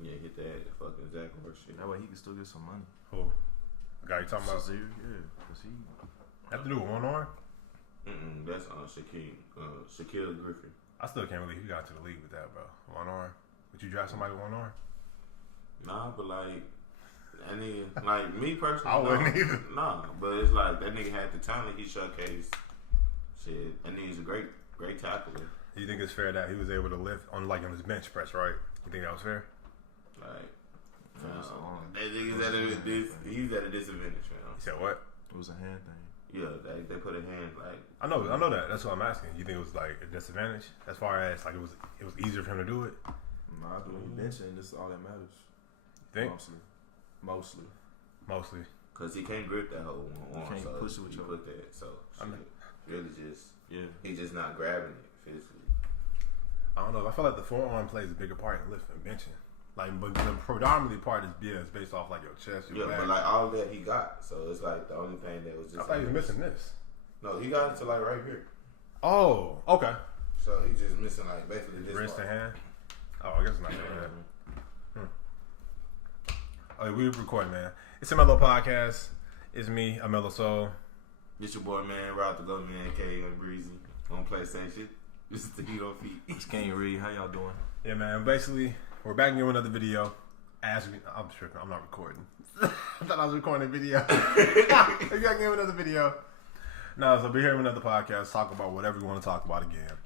Yeah, hit that fucking Zach Horse shit. That way he can still get some money. Who? The guy you talking about? Shazier? Yeah, because he... Have to do with one arm? That's Shaquille Griffin. I still can't believe he got to the league with that, bro. One arm. Would you draft somebody with one arm? Nah, but like, that nigga, like me personally, I wouldn't either. Nah, but it's like that nigga had the talent. He showcased. Shit, that nigga's a great tackler. You think it's fair that he was able to lift on his bench press, right? You think that was fair? Like, that he's at a disadvantage, man. You said what? It was a hand thing. Yeah, they put a hand like. I know that. That's what I'm asking. You think it was like a disadvantage as far as like it was easier for him to do it? Nah, I do when you benching. This is all that matters. Think? Mostly. Cause he can't grip that whole one arm. You can't push it with your foot there. So really just he's just not grabbing it physically. I don't know. I feel like the forearm plays a bigger part in lifting and benching. Like, but the predominantly part is based off like your chest, your back. But like all that he got. So it's like the only thing that was just. I thought he was missing this. No, he got it to like right here. Oh, okay. So he's just missing like basically this wrist part. and hand. Oh, I guess it's not that. Oh, we recording, man. It's Amelopodcast. It's me, Amelo Soul. It's your boy, man, Rob the Go, man, aka Breezy, on PlayStation. This is the Heat on Feet. It's Kenny Reed. How y'all doing? Yeah, man. Basically, we're back again with another video. I'm tripping. I'm not recording. I thought I was recording a video. We're back again with another video. No, so we're here with another podcast. Talk about whatever we want to talk about again.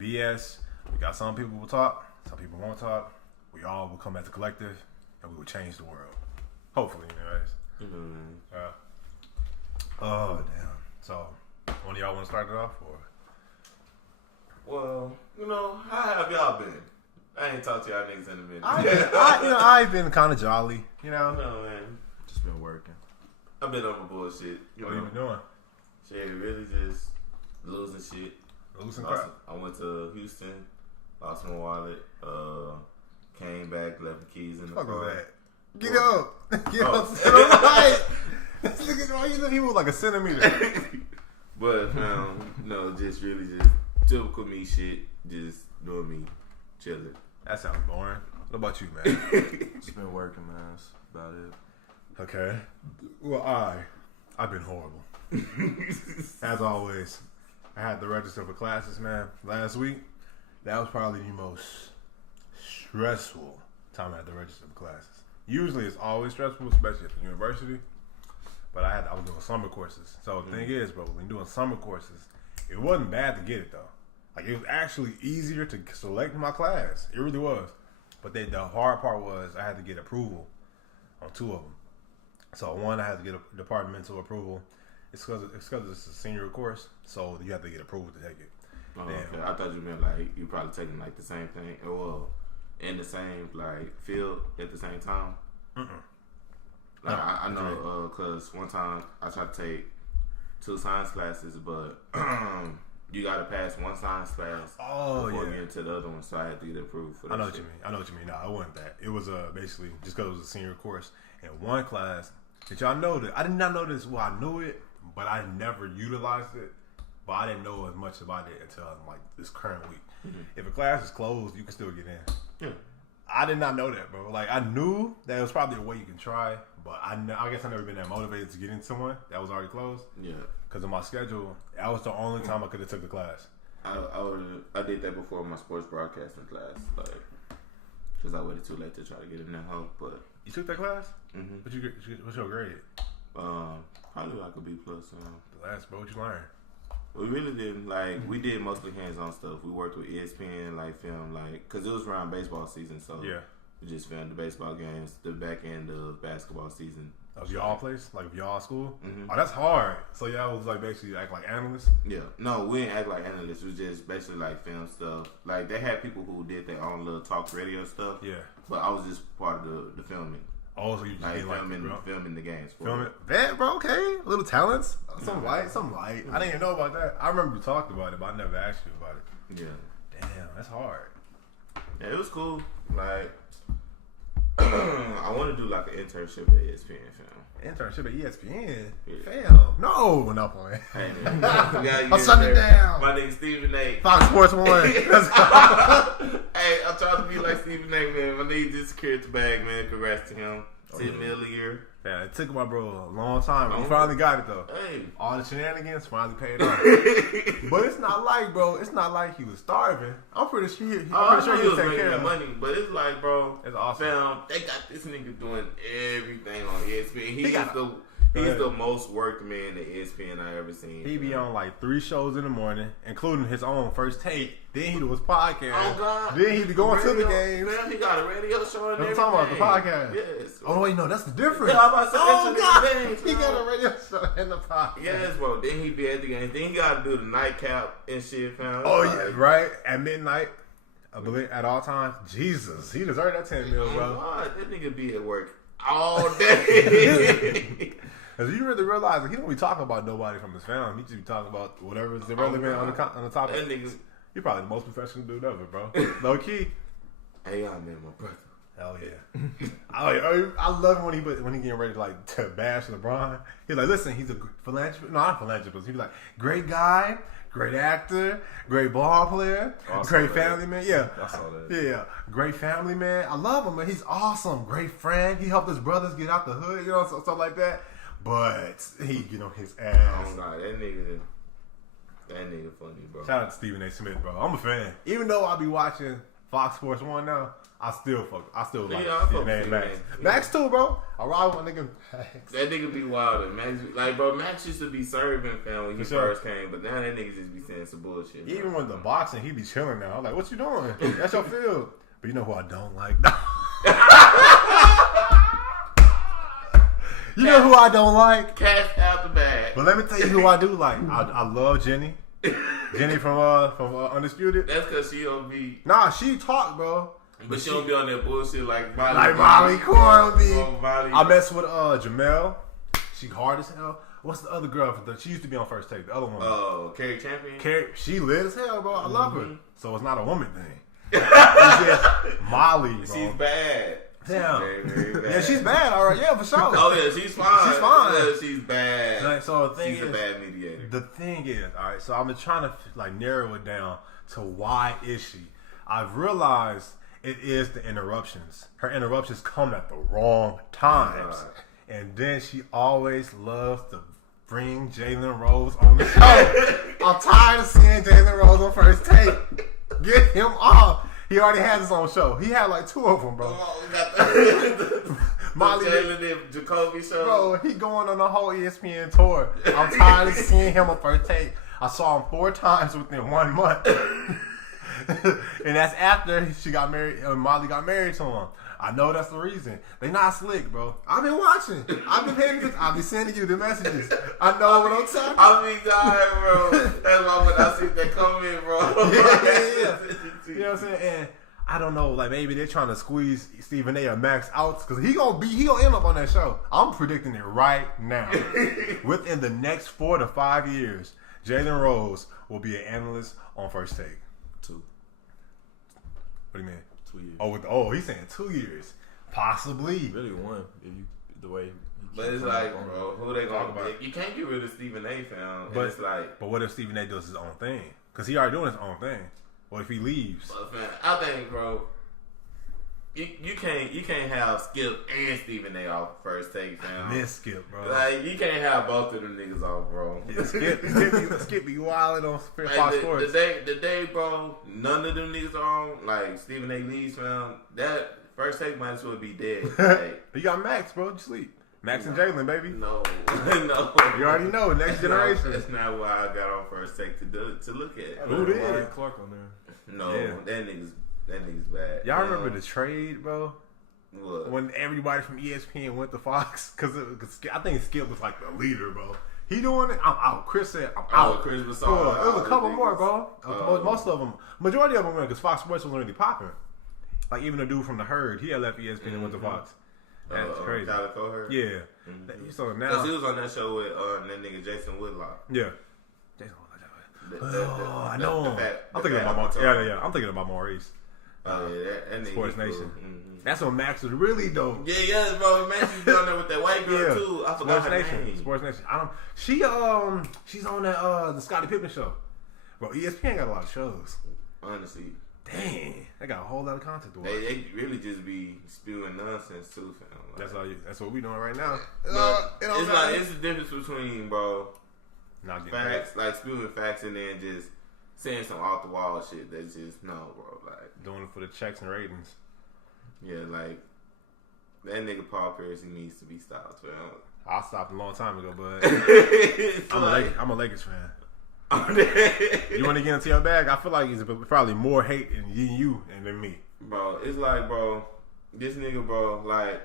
BS. We got some people will talk. Some people won't talk. We all will come as a collective, and we will change the world. Hopefully, anyways. Oh, damn. So, one of y'all want to start it off, or? Well, how have y'all been? I ain't talked to y'all niggas in a minute. I've been kind of jolly, No, man. Just been working. I've been on my bullshit. What you been doing? Shit, really just losing shit. Losing crap? I went to Houston, lost my wallet, came back, left the keys in the car. What was that? Get up! Get up! Sit on the right! He was like a centimeter. But, no, just really just typical me shit, just doing me, chilling. That sounds boring. What about you, man? Just been working, man. That's about it. Okay. Well, I've been horrible. As always, I had to register for classes, man. Last week, that was probably the most stressful time I had to register for classes. Usually, it's always stressful, especially at the university. But I was doing summer courses. So the thing is, bro, when doing summer courses, it wasn't bad to get it though. Like it was actually easier to select my class. It really was. But the hard part was I had to get approval on two of them. So one, I had to get a departmental approval. It's because it's a senior course, so you have to get approval to take it. Oh, okay. I thought you meant like you probably taking like the same thing, well, in the same like field at the same time. Like I know, cause one time I tried to take 2 science classes, but you gotta pass one science class before getting to the other one, so I had to get approved for that. I know what you mean. No, it wasn't that. It was basically just because it was a senior course. And one class, did y'all know that? I did not know this. Well, I knew it, but I never utilized it. But I didn't know as much about it until like this current week. If a class is closed, you can still get in. Yeah. I did not know that, bro. Like I knew that it was probably a way you can try, but I guess I never been that motivated to get into one that was already closed. Yeah. Because of my schedule, that was the only time I could have took the class. I did that before my sports broadcasting class, like, because I waited too late to try to get in that home. But you took that class? What's your grade? Probably like a B+. The last, bro. What you learn? We really didn't, we did mostly hands-on stuff. We worked with ESPN, film, because it was around baseball season, so we just filmed the baseball games, the back end of basketball season. That was y'all place? Like y'all school? Oh, that's hard. So y'all was basically act like analysts? Yeah. No, we didn't act like analysts. We just basically film stuff. Like they had people who did their own little talk radio stuff. Yeah. But I was just part of the filming. Oh, so you just filming the games. Filming that, bro. Okay, little talents, some light. I didn't even know about that. I remember you talked about it, but I never asked you about it. Yeah. Damn, that's hard. Yeah, it was cool. I want to do an internship at ESPN, fam. Internship at ESPN? Yeah. Fam, no, not playing. Hey, man. I'm shutting it down. My nigga Stephen A. Fox Sports 1. Hey, Hey, I'm trying to be like Stephen A, man. My nigga just secured the bag, man. Congrats to him. 10 mil a year. Yeah, it took my bro a long time. He finally got it though. Hey. All the shenanigans finally paid off. But it's not like, bro. It's not like he was starving. I'm pretty sure he was taking care of money. But it's like, bro, it's awesome. Fam, they got this nigga doing everything on ESPN. He's the most worked man at ESPN I ever seen. He be on like 3 shows in the morning, including his own First Take. Then he do his podcast. Oh God! Then he be going to the games. Man, he got a radio show and everything. I'm talking about the podcast. Yes. Oh wait, no, that's the difference. Yeah, I'm about to say God, he got a radio show and the podcast. Yes, bro. Then he be at the games. Then he got to do the nightcap and shit, fam. Oh yeah, right at midnight. I believe at all times. Jesus, he deserved that 10 mil, bro. God, that nigga be at work all day. Cause you really realize that he don't be talking about nobody from his family. He just be talking about whatever is irrelevant on the topic. That nigga, you probably the most professional dude ever, bro. Low key. Hey, I met my brother. Hell yeah. I love him when he getting ready to bash LeBron. He's like, listen, he's a philanthropist. No, not philanthropist. He be like, great guy, great actor, great ball player, great family man. Yeah, I saw that. Yeah, great family man. I love him, man. He's awesome. Great friend. He helped his brothers get out the hood, stuff like that. But he get on his ass. Oh God, that nigga funny, bro. Shout out to Stephen A. Smith, bro. I'm a fan. Even though I be watching Fox Sports 1 now, I still like Stephen A. and Max. Max too, bro. I ride with my nigga Max. That nigga be wild. Max used to be serving, fam, when he first came, but now that nigga just be saying some bullshit. Even with the boxing, he be chilling now. I'm like, what you doing? That's your field. But you know who I don't like? You know who I don't like? Cash out the bag. But let me tell you who I do like. I love Jenny. Jenny from Undisputed. That's because she don't be. Nah, she talk, bro. But she don't be on that bullshit like Molly. Like Molly Corby. Molly. I mess with Jamel. She hard as hell. What's the other girl? She used to be on First Take. The other one. Oh, Carrie Champion. She lit as hell, bro. I love her. So it's not a woman thing. It's just Molly, bro. She's bad. Damn. Very, very bad. Yeah, she's bad. All right, yeah, for sure. Oh yeah, she's fine. She's fine. Yeah, she's bad. Like, so the thing she's a bad mediator. The thing is, all right. So I've been trying to narrow it down to why is she? I've realized it is the interruptions. Her interruptions come at the wrong times, and then she always loves to bring Jalen Rose on the show. I'm tired of seeing Jalen Rose on First Take. Get him off. He already has his own show. He had like 2 of them, bro. Oh, we got the Molly Jalen and Jacoby show. Bro, he going on the whole ESPN tour. I'm tired of seeing him on First Take. I saw him 4 times within 1 month. And that's after she got married. Molly got married to him. I know that's the reason. They not slick, bro. I've been watching. I've been paying attention. I've been sending you the messages. I know what I'm talking about. I be dying, bro. That's why when I see that comment, bro. Yeah. You know what I'm saying? And I don't know, like maybe they're trying to squeeze Stephen A. or Max out because he gonna end up on that show. I'm predicting it right now. Within the next 4 to 5 years, Jalen Rose will be an analyst on First Take. 2. What do you mean? 2 years. He's saying 2 years, possibly. Really 1. If you the way. But it's like, bro, who they gonna about? You can't get rid of Stephen A. fam. But it's like, but what if Stephen A. does his own thing? Because he already doing his own thing. What if he leaves? But man, I think, bro, you can't have Skip and Stephen A. off First Take, fam. I miss Skip, bro. Like you can't have both of them niggas off, bro. Yeah, Skip be wilding on Fox Sports. The day, bro, none of them niggas are on. Like Stephen A. leaves, fam. That First Take might as well be dead. Like, you got Max, bro. Just sleep. Max and Jalen, baby. No. You already know. Next generation. That's not why I got on First Take to look at. Who did? Ryan Clark on there. No, that nigga's bad. Y'all remember the trade, bro? What? When everybody from ESPN went to Fox? Because I think Skip was like the leader, bro. He doing it. I'm out. Chris said, I'm out. Chris was it was a couple more, bro. Most of them. Majority of them went because Fox Sports was really popping. Like even the dude from the Herd, he had left ESPN and went to Fox. That's crazy. Calico Herd? Yeah. So now. Because he was on that show with that nigga Jason Woodlock. Yeah. Jason Woodlock. I know him. I'm thinking about I'm thinking about Maurice. Oh yeah, that nigga. Sports Nation. That's when Max was really dope. Yeah, bro. Max was down there with that white girl too. I forgot her name. Sports Nation. She's on that the Scottie Pippen show. Bro, ESPN got a lot of shows. Honestly. Dang, they got a whole lot of content to watch. They really just be spewing nonsense too, fam. Like, That's what we doing right now. It's like it's the difference between, bro, not facts, like spewing facts, and then just saying some off the wall shit. That's just no, bro. Like doing it for the checks and ratings. Yeah, like that nigga Paul Pierce, he needs to be stopped, fam. I stopped a long time ago, but I'm a Lakers fan. You want to get into your bag? I feel like he's probably more hate in you and than me. Bro, it's like, bro, this nigga, bro, like,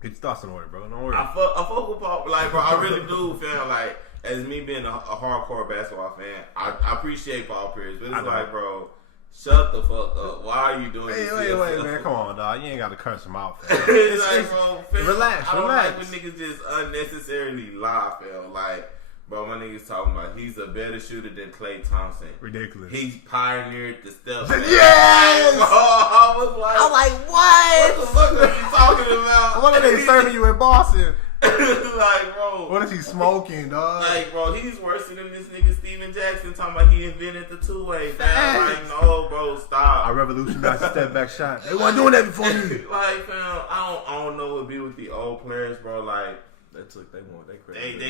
get your thoughts in order, bro. Don't worry. I fuck with Paul, like, bro, I really do, fam. Like, as me being a hardcore basketball fan, I appreciate Paul Pierce, but it's like, bro, shut the fuck up. Why are you doing this? Wait, man, come on, dog. You ain't got to curse him out, fam. It's like, bro, fam, relax. I don't like when niggas just unnecessarily lie, fam. Like, bro, my niggas talking about he's a better shooter than Klay Thompson. Ridiculous. He's pioneered the step. Yes! Bro, I was like, what? What the fuck are you talking about? What are they serving you in Boston? Like, bro. What is he smoking, dog? Like, bro, he's worse than this nigga Steven Jackson talking about he invented the two-way. Fam, like, no, bro, stop. I revolutionized the step back shot. They weren't doing that before me. Like, fam, I don't know what be with the old players, bro. Like, they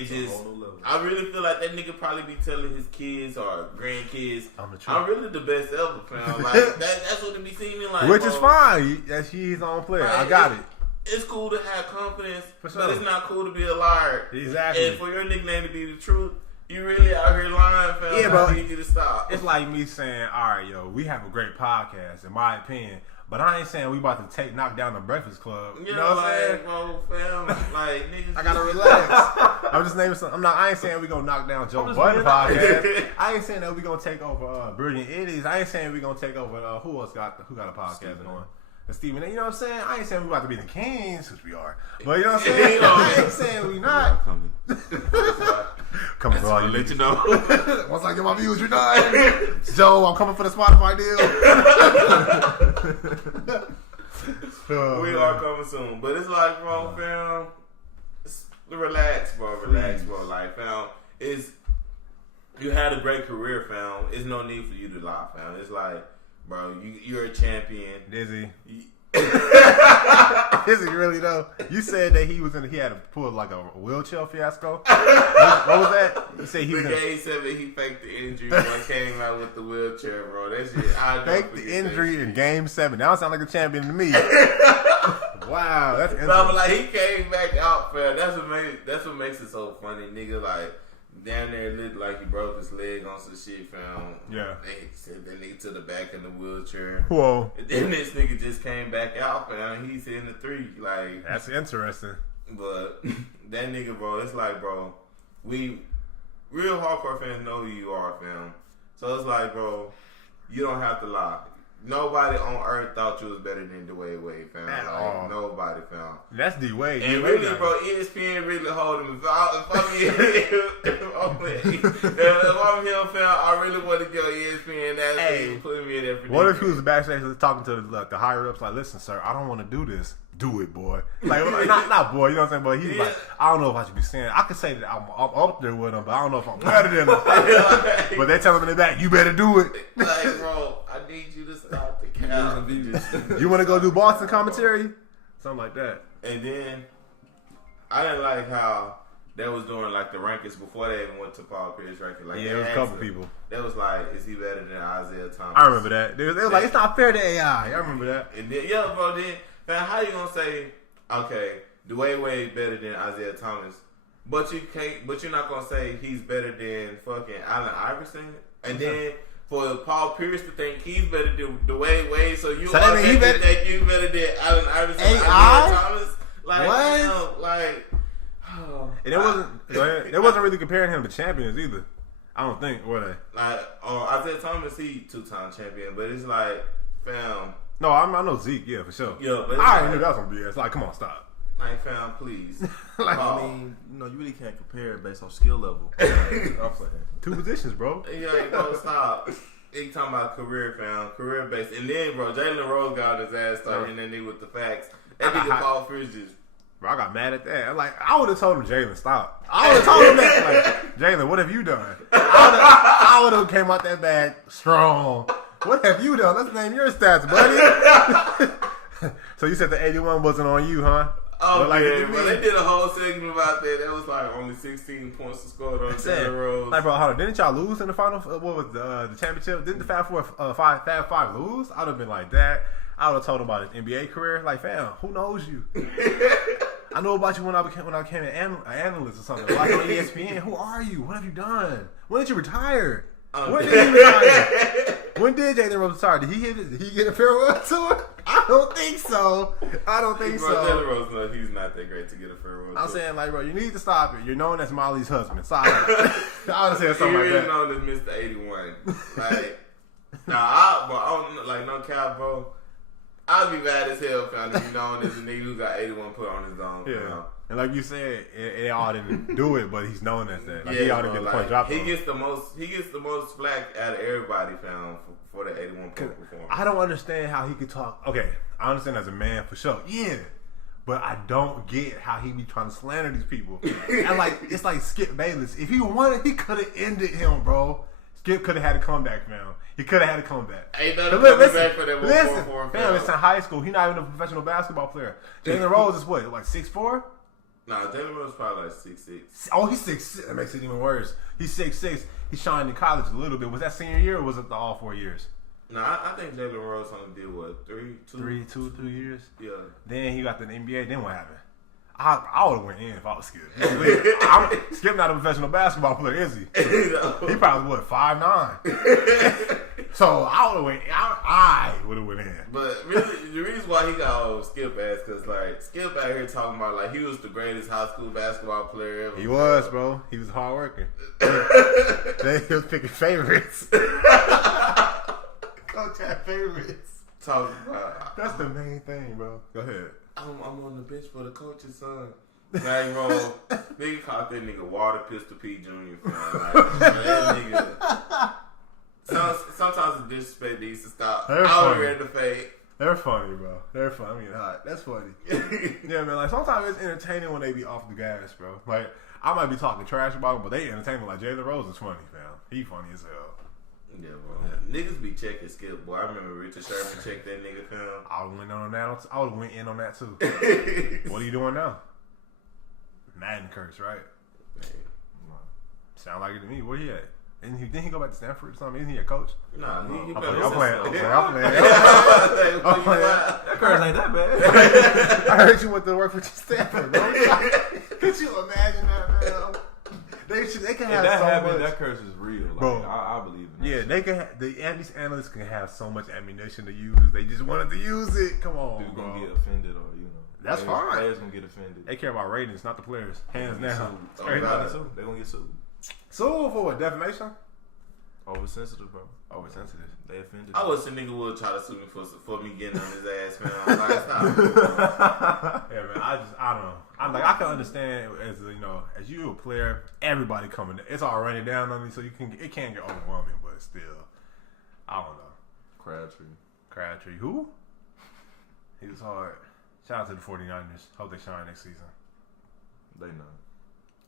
just. I really feel like that nigga probably be telling his kids or grandkids, I'm really the best ever, fam. Like that's what it be seeming like. Which is fine. That's his own player. Like, I got it. It's cool to have confidence, For sure. but it's not cool to be a liar. Exactly. And for your nickname to be the truth, you really out here lying, fam. Yeah, bro. I need you to stop. It's like me saying, all right, yo, we have a great podcast, in my opinion. But I ain't saying we about to knock down the Breakfast Club. You know what I'm saying? Bro, fam, like niggas. I gotta relax. I'm just naming something. I ain't saying we gonna knock down Joe Budden podcast. I ain't saying that we gonna take over Brilliant Idiots. I ain't saying we gonna take over who else got a podcast going. And Steven, you know what I'm saying? I ain't saying we about to be the Kings, which we are. But you know what I'm saying? I ain't saying we not. Coming for all you. Let you know. Once I get my views, you're done. Joe, I'm coming for the Spotify deal. We are coming soon. But it's like, bro, fam, relax, bro. Relax, bro. Like, fam, you had a great career, fam. There's no need for you to lie, fam. It's like, bro, you're a champion. Dizzy. Is he really though? You said that he had to pull like a wheelchair fiasco. What was that? You said he was in Game 7. He faked the injury when came out with the wheelchair, bro. That shit. I faked the injury in Game 7. That don't sound like a champion to me. Wow, that's interesting. No, but like he came back out, fam. That's what makes it so funny, nigga. Like. Down there, it looked like he broke his leg on some shit, fam. Yeah. They sent that nigga to the back in the wheelchair. Whoa. And then this nigga just came back out, fam. He's hitting the 3. Like, that's interesting. But that nigga, bro, it's like, bro, we real hardcore fans know who you are, fam. So it's like, bro, you don't have to lie. Nobody on earth thought you was better than Dwayne Wade, fam. At like, all. Nobody, fam. That's D-Wade. And really, bro, ESPN really hold him. If I'm him, fam, I really want to go ESPN. That's putting me in there for what if he was backstage talking to the higher ups like, listen, sir, I don't want to do this. Do it, boy. Like, not boy, you know what I'm saying? But he's like, I don't know if I should be saying. I could say that I'm up there with him, but I don't know if I'm better than him. But they tell him in the back, you better do it. Like, bro, I need you to stop the count. You want to go do Boston commentary? Something like that. And then, I didn't like how they was doing like the rankings before they even went to Paul Pierce ranking. Like, yeah, there was a couple people. That was like, is he better than Isaiah Thomas? I remember that. They was like, it's not fair to AI. I remember that. And then, yeah, bro, then, man, how you gonna say, okay, Dwayne Wade better than Isaiah Thomas, but you're not gonna say he's better than fucking Allen Iverson, and then for Paul Pierce to think he's better than Dwayne Wade, so you think he's better than Allen Iverson, and Isaiah Thomas, like what? You know, like, and it wasn't really comparing him to champions either. I don't think, were they? Like, Isaiah Thomas, he 2-time champion, but it's like, fam. No, I know Zeke, yeah, for sure. Yeah, but I already knew that was some BS. Like, come on, stop. Like, fam, please. Like, I mean, you really can't compare it based on skill level. Two positions, bro. Yeah, bro, stop. He talking about career, fam, career based, and then, bro, Jalen Rose got his ass started, and then he with the facts. That nigga Paul Pierce just. Bro, I got mad at that. Like, I would have told him, Jalen, stop. I would have told him that. Like, Jalen, what have you done? I would have came out that bag strong. What have you done? Let's name your stats, buddy. So you said the 81 wasn't on you, huh? Oh, like yeah, but they did a whole segment about that. That was like only 16 points to score on Jalen Rose. Like, bro, hold on. Didn't y'all lose in the final? What was the championship? Didn't the Fab Five lose? I'd have been like that. I would have told him about his NBA career. Like, fam, who knows you? I know about you when I became an analyst or something. Like on ESPN. Who are you? What have you done? When did you retire? When did he retire? When did Jalen Rose retire? Did he get a farewell tour? I don't think so. Jalen Rose, no, he's not that great to get a farewell tour. I'm saying, like, bro, you need to stop it. You're known as Molly's husband. Stop it. I would have said something like that. You're known as Mr. 81. Like, no cap, bro. I'd be mad as hell, fam, if you known as a nigga who got 81 put on his own. Yeah. Fam. And like you said, it all didn't do it, but he's known as that. Like, yeah, he ought to get the point dropped. He gets the most flack out of everybody, fam, for the 81 point performance. I don't understand how he could talk. Okay, I understand as a man for sure. Yeah. But I don't get how he be trying to slander these people. And like, it's like Skip Bayless. If he wanted, he could have ended him, bro. Skip could have had a comeback, man. He could have had a comeback. Ain't nothing coming back for that 144. Fam, it's in high school. He's not even a professional basketball player. Jalen Rose is what, like 6'4"? Nah, Jalen Rose is probably like 6'6". Oh, he's 6'6". That makes it even worse. He's 6'6". He shined in college a little bit. Was that senior year or was it the all 4 years? No, I think Jalen Rose only did what, 2 years? Yeah. Then he got the NBA. Then what happened? I would have went in if I was Skip. Skip not a professional basketball player, is he? He probably 5'9". So I would have went in. But really, the reason why he got old Skip ass, because like Skip out here talking about like he was the greatest high school basketball player ever. He was, bro. He was hard working. He was picking favorites. Coach had favorites. Talking about that's the main thing, bro. Go ahead. I'm on the bench for the coach's son. Like, bro, nigga caught that nigga Water Pistol P Jr. Like, that nigga. Sometimes the disrespect needs to stop. I was ready to fade. They're funny, bro. They're funny. I mean, hot. That's funny. Yeah, man. Like, sometimes it's entertaining when they be off the gas, bro. Like, I might be talking trash about them, but they entertaining. Like, Jalen Rose is funny, fam. He funny as hell. Yeah, bro. Yeah. Niggas be checking Skip, boy. I remember Richard Sherman checked that nigga, fam. I would have went in on that, too. What are you doing now? Madden curse, right? Man. Sound like it to me. Where he at? Didn't he go back to Stanford or something? Isn't he a coach? Nah, I'm playing. That curse ain't that bad. I heard you went to work for Stanford, bro. Could you imagine that, man? They can have that so happened, much. That curse is real, like, bro. I believe in that. Yeah, they can. These analysts can have so much ammunition to use. They just wanted to use it. Come on, dude, bro. Gonna get offended or that's fine. Players gonna get offended. They care about ratings, not the players. Hands down. They gonna get sued. Sued for what? Defamation? Oversensitive, bro. Oversensitive. They offended. I wish a nigga would try to sue me for me getting on his ass, man. Like, it's not. Yeah, man. I don't know. I'm like, I can understand as you a player, everybody coming. It's all running down on me, so it can get overwhelming, but still, I don't know. Crabtree, who? He was hard. Shout out to the 49ers. Hope they shine next season. They not.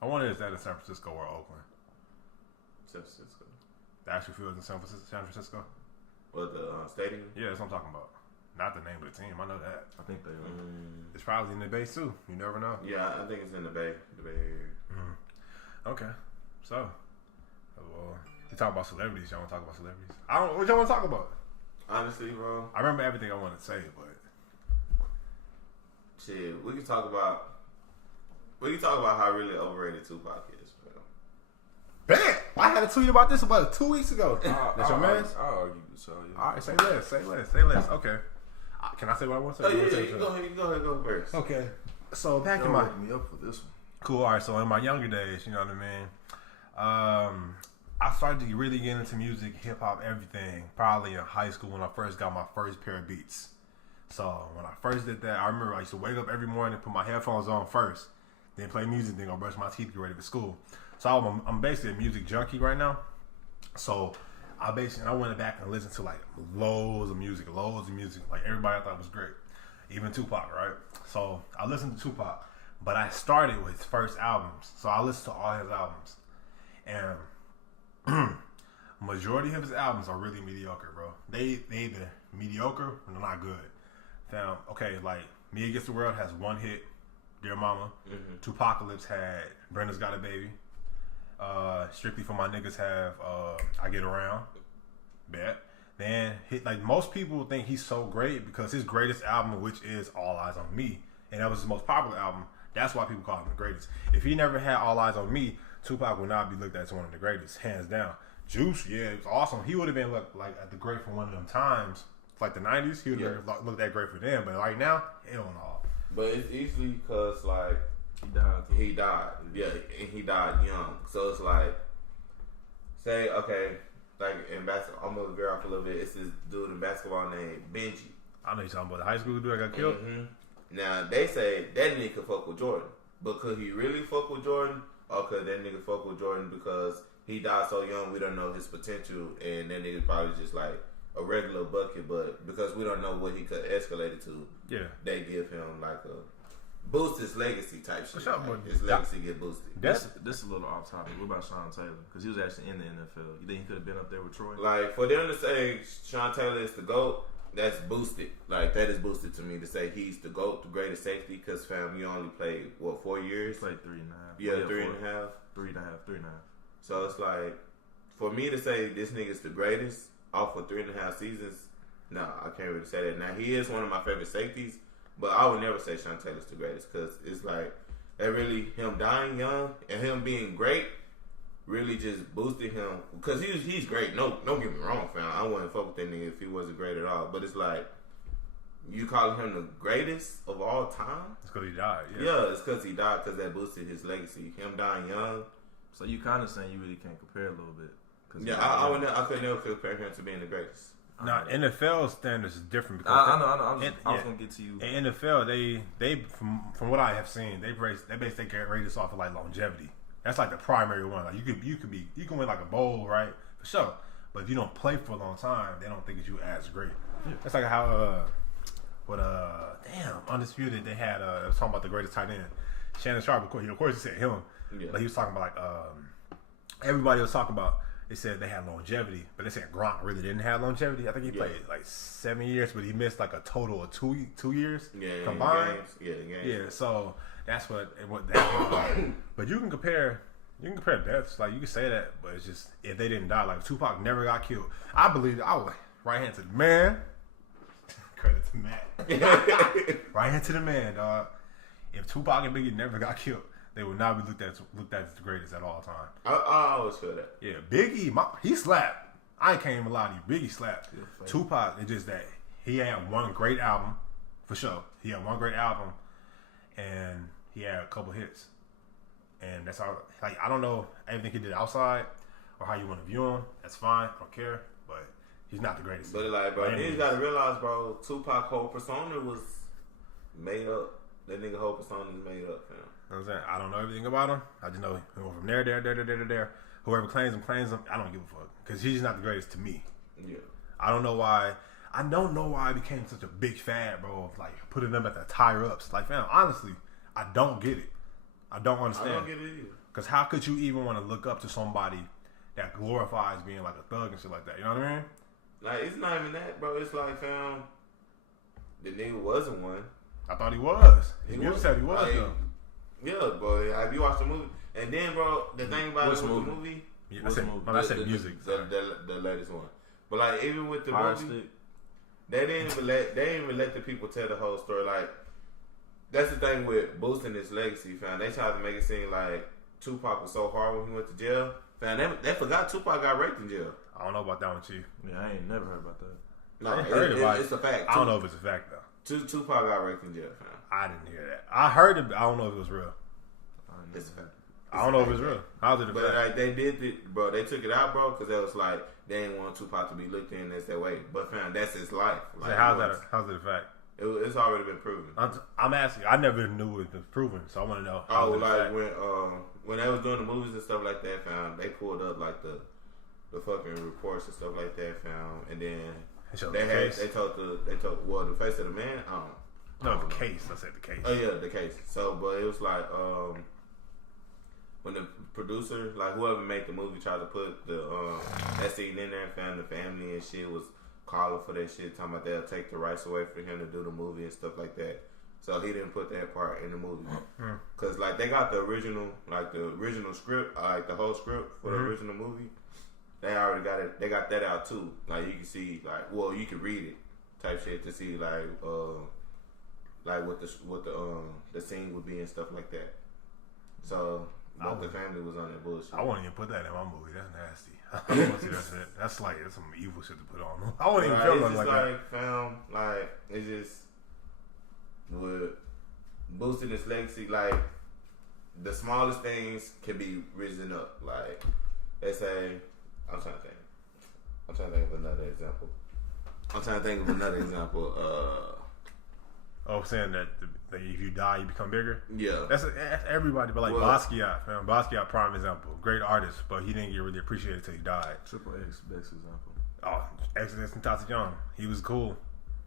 I wonder if that in San Francisco or Oakland. San Francisco. The actual field is in San Francisco. What, the stadium? Yeah, that's what I'm talking about. Not the name of the team. I know that. I think they are. It's probably in the Bay too. You never know. Yeah, I think it's in the Bay Area. Okay. So, well, you talk about celebrities. Y'all want to talk about celebrities? I don't. What y'all want to talk about? Honestly, bro, I remember everything I wanted to say, but shit, we can talk about how really overrated Tupac is, bro. Bam! I had a tweet about this about 2 weeks ago. That's your man. I'll argue with y'all. Yeah. All right, say less. Okay. Can I say what I want to say? Oh, yeah, you go ahead, go first. Okay. So back in my me up for this one. Cool. All right. So in my younger days, you know what I mean. I started to really get into music, hip hop, everything. Probably in high school when I first got my first pair of beats. So when I first did that, I remember I used to wake up every morning, put my headphones on first, then play music, then go brush my teeth, get ready for school. So I'm basically a music junkie right now. So I went back and listened to like loads of music. Like everybody I thought was great. Even Tupac, right? So I listened to Tupac, but I started with his first albums. So I listened to all his albums. And majority of his albums are really mediocre, bro. They either mediocre or they're not good. Now, okay, like Me Against the World has one hit, Dear Mama. Tupacalypse had Brenda's Got a Baby. Strictly for My Niggas have I Get Around. Bet. Then like most people think he's so great because his greatest album, which is All Eyes on Me, and that was his most popular album. That's why people call him the greatest. If he never had All Eyes on Me, Tupac would not be looked at as one of the greatest, hands down. Juice, yeah, it was awesome. He would have been looked like at the great for one of them times, like the 90s. He would have looked that great for them, but right now, hell no. But it's easily because like he died, yeah, and he died young. So it's like, say, okay, like in basketball, I'm gonna veer off a little bit. It's this dude in basketball named Benji. I know you're talking about the high school dude that got killed. Now they say that nigga could fuck with Jordan, but could he really fuck with Jordan, or could that nigga fuck with Jordan because he died so young, we don't know his potential, and that nigga probably just like a regular bucket, but because we don't know what he could escalate it to, they give him like a boost his legacy type shit. Like his legacy get boosted. This is a little off topic. What about Sean Taylor? Because he was actually in the NFL. You think he could have been up there with Troy? Like for them to say Sean Taylor is the GOAT, that's boosted. Like that is boosted to me to say he's the GOAT, the greatest safety. Because fam, you only played 4 years? Played 3.5. Yeah, 3.5. 3.5. So it's like for me to say this nigga's the greatest off of 3.5 seasons. No, I can't really say that. Now he is one of my favorite safeties, but I would never say Sean Taylor's the greatest because it's like that really him dying young and him being great really just boosted him because he's great. No, don't get me wrong, fam. I wouldn't fuck with that nigga if he wasn't great at all. But it's like you calling him the greatest of all time? It's because he died. Yeah, it's because he died because that boosted his legacy. Him dying young. So you kind of saying you really can't compare a little bit? Yeah, I could never compare him to being the greatest. Now, NFL standards is different because I know. I was gonna get to you. In NFL, they from what I have seen, they base their ratings off of like longevity. That's like the primary one. Like you can win like a bowl, right? For sure. But if you don't play for a long time, they don't think of you as great. Yeah. That's like how Undisputed they had talking about the greatest tight end, Shannon Sharp. Of course, he said him, but he was talking about like everybody was talking about. They said they had longevity, but they said Gronk really didn't have longevity. I think he played like 7 years, but he missed like a total of 2 years combined. Games. Yeah. So that's what that was. But you can compare deaths. Like you can say that, but it's just if they didn't die, like Tupac never got killed. I believe I would right hand to the man. Credit to Matt. Right hand to the man, dog. If Tupac and Biggie never got killed, they would not be looked at as the greatest at all time. I always feel that. Yeah, Biggie, he slapped. I can't even lie to you. Biggie slapped. Tupac, it's just that he had one great album, for sure. He had one great album, and he had a couple hits. And that's all. Like, I don't know everything he did outside or how you want to view him. That's fine. I don't care. But he's not the greatest. But, like, bro, you got to realize, bro, Tupac's whole persona was made up. That nigga whole persona is made up, fam. You know what I'm saying? I don't know everything about him. I just know he went from there. Whoever claims him. I don't give a fuck. Because he's not the greatest to me. Yeah. I don't know why I became such a big fan, bro, of like putting them at the tire ups. Like, fam, honestly, I don't get it. I don't understand. I don't get it either. Because how could you even want to look up to somebody that glorifies being like a thug and shit like that? You know what I mean? Like, it's not even that, bro. It's like, fam, the nigga wasn't one. I thought he was. He said he was, like, though. Yeah, boy. Have you watched the movie? And then, bro, the thing about it with the movie. Yeah, I said music. The latest one. But like, even with the Fire movie, Stick. they didn't even let the people tell the whole story. Like, that's the thing with boosting his legacy, fam. They tried to make it seem like Tupac was so hard when he went to jail. Fam, they forgot Tupac got raped in jail. I don't know about that one, Chief. Yeah, I ain't never heard about that. No, it's a fact. I don't know if it's a fact though. Tupac got raped in jail, fam. I didn't hear that. I heard it, but I don't know if it was real. It's a fact. I don't know if it's real. How's it a fact? But like, they did it, bro. They took it out, bro, because it was like they didn't want Tupac to be looked in as that way. But fam, that's his life. Like, so how's it a fact? It's already been proven. I'm asking. I never knew it was proven, so I want to know. Oh, like when they was doing the movies and stuff like that, fam, they pulled up like the fucking reports and stuff like that, fam, and then they told the face of the man. No, the case. I said the case. Oh yeah, the case. So, but it was like when the producer, like whoever made the movie, tried to put the that scene in there, found the family and shit was calling for that shit, talking about they'll take the rights away for him to do the movie and stuff like that. So he didn't put that part in the movie because like they got the original script, like the whole script for the original movie. They already got it. They got that out too. Like you can see, like you can read it type shit to see like what the scene would be and stuff like that. So. But the family was on that bullshit. I wouldn't even put that in my movie. That's nasty. I don't want to see that shit. That's like some evil shit to put on. I wouldn't even feel nothing like that. Fam, like it's just with boosting this legacy. Like the smallest things can be risen up. Like they say, I'm trying to think of another example. Saying that if you die, you become bigger. Yeah, that's everybody. But like Basquiat, man, Basquiat, prime example, great artist, but he didn't get really appreciated until he died. Triple X, best example. Oh, Exodus and Tatiana, he was cool.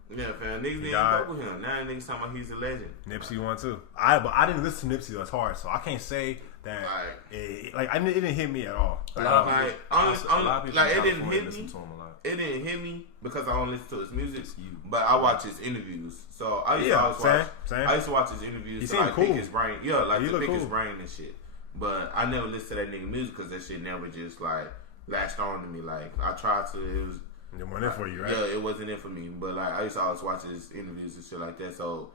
Yeah, fam, niggas didn't fuck with him. Now niggas talking about he's a legend. Nipsey won too. But I didn't listen to Nipsey though, as hard, so I can't say that. It didn't hit me at all. It didn't hit me. It didn't hit me because I don't listen to his music, but I watch his interviews. So I used to watch his interviews. He so seemed cool. Pick his brain, to pick his cool. brain and shit. But I never listened to that nigga music because that shit never just like latched on to me. Like I tried to, it was. It wasn't in for you, right? Yeah, it wasn't in for me. But like I used to always watch his interviews and shit like that. So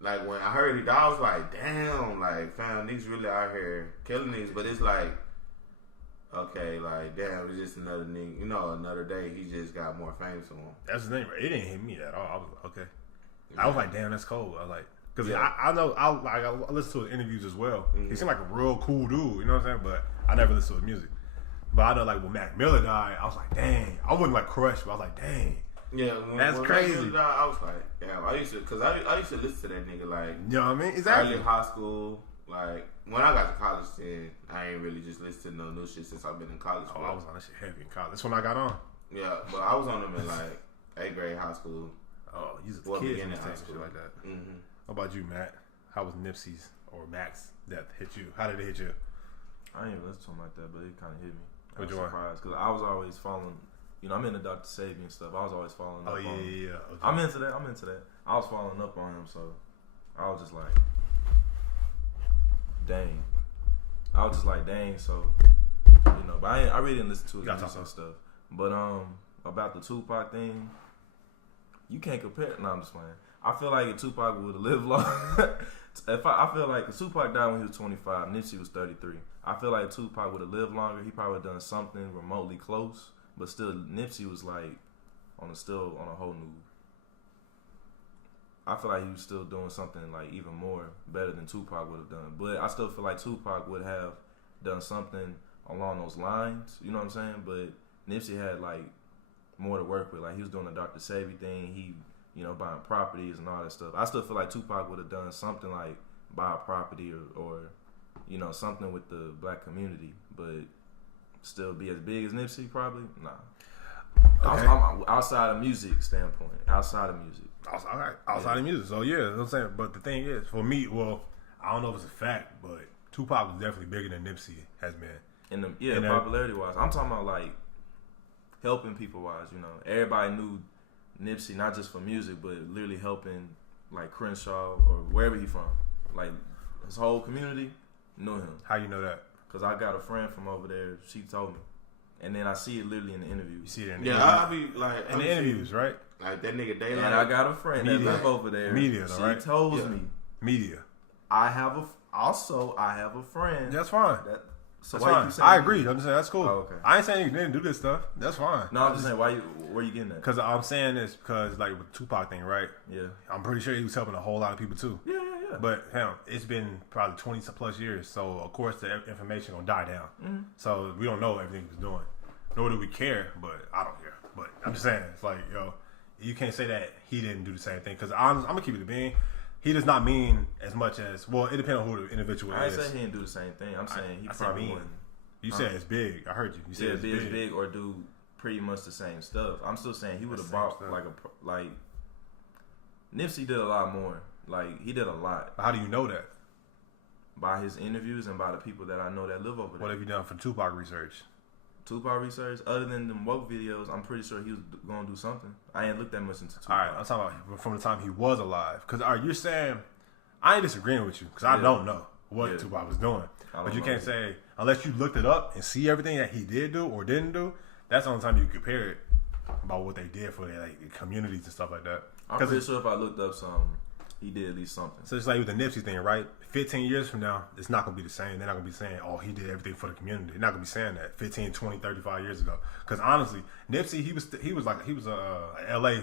like when I heard he died, I was like, damn, like fam, niggas really out here killing niggas. But it's like, okay, like damn, it's just another nigga. Another day. He just got more fame to him. That's the thing. Right? It didn't hit me at all. I was okay. Yeah. I was like, damn, that's cold. I was like, because I know I listen to his interviews as well. He seemed like a real cool dude. You know what I'm saying? But I never listened to his music. But I know, like, when Mac Miller died, I was like, dang. I wasn't, like, crushed, but I was like, dang. Yeah, that's crazy. Mac Miller died, I was like, damn. I used to listen to that nigga, like, you know what I mean? Exactly. Early high school, like, when I got to college, then I ain't really just listened to no new shit since I've been in college. Oh, I was on that shit heavy in college. That's when I got on. Yeah, but I was on them in, like, 8th grade high school. Oh, you was a kid in high school like that. Mm-hmm. How about you, Matt? How was Nipsey's or Mac's death hit you? How did it hit you? I didn't even listen to him like that, but it kind of hit me. I was surprised because I was always following. I'm into Dr. Sabi and stuff. I was always following up on him. Yeah. Okay. I'm into that. I was following up on him, so I was just like, dang. So, but I really didn't listen to his music and stuff. But about the Tupac thing, you can't compare. No, I'm just playing. I feel like if Tupac would have lived long, I feel like if Tupac died when he was 25, Nipsey was 33. I feel like if Tupac would have lived longer, he probably would have done something remotely close. But still, Nipsey was like on a whole new. I feel like he was still doing something like even more better than Tupac would have done. But I still feel like Tupac would have done something along those lines. You know what I'm saying? But Nipsey had like more to work with. Like he was doing the Dr. Sabi thing. He buying properties and all that stuff. I still feel like Tupac would have done something like buy a property or something with the black community, but still be as big as Nipsey probably? Nah. Okay. I'm outside of music standpoint. Outside of music. Outside of music. So yeah, you know what I'm saying. But the thing is, for me, well, I don't know if it's a fact, but Tupac was definitely bigger than Nipsey has been. Popularity wise. I'm talking about like helping people wise, Everybody knew Nipsey not just for music, but literally helping like Crenshaw or wherever he from. Like his whole community knew him. How you know that? Because I got a friend from over there. She told me. And then I see it literally in the interview. You see it in the interviews? Yeah, I be like... In the interviews, right? Like that nigga Daylight. And I got a friend that live over there. Media, though, right? She told me. Media. I have a friend. That's fine. So that's why fine. you saying I agree. I'm just saying that's cool. Oh, okay. I ain't saying you didn't do this stuff. That's fine. No, I'm just saying where you getting that? Because I'm saying this because like with the Tupac thing, right? Yeah. I'm pretty sure he was helping a whole lot of people too. Yeah. But it's been probably 20 plus years, so of course the information gonna die down. Mm-hmm. So we don't know everything he was doing, nor do we care. But I don't care. But I'm just saying, it's like you can't say that he didn't do the same thing because I'm gonna keep it a bean. He does not mean as much as it depends on who the individual is. I ain't saying he didn't do the same thing. I'm saying he probably wouldn't. You said it's big. I heard you. You said it's big or do pretty much the same stuff. I'm still saying he would have bought like Nipsey did a lot more. Like he did a lot. How do you know that? by his interviews and by the people that I know that live over there. What have you done for Tupac research? Tupac research, other than them woke videos, I'm pretty sure he was gonna do something. I ain't looked that much into Tupac. All right, I'm talking about from the time he was alive. Because you're saying I ain't disagreeing with you because I don't know what Tupac was doing, but you can't say unless you looked it up and see everything that he did do or didn't do. That's the only time you compare it about what they did for their communities and stuff like that. I'm pretty sure if I looked up something, he did at least something. So it's like with the Nipsey thing, right? 15 years from now, it's not going to be the same. They're not going to be saying, oh, he did everything for the community. They're not going to be saying that 15, 20, 35 years ago. Because honestly, Nipsey, he was a LA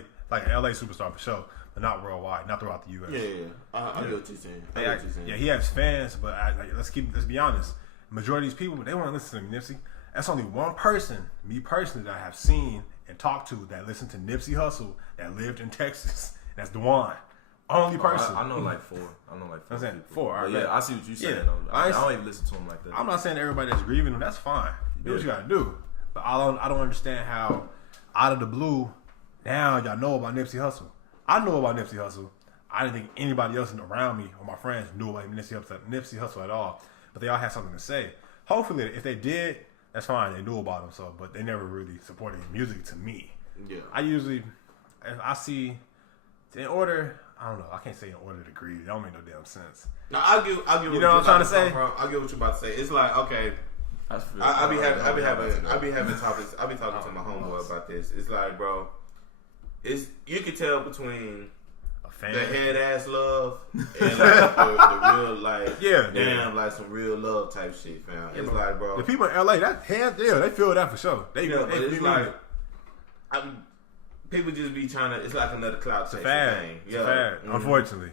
superstar for sure, but not worldwide, not throughout the U.S. Yeah. I get what you're saying. Yeah, he has fans, but let's be honest. Majority of these people, they want to listen to Nipsey. That's only one person, me personally, that I have seen and talked to that listened to Nipsey Hussle that lived in Texas. That's Dewan. Only person. I know like four. I'm saying four. But yeah, I see what you're saying. Yeah. Though. I don't even listen to him like that. I'm not saying everybody that's grieving him, that's fine. You do what you gotta do. But I don't understand how out of the blue now y'all know about Nipsey Hussle. I know about Nipsey Hussle. I didn't think anybody else around me or my friends knew about Nipsey Hussle at all. But they all had something to say. Hopefully, if they did, that's fine. They knew about him, but they never really supported his music to me. Yeah. I usually, if I see, in order, I don't know. I can't say in order to grieve. It don't make no damn sense. No, I'll give. You know what I'm trying to say? I get what you're about to say. It's like okay. I be having topics. I be talking to my homeboy about this. It's like, bro, you can tell between the head ass love and like the real like like some real love type shit, fam. It's bro. Like, bro, the people in LA, that hands they feel that for sure. They it's like people just be trying to. It's like another clout chasing thing. It's a fad. Mm-hmm. Unfortunately,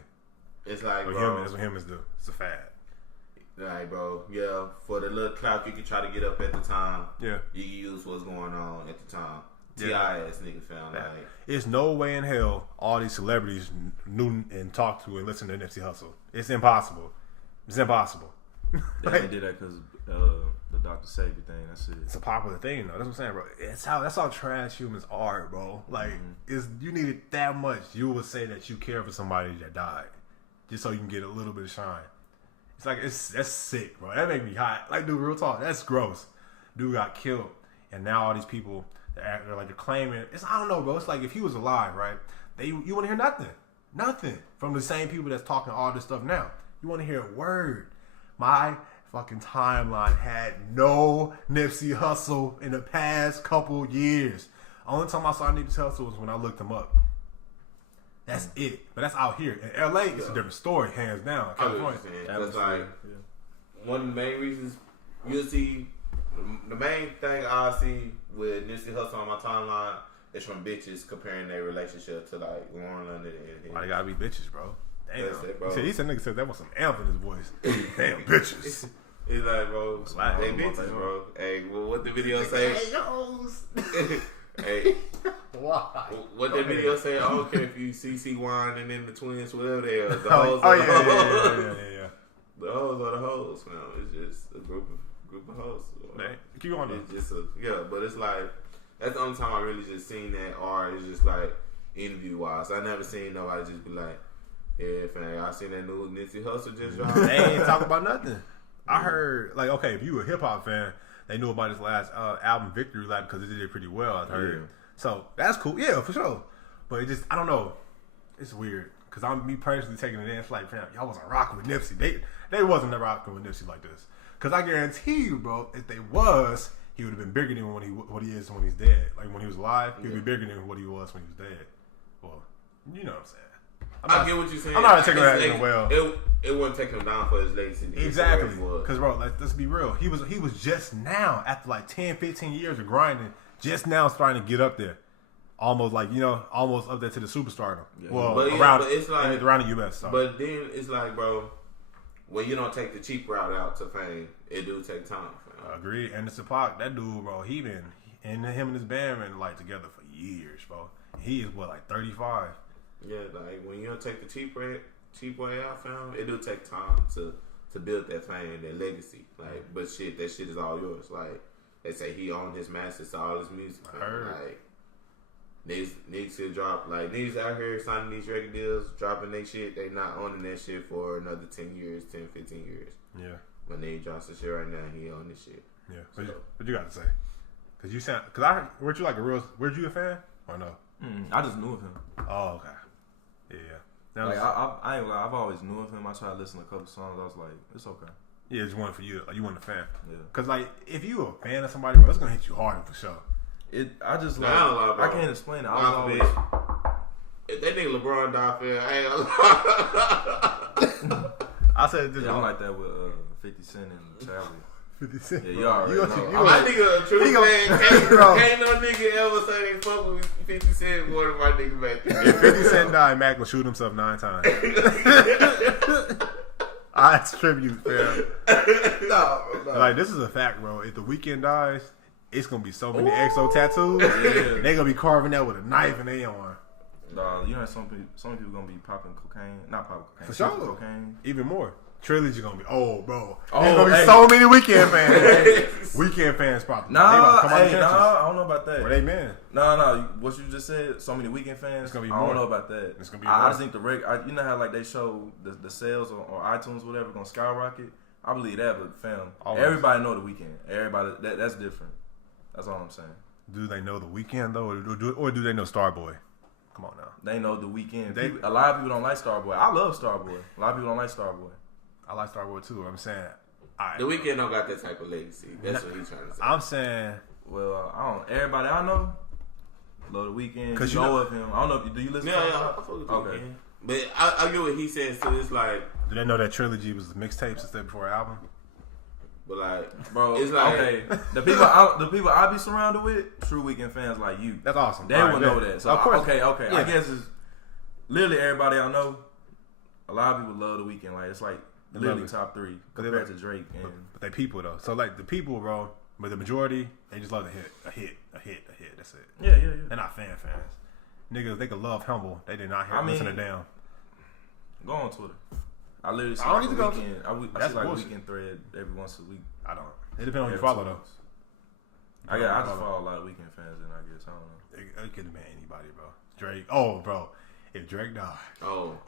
it's like that's what humans do. It's a fad. Like, bro, for the little clout you can try to get up at the time. Yeah, you can use what's going on at the time. T.I.S. nigga found like it's no way in hell all these celebrities knew and talked to and listened to Nipsey Hussle. It's impossible. It's impossible. They did that because the Dr. Savior thing. That's it. It's a popular thing though. That's what I'm saying, bro. That's how trash humans are, bro. Like, you need it that much. You would say that you care for somebody that died just so you can get a little bit of shine. It's like that's sick, bro. That make me hot. Like, dude, real talk. That's gross. Dude got killed, and now all these people. They're like claiming I don't know, bro. It's like if he was alive, right? You want to hear nothing from the same people that's talking all this stuff now. You want to hear a word. My fucking timeline had no Nipsey Hussle in the past couple years. Only time I saw Nipsey Hussle was when I looked him up. That's it. But that's out here in LA. It's a different story, hands down. That's like one of the main reasons you'll see. The main thing I see with Nipsey Hussle on my timeline is from bitches comparing their relationship to like Lauren London and why they gotta be bitches, bro? Damn. It, bro. He said nigga said that was some amp in his voice. Damn bitches. It's like, bro, hey bitches, bro. Hey, well, what the video say? Hey, why? What the video say? I don't care if you CC Wine and then the twins, whatever they are. The hoes are the hoes. Yeah. The hoes are the hoes, man. It's just a group of hoes. Keep on. It's just but it's like that's the only time I really just seen that, or it's just like interview wise. I never seen nobody just be like, "Yeah, fam, I seen that new Nipsey Hussle just dropped." They ain't talk about nothing. I heard like, okay, if you were a hip hop fan, they knew about his last album Victory Lap because it did it pretty well. I heard, so that's cool. Yeah, for sure. But it just I don't know. It's weird because I'm me personally taking it in. It's like, fam, y'all wasn't rocking with Nipsey. They wasn't rocking with Nipsey like this. Because I guarantee you, bro, if they was, he would have been bigger than what he is when he's dead. Like, when he was alive, he would be bigger than what he was when he was dead. Well, you know what I'm saying. I get what you're saying. I'm not taking that as well. It wouldn't take him down for his legacy. Exactly. Because, bro, let's be real. He was just now, after like 10, 15 years of grinding, just now starting to get up there. Almost like, almost up there to the superstardom. Yeah. Well, but it's like, around the U.S. So. But then it's like, bro, when you don't take the cheap route out to fame, it do take time. Agreed. And the Tupac, that dude, bro, him and his band been like together for years, bro. He is like 35. Yeah, like when you don't take the cheap way out, fam, it do take time to build that fame, that legacy. Like, but that shit is all yours. Like they say, he owned his masters to all his music. I heard. Like, Niggas should drop, like, niggas out here signing these record deals, dropping their shit, they not owning that shit for another 10 years, 10, 15 years. Yeah. When they drops the shit right now, he own this shit. Yeah. So, what you got to say? Cause you sound, weren't you like were you a fan or no? I just knew of him. Oh, okay. Yeah. Like I ain't lie, I've always knew of him. I tried to listen to a couple songs. I was like, it's okay. Yeah, it's one for you. Like, you want a fan. Yeah. Cause like if you a fan of somebody, bro, it's gonna hit you harder for sure. I just like nah, I can't explain it. I was always, if that nigga LeBron die fair, I said this. Yeah, I'm like that with 50 Cent and Charlie. 50 Cent. Yeah, you already know. My nigga a true fan. Can't no nigga ever say they fuck with 50 Cent more than my nigga back there. If 50 Cent died, Mac will shoot himself 9 times. I attribute, fam. No. Like, this is a fact, bro. If the Weeknd dies, it's gonna be so many EXO tattoos. Yeah. They gonna be carving that with a knife in their arm. You know, some people gonna be popping cocaine, not popping cocaine, for sure. Cocaine. Even more. Trilogy gonna be bro. Oh, There's gonna be so many Weeknd fans. Weeknd fans probably. I don't know about that. Where they been? No. What you just said, so many Weeknd fans. It's gonna be I more. don't know about that. It's gonna be. I just think you know how like they show the sales on iTunes, whatever, gonna skyrocket. I believe that, but fam, everybody know the Weeknd. Everybody that's different. That's all I'm saying. Do they know the Weeknd though, or do they know Starboy? Come on now. They know the Weeknd. A lot of people don't like Starboy. I love Starboy. A lot of people don't like Starboy. I like Starboy too. I'm saying the Weeknd don't got that type of legacy. That's what he's trying to say. I'm saying, well, I don't. Everybody I know love the Weeknd. Cause you know of him. I don't know. Do you listen? Yeah, I fuck with the Weeknd. But I get what he says too. It's like, do they know that Trilogy was mixtapes instead before an album? But like, bro, it's like, okay. The people I be surrounded with, true Weeknd fans like you. That's awesome. They would know that. So of course. Okay. Yeah. I guess it's literally everybody I know. A lot of people love the Weeknd. Like it's like literally top 3 compared to Drake. But they people though. So like the people, bro. But the majority, they just love a hit. That's it. Yeah. They're not fans. Niggas, they could love Humble. They did not hear listen to Damn. Go on Twitter. I literally see I don't like need to go. I see like a Weeknd thread every once a week. I don't. It depends on who you follow though. I just follow a lot of Weeknd fans, and I guess I don't know. It could have been anybody, bro. Drake. Oh, bro. If Drake died. Oh.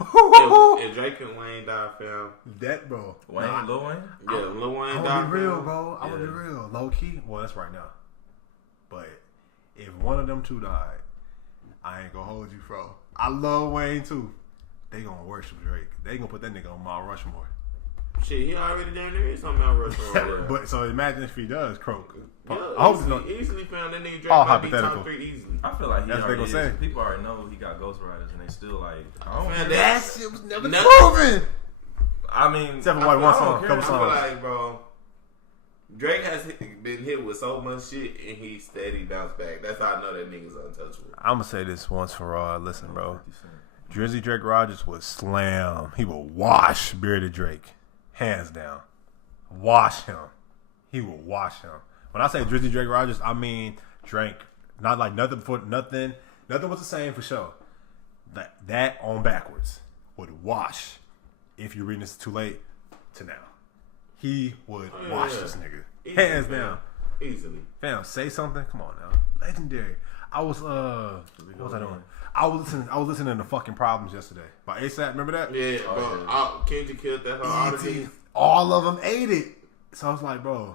if Drake and Wayne died, fam. That, bro. Lil Wayne? Yeah, Lil Wayne died. I'm gonna be real, bro. I'm gonna be real. Low key. Well, that's right now. But if one of them two died, I ain't gonna hold you, bro. I love Wayne too. They gonna worship Drake. They gonna put that nigga on Mount Rushmore. Shit, he already down there is on Mount Rushmore. But so imagine if he does croak. Yeah, I hope easily found that nigga Drake all might be hypothetical. top 3 easily. I feel like that's what they gonna say. People already know he got ghostwriters, and they still like. That shit was never proven. I mean, except for like one song, couple songs. I feel like, bro, Drake has been hit with so much shit, and he steady bounced back. That's how I know that nigga's untouchable. I'm gonna say this once for all. Listen, bro. Drizzy Drake Rogers would slam. He would wash Bearded Drake, hands down. Wash him. He will wash him. When I say Drizzy Drake Rogers, I mean Drake. Not like nothing before nothing. Nothing was the same for sure. That on backwards would wash. If you're reading this too late to now, he would wash this nigga. Easily, hands down. Easily. Fam, say something. Come on now. Legendary. I was what was I doing? I was listening to Fucking Problems yesterday by ASAP. Remember that? Yeah, bro. Kendrick killed that whole artist. All of them ate it. So I was like, bro,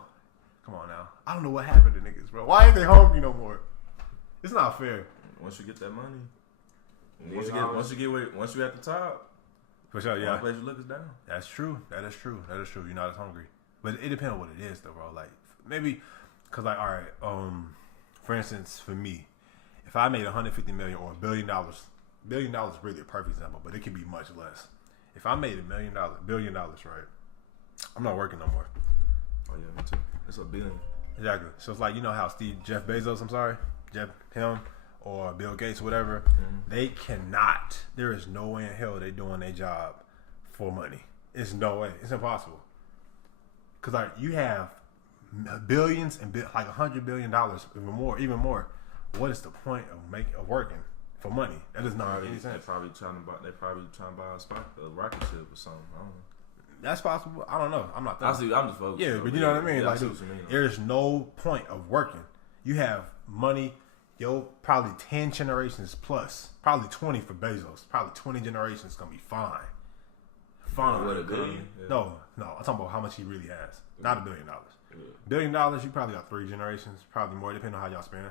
come on now. I don't know what happened to niggas, bro. Why ain't they hungry no more? It's not fair. Once you get that money, once you at the top, for sure, yeah. The place you look is down. That's true. That is true. You're not as hungry, but it depends on what it is, though, bro. Like maybe, cause like, all right, for instance, for me, if I made $150 million or $1 billion, $1 billion is really a perfect example, but it could be much less. If I made $1 billion, right? I'm not working no more. Oh yeah, me too. It's $1 billion. Exactly. So it's like, you know how Jeff Bezos, him or Bill Gates, whatever, they cannot. There is no way in hell they doing their job for money. It's no way. It's impossible. Cause like you have billions and like $100 billion, even more. What is the point of working for money? That does not make any sense. They're probably trying to buy a rocket ship or something. I don't know. That's possible. I don't know. I'm not. I'm just focused. Yeah, but you know what I mean. Like, dude, there's no point of working. You have money probably 10 generations plus, probably 20 for Bezos, probably 20 generations gonna be fine. Fine. What, $1 billion? Yeah. No, I'm talking about how much he really has. Not $1 billion. Yeah. $1 billion, you probably got 3 generations, probably more, depending on how y'all spend.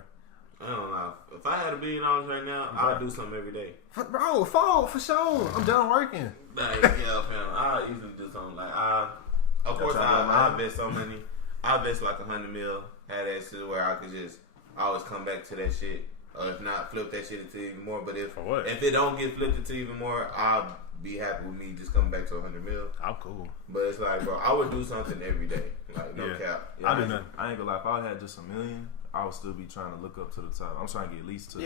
I don't know. If I had $1 billion right now, I'd do something every day. Bro, for sure. I'm done working. Like, yeah, fam. I'll easily do something. Like, of course, I invest some money. I invest like $100 million. Have that shit where I could just always come back to that shit. Or if not, flip that shit into even more. But if it don't get flipped into even more, I'll be happy with me just coming back to $100 million. I'm cool. But it's like, bro, I would do something every day. Like, no cap. Yeah, I do nothing. I ain't gonna lie. If I had just $1 million, I would still be trying to look up to the top. I'm trying to get at least to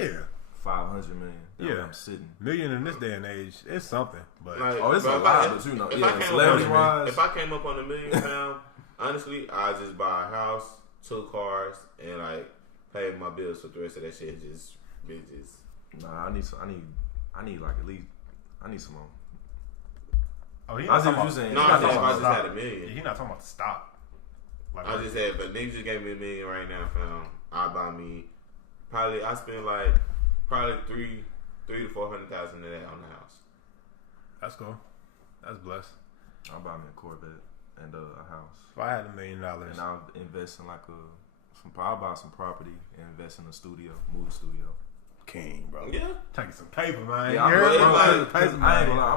500 million. That's I'm sitting. Million in this day and age, it's something. But like, it's a lot, but you know, celebrity wise. If I came up on $1 million pound, honestly, I'd just buy a house, 2 cars, and like pay my bills for the rest of that shit. Just bitches. Nah, I need like at least I need some more. Oh, I see what you're saying. No, I just had $1 million. He's not talking about the stop. Like, I just said, but niggas just gave me $1 million right now, fam. I buy me I spend like probably $300,000 to $400,000 of that on the house. That's cool. That's blessed. I'll buy me a Corvette and a house. If I had $1 million, and I'll invest in like I'll buy some property and invest in a studio, movie studio. King, bro. Yeah, taking some paper, man. Yeah, I ain't gonna lie.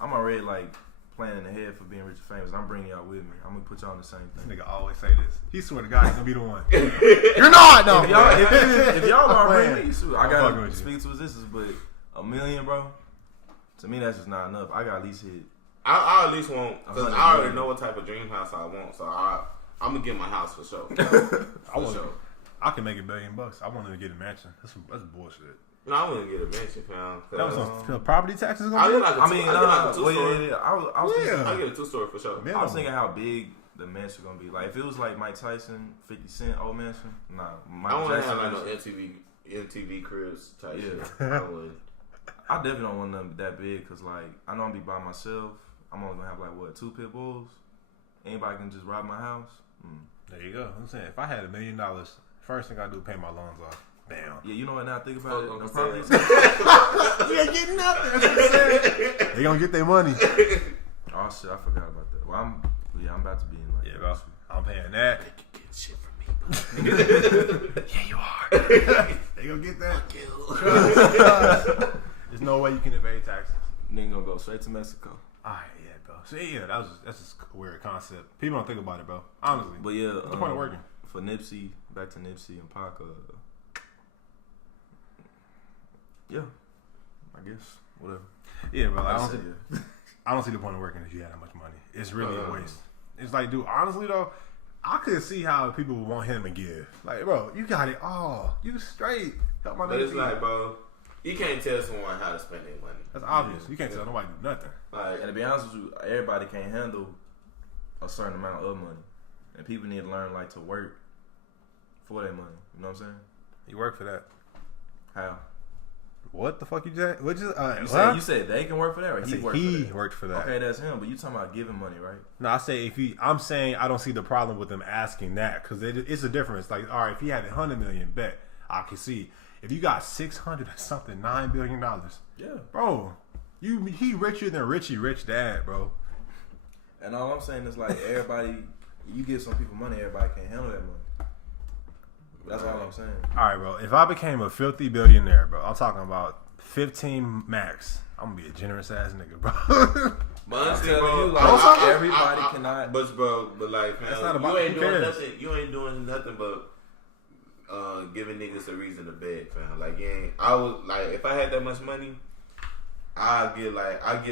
I'm already like planning ahead for being rich and famous. I'm bringing y'all with me. I'm gonna put y'all on the same thing. This nigga always say this. He swear to God he's gonna be the one. You're not, though. If y'all gonna bring me, I gotta speak to existence. But $1 million, bro. To me, that's just not enough. I gotta at least hit. I at least want, because I already know what type of dream house I want. So I'm gonna get my house for sure. I can make $1 billion. I wanted to get a mansion. That's bullshit. No, I wouldn't get a mansion, fam. That was some property taxes. I get like a two-story. I get a 2-story for sure. I was thinking how big the mansion gonna be. Like if it was like Mike Tyson, 50 Cent old mansion, nah. I don't want to have like no MTV cribs type shit. I would. I definitely don't want nothing that big because like I know I'm gonna be by myself. I'm only gonna have like 2 pit bulls. Anybody can just rob my house. There you go. I'm saying if I had $1 million, first thing I do is pay my loans off. Damn. Yeah, you know what? Now I think about it. The property you ain't getting nothing. They gonna get their money. Oh shit, I forgot about that. Well, I'm about to be in like. Yeah, bro. I'm paying that. They can get shit from me. Yeah, you are. They gonna get that. There's no way you can evade taxes. Nigga gonna go straight to Mexico. Alright, yeah, bro. See, yeah, that's just a weird concept. People don't think about it, bro. Honestly. But yeah, what's the point of working? For Nipsey, back to Nipsey and Pac. Yeah, I guess whatever. Yeah, bro. I don't see the point of working if you had that much money. It's really a waste. It's like, dude, honestly though, I could see how people would want him to give. Like, bro, you got it all. You straight. Help my nigga. But it's like, bro, you can't tell someone how to spend their money. That's obvious. You can't tell nobody do nothing. Like, and to be honest with you, everybody can't handle a certain amount of money, and people need to learn like to work for their money. You know what I'm saying? You work for that. How? What the fuck you said? You said they can work for that, or he worked for that. Okay, that's him. But you talking about giving money, right? No, I say I'm saying I don't see the problem with them asking that because it's a difference. Like, all right, if he had $100 million, bet I can see. If you got 600 or something, $9 billion, yeah, bro, he richer than Richie Rich Dad, bro. And all I'm saying is like everybody, you give some people money, everybody can't handle that money. That's all I'm saying. All right, bro. If I became a filthy billionaire, bro, I'm talking about 15 max. I'm gonna be a generous ass nigga, bro. But honestly, bro, you, like, everybody cannot. But like, man, that's not about, you ain't doing nothing. You ain't doing nothing but giving niggas a reason to beg, fam. Like, you ain't. I would like if I had that much money, I give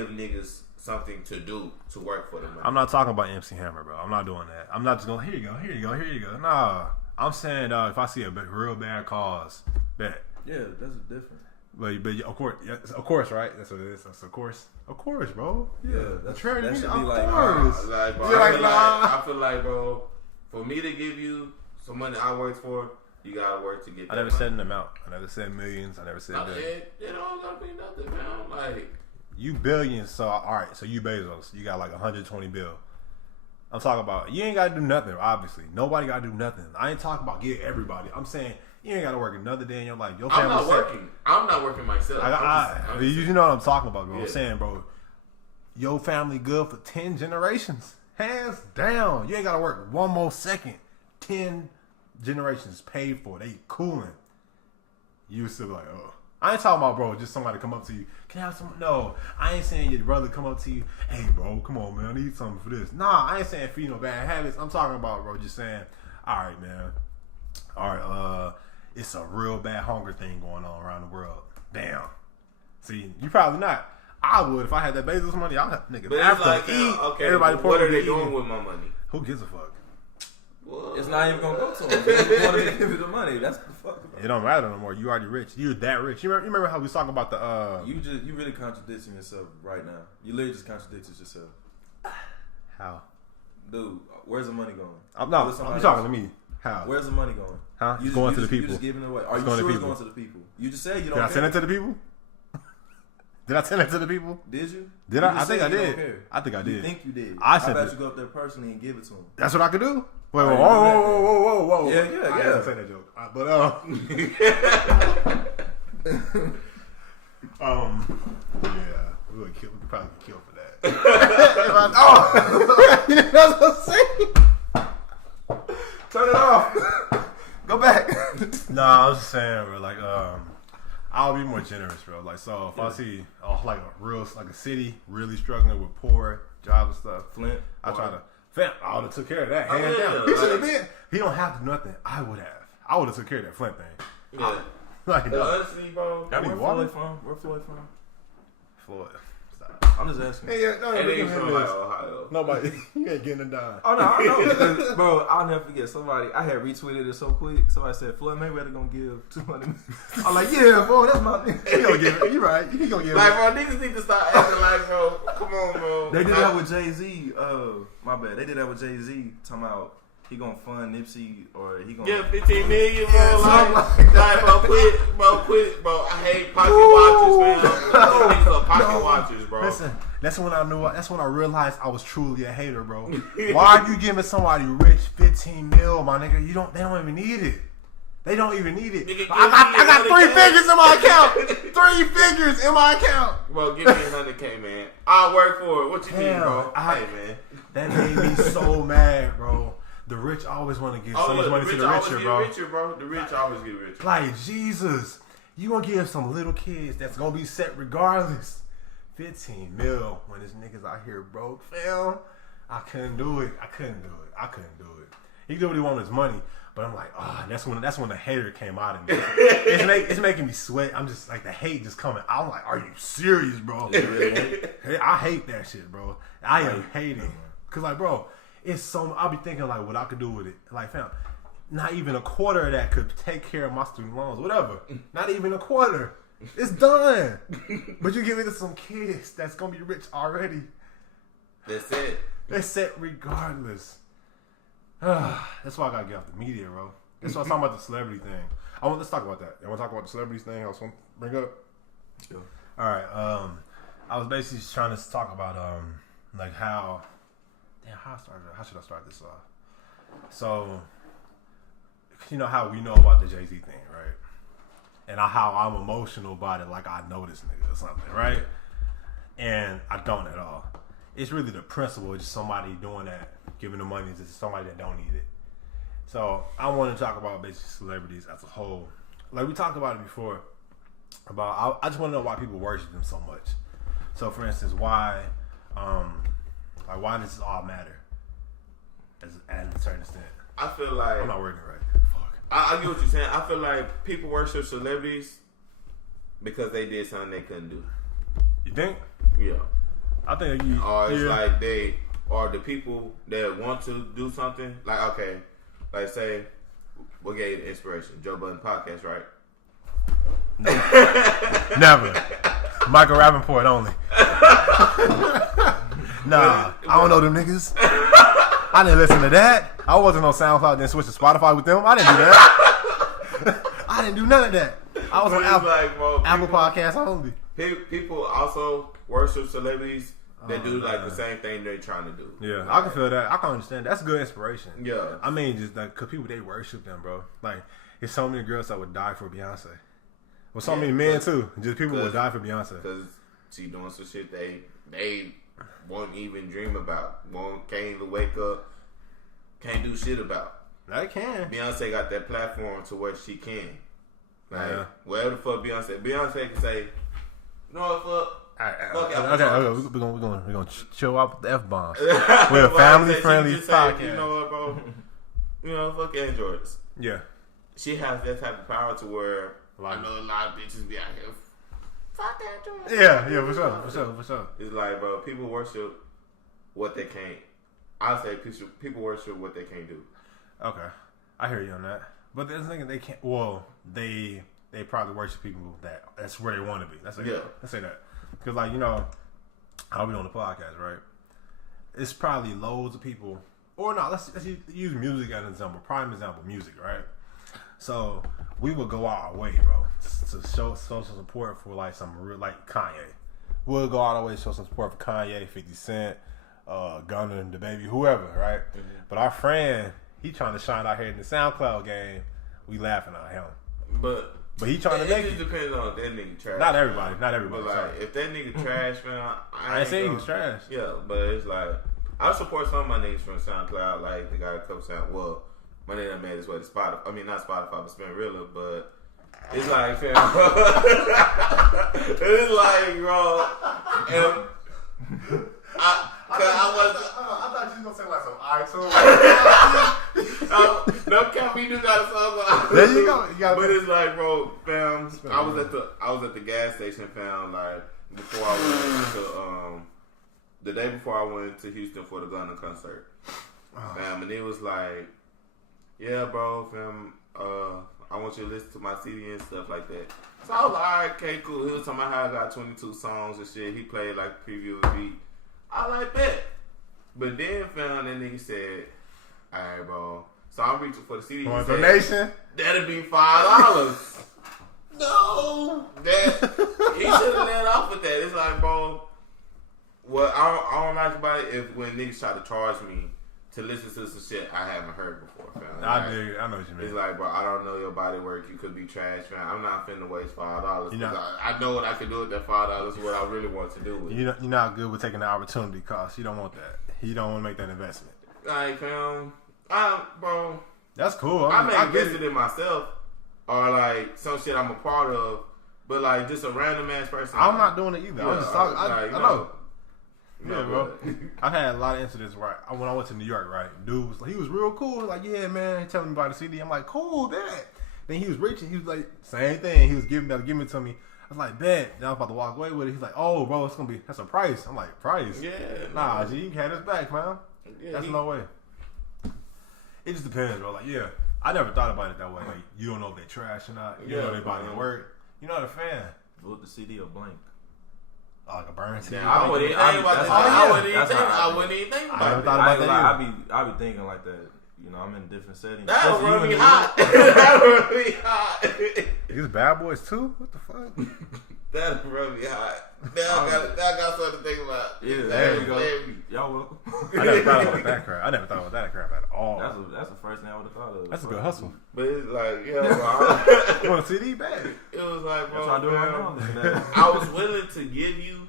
niggas something to do to work for the money. I'm not talking about MC Hammer, bro. I'm not doing that. I'm not just going. Here you go. Nah. I'm saying if I see a real bad cause, bet. Yeah, that's different. But of course, right? That's what it is. That's of course, bro. Yeah, that should be like, bro, I feel like, bro, for me to give you some money I worked for, you gotta work to get that. I never said an amount. I never said millions. I never said that. It don't gotta be nothing, man. Like, you billions. So all right. So you Bezos, you got like 120 bill. I'm talking about you ain't gotta do nothing. Obviously, nobody gotta do nothing. I ain't talking about get everybody. I'm saying You ain't gotta work another day in your life. Your I'm family not working. I'm not working myself. You know what I'm talking about, bro. Yeah. I'm saying, bro, your family good for 10 generations. Hands down. You ain't gotta work one more second. 10 generations paid for. They cooling. You still be like, oh. I ain't talking about, bro, just somebody come up to you. Can I have some? No. I ain't saying your brother come up to you. Hey, bro, come on, man. I need something for this. Nah, I ain't saying feed no bad habits. I'm talking about, bro, just saying, all right, man. All right, it's a real bad hunger thing going on around the world. Damn. See, you probably not. I would if I had that Bezos money. I'd have nigga. But it's like, okay, everybody what are they doing with my money? Who gives a fuck? Well, it's not even gonna go to them. They want to give you the money. That's the fuck. It don't matter no more. You already rich. You that rich. You remember how we was talking about the? You really contradicting yourself right now. You literally just contradicted yourself. How? Dude, where's the money going? I'm talking to me. How? Where's the money going? Huh? It's going to the people. You just giving it away. Are you sure it's going to the people? You just said you don't. Did I send it to the people? Did I send it to the people? Did you? Did I? I think I did. I think I did. You think you did? I sent bet you go up there personally and give it to them. That's what I could do. Wait, whoa. Yeah. I didn't say that joke. But yeah, we would probably get killed for that. You know what I'm saying? Turn it off. Go back. Nah, I was just saying, bro. Like, I'll be more generous, bro. Like, so if I see like a city really struggling with poor jobs and stuff, Flint, I try to. Fam, I would have took care of that. Hands down. He should have been. He don't have to do nothing. I would have. I would have took care of that Flint thing. Yeah. Like, honestly, bro. Where Floyd from? Where Floyd from? Floyd. Stop. I'm just asking. Hey, yeah, no, And then from like Ohio. Nobody. You ain't getting a dime. Oh no, I know. Bro, I'll never forget. Somebody, I had retweeted it so quick. Somebody said Floyd Mayweather gonna give $200. I'm like, yeah, bro, that's my nigga. He gonna give it. You right. He gonna give it. Like, bro, niggas need to start acting like, bro. Come on, bro. They did that with Jay-Z. My bad. They did that with Jay-Z. Talking about he gonna fund Nipsey or he gonna 15 million, bro. Like, bro, quit, bro. I hate pocket watches, man. Niggas are pocket watches, bro. Listen, that's when I knew. That's when I realized I was truly a hater, bro. Why are you giving somebody rich 15 mil, my nigga? They don't even need it. They don't even need it. Nigga, I got 3 figures in my account. 3 figures in my account. Bro, give me $100K, man. I'll work for it. What you need, bro? Hey, man. That made me so mad, bro. The rich always want to give so much money to the richer, bro. The rich always get richer. Like, Jesus, you gonna give some little kids that's gonna be set regardless 15 mil when this niggas out here broke, fam. I couldn't do it. He did what he wanted, his money, but I'm like, that's when the hater came out of me. It's making me sweat. I'm just like, the hate just coming. I'm like, are you serious, bro? I hate that shit, bro. I am hating, cause like, bro. It's so. I'll be thinking like what I could do with it. Like, fam, not even a quarter of that could take care of my student loans, whatever. Not even a quarter. It's done. But you give it to some kids that's gonna be rich already. That's it. They're set regardless. That's why I gotta get off the media, bro. That's why I'm talking about the celebrity thing. Let's talk about that. You want to talk about the celebrities thing? I was going to bring up. Sure. All right. I was basically just trying to talk about like how. Damn, how should I start this off? So, you know how we know about the Jay-Z thing, right? And how I'm emotional about it, like I know this nigga or something, right? And I don't at all. It's really the principle of just somebody doing that, giving the money to somebody that don't need it. So, I want to talk about basically celebrities as a whole. Like we talked about it before, I just want to know why people worship them so much. So, for instance, why does this all matter? At a certain extent. I feel like I'm not working right. Fuck. I get what you're saying. I feel like people worship celebrities because they did something they couldn't do. You think? Yeah. I think or it's like they or the people that want to do something. Like, okay, like say what gave the inspiration? Joe Budden podcast, right? No. Never. Michael Rappaport only. Nah, I don't know them niggas. I didn't listen to that. I wasn't on SoundCloud, then switch to Spotify with them. I didn't do that. I didn't do none of that. I was on Apple Podcasts only. People also worship celebrities that do like the same thing they're trying to do. Yeah, I can feel that. I can understand. That's good inspiration. Yeah. I mean, just like, cause people, they worship them, bro. Like, It's so many girls that would die for Beyonce. Well, so many men too. Just people would die for Beyonce because she doing some shit they won't even dream about. Can't even wake up. Can't do shit about. They can. Beyonce got that platform to where she can. Like, wherever the fuck Beyonce can say, you know what, fuck. Okay. We're gonna chill out with the F-bombs. We're a family-friendly podcast. You know what, bro? You know, fuck androids. Yeah. She has that type of power to where I know a lot of bitches be out here. Fuck androids. Yeah, for sure. It's like, bro, people worship what they can't. I say people worship what they can't do. Okay, I hear you on that. But the thing they can't. Well, they probably worship people that's where they want to be. Let's say that. Because, like, you know, I'll be on the podcast, right? It's probably loads of people, or not. Let's use music as an example. Prime example, music, right? So we would go out our way, bro, to show social support for like some real, like Kanye. We'll go out our way to show some support for Kanye, 50 Cent, Gunna, the Baby, whoever, right? Mm-hmm. But our friend, he trying to shine out here in the SoundCloud game. We laughing at him. But he trying to make it. It just depends on if that nigga trash. Not everybody. But like, if that nigga trash, man, I ain't saying he was trash. Yeah, but it's like, I support some of my niggas from SoundCloud. Like, they got a couple well, my nigga made his way to Spotify. I mean, not Spotify, but Spinrilla. But it's like, fam, it's like, bro. I thought you was gonna say like some iTunes. No cap, we do got a song on. There you go. But it's like, bro, fam. I was at the gas station, fam. Like before I went to the day before I went to Houston for the Gunna concert, fam. And it was like, yeah, bro, fam. I want you to listen to my CD and stuff like that. So I was like, alright, okay, cool. He was talking about how I got 22 songs and shit. He played like a preview of the beat. I like that. But then found that nigga said, alright, bro. So I'm reaching for the CD. Donation? That'd be $5. No. He should have let off with that. It's like, bro, what I don't like about it is when niggas try to charge me to listen to some shit I haven't heard before, fam. I know what you mean. It's like, bro, I don't know your body work. You could be trash, fam. I'm not finna waste $5. I know what I can do with that $5. What I really want to do with it. You're not good with taking the opportunity cost. You don't want that. You don't want to make that investment. Like, fam, bro. That's cool. I may invest it in myself or like some shit I'm a part of, but like just a random ass person. I'm not doing it either. I'm just talking. I know. Yeah, bro. I had a lot of incidents where when I went to New York, right? Dude was he was real cool. Like, yeah, man, he telling me about the CD. I'm like, cool, that. Then he was rich and he was like, same thing. He was giving it to me. I was like, bet. Then I was about to walk away with it. He's like, oh, bro, that's a price. I'm like, price? Yeah. Nah, G, you can have this back, man. Yeah, that's no way. It just depends, bro. Like, yeah, I never thought about it that way. Like, you don't know if they trash or not. You don't know if they body work. You're not a fan. Vote the CD or blank. Like a burn CD. I wouldn't even think about that. I wouldn't even think about that. I be thinking like that. You know, I'm in different settings. That would run me hot. That would run me hot. These bad boys too? What the fuck? That would run me hot. Now I got something to think about. Yeah, there you go. Y'all welcome. I never thought about that crap. At all. That's the first thing I would have thought of. That's a good hustle. But it's like, yeah, bro. You want a CD bag? It was like, bro, that's what I do right now. I was willing to give you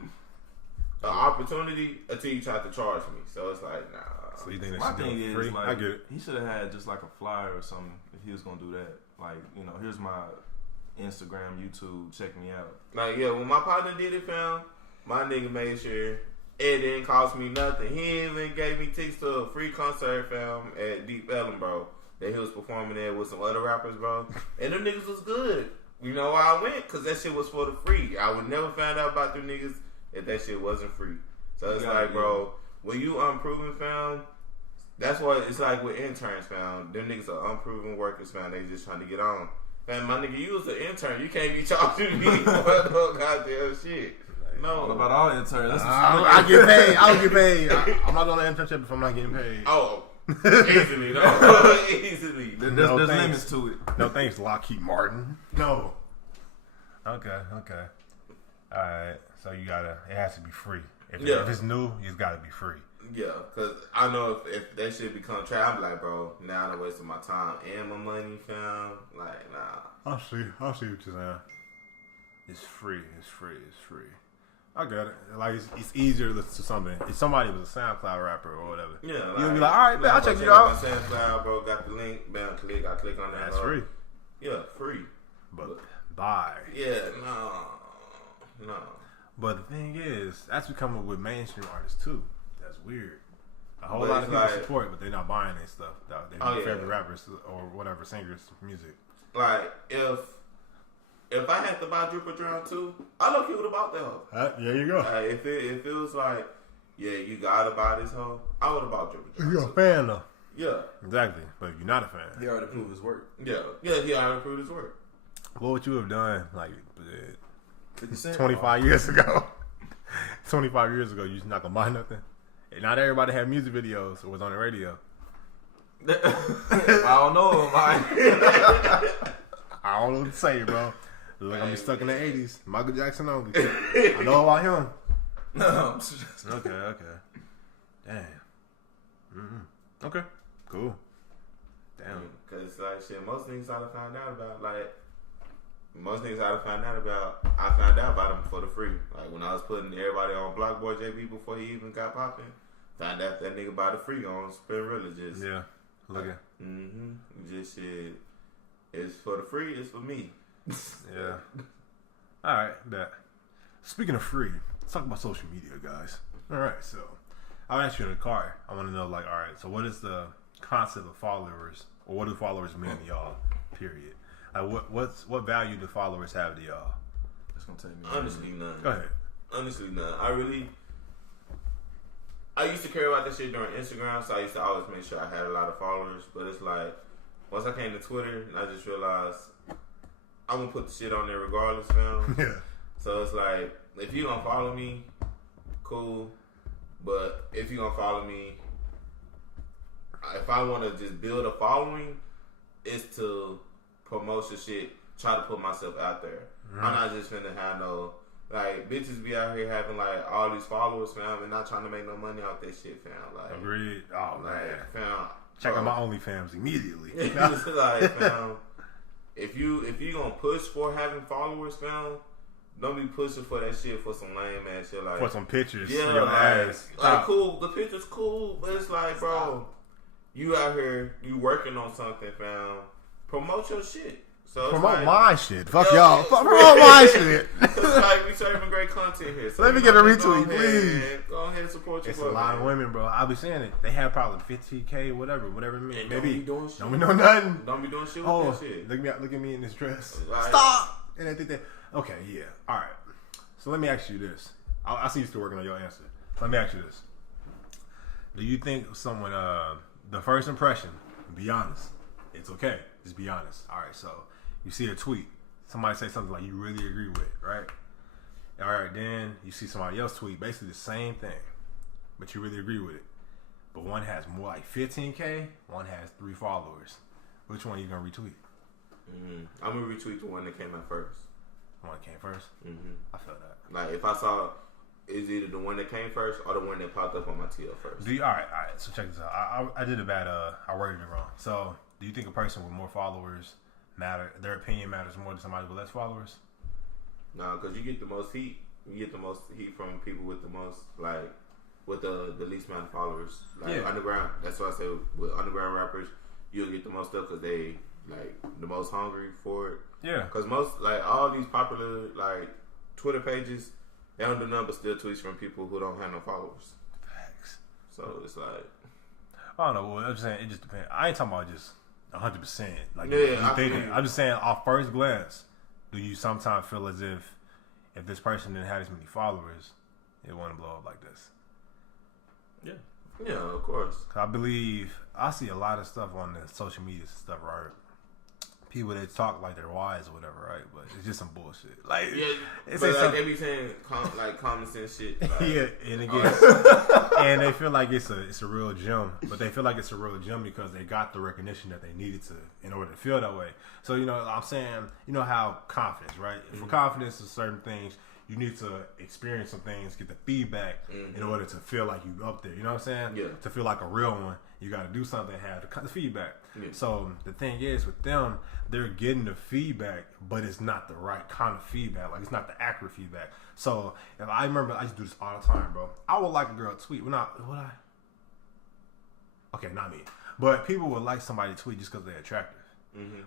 an opportunity until you tried to charge me. So it's like, nah. So you think that my thing is free? like, I get it. He should have had just like a flyer or something if he was gonna do that. Like, you know, here's my Instagram, YouTube, check me out. Like, yeah, when my partner did it, fam, my nigga made sure it didn't cost me nothing. He even gave me tickets to a free concert, fam, at Deep Ellum, bro. That he was performing there with some other rappers, bro. And them niggas was good. You know why I went? Because that shit was for the free. I would never find out about them niggas if that shit wasn't free. So it's like, bro, when you unproven, fam, that's what it's like with interns, fam. Them niggas are unproven workers, fam. They just trying to get on. Man, my nigga, you was an intern. You can't be charging me for no goddamn shit. No. All about all interns. I get paid. I'll get paid. I'm not doing an internship if I'm not getting paid. Oh, easily, no. Easily. There's limits to it. No thanks, Lockheed Martin. No. Okay. Alright. So it has to be free. If it's new, it's gotta be free. Yeah, because I know if that shit become trap, I'm like, bro, now I'm wasting my time and my money, fam. Like, nah. I see what you're saying. It's free. I got it. Like it's easier to listen to something. If somebody was a SoundCloud rapper or whatever, Yeah, you'll be like, all right, man, I'll check you out. My SoundCloud, bro, got the link, bam, I click on that. That's free. Yeah, free. But buy. Yeah, no. But the thing is, that's becoming with mainstream artists too. That's weird. A whole But lot of it's people like- support, but they're not buying their stuff. Their favorite rappers or whatever singers' music. Like, if I had to buy Drip or Drown too, I look would have bought that hoe. There you go. If it was like, yeah, you gotta buy this hoe, I would have bought Drip or Drown. You're a fan though. Yeah. Exactly. But if you're not a fan, He already proved his work. Yeah, he already proved his work. what would you have done like 50 Cent? 25 years ago? 25 years ago, you just not gonna buy nothing. And not everybody had music videos or was on the radio. I don't know. I don't know what to say, bro. Look, I'm stuck in the 80s. Michael Jackson only. I know about him. No. Okay. Damn. Okay. Cool. Damn. Cause like shit, most things I found out about, I found out about them for the free. Like when I was putting everybody on Block Boy JB before he even got popping, found out that nigga by the free on Spin Religious. Yeah. Look at. Just shit. It's for the free. It's for me. Yeah. All right. Bet. Speaking of free, let's talk about social media, guys. All right. So I'll ask you in the car. I want to know, like, all right. So what is the concept of followers, or what do followers mean to y'all? Period. Like, what value do followers have to y'all? It's gonna take me. Honestly, none. Go ahead. Honestly, none. I used to care about that shit during Instagram, so I used to always make sure I had a lot of followers. But it's like, once I came to Twitter, I just realized I'm gonna put the shit on there regardless, fam. Yeah. So it's like, if you gonna follow me, cool. But if you gonna follow me, if I want to just build a following, it's to promote your shit, try to put myself out there. I'm not just finna have no, like, bitches be out here having, like, all these followers, fam, and not trying to make no money off that shit, fam. Like, Agreed. Oh, man. like, fam. Check out my OnlyFans immediately. It's like, fam, if you gonna push for having followers, fam, don't be pushing for that shit for some lame ass shit. Like, For some pictures. yeah, Your like, ass. like cool. The picture's cool, but it's like, bro, you out here, you working on something, fam. Promote your shit. So it's Promote like, my shit. Fuck yo, y'all. it's Promote my shit. Cause like we serving great content here. So Let me you get a know, retweet, go ahead, please. Go ahead and support your It's boy, a lot of man. women, bro. I'll be saying it. They have probably 15K, whatever it means. And Maybe. don't be doing shit. Don't be doing nothing. Don't be doing shit with Oh, that shit. look at me in this dress. Like- Stop. And I think that. Okay, yeah. All right. So let me ask you this. I see you still working on your answer. Let me ask you this. Do you think someone, the first impression, be honest. It's okay. Just be honest. All right. So you see a tweet. Somebody say something like you really agree with, right? All right. Then you see somebody else tweet basically the same thing, but you really agree with it. But one has more like 15K. One has 3 followers. Which one are you gonna retweet? I'm gonna retweet the one that came out first. The one that came first. I feel that. Like if I saw, it's either the one that came first or the one that popped up on my TL first. All right. So check this out. I did a bad. I worded it wrong. So, do you think a person with more followers matter? Their opinion matters more than somebody with less followers? No, because you get the most heat. You get the most heat from people with the most, like, with the least amount of followers. Like Yeah. underground. That's why I say with underground rappers, you'll get the most stuff because they like the most hungry for it. Yeah. Because most, like, all these popular, like, Twitter pages, they don't do nothing but steal tweets from people who don't have no followers. Facts. So it's like, I don't know. Well, I'm just saying it just depends. I ain't talking about just 100%. Like, Yeah, you I think feel it. you. I'm just saying, off first glance, do you sometimes feel as if this person didn't have as many followers, it wouldn't blow up like this? yeah, of course. 'Cause I believe I see a lot of stuff on the social media stuff, right? People that talk like they're wise or whatever, right? But it's just some bullshit. Like, Yeah, it's but like something. they be saying like common sense shit. Like, Yeah, and again, and they feel like it's a real gem, but they feel like it's a real gem because they got the recognition that they needed to in order to feel that way. So I'm saying, how confidence, right? For confidence in certain things, you need to experience some things, get the feedback in order to feel like you up there. You know what I'm saying? Yeah. To feel like a real one, you got to do something, have the feedback. Yeah. So the thing is with them, they're getting the feedback, but it's not the right kind of feedback. Like it's not the accurate feedback. So if I remember, I used to do this all the time, bro. I would like a girl tweet. Would I? Okay, not me. But people would like somebody to tweet just because they're attractive.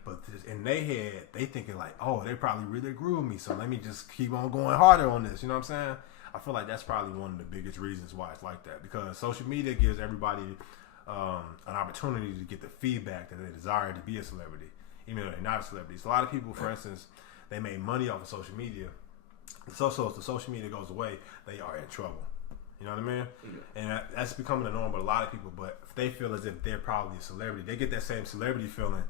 But in their head, they thinking like, oh, they probably really agree with me, so let me just keep on going harder on this. You know what I'm saying? I feel like that's probably one of the biggest reasons why it's like that, because social media gives everybody an opportunity to get the feedback that they desire to be a celebrity, even though they're not a celebrity. So a lot of people, for instance, they made money off of social media. So if the social media goes away, they are in trouble. You know what I mean? Yeah. And that's becoming the norm with a lot of people. But if they feel as if they're probably a celebrity, they get that same celebrity feeling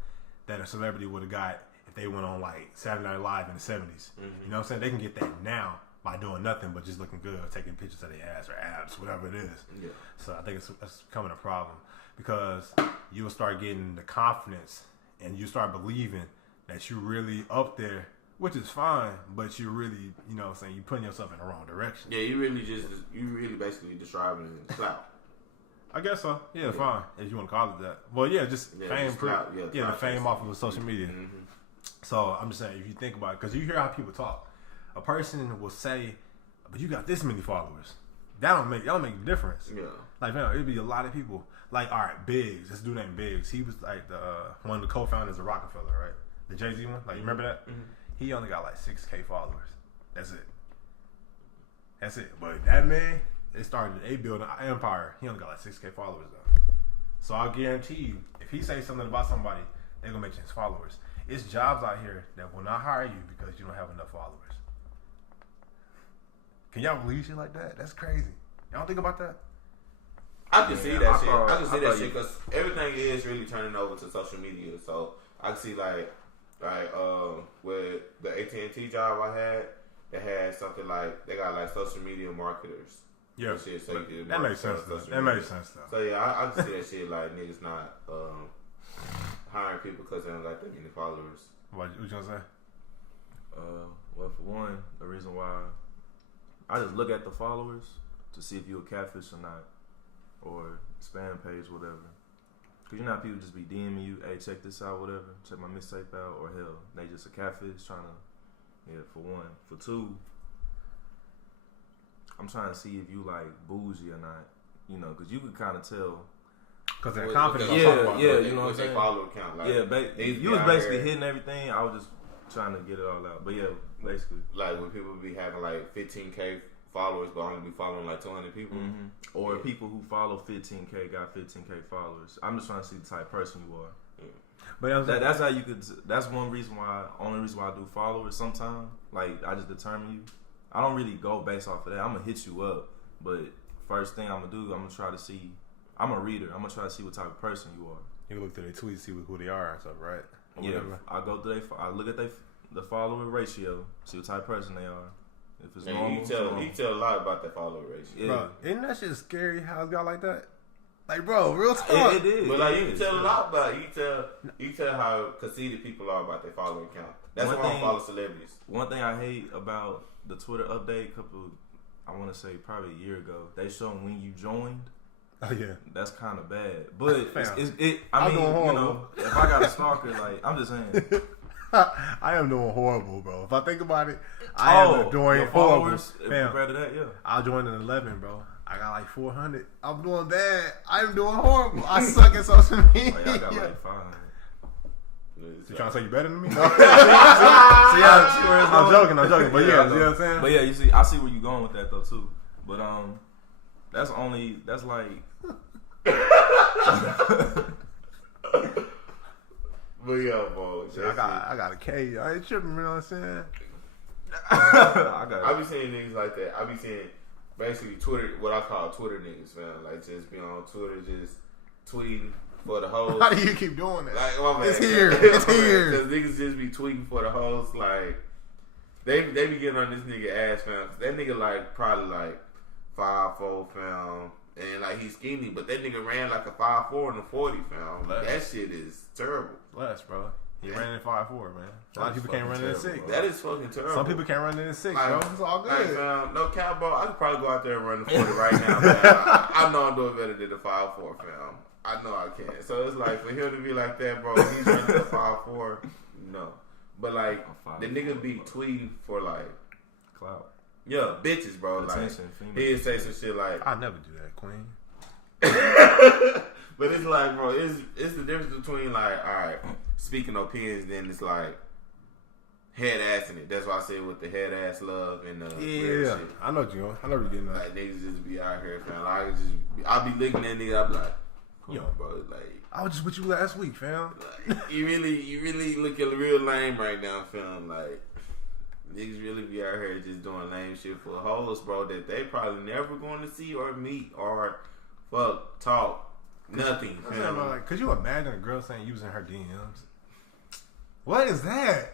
that a celebrity would have got if they went on like Saturday Night Live in the 70s. You know what I'm saying? They can get that now by doing nothing but just looking good, or taking pictures of their ass or abs, whatever it is. Yeah. So I think it's becoming a problem, because you will start getting the confidence and you start believing that you're really up there, which is fine, but you're really, you know what I'm saying, you're putting yourself in the wrong direction. Yeah, you really basically describing clout. I guess so. Yeah, fine. If you want to call it that. Well, yeah, just fame. Just clout, the fame off of social media. So I'm just saying, if you think about it, because you hear how people talk, a person will say, "But you got this many followers." That don't make a difference. Yeah. Like, man, it'd be a lot of people. Like, all right, Biggs. This dude named Biggs. He was like the one of the co-founders of Rockefeller, right? The Jay-Z one. Like, you remember that? He only got like 6K followers. That's it. But that man, they building an empire. He only got like 6K followers though. So I'll guarantee you, if he says something about somebody, they're gonna mention his followers. It's jobs out here that will not hire you because you don't have enough followers. Can y'all believe shit like that? That's crazy. Y'all think about that? I can see that shit. I can see that shit because everything is really turning over to social media. So I can see like with the AT&T job I had, they had something like they got like social media marketers. Yeah, shit, so that makes sense. That makes sense though. So yeah, I can see that shit like niggas not hiring people because they don't got that many followers. What you gonna say? Well, for one, the reason why I just look at the followers to see if you a catfish or not, or spam page, whatever. Cause you know how people just be DMing you, hey, check this out, whatever, check my mixtape out, or hell, they just a catfish trying to, for one. For two, I'm trying to see if you like bougie or not, you know, cause you could kind of tell. Cause they're confident. You know what I'm saying? Follower count, like, you was basically hitting everything. I was just trying to get it all out, but yeah, basically. Like when people be having like 15K followers, but only be following like 200 people, or people who follow 15K got 15K followers. I'm just trying to see the type of person you are. But that's how you could. That's one reason why. Only reason why I do followers sometimes. Like I just determine you. I don't really go based off of that. I'm gonna hit you up, but first thing I'm gonna do, I'm gonna try to see. I'm a reader. I'm gonna try to see what type of person you are. You look through their tweets, see who they are and stuff, right? Or whatever. I go through I look at the follower ratio, see what type of person they are. If it's normal, you tell a lot about that follower ratio. Yeah. Bro, isn't that shit scary how it's got like that? Like, bro, real talk. It is. But like, you can tell a lot about it. You tell how conceited people are about their follower count. That's why I don't follow celebrities. One thing I hate about the Twitter update, I want to say probably a year ago, they showed when you joined. Oh yeah, that's kind of bad. But I mean, you know, if I got a stalker, like I'm just saying. I am doing horrible, bro. If I think about it, I am doing horrible. Compared to that, yeah. I joined in 11, bro. I got like 400. I'm doing bad. I am doing horrible. I suck at social media. Oh, yeah, I got like 500. You trying to say you better than me? No. I'm joking. But yeah, you know what I'm saying? But yeah, you see, I see where you're going with that though too. But that's like. But yeah, bro. I got a K. I ain't tripping, you know what I'm saying? I be seeing niggas like that. I be seeing basically Twitter, what I call Twitter niggas, man. Like just be on Twitter, just tweeting for the hoes. How do you keep doing that? Like, my man. It's here. Because niggas just be tweeting for the hoes. Like they be getting on this nigga ass, fam. That nigga like probably like 5'4", fam. And like he's skinny, but that nigga ran like a 5'4" and a 40, fam. That shit is terrible. Less, bro. He ran in 5'4", man. A lot of people can't run in 6. That is fucking terrible. Some people can't run in 6, bro. It's all good. No cap, bro. I could probably go out there and run the 40 right now, man. I know I'm doing better than the 5'4", fam. I know I can. So it's like, for him to be like that, bro, he's running the 5'4", no. But, like, the nigga be tweeting for, like... Clout. Yeah, bitches, bro. Attention, like, he'd say some shit like... I never do that, queen. But it's like, bro, it's the difference between, like, all right, speaking opinions, then it's like head assing it. That's why I said with the head ass love and real shit. I know you. I know you're getting that. Like, niggas just be out here, fam. Like, I'll be licking that nigga. I'll be like, come on, bro. Like, I was just with you last week, fam. Like, you really looking real lame right now, fam. Like, niggas really be out here just doing lame shit for hoes, bro, that they probably never going to see or meet or fuck, talk. Nothing. Like, could you imagine a girl saying using her DMs? What is that?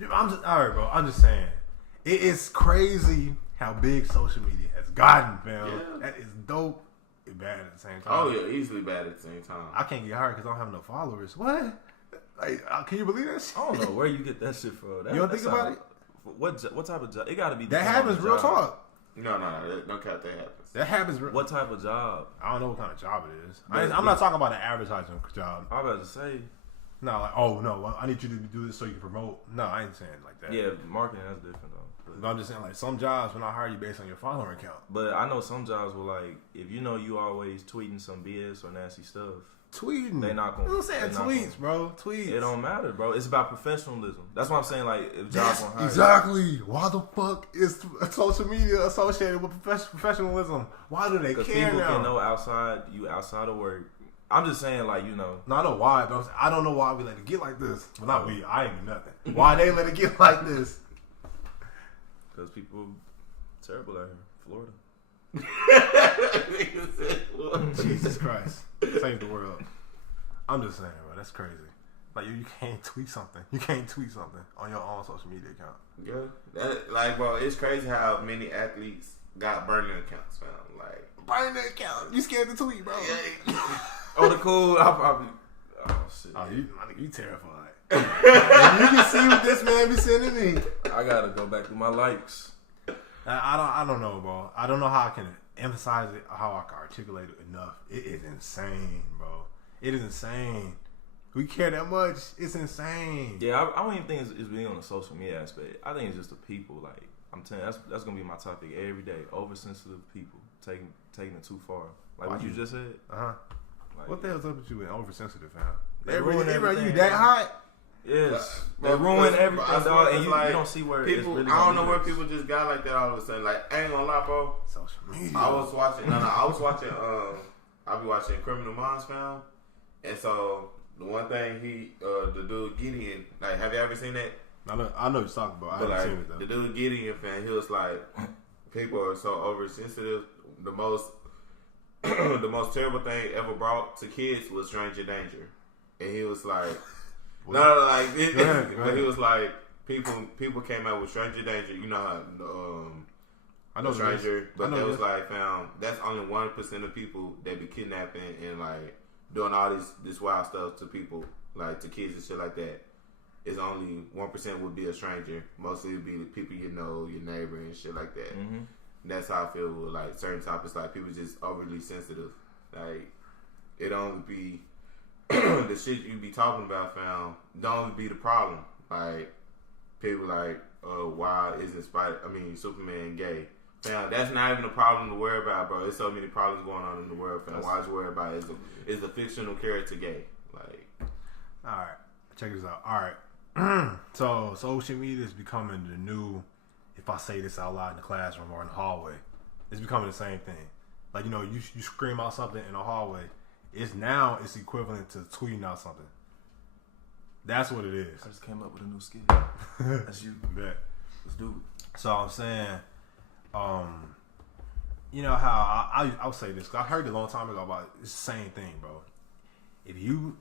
Alright, bro. I'm just saying. It is crazy how big social media has gotten, fam. Yeah. That is dope and bad at the same time. Oh, yeah. Easily bad at the same time. I can't get hired because I don't have no followers. What? Like, can you believe that shit? I don't know where you get that shit from. You don't think about it? What type of job? It got to be. That happens real talk. No, cap, that happens. That happens. What type of job? I don't know what kind of job it is. I'm not talking about an advertising job. I was about to say. No, like, oh no, well, I need you to do this so you can promote. No, I ain't saying it like that. Yeah, marketing, that's different though. But I'm just saying, like, some jobs when I hire you based on your follower count. But I know some jobs will, like, if you know you always tweeting some BS or nasty stuff. Tweeting. They not gonna. I'm saying tweets, bro. Tweets. It don't matter, bro. It's about professionalism. That's what I'm saying. Like, if jobs won't hire. Exactly. Why the fuck is social media associated with professionalism? Why do they care now? Because people can know outside of work. I'm just saying, like, you know. No, I know why, but I don't know why we let it get like this. Well, not we. I ain't do nothing. Why they let it get like this? Because people terrible out here. Florida. Jesus Christ. Save the world. I'm just saying, bro. That's crazy. Like, you can't tweet something. You can't tweet something on your own social media account. Yeah. Like, bro, it's crazy how many athletes got burner accounts, fam. Like, burner account. You scared to tweet, bro. Yeah. Oh, the cool. I'll probably. Oh, shit. Oh, you terrified. You can see what this man be sending me. I gotta go back to my likes. I don't know, bro. I don't know how I can emphasize it, how I can articulate it enough. It is insane, bro. It is insane. We care that much. It's insane. Yeah, I don't even think it's really on the social media aspect. I think it's just the people. Like, I'm telling you, that's gonna be my topic every day. Oversensitive people taking it too far. Like what you just said. Like, what the hell's up with you and oversensitive, fam? They ruin everything. You that hot? Yes, they ruin everything, dog, and you don't see where people, it's really. I don't know where people just got like that all of a sudden. Like, I ain't gonna lie, bro. Social media. I was watching. I be watching Criminal Minds, fam. And so the one thing the dude Gideon, like, have you ever seen that? I know what you're talking about. I haven't seen it though. The dude Gideon, fam, he was like, people are so oversensitive. The most terrible thing ever brought to kids was stranger danger, and he was like. But he was like, people came out with stranger danger. You know how I know stranger, but that was like found. That's only 1% of people that be kidnapping and like doing all this wild stuff to people, like to kids and shit like that. It's only 1% would be a stranger. Mostly it'd be the people you know, your neighbor and shit like that. Mm-hmm. That's how I feel with like certain topics. Like people just overly sensitive. Like it only be. The shit you be talking about, fam, don't be the problem. Like people like, why isn't Superman gay? Fam, that's not even a problem to worry about, bro. There's so many problems going on in the world, fam. Why would you worry about is a fictional character gay? Like, all right, check this out. All right, so social media is becoming the new. If I say this out loud in the classroom or in the hallway, it's becoming the same thing. Like, you know, you scream out something in the hallway. It's equivalent to tweeting out something. That's what it is. I just came up with a new skill. That's you. Bet. Let's do it. So I'm saying, you know how I'll say this. 'Cause I heard it a long time ago about it's the same thing, bro. If you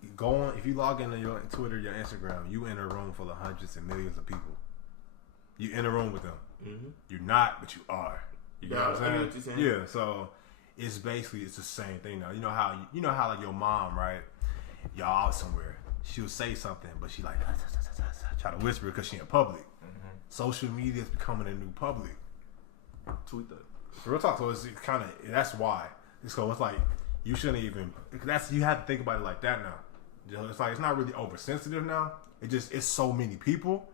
log into your Twitter, your Instagram, you in a room full of hundreds and millions of people. You in a room with them. Mm-hmm. You're not, but you are. You know what I'm saying? I know what you're saying. Yeah. So. It's the same thing now. You know how like your mom, right? Y'all out somewhere. she'll say something, but she like try to whisper because she in public. Mm-hmm. Social media is becoming a new public. Tweet that. Real talk. So it's kind of that's why. So it's like you shouldn't even. That's you have to think about it like that now. It's like it's not really oversensitive now. It's so many people.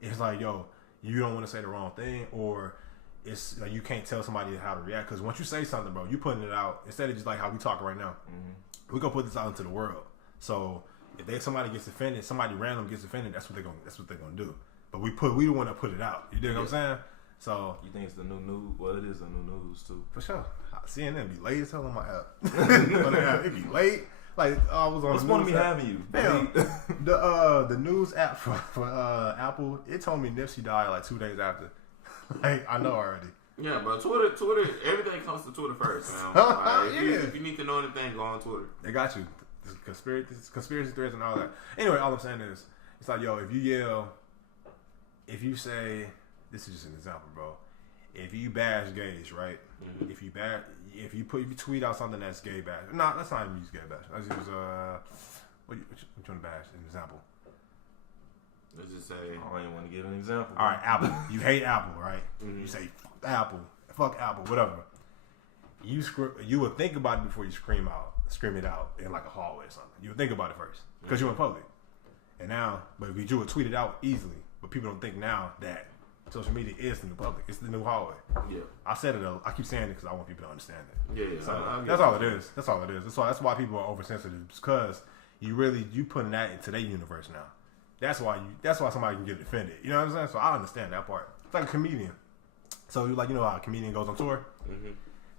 It's like yo, you don't want to say the wrong thing, or it's like you can't tell somebody how to react because once you say something, bro, you putting it out instead of just like how we talking right now. Mm-hmm. We gonna put this out into the world. So if somebody gets offended, somebody random gets offended, that's what they're gonna do. But we the one that put it out. You dig what I'm saying? So you think it's the new news? Well, it is the new news too. For sure. CNN be late as hell on my app. It be late. Like I was on. What's the point of me having you? Damn. The news app for Apple, it told me Nipsey died like 2 days after. Like I know already. Yeah, bro. Twitter. Everything comes to Twitter first, man. Like, if you need to know anything, go on Twitter. They got you. Conspiracy threads and all that. Anyway, all I'm saying is, it's like, yo, if you say, this is just an example, bro. If you bash gays, right? Mm-hmm. If you tweet out something that's gay bash. No, let's not even use gay bash. Let's use what you want to bash? An example. Let's just say. I don't even want to give an example. All right, Apple. You hate Apple, right? Mm-hmm. You say fuck Apple, whatever. You would think about it before you scream it out in like a hallway or something. You would think about it first because you're in public. And now, but if you would tweet it out easily, but people don't think now that social media is the new public. It's the new hallway. Yeah, I said it. I keep saying it because I want people to understand it. Yeah. So that's all it is. That's all it is. That's why people are oversensitive because you putting that into their universe now. That's why somebody can get offended. You know what I'm saying? So I understand that part. It's like a comedian. So how a comedian goes on tour. Mm-hmm.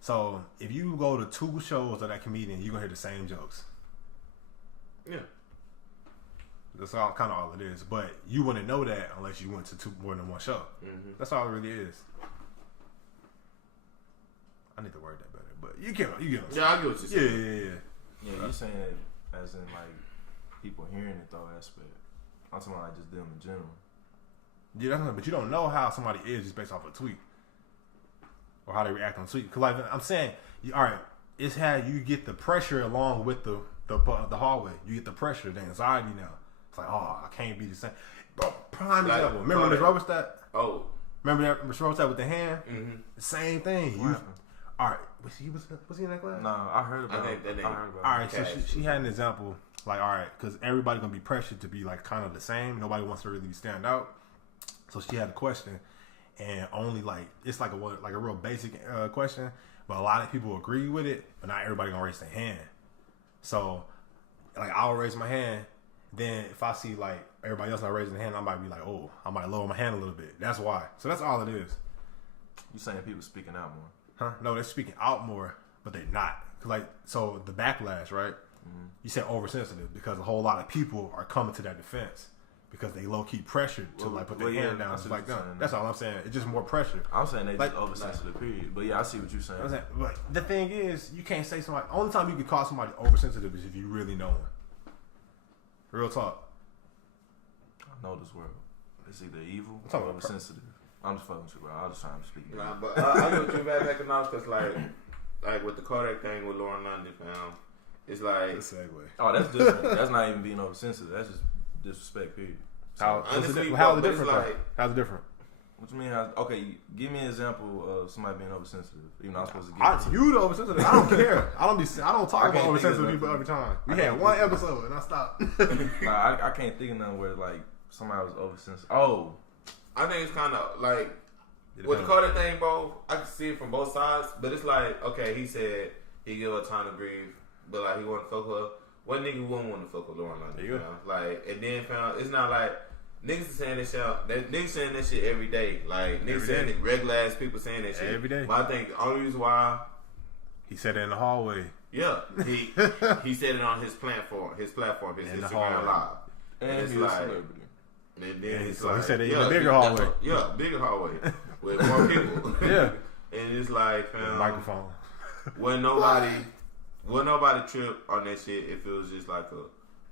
So if you go to 2 shows of that comedian, you're gonna hear the same jokes. Yeah. That's all it is. But you wouldn't know that unless you went to more than one show. Mm-hmm. That's all it really is. I need to word that better, but you get what I'm saying. Yeah, I get what you're saying. Yeah, you're saying it as in like people hearing it though aspect. I'm talking about like just them in general. Yeah, but you don't know how somebody is just based off a tweet. Or how they react on tweet. Because like I'm saying, all right, it's how you get the pressure along with the hallway. You get the pressure, the anxiety now. It's like, oh, I can't be the same. Bro, prime example. Remember when this rubber stat? Oh. Remember that rubber stat with the hand? Mm-hmm. The same thing. All right. Was he in that class? No, I heard about it. All right, so she had an example. Like, all right, because everybody going to be pressured to be like kind of the same. Nobody wants to really stand out. So she had a question. And only like it's like a real basic question, but a lot of people agree with it, but not everybody gonna raise their hand. So like I'll raise my hand, then if I see like everybody else not raising their hand, I might be like, oh, I might lower my hand a little bit. That's why. So that's all it is. You saying people speaking out more? Huh? No, they're speaking out more, but they're not. Like so the backlash, right? Mm-hmm. You said oversensitive because a whole lot of people are coming to that defense. Because they low key pressured to like put their hand down. Like that's all I'm saying. It's just more pressure. I'm saying they like, just oversensitive. Period. But yeah, I see what you're saying. But the thing is, you can't say somebody. Only time you can call somebody oversensitive is if you really know them. Real talk. I know this world. It's either evil or oversensitive. I'm just fucking with you, bro. I was just trying to speak. Nah, but I know what you backing off because like with the Kodak thing with Lauren London, fam, it's like a segue. Oh, that's different. That's not even being oversensitive. That's just disrespect, period. How's it different? How's it different? What you mean? Okay, give me an example of somebody being oversensitive. Even though I'm supposed to get you the oversensitive. I don't care. I don't talk about oversensitive people every time. We had one episode and I stopped. I can't think of nothing where like somebody was oversensitive. Oh, I think it's kind of like with the Kodak thing, bro. I can see it from both sides, but it's like okay, he said he give her time to breathe, but like he want to fuck her. What nigga wouldn't want to fuck with Lauren London? You know? Like, and then found it's not like niggas saying that shit. Niggas saying that shit every day. Like niggas saying it, regular ass people saying that shit every day. But I think the only reason why he said it in the hallway. Yeah, he said it on his platform, his Instagram Live, and it's like, celebrity. And then it's so like, he said it in the bigger hallway. Bigger hallway with more people. Yeah, and it's like microphone. When nobody trip on that shit if it was just like a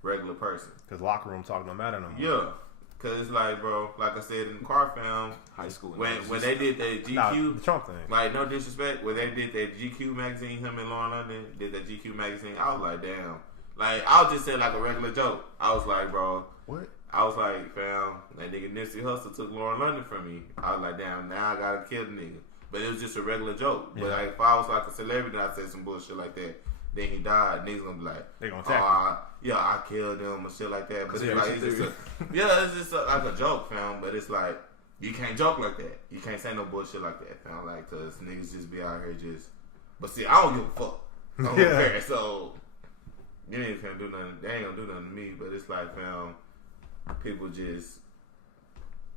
regular person. Because locker room talk don't matter no more. Yeah. Because it's like, bro, like I said in the car film, high school. When they did that GQ, the Trump thing. Like, no disrespect, when they did that GQ magazine, him and Lauren London did that GQ magazine, I was like, damn, Like, I was just saying like a regular joke. I was like, bro. What? I was like, fam, that nigga Nipsey Hussle took Lauren London from me. I was like, damn, now I gotta kill the nigga. But it was just a regular joke. Yeah. But like, if I was like a celebrity and I said some bullshit like that, then he died, niggas gonna be like, they gonna attack I killed him and shit like that. But it's like, it's just like a joke, fam. But it's like, you can't joke like that. You can't say no bullshit like that, fam. Like, cause niggas just be out here just. But see, I don't give a fuck. I don't care. So, you niggas can't do nothing. They ain't gonna do nothing to me. But it's like, fam, people just.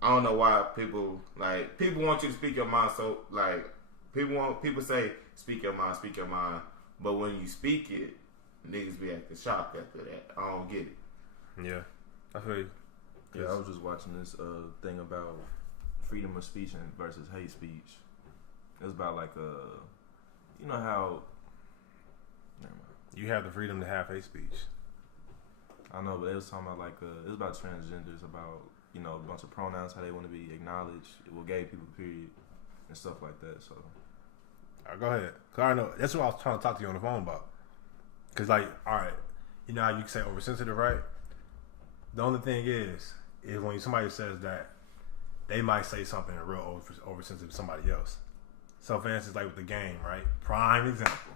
I don't know why people want you to speak your mind. So like, people say speak your mind. But when you speak it, niggas be acting shocked after that. I don't get it. Yeah, I feel you. Yeah, I was just watching this thing about freedom of speech versus hate speech. It was about like you know how. Never mind. You have the freedom to have hate speech. I know, but it was talking about like it was about transgenders, about a bunch of pronouns, how they want to be acknowledged, gay people, period, and stuff like that. So, go ahead. Cause I know that's what I was trying to talk to you on the phone about. Cause like, all right, you know how you can say oversensitive, right? The only thing is when somebody says that, they might say something real oversensitive to somebody else. So, for instance, like with the game, right? Prime example.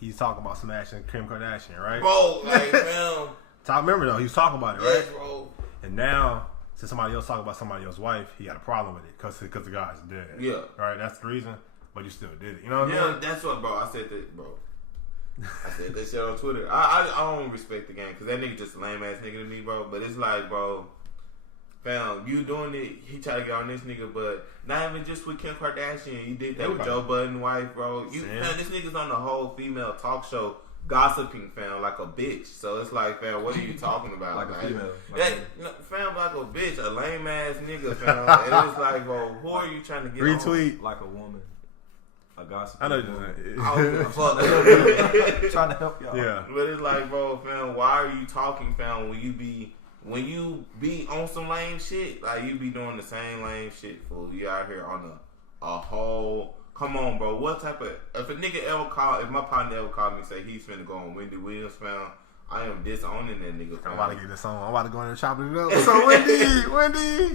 He's talking about smashing Kim Kardashian, right? Bro, like, fam. Remember though, he was talking about it, right? Yes, bro. And now, since somebody else talking about somebody else's wife, he got a problem with it because the guy's dead. Yeah. Right? That's the reason. But you still did it. You know what I mean? Yeah, that's what, bro. I said that, bro. I said that shit on Twitter. I don't respect the game because that nigga just a lame ass nigga to me, bro. But it's like, bro, fam, you doing it. He tried to get on this nigga, but not even just with Kim Kardashian. You did that with Joe Budden's wife, bro. Fam, this nigga's on the whole female talk show. Gossiping, fam, like a bitch. So it's like, fam, what are you talking about? Like a female. Fam, like a bitch, a lame ass nigga, fam. And it's like, bro, who are you trying to get retweet on? Like a woman. A gossip. I know you're trying to help y'all. Yeah. But it's like, bro, fam, why are you talking, fam, when you be on some lame shit? Like, you be doing the same lame shit, fool. You out here on a whole. Come on, bro. What type of... If my partner ever called me and say he's finna go on Wendy Williams, fam, I am disowning that nigga, fam. I'm about to get this on. I'm about to go in and chop it up. So, Wendy!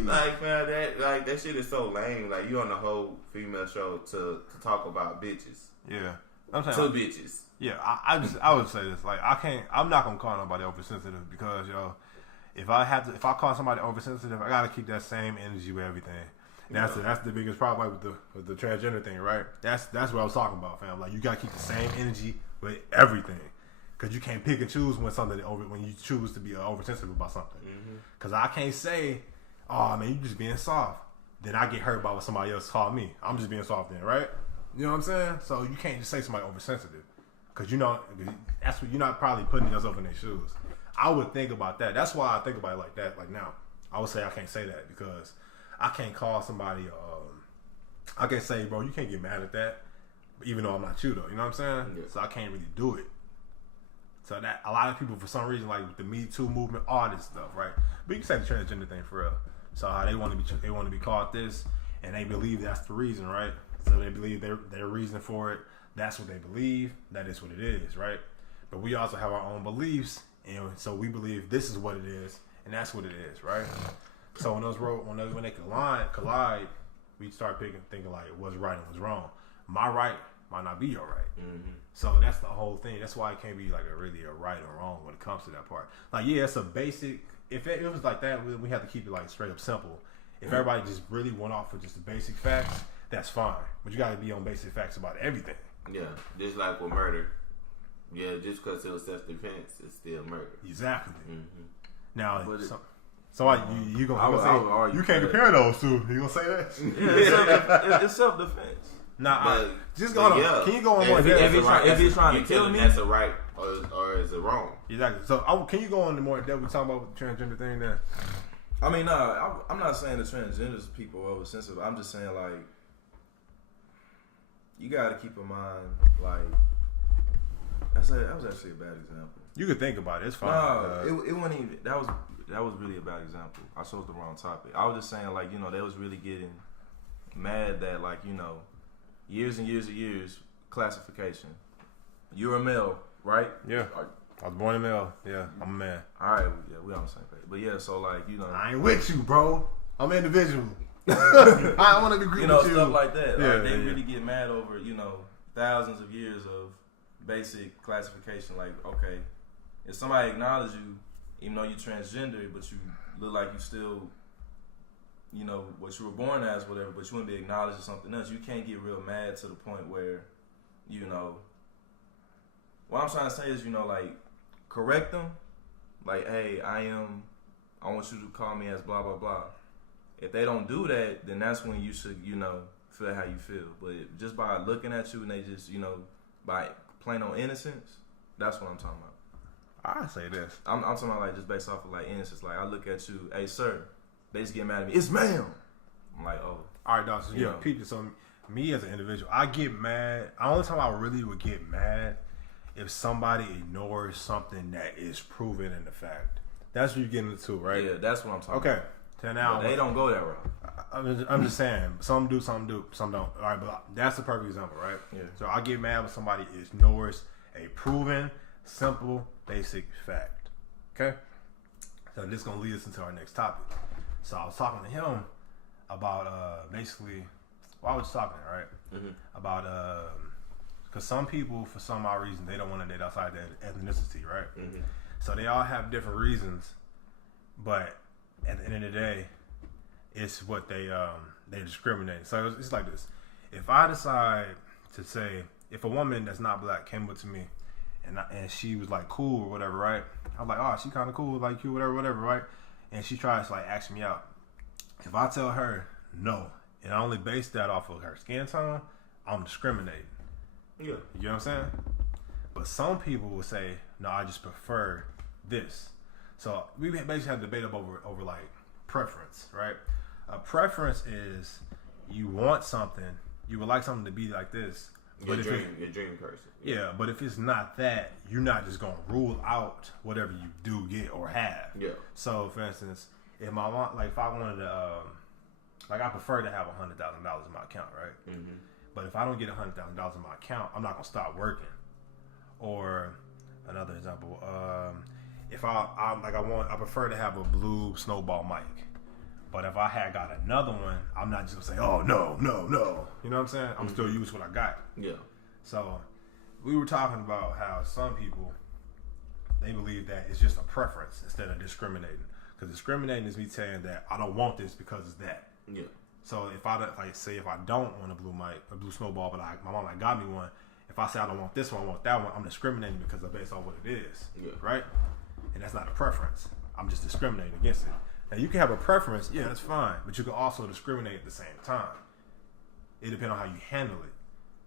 Like, fam, that shit is so lame. Like, you on the whole female show to talk about bitches. Yeah. I'm saying... bitches. Yeah, I would say this. Like, I'm not gonna call nobody oversensitive because, if I call somebody oversensitive, I gotta keep that same energy with everything. That's the biggest problem with the transgender thing, right? That's what I was talking about, fam. Like, you gotta keep the same energy with everything, cause you can't pick and choose when you choose to be oversensitive about something. Mm-hmm. Cause I can't say, "Oh man, you just being soft." Then I get hurt by what somebody else called me. I'm just being soft, then, right? You know what I'm saying? So you can't just say somebody oversensitive, cause that's what you're not probably putting yourself in their shoes. I would think about that. That's why I think about it like that. Like now, I would say I can't say that because. I can't call somebody. I can say, bro, you can't get mad at that, even though I'm not you, though. You know what I'm saying? Yeah. So I can't really do it. So that a lot of people, for some reason, like with the Me Too movement, all this stuff, right? But you can say the transgender thing for real. So how they want to be called this, and they believe that's the reason, right? So they believe their reason for it. That's what they believe. That is what it is, right? But we also have our own beliefs, and so we believe this is what it is, and that's what it is, right? So when they collide, we start thinking like what's right and what's wrong. My right might not be your right. Mm-hmm. So that's the whole thing. That's why it can't be like a right or wrong when it comes to that part. Like, yeah, it's a basic. If it was like that, we have to keep it like straight up simple. If everybody just really went off for just the basic facts, that's fine. But you got to be on basic facts about everything. Yeah, just like with murder. Yeah, just because it was self-defense, it's still murder. Exactly. Mm-hmm. Now, you gonna say you can't compare those two? You gonna say that? Yeah, it's self-defense. Nah, just go on. Yeah. Can you go on more? If he's trying to kill me, that's a right or is it wrong? Exactly. So can you go on to more depth? We talking about the transgender thing there. I mean, I'm not saying the transgenders people are oversensitive. I'm just saying like you got to keep in mind like that was actually a bad example. You could think about it. It's fine. No, it wasn't even. That was really a bad example. I chose the wrong topic. I was just saying, like, they was really getting mad that, like, years and years and years, classification. You're a male, right? Yeah. I was born a male. Yeah, I'm a man. All right, yeah, we on the same page. But yeah, so like I ain't with you, bro. I'm an individual. I want to be with you. Stuff like that. Like, they really get mad over thousands of years of basic classification. Like, okay, if somebody acknowledges you, even though you're transgender, but you look like you still, what you were born as, whatever, but you wouldn't be acknowledged as something else. You can't get real mad to the point where, what I'm trying to say is, like, correct them. Like, hey, I want you to call me as blah, blah, blah. If they don't do that, then that's when you should, feel how you feel. But just by looking at you and they just, by plain on innocence, that's what I'm talking about. I say this. I'm talking about, like, just based off of, like, innocence. Like, I look at you, hey, sir. They just get mad at me. It's ma'am. I'm like, oh. All right, dog. So, people. So, me as an individual, I get mad. The only time I really would get mad if somebody ignores something that is proven in the fact. That's what you're getting into, right? Yeah, that's what I'm talking about. Okay. So now, they don't go that route. I'm just saying, some do, some don't. All right, but that's the perfect example, right? Yeah. So I get mad when somebody ignores a proven, simple, basic fact. Okay? So this is going to lead us into our next topic. So I was talking to him about basically, I was talking, right? Mm-hmm. About, because some people, for some odd reason, they don't want to date outside their ethnicity, right? Mm-hmm. So they all have different reasons, but at the end of the day, it's what they discriminate. So it's like this. If I decide to say, if a woman that's not black came up to me and she was like cool or whatever, right? I'm like, oh, she kind of cool, like you, whatever, right? And she tries to like ask me out. If I tell her no, and I only base that off of her skin tone, I'm discriminating. Yeah. You know what I'm saying? But some people will say, no, I just prefer this. So we basically have a debate over like preference, right? A preference is you want something, you would like something to be like this. Your dream person. Yeah, but if it's not that, you're not just gonna rule out whatever you do get or have. Yeah. So, for instance, if my mom, like, if I wanted to, like, I prefer to have $100,000 in my account, right? Mm-hmm. But if I don't get $100,000 in my account, I'm not gonna stop working. Or another example, if I prefer to have a blue snowball mic. But if I had got another one, I'm not just gonna say, oh, no. You know what I'm saying? I'm still use what I got. Yeah. So we were talking about how some people, they believe that it's just a preference instead of discriminating. Because discriminating is me saying that I don't want this because it's that. Yeah. So if I don't want a blue snowball, but my mom got me one. If I say I don't want this one, I want that one, I'm discriminating because I'm based on what it is. Yeah. Right? And that's not a preference. I'm just discriminating against it. Now, you can have a preference, yeah, that's fine, but you can also discriminate at the same time. It depends on how you handle it.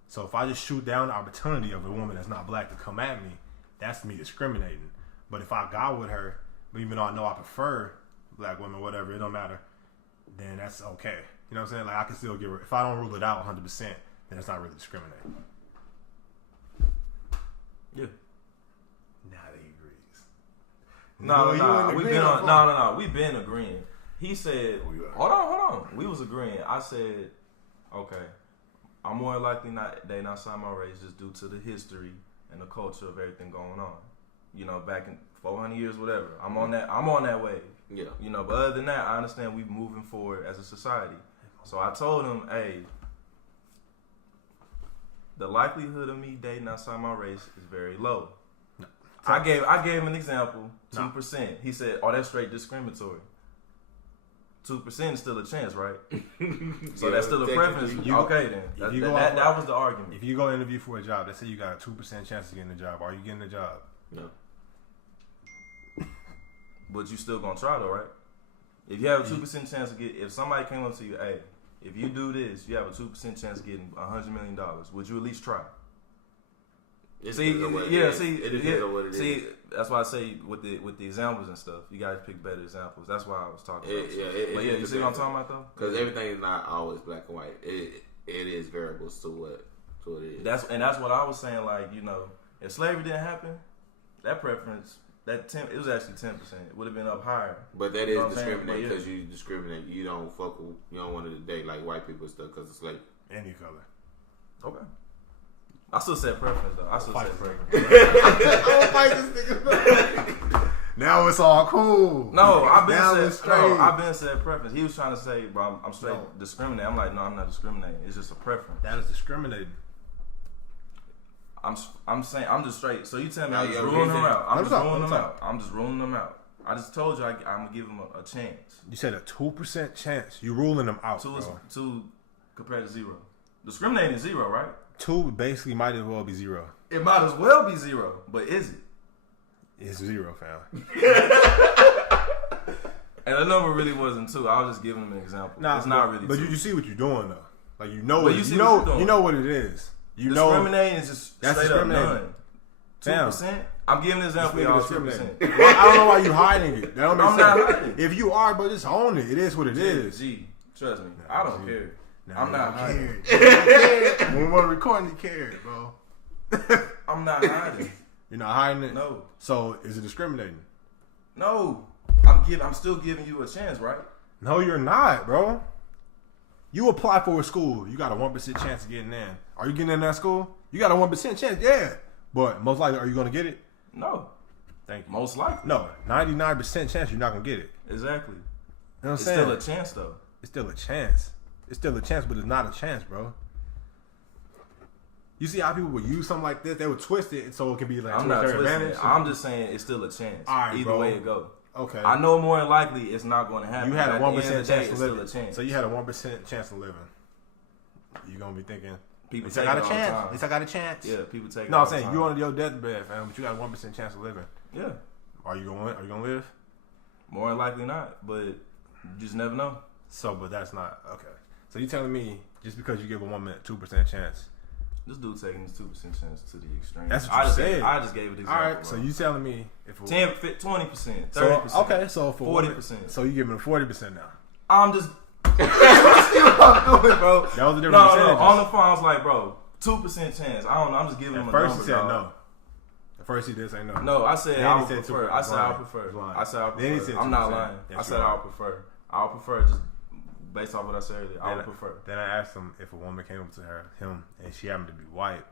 So if I just shoot down the opportunity of a woman that's not black to come at me, that's me discriminating. But if I got with her, even though I know I prefer black women, whatever, it don't matter, then that's okay. You know what I'm saying? Like, I can still give her, if I don't rule it out 100%, then it's not really discriminating. Yeah. No. We've been agreeing. He said, hold on. We was agreeing. I said, okay, I'm more likely not dating outside my race just due to the history and the culture of everything going on. Back in 400 years, whatever. I'm on that wave. Yeah. But other than that, I understand we moving forward as a society. So I told him, hey, the likelihood of me dating outside my race is very low. I gave him an example, 2%. He said, oh, that's straight discriminatory. 2% is still a chance, right? So that's still a preference. Okay, then. That was the argument. If you go interview for a job, they say you got a 2% chance of getting the job. Are you getting the job? No. But you still gonna try though, right? If you have a 2% chance of if somebody came up to you, hey, if you do this, you have a 2% chance of getting $100 million. Would you at least try? That's why I say with the examples and stuff, you guys pick better examples. That's why I was talking about. You see what I'm talking about though? Because everything is not always black and white. It is variables to what it is. That's what I was saying. Like, if slavery didn't happen, that preference, it was actually 10%. It would have been up higher. But that is discriminating because you discriminate. You don't you don't want to date like white people and stuff because it's like any color. Okay. I still said preference though. I still said preference. Don't fight this nigga. Now it's all cool. No, I've been said preference. He was trying to say, bro, I'm straight discriminating. I'm like, no, I'm not discriminating. It's just a preference. That is discriminating. I'm saying I'm just straight. So you tell me I'm just ruling them out. I'm just ruling them out. I just told you I'm gonna give them a chance. You said a 2% chance. You ruling them out. Two compared to 0. Discriminating is 0, right? 2 basically might as well be 0. It might as well be 0, but is it? It's 0, fam. And the number really wasn't 2. I was just giving him an example. Nah, it's not really. But 2. you see what you're doing though. Like you know what you know what it is. Discriminating is just straight up none. 2%. I'm giving an example. Y'all 2%. Well, I don't know why you hiding it. That don't make I'm sense. not hiding. If you are, but just own it. It is what it is. G, trust me. I don't care. I'm not hiding. When we want to record, you cared, bro. I'm not hiding. You're not hiding it? No. So is it discriminating? No. I'm still giving you a chance, right? No, you're not, bro. You apply for a school, you got a 1% chance of getting in. Are you getting in that school? You got a 1% chance, yeah. But most likely, are you going to get it? No. Thank you. Most likely. No, 99% chance you're not going to get it. Exactly. You know what I'm it's saying? Still a chance, though. It's still a chance. It's still a chance, but it's not a chance, bro. You see how people would use something like this? They would twist it so it can be like I'm not twisting it. I'm just saying it's still a chance. All right, either way it go. Okay. I know more than likely it's not going to happen. You had a 1% chance of living. It's still a chance. So you had a 1% chance of living. You're going to be thinking, people at least I got a chance. At least I got a chance. Yeah, people take it. No, I'm saying you're on your deathbed, fam, but you got a 1% chance of living. Yeah. Are you going to live? More than likely not, but you just never know. So, but that's not, okay. So you telling me just because you give a 2% chance. This dude taking his 2% chance to the extreme. That's what you said. I just gave it example. All right, so you telling me if 10, 20%, 30%. So, okay, so for 40%. So you giving 40% now. I'm just see what I'm doing, bro. That was a different No, percentage. on the phone, I was like, bro, 2% chance. I don't know. I'm just giving him a number. At first he said no. At first he did say no. No, I said I would prefer. I said I would prefer. Then he said I'm not lying. I said I would prefer. I would prefer just based off what I said earlier. I would prefer. Then I asked him if a woman came up to him, and she happened to be white,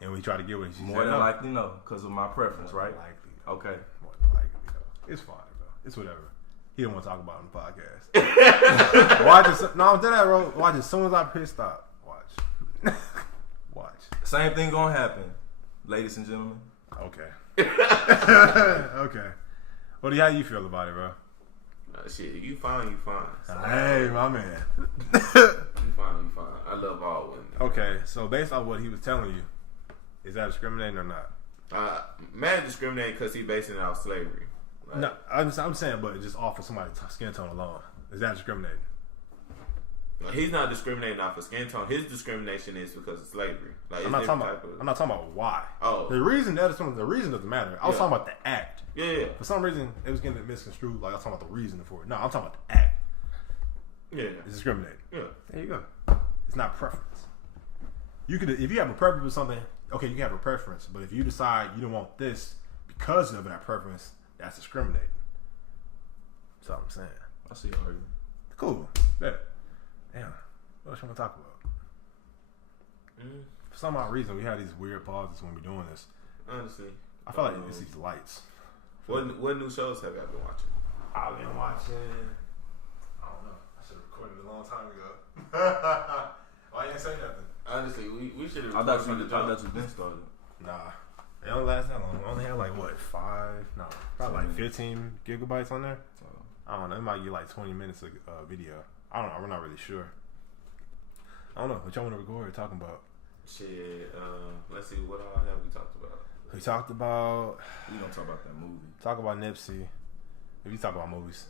and we tried to get with her. She more said than no. likely no, because of my preference, right? Likely. Okay. More than likely, though. It's fine, bro. It's whatever. He don't want to talk about it on the podcast. Watch it. No, I'm dead at bro. Watch it. As soon as I piss stop. Watch. Watch. Same thing gonna happen, ladies and gentlemen. Okay. Okay. Well, how you feel about it, bro? Shit, you fine. So, hey, my man. You fine. I love all women. Okay, so based on what he was telling you, is that discriminating or not? Man discriminating because he basing it off slavery. Like, No, I'm saying, but just off of somebody's skin tone alone, is that discriminating? he's not discriminating off of skin tone. His discrimination is because of slavery. Like, I'm not talking about why. Oh, the reason doesn't matter. I was talking about the act. Yeah. For some reason, it was getting misconstrued. Like I was talking about the reason for it. No, I'm talking about the act. Yeah. It's discriminating. Yeah. There you go. It's not preference. You could, if you have a preference for something, okay, you can have a preference. But if you decide you don't want this because of that preference, that's discriminating. That's all I'm saying. I see your argument. Cool. Yeah. Damn. What else you want to talk about? For some odd reason, we have these weird pauses when we're doing this. Honestly, I feel like it's these lights. What new shows have y'all been watching? I've been watching. I don't know. I should have recorded it a long time ago. Why you didn't say nothing? Honestly, we should have. I thought you been started. Nah. It only lasts that long. I only had like what, 5? No, probably like 15 gigabytes on there. I don't know. It might get like 20 minutes of video. I don't know. We're not really sure. I don't know. What y'all want to record or talking about? Shit. Let's see. What all have we talked about? We talked about. We gonna talk about that movie. Talk about Nipsey. If you talk about movies,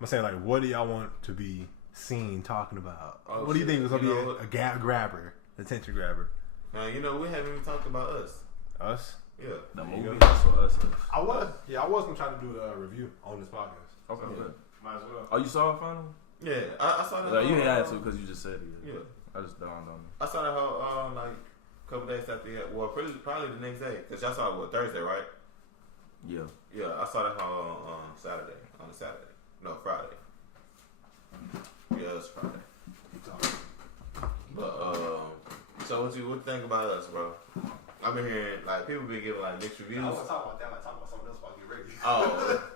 I'm saying like, what do y'all want to be seen talking about? What do you think is gonna be a grabber, attention grabber? We haven't even talked about us. Us? Yeah. The movie. Also us. I was gonna try to do a review on this podcast. Okay. Yeah. Good. Might as well. Oh, you saw it finally? Yeah, I saw that. Like, you had to because you just said it. Yeah. I just dawned on me. I saw that whole like a couple days after that. Well, probably the next day because y'all saw it Thursday, right? Yeah. Yeah, I saw that whole on Saturday. On a Saturday, no Friday. Yeah, it was Friday. But so what you think about us, bro? I've been hearing like people been giving like mixed reviews. I want to talk about that. I talk about something else while I get ready. Oh.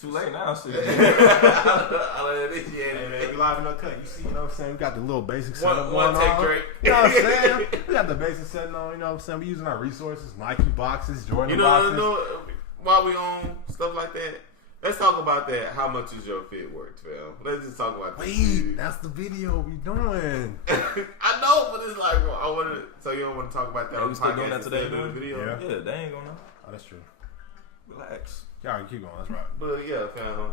Too late now, shit. I Hey, man, we live in cut. You see, you know what I'm saying? We got the little basic setup one going take on. Drake. You know what I'm saying? We got the basic setting on. You know what I'm saying? We using our resources, Nike boxes, Jordan boxes. While we on stuff like that, let's talk about that. How much is your fit worth, fam? Let's just talk about that. Wait, that's the video we doing. I know, but it's like, well, I want to. So you don't want to talk about that? Are On we the still podcast doing that today, instead of dude? the video? Yeah. Yeah, they ain't gonna know. Oh, that's true. Relax. Y'all keep going. That's right. But yeah, fam.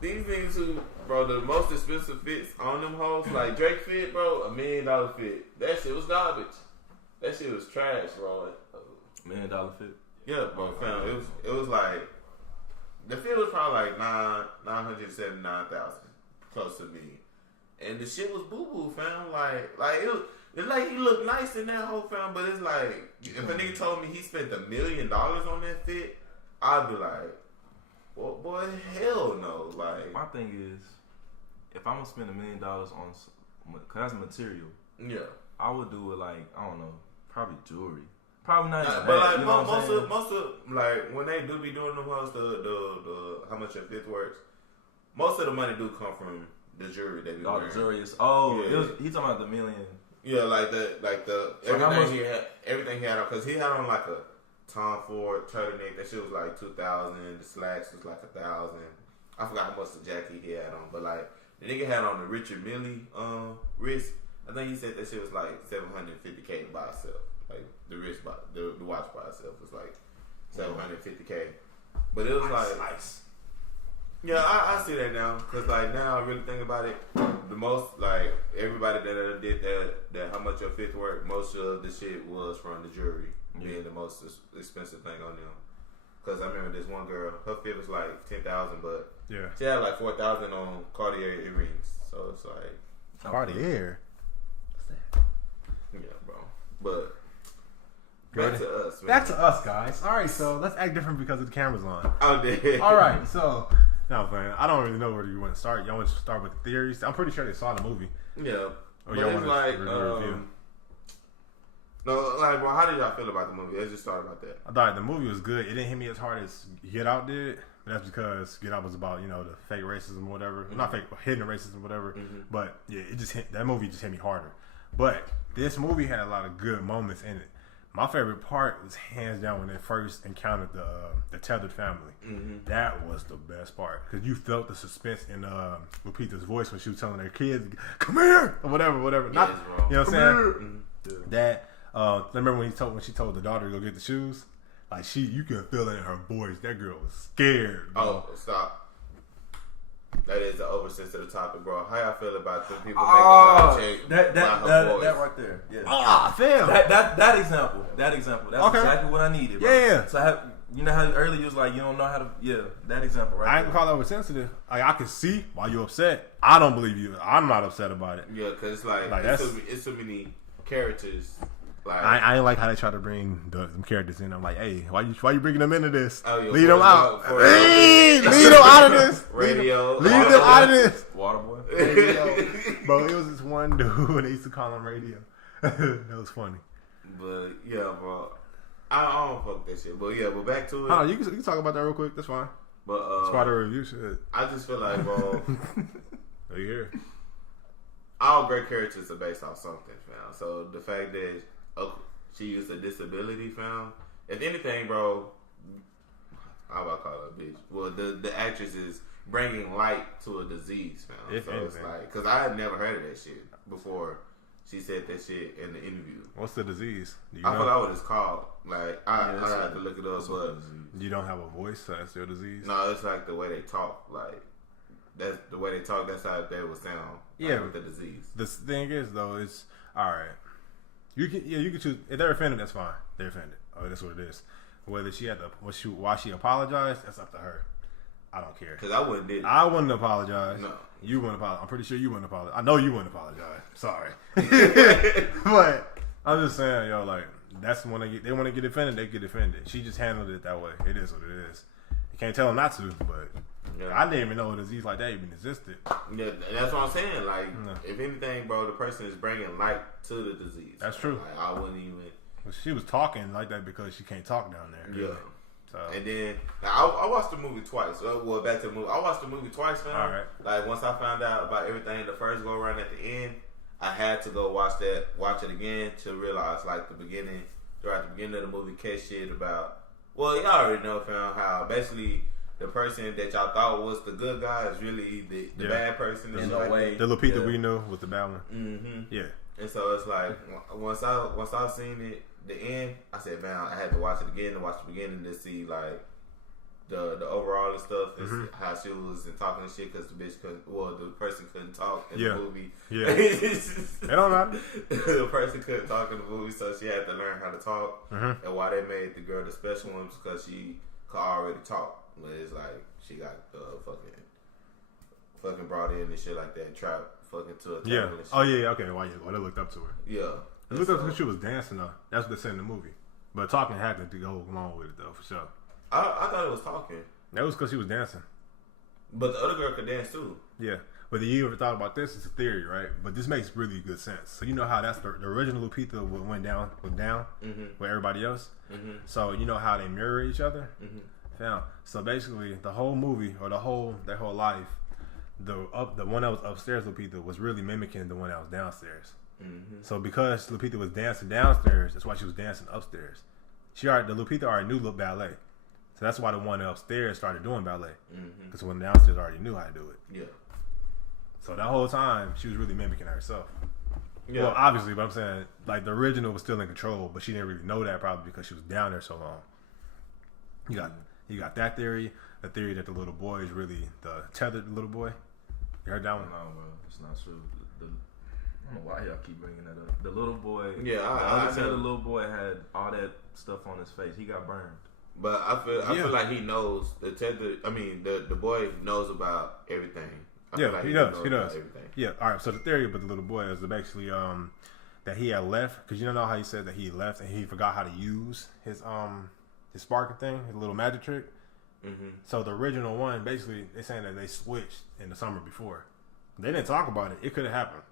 These niggas who, bro, the most expensive fits on them hoes, like Drake fit, bro, $1 million fit. That shit was garbage. That shit was trash, bro. $1 million fit. Yeah, bro, fam. It was like the fit was probably like 979,000, close to me, and the shit was boo boo, fam. Like it's like he looked nice in that whole fam, but it's like if a nigga told me he spent $1 million on that fit, I'd be like, well, boy, hell no. Like my thing is, if I'm gonna spend $1 million on, cause that's material, yeah, I would do it like I don't know, probably jewelry. Probably not. Nah, Even but that, like you know most of like when they do be doing them hoes, the how much your fifth works, most of the money do come from the jewelry they be all wearing. the jewelry is. He talking about the $1 million. Yeah, like the So everything he had on, because he had on like a Tom Ford turtleneck. That shit was like 2,000. The slacks was like 1,000. I forgot how much the jacket he had on, but like the nigga had on the Richard Mille wrist. I think he said that shit was like $750K by itself. Like the wrist by the watch by itself was like $750K. But it was Nice. yeah, I see that now, cause like now I really think about it, the most like everybody that did that how much your fifth work, most of the shit was from the jewelry being the most expensive thing on them. Cause I remember this one girl, her fifth was like 10,000, but Yeah. she had like 4,000 on Cartier earrings, so it's like Cartier. yeah, bro. But back to us, man. Back to us, guys. All right, so let's act different because the camera's on. I'm dead. All right, so no, man, I don't really know where you want to start. Y'all want to start with the theories? I'm pretty sure they saw the movie. Yeah, Or but y'all it's wanna like review? no, like, well, how did y'all feel about the movie? Let's just start about that. I thought the movie was good. It didn't hit me as hard as Get Out did. But that's because Get Out was about, you know, the fake racism or whatever. Mm-hmm. Not fake, but hidden racism or whatever. Mm-hmm. But yeah, that movie just hit me harder. But this movie had a lot of good moments in it. My favorite part was hands down when they first encountered the tethered family. Mm-hmm. That was the best part because you felt the suspense in Lupita's voice when she was telling her kids, "Come here," or whatever. Yes, Not, you know what I'm saying? Mm-hmm. That remember when she told the daughter to go get the shoes? Like you could feel it in her voice. That girl was scared. Bro. Oh, stop. That is the oversensitive topic, bro. How y'all feel about the people making that right there. Yeah. Fam. That example. That's Okay. exactly what I needed. Bro. Yeah. So you know how earlier you was like you don't know how to. Yeah, that example right I ain't gonna call that oversensitive. Like, I can see why you upset. I don't believe you. I'm not upset about it. Yeah, because it's like it's so many characters. Like, I ain't like how they try to bring them characters in. I'm like, hey, why you bringing them into this? Oh, yeah, leave them out. Leave them out of this. Radio. Leave them out of this. Waterboy. Bro, it was this one dude and they used to call him Radio. That was funny. But yeah, bro, I don't fuck that shit. But yeah, but back to it. Hold on, you can talk about that real quick. That's fine. But it's part of the review shit. I just feel like, bro, Are you here? all great characters are based off something, fam. So the fact that she used a disability, fam. If anything, bro, how about call her a bitch? Well, the actress is bringing light to a disease, fam. If so anything. it's like, because I had never heard of that shit before she said that shit in the interview. What's the disease? Do you I know? forgot what it's called. Like, I have to look it up, but You don't have a voice, so that's your disease? no, it's like the way they talk. Like, that's the way they talk. That's how they would sound. Like, Yeah. with the disease. The thing is, though, it's all right. You can choose. If they're offended, that's fine. They're offended. Oh, that's what it is. Whether she had to, why she apologized, that's up to her. I don't care. Because I wouldn't did it. I wouldn't apologize. No. You wouldn't apologize. I'm pretty sure you wouldn't apologize. I know you wouldn't apologize. Sorry. But I'm just saying, yo, like, that's when they want to get offended, they get offended. She just handled it that way. It is what it is. You can't tell them not to, but Yeah. I didn't even know a disease like that even existed. Yeah, that's what I'm saying. Like, if anything, bro, the person is bringing light to the disease. That's true. Like, I wouldn't even Well, she was talking like that because she can't talk down there. Yeah. So. And then I watched the movie twice. Well, back to the movie. I watched the movie twice, man. All right. Like once I found out about everything, the first go around at the end, I had to go watch it again to realize like throughout the beginning of the movie, catch shit about. Well, y'all already know, fam, how basically the person that y'all thought was the good guy is really the bad person. In a way, the Lupita we knew was the bad one. Mm-hmm. Yeah. And so it's like once I seen it, the end, I said, man, I had to watch it again and watch the beginning to see like the overall and stuff, and how she was and talking and shit because the person couldn't talk in the movie. Yeah. It don't matter. The person couldn't talk in the movie, so she had to learn how to talk. And why they made the girl the special one was because she could already talk. But it's like she got fucking brought in and shit like that, trapped fucking to a table. Yeah. And shit. Oh yeah. Okay. Why they looked up to her? Yeah. They looked up because she was dancing though. That's what they said in the movie. But talking had to go along with it though, for sure. I thought it was talking. That was because she was dancing. But the other girl could dance too. Yeah. But you ever thought about this? It's a theory, right? But this makes really good sense. So you know how that's the original Lupita went down with everybody else. So you know how they mirror each other. So basically, the whole movie or their whole life, the one that was upstairs, Lupita, was really mimicking the one that was downstairs. So because Lupita was dancing downstairs, that's why she was dancing upstairs. The Lupita already knew ballet, so that's why the one upstairs started doing ballet. Because the one downstairs already knew how to do it. Yeah. So that whole time she was really mimicking herself. Yeah. Well, obviously, but I'm saying like the original was still in control, but she didn't really know that probably because she was down there so long. You got that theory, the theory that the little boy is really the tethered little boy. You heard that one? No, bro, it's not true. I don't know why y'all keep bringing that up. The little boy, yeah, I said the little boy had all that stuff on his face. He got burned. But I feel like he knows the boy knows about everything. He does. Everything. Yeah. All right. So the theory about the little boy is basically that he had left because you know how he said that he left and he forgot how to use his sparking thing, his little magic trick. So the original one, basically, they're saying that they switched in the summer before. They didn't talk about it. It could have happened.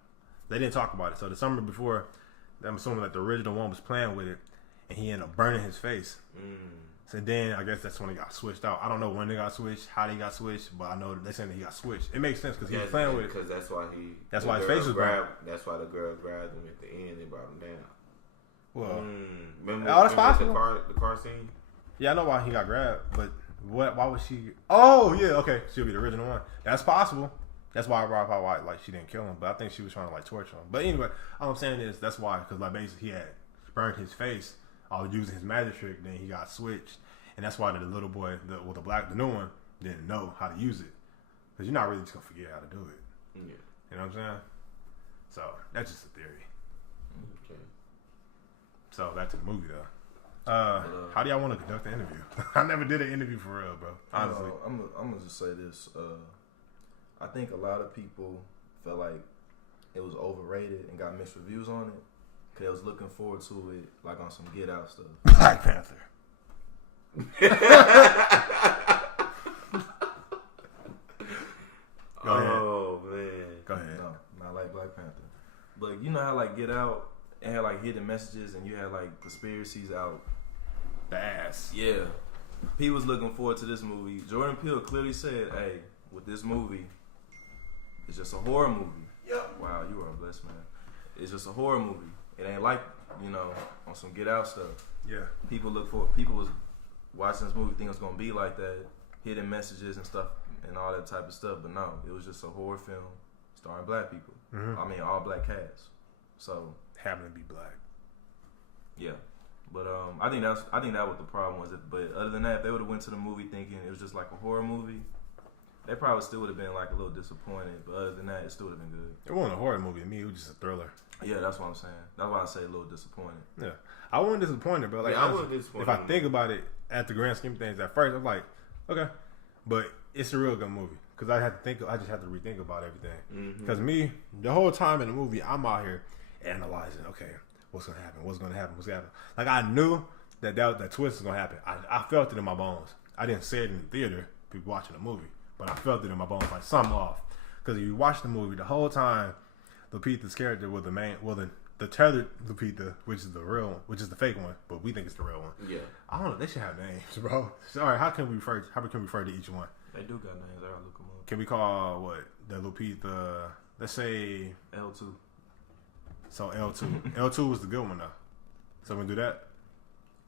They didn't talk about it. So the summer before, I'm assuming that the original one was playing with it, and he ended up burning his face. So then I guess that's when it got switched out. I don't know when they got switched, how they got switched, but I know they're saying that he got switched. It makes sense because he was playing with it. Because that's why his face was burned. That's why the girl grabbed him at the end and brought him down. Well, remember that's possible. The car scene? Yeah, I know why he got grabbed, but why was she? Oh yeah, okay, she'll be the original one. That's possible. That's why like she didn't kill him, but I think she was trying to like torture him. But anyway, all I'm saying is that's why, because like basically he had burned his face all using his magic trick. Then he got switched, and that's why the little boy, the new one, didn't know how to use it, because you're not really just gonna forget how to do it. Yeah, you know what I'm saying? So that's just a theory. Okay. So back to the movie though. How do y'all want to conduct the interview? I never did an interview for real, bro. Honestly, I'm gonna just say this. I think a lot of people felt like it was overrated and got mixed reviews on it because they was looking forward to it, like on some Get Out stuff. Black Panther. Oh man, go ahead. No, not like Black Panther. But you know how like Get Out, it had like hidden messages and you had like conspiracies out the ass. Yeah. He was looking forward to this movie. Jordan Peele clearly said, hey, with this movie, it's just a horror movie. Yep. Wow, you are a blessed man. It's just a horror movie. It ain't like, on some Get Out stuff. Yeah. People was watching this movie thinking it was gonna be like that, hidden messages and stuff and all that type of stuff, but no, it was just a horror film starring black people. I mean, all black cast. So happen to be black. Yeah. But I think that was the problem was it. But other than that, if they would have went to the movie thinking it was just like a horror movie, they probably still would have been like a little disappointed. But other than that, it still would have been good. It wasn't a horror movie to me. It was just a thriller. Yeah, that's what I'm saying. That's why I say a little disappointed. Yeah, I wasn't disappointed, but like I wasn't disappointed. If I think about it at the grand scheme of things, at first I'm like, okay, but it's a real good movie because I just have to rethink about everything. Because me, the whole time in the movie, I'm out here analyzing. Okay, what's gonna happen? What's gonna happen? What's gonna happen? Like I knew that twist was gonna happen. I felt it in my bones. I didn't say it in the theater, people watching the movie, but I felt it in my bones, like something off. Because if you watch the movie, the whole time, Lupita's character was the the tethered Lupita, which is the real one, which is the fake one, but we think it's the real one. Yeah. I don't know. They should have names, bro. Sorry, how can we refer to each one? They do got names. I gotta look them up. Can we call what the Lupita? Let's say L2. So L2. L2 was the good one though. So we do that.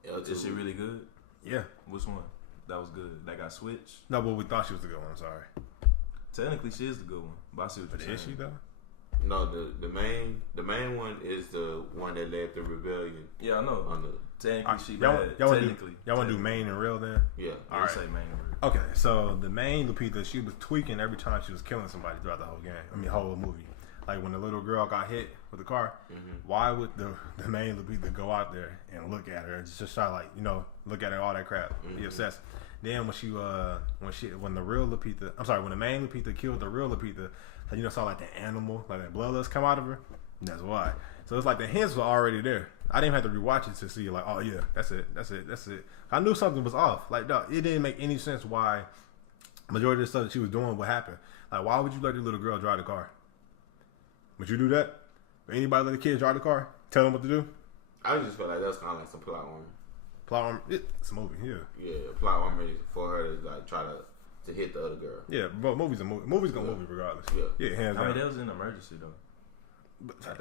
L2. Is she really good? Yeah. Which one? That was good. That got switched. No, but we thought she was the good one. Sorry. Technically, she is the good one. But I see what But you're is saying. she though? No, the main one is the one that led the rebellion. Yeah, I know. On the Technically, she y'all, bad. y'all Technically. want to do main and real then? yeah. All right. Say main and real. Okay, so the main Lupita, she was tweaking every time she was killing somebody throughout the whole game. I mean, whole movie. Like when the little girl got hit with the car, why would the main Lupita go out there and look at her and just try like look at her all that crap, be obsessed. Then when the real Lupita, when the main Lupita killed the real Lupita, saw like the animal, like that bloodlust come out of her. That's why. So it's like the hints were already there. I didn't have to rewatch it to see like, oh yeah, that's it. I knew something was off. Like, no, it didn't make any sense why majority of the stuff that she was doing would happen. Like, why would you let your little girl drive the car? Would you do that? Would anybody let a kid drive the car? Tell them what to do? I just feel like that's kind of like some plot armor. Plot armor? It's a movie, yeah. Yeah, plot armor for her to like try to hit the other girl. Yeah, but movies are movie. Movies gonna movie regardless. Yeah, hands down. I mean, that was an emergency though.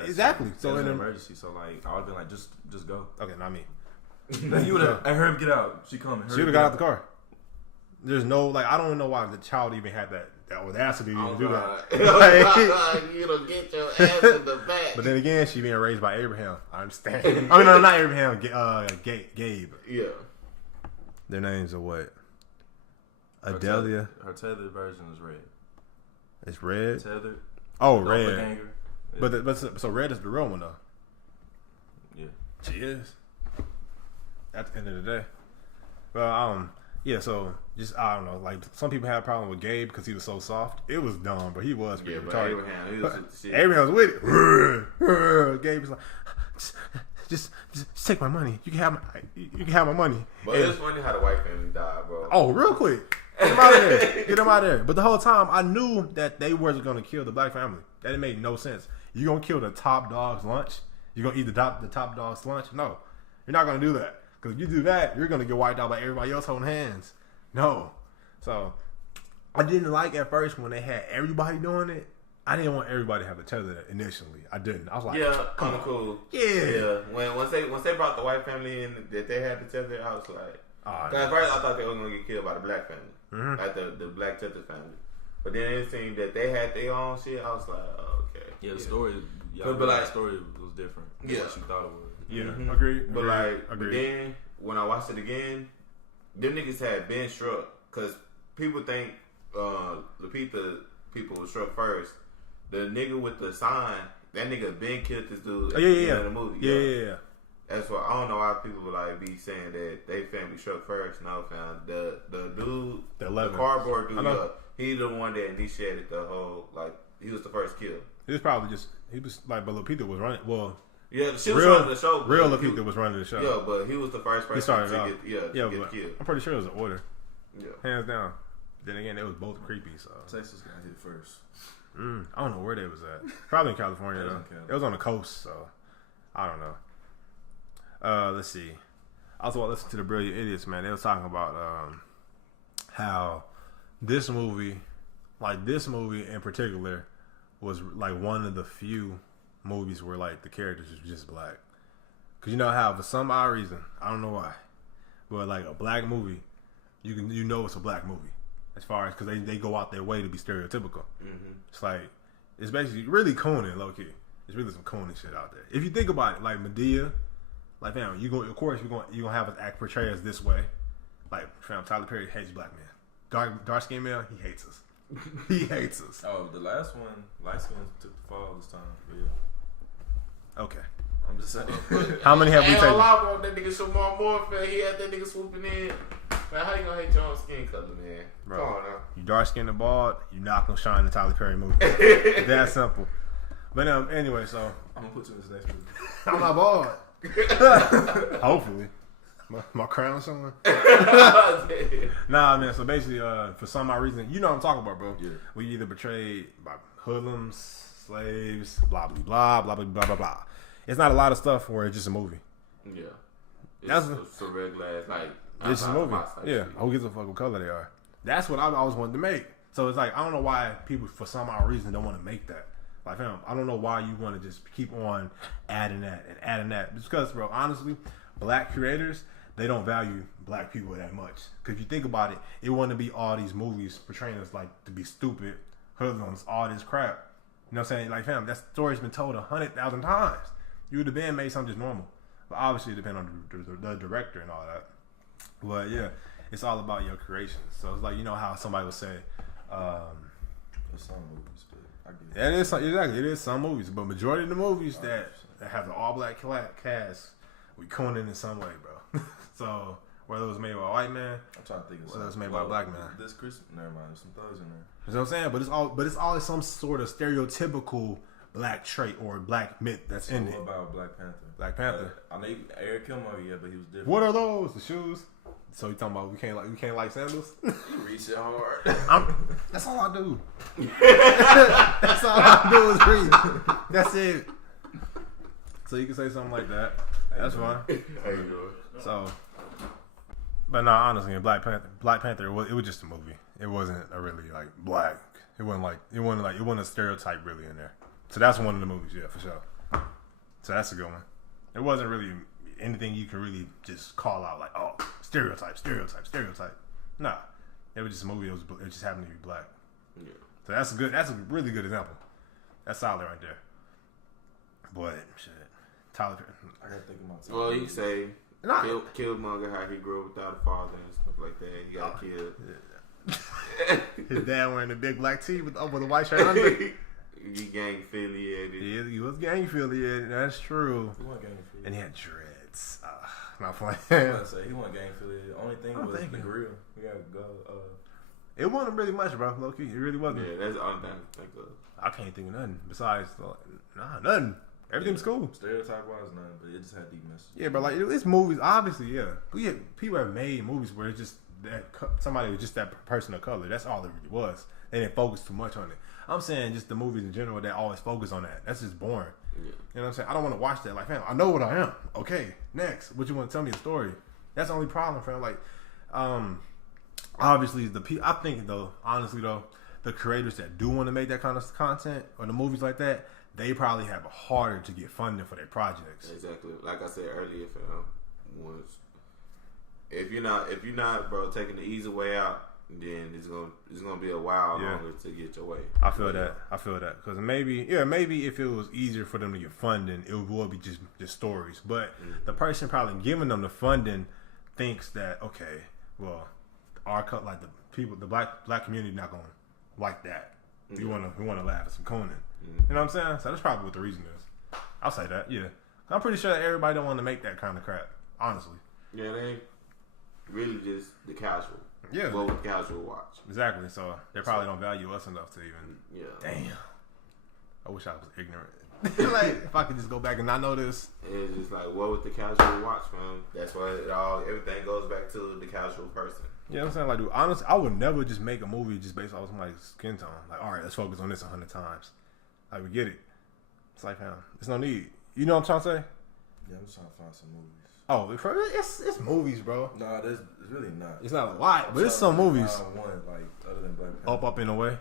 Exactly. So in an emergency, so like I would have been like, just go. Okay, not me. You would have. I heard him get out. She coming. She would have got out the car. There's no I don't know why the child even had that audacity to do that. You don't get your ass in the back. But then again, she being raised by Abraham. I understand. I mean, no, not Abraham. Gabe. Yeah. Their names are what? Adelia. Her tethered version is red. It's red. Tethered. Oh, red. Yeah. But so red is the real one though. Yeah. She is. At the end of the day. Well, yeah. So just I don't know. Like some people have a problem with Gabe because he was so soft. It was dumb, but he was pretty retarded. Abraham was with it. Gabe was like, just take my money. You can have my money. But it's funny how the white family died, bro. Oh, real quick. Get him out of there. Get him out of there. But the whole time, I knew that they wasn't going to kill the black family. That didn't make no sense. You going to kill the top dog's lunch? You going to eat the top dog's lunch? No. You're not going to do that. Because if you do that, you're going to get wiped out by everybody else holding hands. No. So, I didn't like at first when they had everybody doing it. I didn't want everybody to have a tether initially. I didn't. I was like, yeah, kind of cool. Yeah. Once they brought the white family in that they had the tether, I was like, at first I thought they were gonna get killed by the black family, like the black tether family. But then it seemed that they had their own shit. I was like, oh, okay. Yeah, the story. The story was different. Yeah, what you thought it was. Yeah, agreed. But then when I watched it again, them niggas had been struck because people think Lupita people were struck first. The nigga with the sign, that nigga been killed this dude at the end of the movie. Yeah. That's why I don't know why people would like be saying that they family struck first. No, fam. The dude, the cardboard dude, he the one that initiated the whole, like, he was the first kill. He was probably but Lupita was running. Well, yeah, she was running the show. Real Lupita was running the show. Yeah, but he was the first person to get killed. I'm pretty sure it was an order. Yeah, hands down. Then again, they was both creepy. So Texas got hit first. I don't know where they was at. Probably in California though. It was on the coast, so I don't know. Let's see. I also want to listen to the Brilliant Idiots, man. They was talking about how this movie in particular was like one of the few movies where like the characters was just black. Cause you know how for some odd reason, I don't know why, but like a black movie, you know it's a black movie. As far as, because they go out their way to be stereotypical. It's like, it's basically really Conan, low key. There's really some Conan shit out there. If you think about it, like Medea, like fam, of course you're gonna have an act portray us this way. Like fam, Tyler Perry hates black men. Dark skinned male, he hates us. He hates us. Oh, the last one, light skin took the fall this time. But yeah. Okay. I'm just saying. How many have we taken? Bro, that nigga Shamar Morphin, he had that nigga swooping in. Man, how you gonna hate your own skin color, man? Bro, come on now. You dark skinned and bald, you not gonna shine in the Tyler Perry movie. It's that simple. But anyway, so I'm gonna put you in this next movie. I'm not bald. Hopefully. My crown showing. Nah, man. So basically, for some odd reason, you know what I'm talking about, bro. Yeah. We either betrayed by hoodlums, slaves, blah blah blah blah blah blah blah blah. it's not a lot of stuff where it's just a movie. Yeah. That's it's a regular like it's just a movie. Yeah. Who gives a fuck what color they are? That's what I always wanted to make. So it's like I don't know why people for some odd reason don't want to make that. Like, fam, I don't know why you want to just keep on adding that and adding that. It's because, bro, honestly, black creators, they don't value black people that much. Because if you think about it, it wouldn't be all these movies portraying us like to be stupid, hoodlums, all this crap. You know what I'm saying? Like, fam, that story's been told 100,000 times. You would have been made something just normal. But obviously, it depends on the director and all that. But yeah, it's all about your creation. So it's like, you know how somebody would say, some movies, but I get it. yeah, it is exactly. It is some movies, but majority of the movies that have the all black cast, we Conan in some way, bro. So whether it was made by a white man, I'm trying to think of whether it was made by a black man. This Christmas, never mind. There's some thugs in there. You know what I'm saying? But it's always some sort of stereotypical black trait or black myth that's in it. What about Black Panther? Black Panther. I know Eric Killmonger, yeah, but he was different. What are those? The shoes? So you talking about we can't like sandals? You reach it hard. That's all I do. That's all I do is read. That's it. So you can say something like that. That's fine. How you doing? So, but no, honestly, Black Panther, it was just a movie. It wasn't a really like black. It wasn't a stereotype really in there. So that's one of the movies, yeah, for sure. So that's a good one. It wasn't really anything you can really just call out like, oh, stereotype. Nah, it was just a movie. It just happened to be black. Yeah. So that's a really good example. That's solid right there. But shit, Tyler. I gotta think of my time. Well, you say Killmonger, how he grew up without a father and stuff like that. He got killed. His dad wearing a big black tee with a white shirt under. He gang affiliated. Yeah, he was gang affiliated. That's true. He wasn't gang affiliated. And he had dreads. Not playing. I was say he wasn't gang affiliated. The only thing was the grill. We gotta go. It wasn't really much, bro. Low key, it really wasn't. Yeah, that's the only thing I think of. I can't think of nothing besides nothing. Everything's cool. Stereotype wise, nothing, but it just had deep messages. Yeah, but like it's movies, obviously. Yeah, but yeah, people have made movies where it's just that somebody was just that person of color. That's all it really was. They didn't focus too much on it. I'm saying just the movies in general that always focus on that. That's just boring. Yeah. You know what I'm saying? I don't want to watch that. Like, fam, I know what I am. Okay, next. What you want to tell me a story? That's the only problem, fam. Like, obviously I think though, honestly though, the creators that do want to make that kind of content or the movies like that, they probably have it harder to get funding for their projects. Exactly. Like I said earlier, fam, if you're not, bro, taking the easy way out, then it's gonna be a while longer to get your way. I feel that. Because maybe if it was easier for them to get funding, it would be just stories. But the person probably giving them the funding thinks that, okay, well, the black community not gonna like that. We wanna laugh at some Conan. You know what I'm saying? So that's probably what the reason is. I'll say that. Yeah, I'm pretty sure that everybody don't want to make that kind of crap. Honestly. Yeah, they ain't really just the casual. Yeah. What would casual watch? Exactly. So they probably don't value us enough to even. Yeah. Damn. I wish I was ignorant. Like if I could just go back and not know this. It's just like what would the casual watch, man? That's why everything goes back to the casual person. You know what I'm saying? Like, dude, honestly, I would never just make a movie just based off somebody's skin tone. Like, all right, let's focus on this 100 times. Like, we get it. It's like, man, there's no need. You know what I'm trying to say? Yeah, I'm just trying to find some movies. Oh, it's movies, bro. No, it's really not. It's not a lot, but it's some movies. One, like, other than Black Panther. Up in a Way.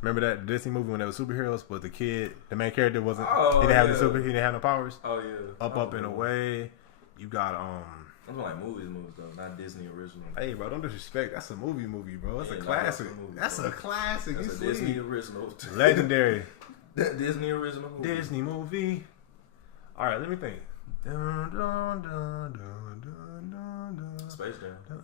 Remember that Disney movie when there was superheroes, but the main character wasn't. Oh, he didn't have he didn't have no powers. Oh yeah. Up in a Way. You got I'm like movies though, not Disney original. Hey, bro, don't disrespect. That's a movie, bro. That's a classic. That's a classic. That's a Disney original. Legendary. Disney original movie. Disney movie. All right, let me think. Space Jam.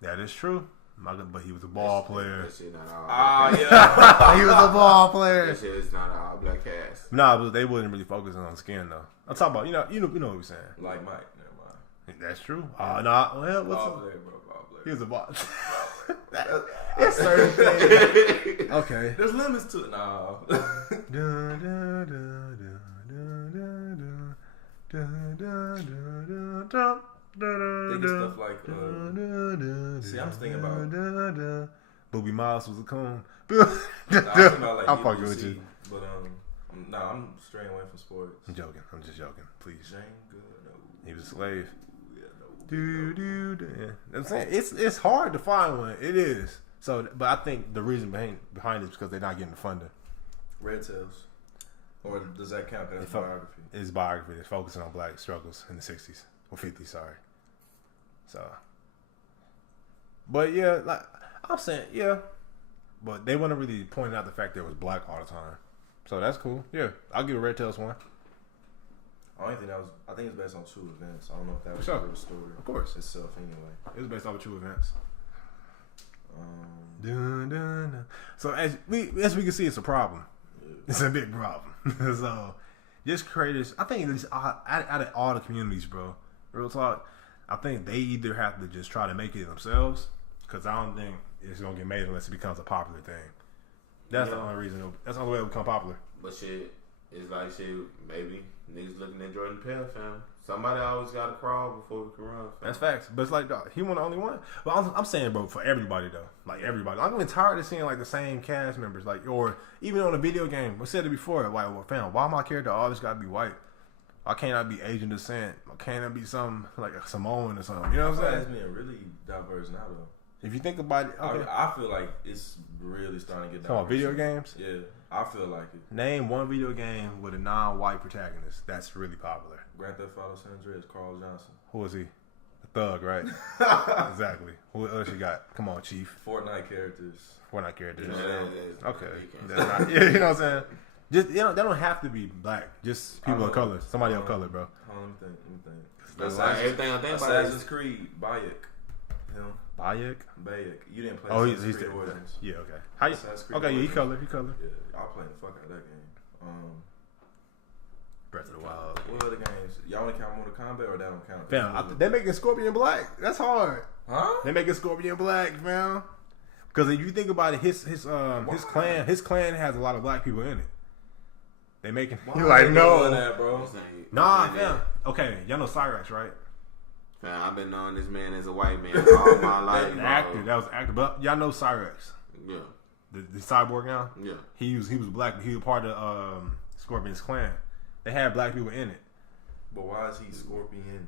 That is true. But he was a ball player. That shit not all. Yeah. He was a ball player. That shit is not an all black cast. Nah, but they wasn't really focusing on skin though. I'm talking about you know what we're saying. Like Mike. That's true. Nah. Well, what's ball player, bro? Ball player. He was a ball. It's certain things. Okay. There's limits to it. Nah. Thinking stuff like. See, I'm thinking about. Booby Miles was a coon. I'm thinking about like I'm fucking with you. But Nah, I'm straying away from sports. I'm joking. I'm just joking. Please. Jenga, no. He was a slave. Yeah, no. Yeah. I'm saying it's hard to find one. It is. So, but I think the reason behind it is because they're not getting the funding. Red Tails. Or does that count as biography? It's biography. It's focusing on black struggles in the 60s. Or 50s, sorry. So. But yeah, like I'm saying, yeah. But they want to really point out the fact that it was black all the time. So that's cool. Yeah. I'll give a Red Tails one. I think it's based on true events. I don't know if that was Sure. a real story. Of course. Itself anyway. It was based off of true events. Dun, dun, dun. So as we can see, it's a problem. Yeah. It's a big problem. So just creators, I think it's out of all the communities, bro. Real talk. I think they either have to just try to make it themselves, because I don't think it's gonna get made unless it becomes a popular thing. That's the only reason. That's the only way it will become popular. But shit, it's like shit. Maybe niggas looking at Jordan Peele, fam. Somebody always got to crawl before we can run. Fam. That's facts. But it's like, dog, he wasn't the only one. But I'm saying, bro, for everybody though, like everybody. I'm getting tired of seeing like the same cast members, like, or even on a video game. We said it before. Like, well, fam, why my character always got to be white? Why can't I be Asian descent? Why can't I be some like a Samoan or something? You know what I'm saying? It's being really diverse now, though. If you think about it, okay. I feel like it's really starting to get Come diverse. on, video games. Yeah, I feel like it. Name one video game with a non-white protagonist that's really popular. Grand Theft Auto San Andreas, Carl Johnson. Who was he? A thug, right? Exactly. Who else you got? Come on, Chief. Fortnite characters. Fortnite characters. Yeah, Okay. you That's not, yeah, you know what I'm saying? Just they don't have to be black. Just people of color. Somebody of color, bro. Let me think. That's like everything I think about. Assassin's Creed, Bayek. You know? Bayek. You didn't play Oh, Assassin's he's Creed Origins. Yeah, okay. How you? Assassin's Creed Okay, yeah, he Origins. colored. He colored. Yeah, I'll play the fuck out of that game. Breath of the Wild. What other games? Y'all want to count Mortal Kombat or that don't count? Fam, they making Scorpion black. That's hard. Huh? They making Scorpion black, fam. Because if you think about it, his clan has a lot of black people in it. They making. You're like, no, that, bro. nah, fam. Okay, y'all know Cyrax, right? Man, I've been knowing this man as a white man all my life. That was actor, but y'all know Cyrax, Yeah, the cyborg now. yeah. He was black, but he was part of Scorpion's clan. They had black people in it. But why is he Scorpion?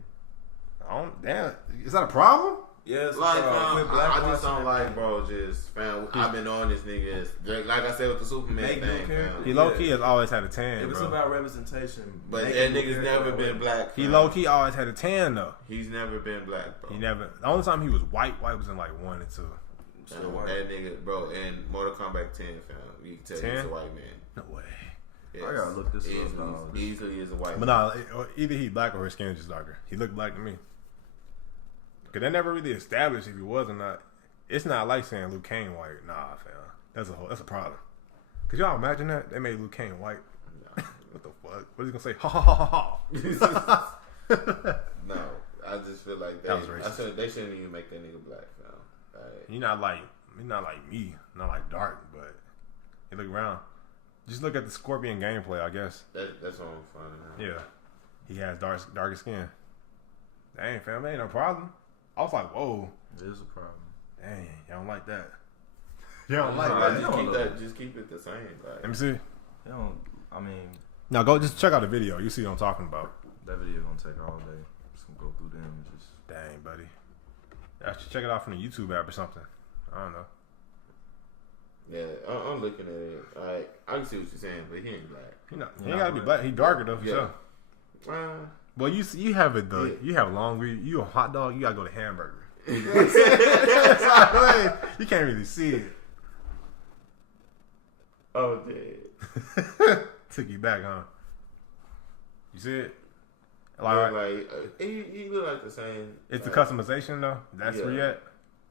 Damn, is that a problem? Yes, Like, with I just don't like, bro. Just fam, I've been knowing this nigga. Like I said with the Superman Make no thing, character. fam. He low key has always had a tan, If it's bro. about representation, But make that him look nigga's good never that been way. black. He fam. low key always had a tan though. He's never been black, bro. He never. The only time he was white was in like 1 and 2. Still white. That nigga, bro, in Mortal Kombat 10, fam. You can tell 10? he's a white man. No way. Yes. I gotta look this up, Easily, dog. easily is a white But man. nah, either he black or his skin is just darker. He looked black to me. Cause they never really established if he was or not. It's not like saying Luke Kane white. Nah, fam. That's a problem. Could y'all imagine that? They made Luke Kane white. What the fuck? What is he gonna say? Ha ha ha ha. No, I just feel like That was racist. they shouldn't even make that nigga black, fam. Like, You're not like me, not like dark, but you look around. Just look at the Scorpion gameplay, I guess. that's what I'm finding out. Yeah, he has darker skin. Dang, fam, that ain't no problem. I was like, whoa, It is a problem. dang, y'all don't like that. Y'all don't like Nah, that. Just keep it the same. Like, Let me see. They don't. I mean, Now go just check out the video. You see what I'm talking about. that video gonna take all day. Just gonna go through the images. Dang, buddy. Actually, check it out from the YouTube app or something. I don't know. yeah, I'm looking at it. Like, I can see what you're saying, but he ain't black. He ain't gotta be black. He darker though, for Yeah. sure. Well, you have it though. Yeah. You have long. You a hot dog. You gotta go to hamburger. You can't really see it. Oh, dead. Took you back, huh? You see it? He look like the same. It's the customization though. That's where Yeah. you at.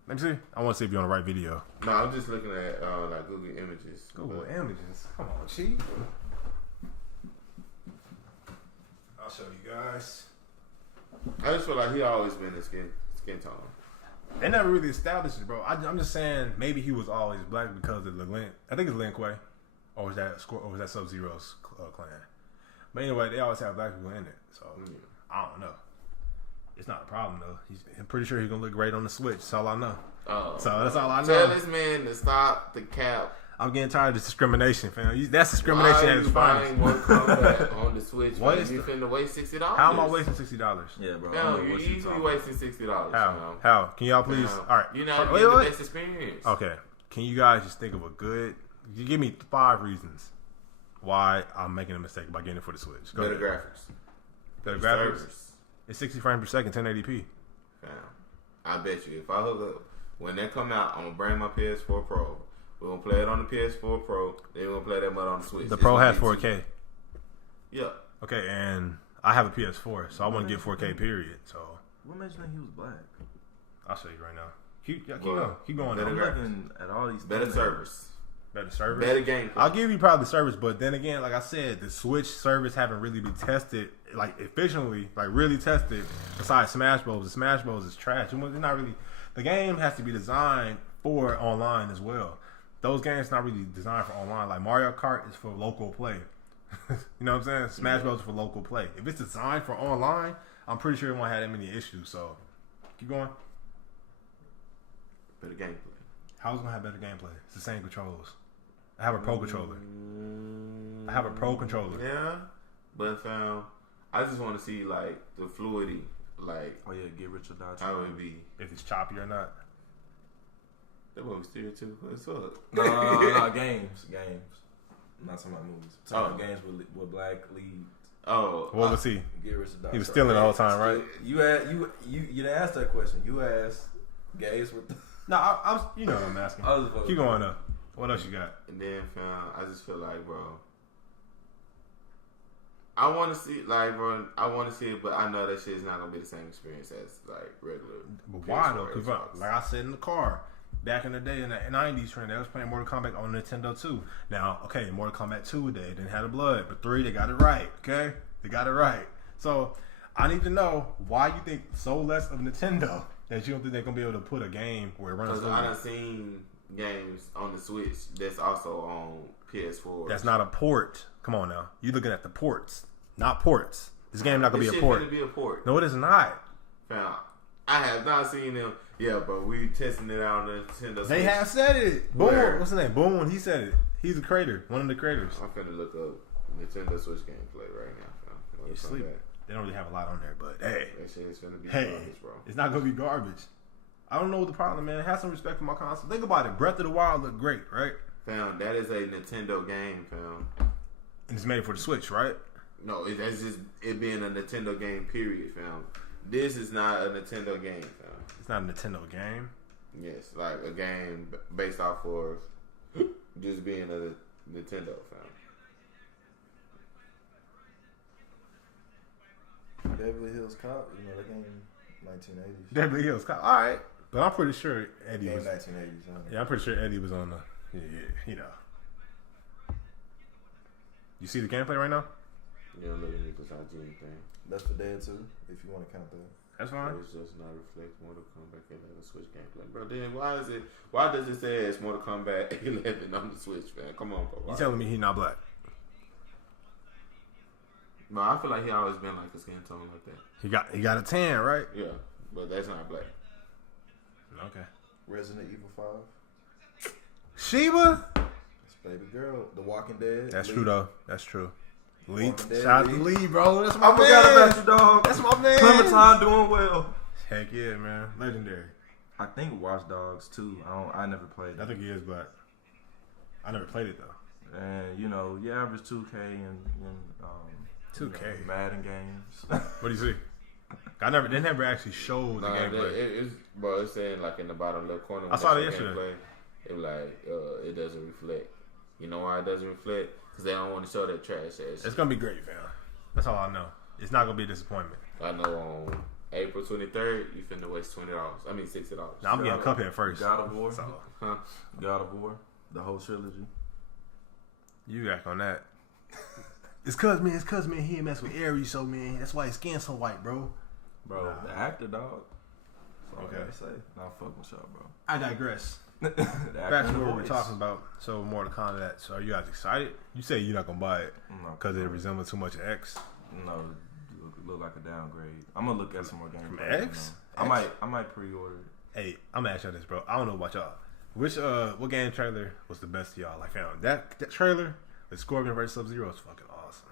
Let me see. I want to see if you're on the right video. No, I'm just looking at like Google Images. Google but- images. Come on, Chief. I'll show you guys. I just feel like he always been in skin tone. They never really established it, bro. I'm just saying maybe he was always black because of the Lin. I think it's Lin Kuei, or was that Sub-Zero's clan? But anyway, they always have black people in it, so I don't know. It's not a problem though. I'm pretty sure he's gonna look great on the Switch. That's all I know. Oh, So that's all I know. Tell this man to stop the cap. I'm getting tired of this discrimination, fam. That's discrimination at its finest. Why are you buying Mortal Kombat on the Switch? What What is you finna waste $60? How am I wasting $60? Yeah, bro. I don't Fam, know you're what you easily talking wasting $60. How? How? Can y'all please? Fam, All right. You're not Wait, getting wait. the best experience. Okay. Can you guys just think of a good? You give me 5 reasons why I'm making a mistake by getting it for the Switch. Go Better ahead. graphics. Better Servers. graphics. It's 60 frames per second, 1080p. Fam, I bet you if I hook up, when they come out, I'm going to bring my PS4 Pro. We're going to play it on the PS4 Pro. Then we're going to play that mud on the Switch. The It's Pro gonna has be 4K. Yeah. Okay, and I have a PS4, so I want to get 4K. Period. So What makes you think he was black? I'll show you right now. Keep going. Keep going. Better I'm Now. graphics. looking at all these Better thumbnails. service. Better service. Better gameplay. I'll give you probably service, but then again, like I said, the Switch service haven't really been tested, like efficiently, like really tested. Besides Smash Bros, the Smash Bros is trash. It's not really. The game has to be designed for online as well. Those games not really designed for online. Like Mario Kart is for local play. You know what I'm saying? Smash Bros is for local play. If it's designed for online, I'm pretty sure it won't have that many issues. So keep going. Better gameplay. How's it gonna have better gameplay? It's the same controls. I have a pro controller. I have a pro controller. Yeah, but I just want to see like the fluidity, like Oh yeah, get rich or die how trying. it be. If it's choppy or not. That boy was still too. What's up? No, games. I'm not talking about movies. I'm talking about games with black leads. Oh, What was he? Get rich or die He was trying. stealing the whole time, right? You didn't ask that question. You asked gays with the. No, I'm. You know what I'm asking. I was fucking- Keep going up. What else you got? and then I just feel like, bro, I want to see, like, bro, I want to see it, but I know that shit's not gonna be the same experience as like regular. But why PS4 though? Because Xbox. like I said in the car, back in the day in the 90s, trend, they was playing Mortal Kombat on Nintendo 2. Now, okay, Mortal Kombat 2, they didn't have the blood, but 3, they got it right. Okay, they got it right. So I need to know why you think so less of Nintendo that you don't think they're gonna be able to put a game where it runs. Because I done seen games on the Switch that's also on PS4. That's not a port. Come on now, you looking at the ports, not ports. This game not gonna This be a shit port. finna be a port. No, it is not. Fam, I have not seen them. Yeah, but we testing it out on the Nintendo They Switch. have said it. Boom. Where? What's his name? Boom. He said it. He's a creator. One of the creators. I'm finna look up Nintendo Switch gameplay right now, fam. You What's on sleep. that? They don't really have a lot on there, but hey, That shit is finna be hey, garbage, bro. it's not gonna be garbage. I don't know what the problem, man. Have some respect for my console. Think about it. Breath of the Wild looked great, right? Fam, that is a Nintendo game, fam. And it's made for the Switch, right? No, that's just it being a Nintendo game, period, fam. This is not a Nintendo game, fam. It's not a Nintendo game. Yes, like a game based off of just being a Nintendo, fam. Beverly Hills Cop, you know that game, 1980s. Beverly Hills Cop. All right, but I'm pretty sure Eddie Game was. 1980s. Huh? Yeah, I'm pretty sure Eddie was on the. Yeah, you know. You see the gameplay right now? You don't look at me because I do anything. Left 4 Dead 2, if you want to count that. That's fine. It does not reflect Mortal Kombat 11 Switch gameplay, bro. Then why does it say it's Mortal Kombat 11 on the Switch, man? Come on, bro. You telling me he not black? No, I feel like he always been like a skin tone like that. He got a tan, right? Yeah, but that's not black. Okay. Resident Evil 5. Sheba. That's Baby Girl. The Walking Dead. That's Lee. true though. That's true. Lee, Walking Dead, shout out to Lee. Lee, bro. That's my I man. forgot about you, dog. That's my man. Clementine doing well. Heck yeah, man. Legendary. I think Watch Dogs too. I never played I it. think he is black. I never played it though. And you know, your average 2K and 2K. Madden games. What do you see? They never actually showed the Nah, gameplay. it's saying like in the bottom left corner. I saw when that they show yesterday. gameplay, it was like it doesn't reflect. You know why it doesn't reflect? Because they don't want to show that trash ass. It's shit. gonna be great, fam. That's all I know. It's not gonna be a disappointment. I know on April 23rd, you finna waste $20. I mean $60. Now I'm getting Cuphead first. God of War. So Huh? God of War. The whole trilogy. you act on that. It's cause man, he ain't mess with Ares, so man, that's why his skin's so white, bro. Bro, Nah. the actor, dog. That's all Okay. I gotta say. Nah, fuck with y'all, bro. I digress. The Back actor to and the what we're voice. talking about. So Mortal Kombat. So are you guys excited? You say you're not gonna buy it No, because it resembles too much X. No, look like a downgrade. I'm gonna look at some more games. From X? I might pre-order it. Hey, I'm gonna ask y'all this, bro. I don't know about y'all. What game trailer was the best to y'all? Like, found that trailer, the Scorpion vs. Sub-Zero is fucking awesome.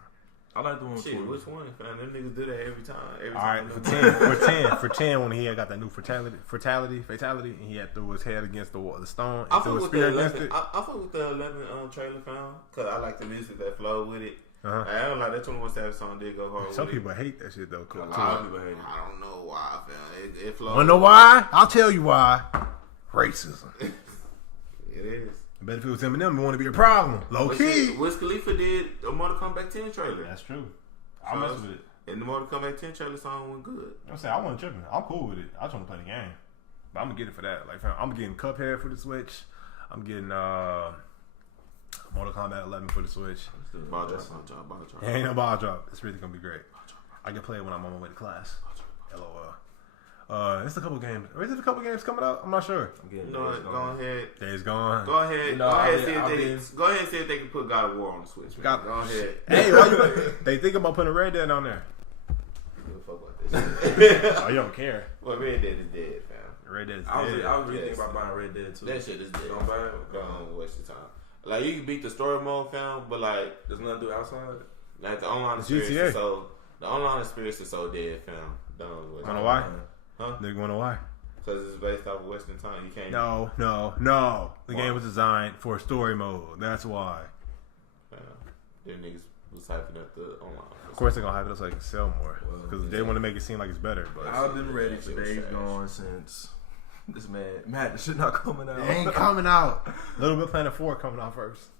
I like the one with Shit, which one, fam? Them niggas do that every time. All right, for 10, when he had got that new fatality, and he had threw his head against the stone and threw a spear against it. I fuck with the 11 trailer, fam, because I like the music that flow with it. Uh-huh. I don't like that 21 Savage song did go hard. Some people hate that shit though. A lot of people hate it. I don't know why, fam. It flows. Wanna know why? I'll tell you why. Racism. It is. I bet if it was Eminem, it wouldn't be a problem. Low key. Wiz Khalifa did a Mortal Kombat 10 trailer. That's true. I mess with it. And the Mortal Kombat 10 trailer song went good. I'm saying I wasn't tripping. I'm cool with it. I just want to play the game, but I'm gonna get it for that. Like, I'm getting Cuphead for the Switch. I'm getting Mortal Kombat 11 for the Switch. Ball drop. It ain't no ball drop. It's really gonna be great. I can play it when I'm on my way to class. LOL. It's a couple games. Is it a couple games coming out? I'm not sure. You know what? Go ahead. Days Gone. Go ahead. Go ahead and see if they can put God of War on the Switch. Go ahead. Hey, they think about putting a Red Dead on there. Give a fuck about this. Oh, you don't care. Well, Red Dead is dead, fam. Red Dead is dead. I was really thinking about buying Red Dead too. That shit is dead. Don't buy it. Don't waste your time. Like, you can beat the story mode, fam, but like, there's nothing to do outside. Like, the online experience is so dead, fam. Don't waste. Wanna know why? Huh? They're gonna know why? Because it's based off of Western time. You can't. No. The game was designed for story mode. That's why. Them niggas was hyping up the online. Of course, they're gonna hype it up so they can sell more because they want to make it seem like it's better. But I've been ready for Days Gone since this Madden shit not coming out. It ain't coming out. Little Big Planet 4 coming out first.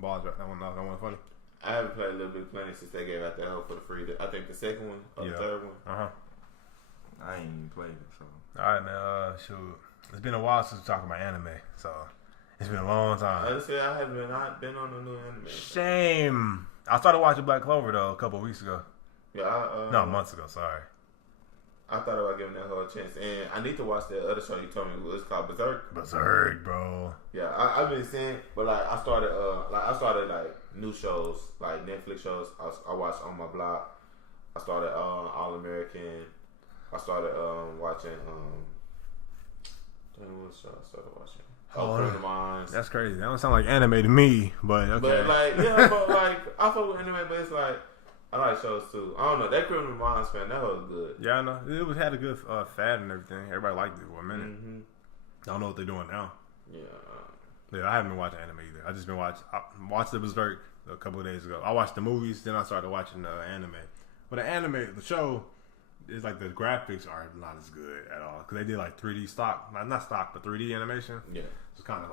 Balls right. That one funny. I haven't played Little Big Planet since they gave out that help for the free. I think the second one or the third one. I ain't even played it, so. Alright, man. Shoot. It's been a while since we talked about anime, so it's been a long time. Honestly, I haven't been on a new anime. Shame. I started watching Black Clover though a couple of weeks ago. Yeah, months ago. Sorry. I thought about giving that whole a chance, and I need to watch that other show you told me it was called Berserk. Berserk, bro. Yeah, I've been seeing, but like I started new shows like Netflix shows. I watched On My Block. I started All American. I started watching what show I started watching? Criminal Minds. That's crazy. That don't sound like anime to me, but okay. But like, yeah, but like I fuck with anime, but it's like I like shows too. I don't know, that Criminal Minds, fan, that was good. Yeah, I know. It had a good fad and everything. Everybody liked it for a minute. Mm-hmm. I don't know what they're doing now. Yeah. I haven't been watching anime either. I just been watched the Berserk a couple of days ago. I watched the movies, then I started watching the anime. But the show, is like the graphics are not as good at all because they did like 3D stock, not stock, but 3D animation. Yeah, it's kind of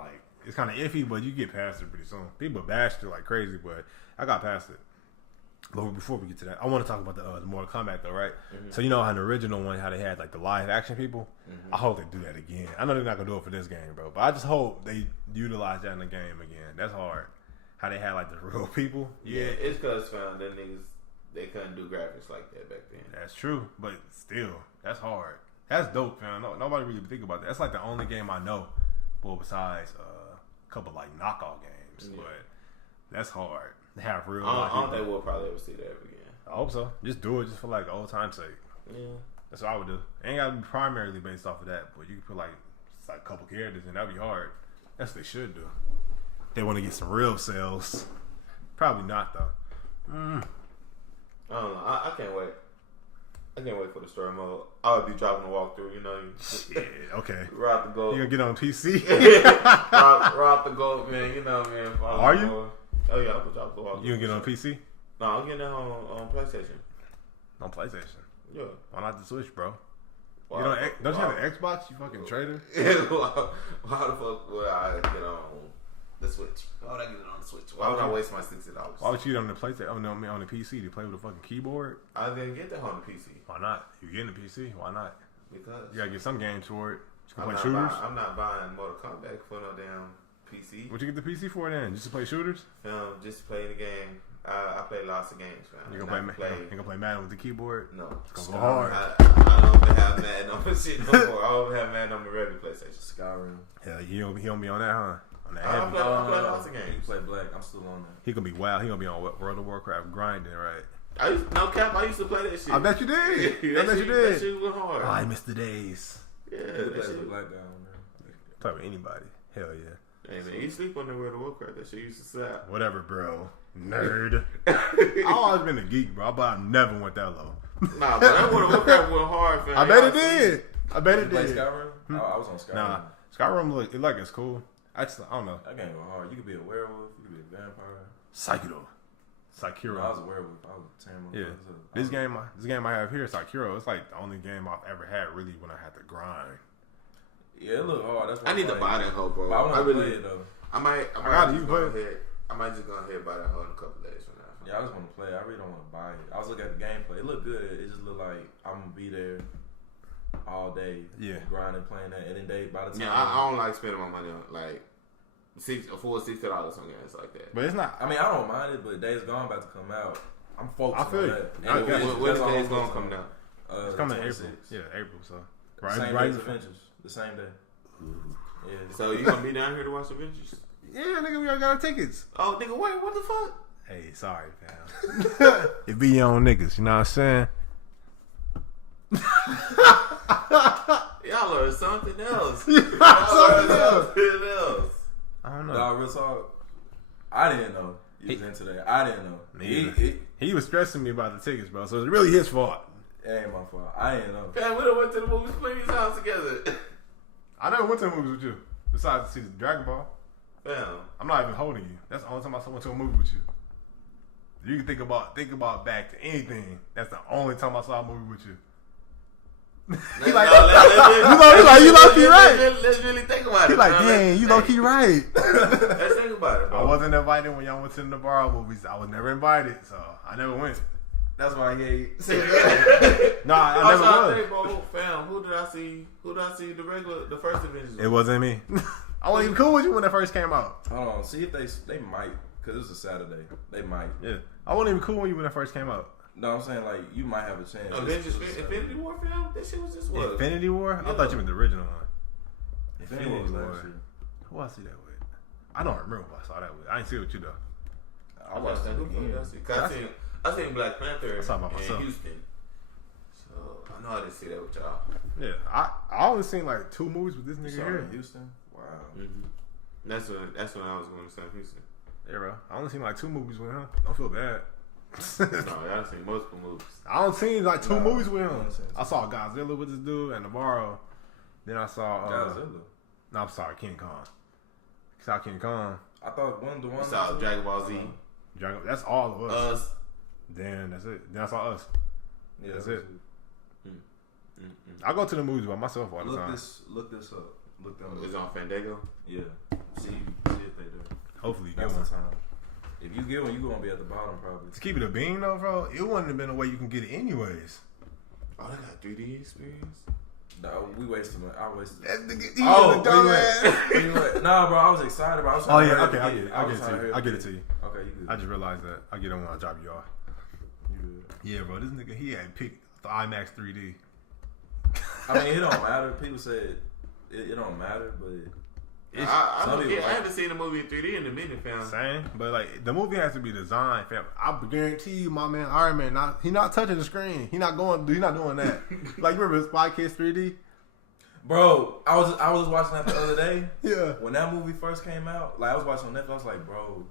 iffy, but you get past it pretty soon. People bashed it like crazy, but I got past it. But before we get to that, I want to talk about the Mortal Kombat though, right? Mm-hmm. So you know how the original one, how they had like the live action people. Mm-hmm. I hope they do that again. I know they're not gonna do it for this game, bro, but I just hope they utilize that in the game again. That's hard. How they had like the real people. Yeah, it's because them niggas. They couldn't do graphics like that back then. That's true, but still, that's hard. That's dope, man. Nobody really think about that. That's like the only game I know, well, besides a couple like knockout games. Yeah. But that's hard. They have real. I don't think we'll probably ever see that ever again. I hope so. Just do it, just for like old time's sake. Yeah, that's what I would do. It ain't gotta be primarily based off of that, but you can put like a couple characters, and that'd be hard. That's what they should do. They want to get some real sales. Probably not though. I don't know. I can't wait. I can't wait for the story mode. I would be dropping the walkthrough, you know. Yeah, okay. Rock the gold. You gonna get on PC? rock the gold, man. You know, man. Are you? Oh yeah, I'm gonna drop the walkthrough. You gonna get on PC? No, I'm getting that on PlayStation. On PlayStation? Yeah. Why not the Switch, bro? Don't you have an Xbox? You fucking traitor. Why the fuck would I get on the Switch? Why would I get it on the Switch? Why would I waste my $60? Why would you get on the PlayStation? On the PC to play with a fucking keyboard? I didn't get that on the PC. Why not? You getting the PC? Why not? Because you gotta get some games for it. You can play shooters. I'm not buying Mortal Kombat for no damn PC. What you get the PC for then? Just to play shooters? Just to play the game. I play lots of games, man. You gonna play Madden with the keyboard? No, it's gonna go hard. I don't even have Madden on my shit no more. I don't have Madden on my regular PlayStation. Skyrim. Hell, he don't be on that, huh? On that I play lots of games. You play Black. I'm still on that. He gonna be wild. He gonna be on World of Warcraft grinding, right? I used to play that shit. I bet you did. I bet you did. That shit was hard. Oh, I missed the days. Yeah, that shit Black down there. Talk about anybody. Hell yeah. Hey man, you sleep on the World of Warcraft. That shit used to slap. Whatever, bro. Nerd. I always been a geek, bro, but I never went that low. Nah, but that World of Warcraft went hard, fam. I bet it did. I bet it Play did. Skyrim? I was on Skyrim. Nah, Skyrim like it's cool. I don't know. That game go hard. You could be a werewolf. You could be a vampire. Sekiro. No, I was a werewolf. I was tearing my Yeah. This game I have here, Sekiro, it's like the only game I've ever had really when I had to grind. Yeah, it look hard. That's why I need to buy that hoe, bro. But I want to play it though. I might just go ahead and buy that hoe in a couple days from now. Yeah, I just want to play. I really don't want to buy it. I was looking at the gameplay. It looked good. It just looked like I'm gonna be there all day, grinding, playing that, and then by the time, I don't like spending my money on like $60 on games like that. But it's not. I mean, I don't mind it, but Days Gone about to come out. I'm focused on that. When Days Gone coming out? It's coming in April. Yeah, April. So same day as Avengers. The same day. Yeah. So you gonna be down here to watch Avengers? Yeah, nigga, we already got our tickets. Oh, nigga, wait, what the fuck? Hey, sorry, fam. It be your own niggas, you know what I'm saying? Y'all are something else. Something else. I don't know. Nah, real talk. I didn't know he was into that. I didn't know. He was stressing me about the tickets, bro. So it's really his fault. It ain't my fault. I didn't know. Man, we done went to the movies plenty of times together. I never went to the movies with you. Besides to see the Dragon Ball. Fam. I'm not even holding you. That's the only time I went to a movie with you. You can think about back to anything. That's the only time I saw a movie with you. You low key right. Let's really think about it. He like, dang, you low key right. Let's think about it, bro. I wasn't invited when y'all went to the Navarro movies. I was never invited, so I never went. That's why I gave. Nah, I never was. Think, bro, fam, who did I see? The first Avengers? It wasn't me. I wasn't even cool with you when it first came out. Hold on, see if they might, cause it was a Saturday. They might. Yeah, I wasn't even cool with you when it first came out. No, I'm saying like you might have a chance. Avengers, Infinity War film. That shit was just what? Infinity War. I thought you meant the original one. Infinity War was last year. Who I see that with? I don't remember who I saw that with. I didn't see it with you though. I watched that again. I seen Black Panther in myself. Houston. So I know I didn't see that with y'all. Yeah, I only seen like 2 movies with this nigga here in Houston. Wow. Mm-hmm. That's when I was going to South Houston. Yeah, bro. I only seen like 2 movies with him. Don't feel bad. No, I've seen multiple movies. I don't seen like 2 movies with him. I saw Godzilla with this dude and Navarro. Then I saw Godzilla. No, I'm sorry, King Kong. I saw King Kong. I thought one of the ones. I saw Dragon Ball Z. That's all of us. Us. Then that's it. Then I saw us. Yeah, that's it. I go to the movies by myself all the time. Look this up. Look them up. It's on Fandango. Yeah. See if they do. Hopefully you get That's one. the time. If you get one, you're gonna be at the bottom probably. To keep it a bean though, bro, it wouldn't have been a way you can get it anyways. Oh, they got 3D experience. No, we wasted money. I wasted. Nah, bro, I was excited. Bro. I was okay, I get it. I get it to you. Okay, you good. I just realized that. I get it when I drop you off. You good. Yeah, bro, this nigga, he had picked the IMAX 3D. I mean, it don't matter. People said it don't matter, but I haven't seen a movie in 3D in a minute, fam. Same, but like the movie has to be designed, fam. I guarantee you, my man Iron Man, he not touching the screen. He not doing that. Like you remember Spy Kids 3D? Bro, I was watching that the other day. Yeah. When that movie first came out, like I was watching on Netflix, I was like, bro,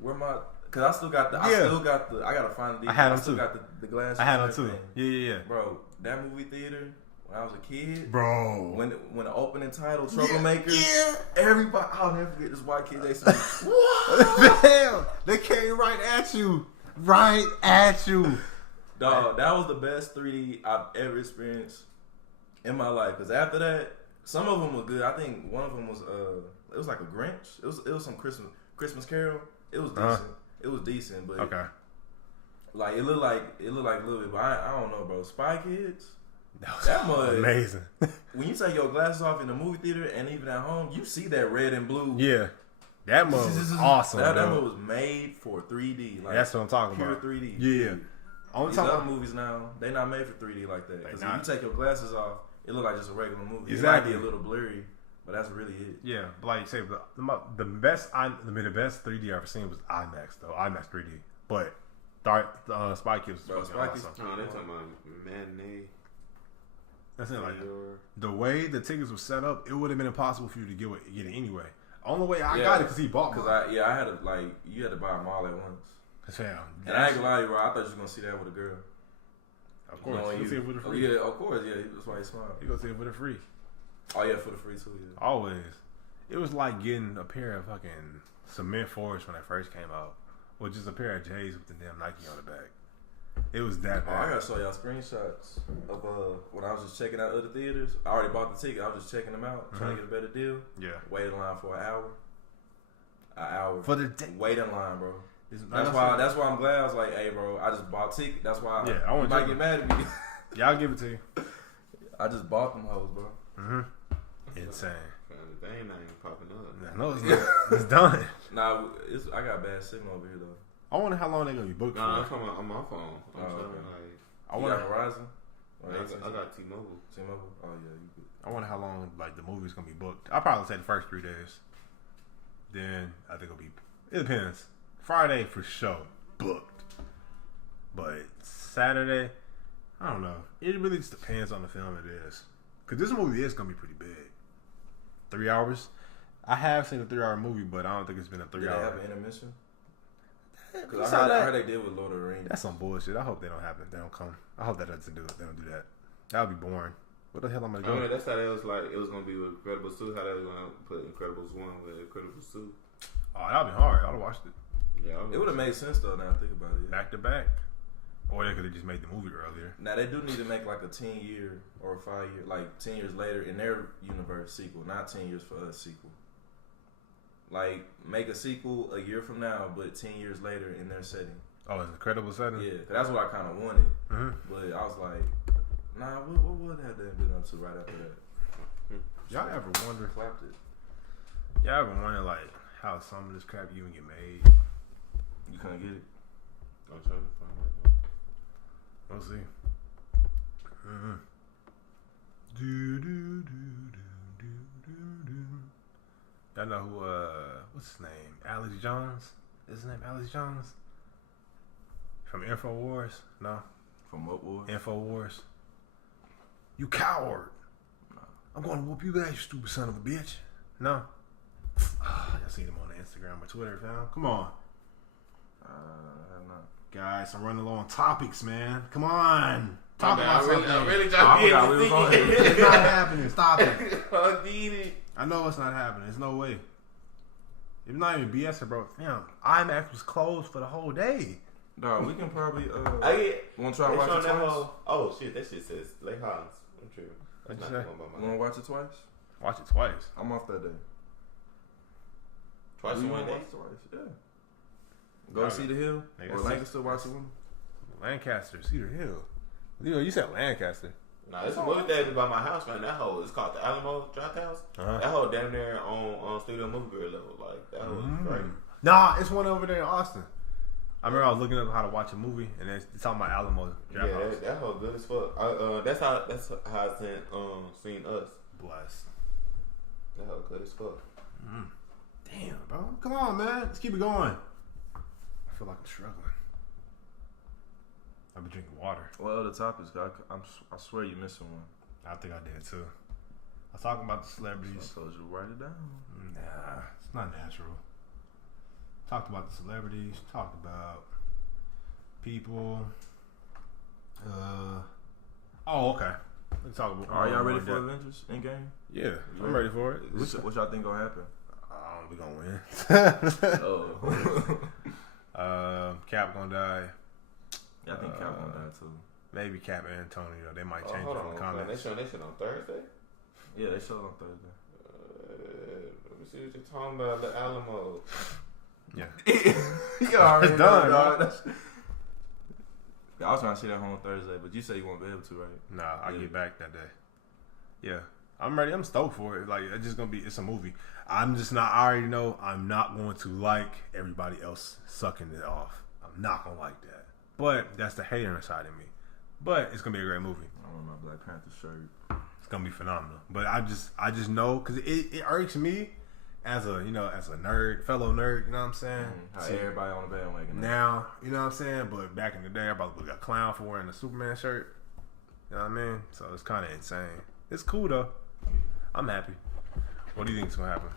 where my? Cause I still got the. I gotta find the. I had them still too. Got the glasses. I had them too. Yeah. Bro, that movie theater. When I was a kid, bro, when the opening title Troublemakers, everybody, I'll never forget this white kid. They said, "What? Damn, they came right at you, Dog, that was the best 3D I've ever experienced in my life. Cause after that, some of them were good. I think one of them was it was like a Grinch. It was some Christmas Carol. It was decent. It was decent, but okay, like it looked like a little bit. But I don't know, bro. Spy Kids. That was amazing. When you take your glasses off in the movie theater and even at home, you see that red and blue. Yeah, that mug was awesome. That mug was made for 3D. Like, that's what I'm talking pure about. 3D. Yeah. These other movies now, they not made for 3D like that. Because if you take your glasses off, it look like just a regular movie. Exactly. It might be a little blurry, but that's really it. Yeah, but like you say, the best 3D I ever seen was IMAX though. IMAX 3D, but Spy Kids was Spy Kids. Oh, they talking about matinee. That's it. Like the way the tickets were set up, it would have been impossible for you to get it anyway. Only way I got it because he bought mine. I had to you had to buy them all at once. Damn. And I ain't gonna lie, bro. I thought you was gonna see that with a girl. Of course, you see it for the free. Oh, yeah, of course, yeah. That's why he smiled. You gonna see it for the free. Oh yeah, for the free too. Yeah. Always. It was like getting a pair of fucking cement fours when it first came out, or just a pair of J's with the damn Nike on the back. It was that bad. I gotta show y'all screenshots of when I was just checking out other theaters. I already bought the ticket. I was just checking them out, trying to get a better deal. Yeah. Waited in line for an hour. For the day. Wait in line, bro. That's why I'm glad. I was like, hey, bro, I just bought a ticket. That's why I you might get mad at me. Yeah, I'll give it to you. I just bought them hoes, bro. Insane. They ain't popping up. No, it's not. It's done. Nah, I got bad signal over here though. I wonder how long they're gonna be booked for. I'm talking on my phone. I got Verizon. I got T-Mobile. T-Mobile. Oh yeah, you good. I wonder how long the movie's gonna be booked. I'll probably say the first 3 days. Then I think it depends. Friday for sure booked, but Saturday, I don't know. It really just depends on the film it is. Cause this movie is gonna be pretty big. 3 hours. I have seen a 3-hour movie, but I don't think it's been a 3 hour. Did they have an intermission? Because I heard they did with Lord of the Rings. That's some bullshit. I hope they don't happen. They don't come. I hope that doesn't do it. They don't do that. That would be boring. What the hell am I going? I mean, that's how it was like. It was gonna be with Incredibles 2. How they was gonna put Incredibles 1 with Incredibles 2. Oh, that'd be hard. I'd have watched it. Yeah, it would have made sense though. Now I think about it. Back to back, or they could have just made the movie earlier. Now they do need to make like a 10-year or a 5-year, like 10 years later in their universe sequel, not 10 years for us sequel. Like make a sequel a year from now, but 10 years later in their setting. Oh, it's Incredible setting. Yeah, that's what I kind of wanted. But I was like, nah, what would have they been up to right after that? Y'all ever wonder? Clapped it. Y'all ever wonder like how some of this crap even get made? You couldn't get it. I'm trying to find it. We'll see. Y'all know who? What's his name? Alex Jones. Is his name Alex Jones? From InfoWars? No. From what wars? InfoWars. You coward! No. I'm going to whoop you guys, you stupid son of a bitch. No. Y'all seen him on Instagram or Twitter, fam? Come on. Not. Guys, I'm running low on topics, man. Come on. Talk about something. I'm really trying to get it. It's not happening. Stop it. I need it. I know it's not happening. There's no way. It's not even BS, bro. Damn, IMAX was closed for the whole day. Dog, we can probably want to try to watch it twice? Oh shit, that shit says Lake Hollins. I'm true. What'd you say? You want to watch it twice? Watch it twice. I'm off that day. Twice in one day? Twice, yeah. Go see the Hill. Or Lancaster, watch it one. Lancaster, Cedar Hill. You said Lancaster. Nah, it's a movie theater by my house, man. That whole, it's called the Alamo Draft House. That whole damn near on Studio Movie Girl level. Like, that whole great. Nah, it's one over there in Austin. I remember I was looking up how to watch a movie, and it's talking about Alamo Draft House. Yeah, that whole good as fuck. That's how I seen Us. Blessed. That whole good as fuck. Damn, bro. Come on, man. Let's keep it going. I feel like I'm struggling. I've been drinking water. What other topics? I swear you're missing one. I think I did too. I was talking about the celebrities. So I told you to write it down. Nah, it's not natural. Talked about the celebrities. Talked about people. Oh, okay. Let's talk about. Are y'all ready for Avengers Endgame? Yeah, I'm ready for it. What y'all think gonna happen? We gonna win. Cap gonna die. Yeah, I think Cap gonna die too. Maybe Cap and Antonio. They might change it from the comments. They showing on Thursday? Yeah, they showed on Thursday. Let me see what you're talking about. The Alamo. Yeah. You already it's done, dog. I was trying to see that home on Thursday, but you said you won't be able to, right? Nah, I'll get back that day. Yeah. I'm ready. I'm stoked for it. Like, it's just gonna be. It's a movie. I'm just not. I already know I'm not going to like everybody else sucking it off. I'm not gonna like that. But that's the hater inside of me. But it's gonna be a great movie. I want my Black Panther shirt. It's gonna be phenomenal. But I just know because it irks me as a nerd, fellow nerd. You know what I'm saying? How everybody on the bandwagon now. You know what I'm saying? But back in the day, I probably got clown for wearing a Superman shirt. You know what I mean? So it's kind of insane. It's cool though. I'm happy. What do you think's gonna happen?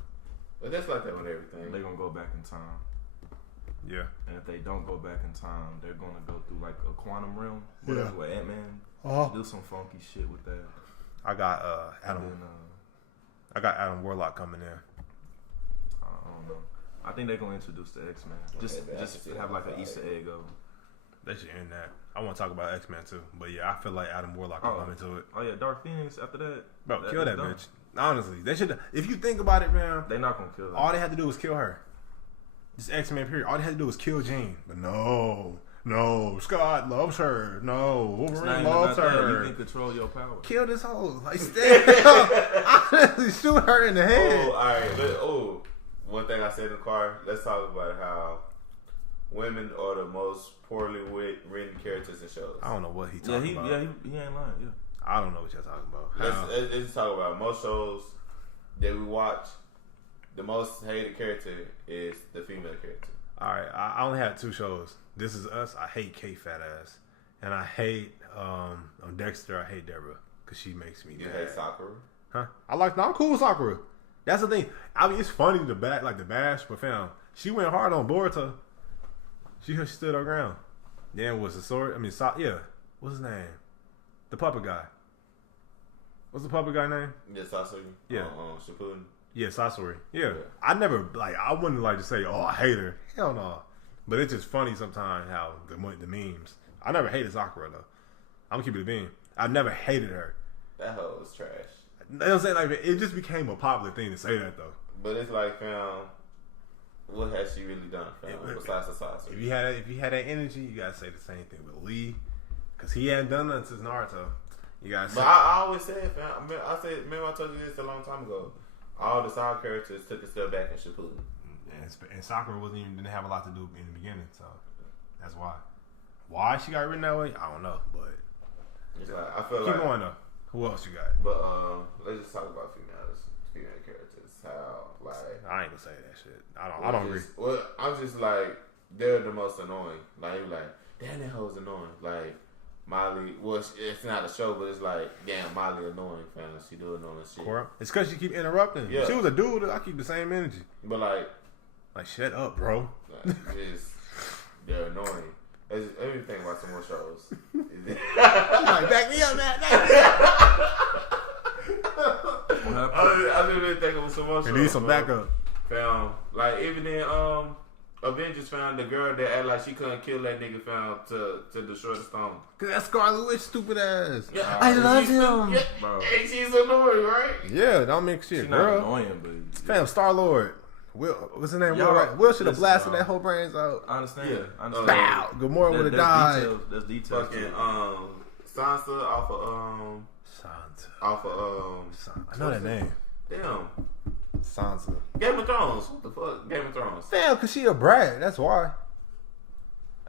But that's like that with everything. They're gonna go back in time. Yeah. And if they don't go back in time, they're gonna go through like a quantum realm. Yeah. With Ant-Man. Do some funky shit with that. I got Adam. Then, I got Adam Warlock coming in. I don't know. I think they're gonna introduce the X-Men. Just have like an Easter egg of. They should end that. I want to talk about X-Men too, but yeah, I feel like Adam Warlock will come into it. Oh yeah, Dark Phoenix. After that, bro, kill that bitch. Honestly, they should. If you think about it, man, they're not gonna kill her. All they had to do was kill her. This X-Men period. All they had to do was kill Jean. But no, Scott loves her. No, Wolverine loves her. You can control your power. Kill this hoe. Like, stand up. Honestly, shoot her in the head. Oh, all right. One thing I said in the car. Let's talk about how women are the most poorly written characters in shows. I don't know what he talking about. He ain't lying. Yeah. I don't know what you're talking about. Let's talk about most shows that we watch. The most hated character is the female character. All right, I only had 2 shows. This Is Us. I hate Kate fat ass, and I hate on Dexter. I hate Deborah because she makes me. You mad. hate Sakura? Huh? I'm cool with Sakura. That's the thing. I mean, it's funny the bash, but fam, she went hard on Boruto. She stood her ground. Then was the sword. I mean, what's his name? The puppet guy. What's the puppet guy name? Yeah, Sasori. Yeah. Shippuden. Yeah, Sasori. Yeah. I never, I wouldn't like to say, oh, I hate her. Hell no. But it's just funny sometimes how the memes. I never hated Sakura, though. I'm going to keep it a bean. I never hated her. That hoe was trash. You know what I'm saying? Like, it just became a popular thing to say that, though. But it's like, fam, what has she really done, fam, besides the Sasori? If you had that energy, you got to say the same thing with Lee. Because he hadn't done nothing since Naruto. You got to say. But I always said, fam, remember I told you this a long time ago. All the side characters took a step back in Shippuden. And Sakura didn't have a lot to do in the beginning, so that's why. Why she got written that way, I don't know, but it's like, I feel keep going though. Who else you got? But let's just talk about female characters. How I ain't gonna say that shit. I don't agree. Well, I'm just like they're the most annoying. Like you're like, damn, that hoe's annoying. Like Molly, well, it's not a show, but it's like, damn, Molly annoying, fam. She do annoying shit. It's because she keep interrupting. Yeah. If she was a dude, I keep the same energy. But like shut up, bro. Like, they're annoying. Everything about some more shows. Like, back me up, man. I've been really thinking of some more shows. You need some backup. Found like even in Avengers found the girl that act like she couldn't kill that nigga found to destroy the stone. Cause that Scarlet Witch stupid ass. Yeah, I love him. Yeah, bro. And she's annoying, right? Yeah, don't make shit, she's girl. Not annoying, but fam, Star-Lord. What's his name? Will should have blasted that whole brains out. I understand. Yeah. I understand. Bow. Gamora would have died. There's details. Fucking Sansa off of I know that name. Damn. Sansa. Game of Thrones. What the fuck? Game of Thrones. Damn, cause she a brat. That's why.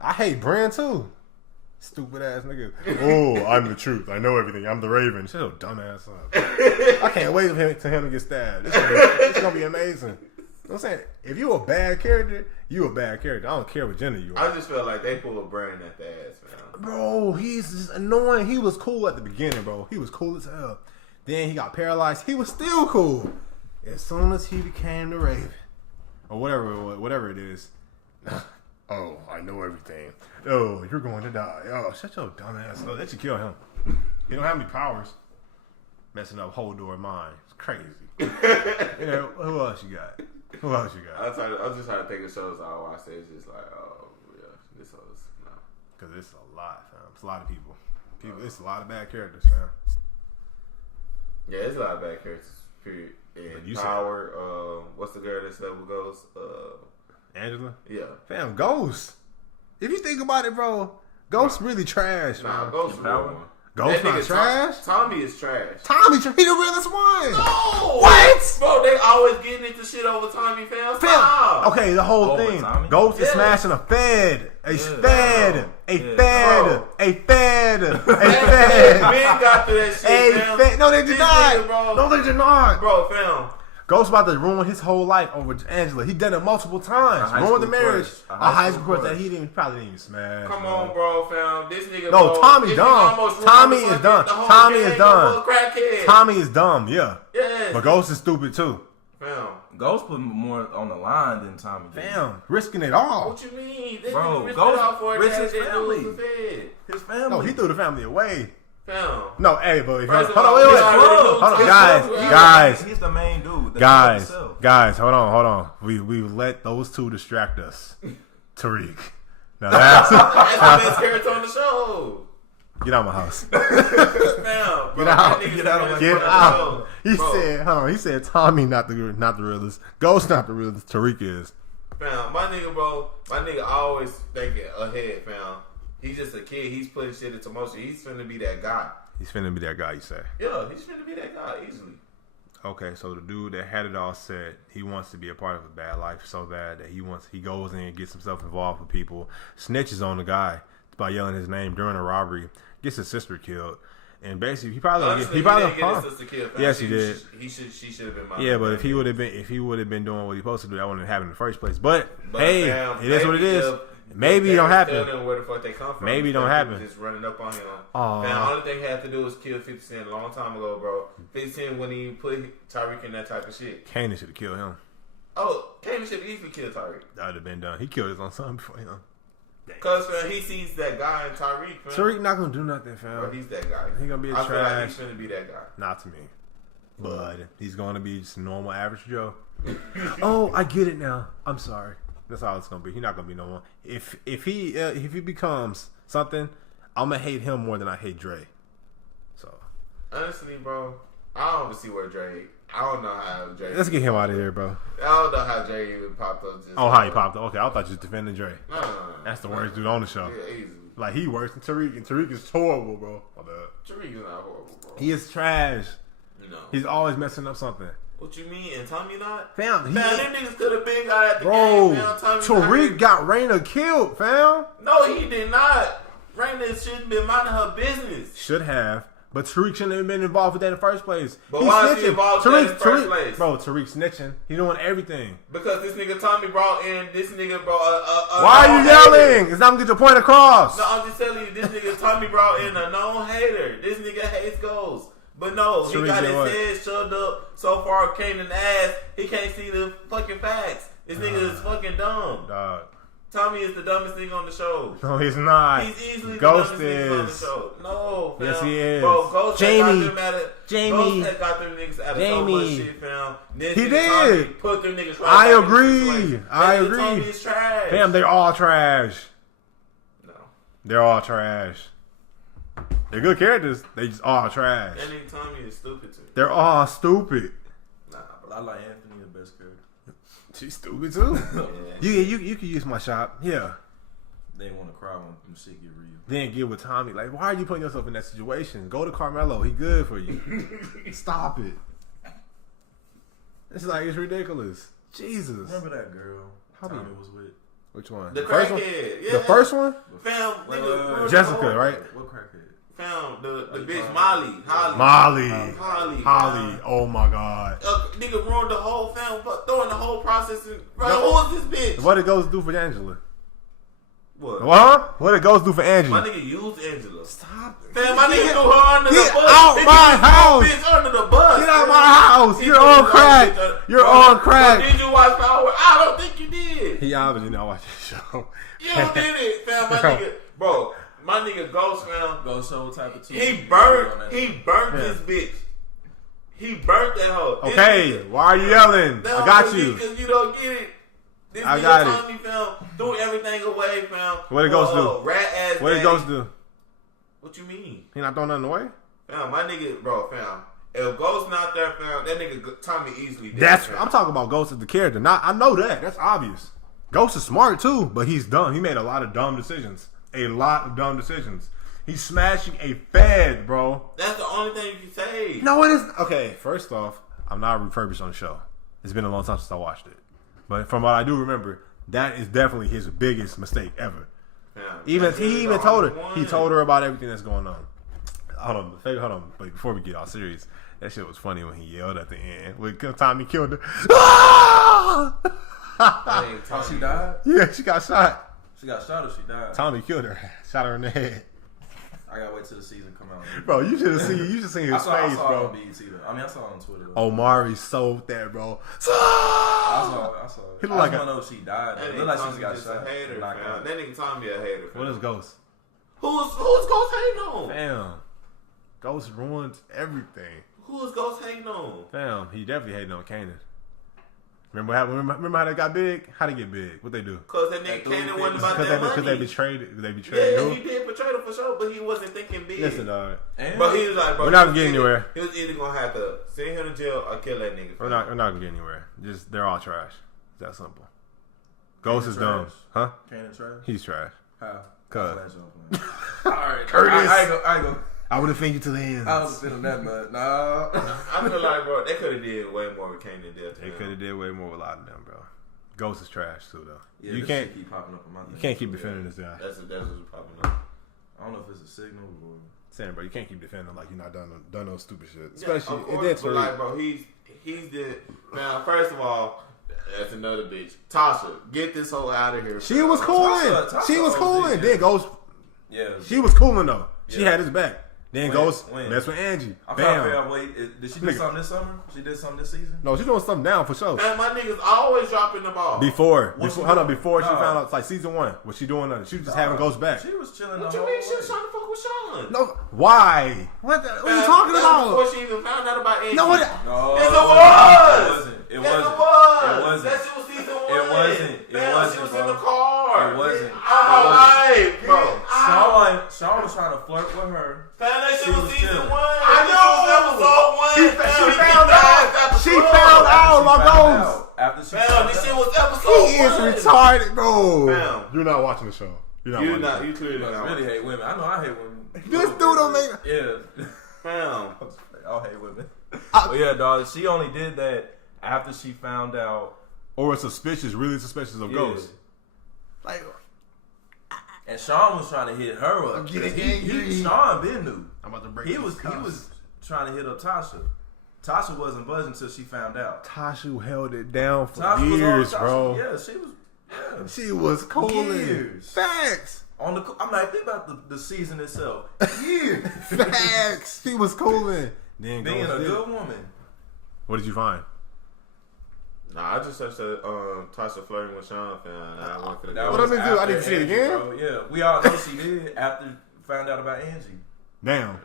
I hate Bran too. Stupid ass nigga. Oh, I'm the truth. I know everything. I'm the Raven. Shut your dumb ass up. I can't wait for him to get stabbed. It's gonna be amazing. You know what I'm saying? If you a bad character, you a bad character. I don't care what gender you are. I just feel like they pull a Bran at the ass, man. Bro, he's just annoying. He was cool at the beginning, bro. He was cool as hell. Then he got paralyzed. He was still cool. As soon as he became the Raven. Or whatever it is. Oh, I know everything. Oh, you're going to die. Oh, shut your dumb ass up. That should kill him. He don't have any powers. Messing up whole door mind. It's crazy. You know, who else you got? I'm just trying to think of shows I watch. It's just like, oh, yeah, this shows. No. Because it's a lot, fam. It's a lot of people. It's a lot of bad characters, fam. Yeah, it's a lot of bad characters, period. And Power, what's the girl that slept with Ghost? Angela? Yeah. Fam, Ghost. If you think about it, bro, Ghost really trash, man. Nah, Ghost is real one. Ghost not trash? Tommy is trash. He the realest one. No! What? Bro, they always getting into shit over Tommy, fam. Stop. Okay, the whole thing. Tommy? Ghost is smashing a fed. A fed. Ben got to that shit, fam. No, they did not. Nigga, bro. No, they did not. Bro, fam. Ghost about to ruin his whole life over Angela. He done it multiple times. Ruined the marriage. A high school crush that he probably didn't even smash. Come on, bro, fam. This nigga. No, bro, Tommy dumb. Tommy is dumb. Tommy is dumb. Tommy is dumb. Yeah. Yes. But Ghost is stupid too. Fam. Ghost put more on the line than Tommy did. Fam, risking it all. What you mean? This Bro, nigga Ghost risked his his family. family. His family. No, he threw the family away. Fam. No, hey, but First of hold all, on, wait. we already knew Hold on, Tommy. guys. He's the main dude. Guys, hold on. We let those two distract us. Tariq. Now that's That's the best character on the show. get out of my house. Fam, bro, Get out. Get out. Get out. He said, hold on. He said Tommy not the realest. Ghost not the realest. Tariq is. Fam, my nigga always thinking ahead, fam. He's just a kid. He's putting shit into motion. He's finna be that guy. He's finna be that guy. You say. Yeah, he's finna be that guy easily. Okay, so the dude that had it all said he wants to be a part of a bad life so bad that he goes in and gets himself involved with people, snitches on the guy by yelling his name during a robbery, gets his sister killed, and basically he probably didn't get his sister killed. Fam. Yes, he did. She should have been my. Yeah, but if he would have been doing what he supposed to do, that wouldn't have happened in the first place. But hey, fam, it is what it is. Maybe it don't happen. Where the fuck they come from? Maybe it don't happen. Just running up on him. Aww. Man, the only thing he had to do was kill 50 Cent a long time ago, bro. 50 Cent when he put Tyreek in that type of shit. Kanan should have killed him. Oh, Kanan should have easily killed Tyreek. That would have been done. He killed his own son before him. Cause he sees that guy in Tyreek. Tariq not gonna do nothing, fam. Bro, he's that guy. He gonna be a I trash. feel like he's gonna be that guy. Not to me. But he's gonna be just a normal average Joe. Oh, I get it now. I'm sorry. That's all it's gonna be. He's not gonna be no one. If he becomes something, I'm gonna hate him more than I hate Dre. So honestly, bro, I don't even see where Dre. I don't know how Dre. Let's get him out of here, bro. I don't know how Dre even popped up. How he popped up? Okay, I thought you was defending Dre. No. That's the worst dude on the show. Yeah, easy. Like he worse than Tariq, and Tariq is horrible, bro. Tariq is not horrible, bro. He is trash. No. He's always messing up something. What you mean? And Tommy not? Fam, them niggas could have been got at the bro, game, fam. Tommy Tariq got Raina killed, fam. No, he did not. Raina shouldn't been minding her business. Should have. But Tariq shouldn't have been involved with that in the first place. But why is he involved with that in the first place? Bro, Tariq snitching. He doing everything. Because this nigga Tommy brought in, this nigga brought a why are you yelling? It's not gonna get your point across. No, I'm just telling you, this nigga Tommy brought in a known hater. This nigga hates goals. But no, he got his head shoved up so far, came in the ass, he can't see the fucking facts. This nigga is fucking dumb. Dog. Tommy is the dumbest nigga on the show. No, he's not. He's easily Ghost the dumbest nigga on the show. No, fam. Yes, he is. Bro, Ghost Jamie. Ghost got them niggas out of so much shit, fam. This he nigga did. Tommy put them niggas right I back agree. in the I situation. agree. Tommy is trash. Damn, they're all trash. No. They're all trash. They're good characters. They just all trash. That nigga Tommy is stupid too. They're all stupid. Nah, bro. I like Anthony the best character. She's stupid too. Yeah. You can use my shop. Yeah. They want to cry when shit get real. Then get with Tommy. Like, why are you putting yourself in that situation? Go to Carmelo. He good for you. Stop it. It's like, it's ridiculous. Jesus. Remember that girl Tommy was with? Which one? The first one? crackhead. Yeah. The first one? Fam, nigga. Jessica, right? What crackhead? Found the bitch Molly. Holly. Oh my God. Nigga ruined the whole film, throwing the whole process in. Bro, who was this bitch? What it goes to do for Angela? What? What it goes to do for Angela? My nigga used Angela. Stop it. Fam, my nigga threw her under the bus. Get out my house. Bitch under the bus. Get out my house. You're on crack. You're on crack. Did you watch Power? I don't think you did. He obviously not watching the show. You did it, fam. My nigga, bro. My nigga Ghost, fam. Ghost Soul type of two. He burnt this bitch. He burnt that hoe. Okay, why are you yelling? I got you. Because you don't get it. This I nigga got Tommy, fam, threw everything away, fam. What it Ghost do? Rat ass. What it Ghost do? What you mean? He not throwing nothing away? Fam, my nigga, bro, fam. If Ghost not there, fam, that nigga Tommy easily did. I'm talking about Ghost as the character. I know that. That's obvious. Ghost is smart too, but he's dumb. He made a lot of dumb decisions. He's smashing a Fed, bro. That's the only thing you can say. No, it is. Okay, first off, I'm not refurbished on the show. It's been a long time since I watched it. But from what I do remember, that is definitely his biggest mistake ever. Yeah, He told her about everything that's going on. Hold on. But before we get all serious, That shit was funny when he yelled at the end. When Tommy killed her. Ah! Oh, she died? Yeah, she got shot. She got shot or she died? Tommy killed her. Shot her in the head. I gotta wait till the season come out. Bro, you should have seen his face, I saw bro. it on BET though. I mean, I saw it on Twitter though. Omari sold that, bro. I saw it. He look I like just want to know if she died. It looked like she just got shot. A hater, Knocked fam. out. That nigga Tommy a hater. What is Ghost? Who's Ghost hating on? Fam. Ghost ruins everything. Who's Ghost hating on? Fam, he definitely hating on Kanan. Remember how they got big? How they get big? What they do? Cause that nigga Kanan wasn't about that money. Because they betrayed. They betrayed. Yeah, who? he did betray her for sure, but he wasn't thinking big. Listen, dog. But he was like, bro, we're not getting anywhere. He was either gonna have to send him to jail or kill that nigga. We're not gonna get anywhere. Just they're all trash. It's that simple. Ghost is dumb, huh? Kanan trash? He's trash. How? Cause Alright, Curtis. I ain't go. I would have think you to the end. I was feeling that much. Nah. I feel like, bro, they could have did way more with Kanan death. They could have did way more with a lot of them, bro. Ghost is trash too, though. Yeah, you this can't shit keep popping up on my thing. You can't keep defending this guy. That's what's popping up. I don't know if it's a signal or. Saying, bro, you can't keep defending him like you're not done no stupid shit. Yeah, Especially of course, that's but like, bro, he's the now. First of all, that's another bitch. Tasha, get this hoe out of here. She was cooling. Tasha She was OG, cooling. yeah. Then Ghost. Yeah. She was cooling though. She Yeah. had his back. Then Ghost mess with Angie. I'm trying to figure Bam. out. Wait, did she do something this summer? She did something this season? No, she's doing something down for sure. Man, my niggas always dropping the ball. Before What she hold on, doing? before she Nah. found out, it's like season 1. What she doing? Nothing. She was just having Ghost back. She was chilling What the you whole mean she was way. trying to fuck with Sean? No, why? What are you talking about? Before she even found out about Angie. No, what? No, Yes, it was. It wasn't. Yes, it was. It That shit was season 1. It wasn't. It Man, wasn't, she was bro. in the car. It wasn't. I'm alive, bro. Sean was trying to flirt with her. Fam, that shit She was was season chilling. 1. I know. She found out. She found out my Ghost. After she Fam, found this out. shit was episode He is 1. retarded, bro. Fam. You're not watching the show. You're not. You watching not. the You clearly I not. really hate women. I know I hate women. This dude don't make. Yeah. Fam. I hate women. But yeah, dog. She only did that after she found out. Or suspicious, really suspicious of Yeah. Ghost. Like, And Sean was trying to hit her up. I'm getting 'Cause angry. Sean been new. I'm about to break. He was trying to hit up Tasha. Tasha wasn't buzzing until she found out. Tasha held it down for Tasha years, was on Tasha. bro. Yeah, she was. Yeah. She was cooling. Years. Facts. On the, I'm like, think about the season itself. Years. Facts. She was cooling. Then Being Ghost a did. good woman. What did you find? Nah, I just searched Tasha flirting with Sean, fam. I went for the That What was I need to do? I after need to see it Angie, again? bro. Yeah, we all know she did after found out about Angie. Damn.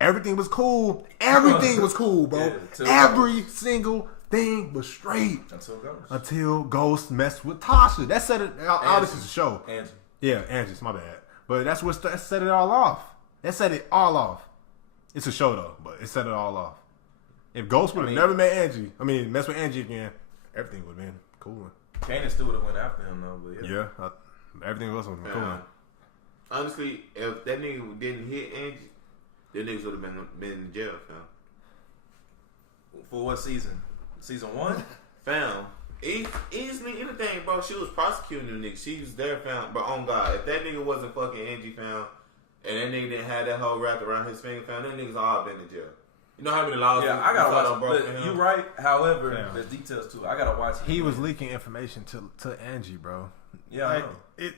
Everything was cool. Everything was cool, bro. Yeah, till Every single thing was straight Until Ghost. until Ghost messed with Tasha. That set it. Obviously, it's a show. Angie. Yeah, Angie's my bad. But that set it all off. That set it all off. It's a show though, but it set it all off. If Ghost would have never met Angie, messed with Angie again, everything would have been cool. Kanan still would have went after him though, but yeah. Yeah, everything else would have been cool. Fam. Honestly, if that nigga didn't hit Angie, them niggas would have been in jail, fam. For what season? Season 1? Fam. Easily anything, bro. She was prosecuting them niggas. She was there, fam. But on God, if that nigga wasn't fucking Angie, fam, and that nigga didn't have that whole wrapped around his finger, fam, them niggas all been in jail. You know how many laws? Yeah, I gotta watch bro. it. But you right. However, Fam. there's details too. I gotta watch it. He was leaking information to Angie, bro. Yeah, I know.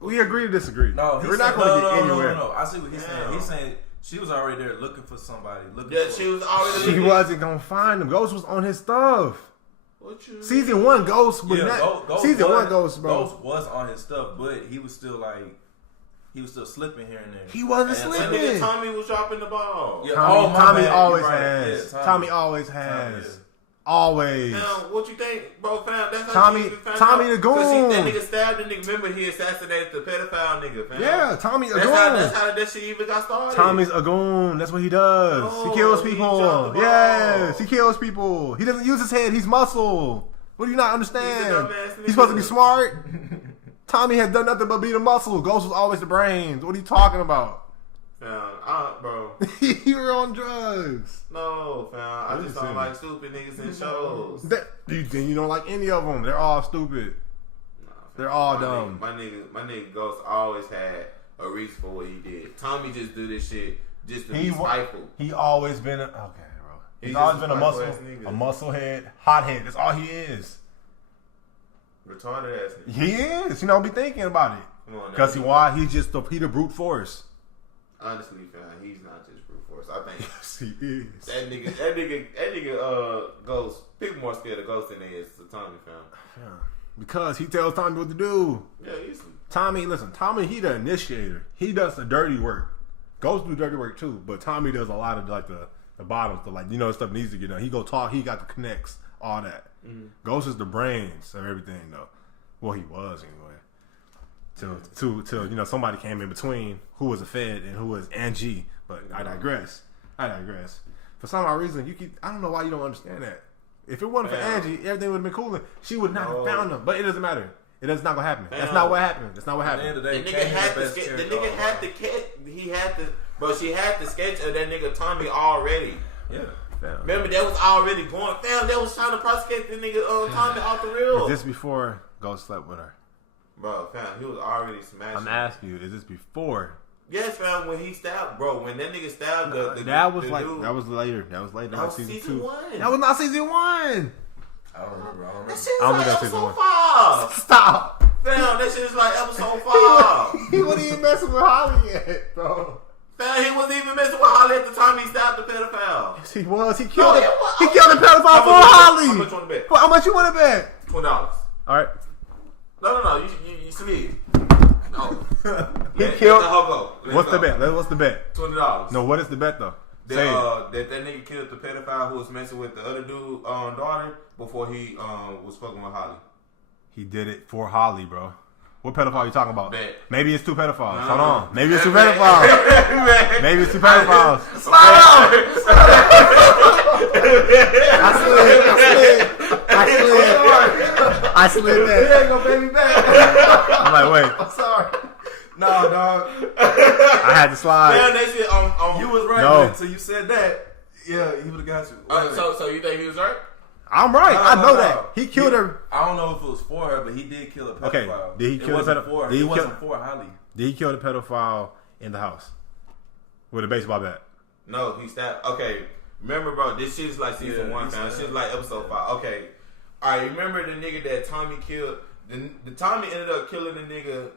We agree to disagree. No, we're not going to get anywhere. No. I see what he's saying. Yeah. He's saying she was already there looking for somebody. Yeah, she was already. She wasn't gonna find him. Ghost was on his stuff. What you? Season 1, Ghost was Yeah, not. Ghost Season was, 1, Ghost, bro. Ghost was on his stuff, but he was still slipping here and there. He wasn't And- That slipping. nigga Tommy was dropping the ball. Yeah, Tommy, my Tommy bad, always you're right. has. Yeah, Tommy always has. yeah. Always. Now, what you think, bro, fam? That's how Tommy- she even found Tommy out. the goon. 'Cause that nigga stabbed the nigga. Remember, he assassinated the pedophile nigga, fam. Yeah, Tommy a That's goon. how that shit even got started. Tommy's a goon. That's what he does. No, he kills he people. dropped the ball. Yes, he kills people. He doesn't use his head. He's muscle. What do you not understand? He's a dumbass nigga. He's supposed to be smart. Tommy has done nothing but be the muscle. Ghost was always the brains. What are you talking about? Fam, bro. You were on drugs. No, fam. I just don't Listen. like stupid niggas in shows. You don't like any of them. They're all stupid. Nah, fam. They're all my dumb. Nigga, my nigga Ghost always had a reason for what he did. Tommy just do this shit just to be He spiteful. He always been okay. He's always been a musclehead, hothead. That's all he is. Retarded ass nigga. He is. You know, be thinking about it. Because he's just the brute force. Honestly, fam, he's not just brute force. I think Yes, he is. that nigga, Ghost. People more scared of Ghost than they is to Tommy, fam. Yeah. Because he tells Tommy what to do. Yeah, Tommy, he the initiator. He does the dirty work. Ghost do dirty work too, but Tommy does a lot of like the bottom stuff, like the stuff needs to get done. He go talk. He got the connects, all that. Mm-hmm. Ghost is the brains of everything, though. Well, he was anyway. Till somebody came in between who was a Fed and who was Angie. But I digress. For some odd reason, I don't know why you don't understand that. If it wasn't for Angie, everything would have been cool. She would not have found him. But it doesn't matter. It's not gonna happen. That's not what happened. At the end of the day, the nigga had to bro. She had the sketch of that nigga Tommy already. Yeah. Remember that was already going. Fam, they was trying to prosecute the nigga Tommy off the real. Is this before Ghost slept with her? Bro, fam, he was already smashing. I'm asking you, is this before? Yes, fam. When he stabbed, bro. When that nigga stabbed the dude. That was later. That was season 2. 1. That was not season 1. I don't remember. That shit was like episode 5. Stop. Fam, that shit is like episode 5. He wasn't even messing with Holly yet, bro. Fam, he wasn't even messing with Holly at the time he stabbed the pedophile. Yes, he was. He killed the pedophile for Holly. How much you want to bet? How much you want to bet? $20. All right. No. You slid. No. He killed. What's the bet? What's the bet? $20. No, what is the bet though? That nigga killed the pedophile who was messing with the other dude daughter before he was fucking with Holly. He did it for Holly, bro. What pedophile are you talking about? Bet. Maybe it's 2 pedophiles. Hold on. Maybe it's 2 pedophiles. Maybe it's 2 pedophiles. I slid that. You ain't gonna pay me back. I'm like, wait. I'm sorry. No, dog. I had to slide. Yeah, that shit you was right until you said that. Yeah, he would have got you. So you think he was right? I'm right. I know that. He killed her. I don't know if it was for her, but he did kill a pedophile. Okay. Did he kill the pedophile? It wasn't for Holly. Did he kill the pedophile in the house with a baseball bat? No, he stabbed. Okay. Remember, bro, this shit is like season 1, fam. This shit is like episode 5. Okay. Alright, remember the nigga that Tommy killed? The Tommy ended up killing the nigga.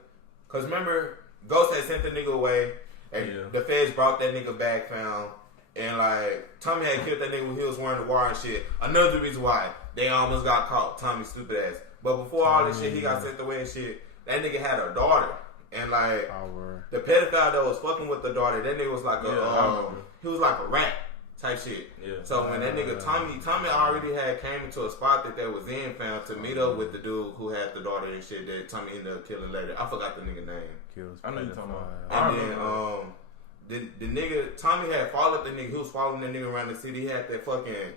Because remember, Ghost had sent the nigga away. And the feds brought that nigga back, fam. And like, Tommy had killed that nigga when he was wearing the wire and shit. Another reason why they almost got caught. Tommy's stupid ass. But before all this shit, he got sent away and shit. That nigga had a daughter. And like, the pedophile that was fucking with the daughter, that nigga was like he was like a rat type shit. Yeah. So when that nigga Tommy already had came into a spot that was in, fam, to meet up with the dude who had the daughter and shit that Tommy ended up killing later. I forgot the nigga name. I know you're talking about. And then the nigga Tommy had followed the nigga. He was following the nigga around the city. He had that fucking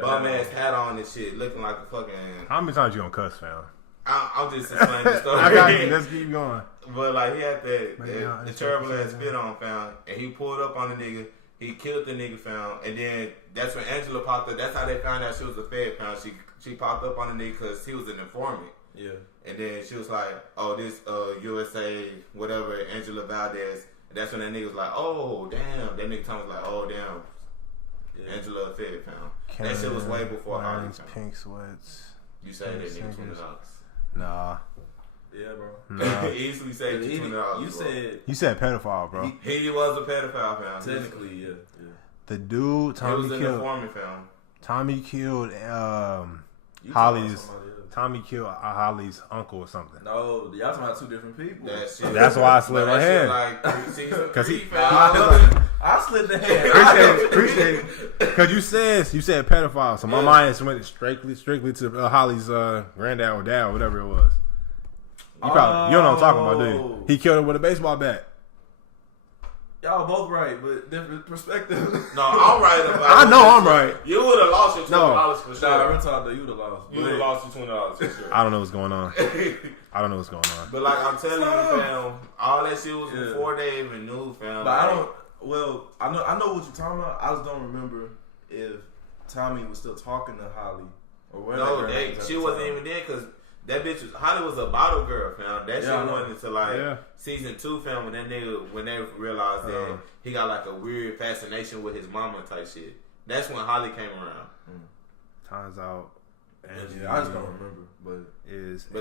bum ass hat on and shit, looking like a fucking. How many times you gonna cuss, fam? I'm just explaining the story. I got you. Let's keep going. But like he had the terrible ass spit on, fam, and he pulled up on the nigga. He killed the nigga, fam, and then that's when Angela popped up. That's how they found out she was a Fed, fam. She popped up on the nigga because he was an informant. Yeah. And then she was like, "Oh, this USA whatever Angela Valdez." And that's when that nigga was like, "Oh damn." That nigga Tom was like, "Oh damn." Yeah. Angela a Fed, fam. That shit was way before Holly. Pink sweats. You say that nigga $20. Nah. Yeah, bro. Nah. Easily say $20. You said pedophile, bro. He was a pedophile, fam. Technically, yeah. The dude Tommy was an killed. Informant, fam. Tommy killed Holly's. Tommy killed Holly's uncle or something. No, y'all talking about 2 different people. That's why I slid my hand. Because I slid the hand. Appreciate it. Because you said pedophile, so my mind went strictly to Holly's granddad or dad or whatever it was. You don't know what I'm talking about, do you? He killed her with a baseball bat. Y'all both right, but different perspective. No, I'm right about it. I know I'm right. You would have lost your $20 for sure. Nah, real talk though, you would have lost. You would have lost your $20 for sure. I don't know what's going on. But like I'm telling you, fam, all that shit was before they even knew, fam. But I know what you're talking about. I just don't remember if Tommy was still talking to Holly or whatever. No, she wasn't even there because that bitch Holly was a bottle girl, fam. That shit went into like season 2, fam. When they realized that he got like a weird fascination with his mama type shit. That's when Holly came around. Time's out. Yeah, I just don't remember, but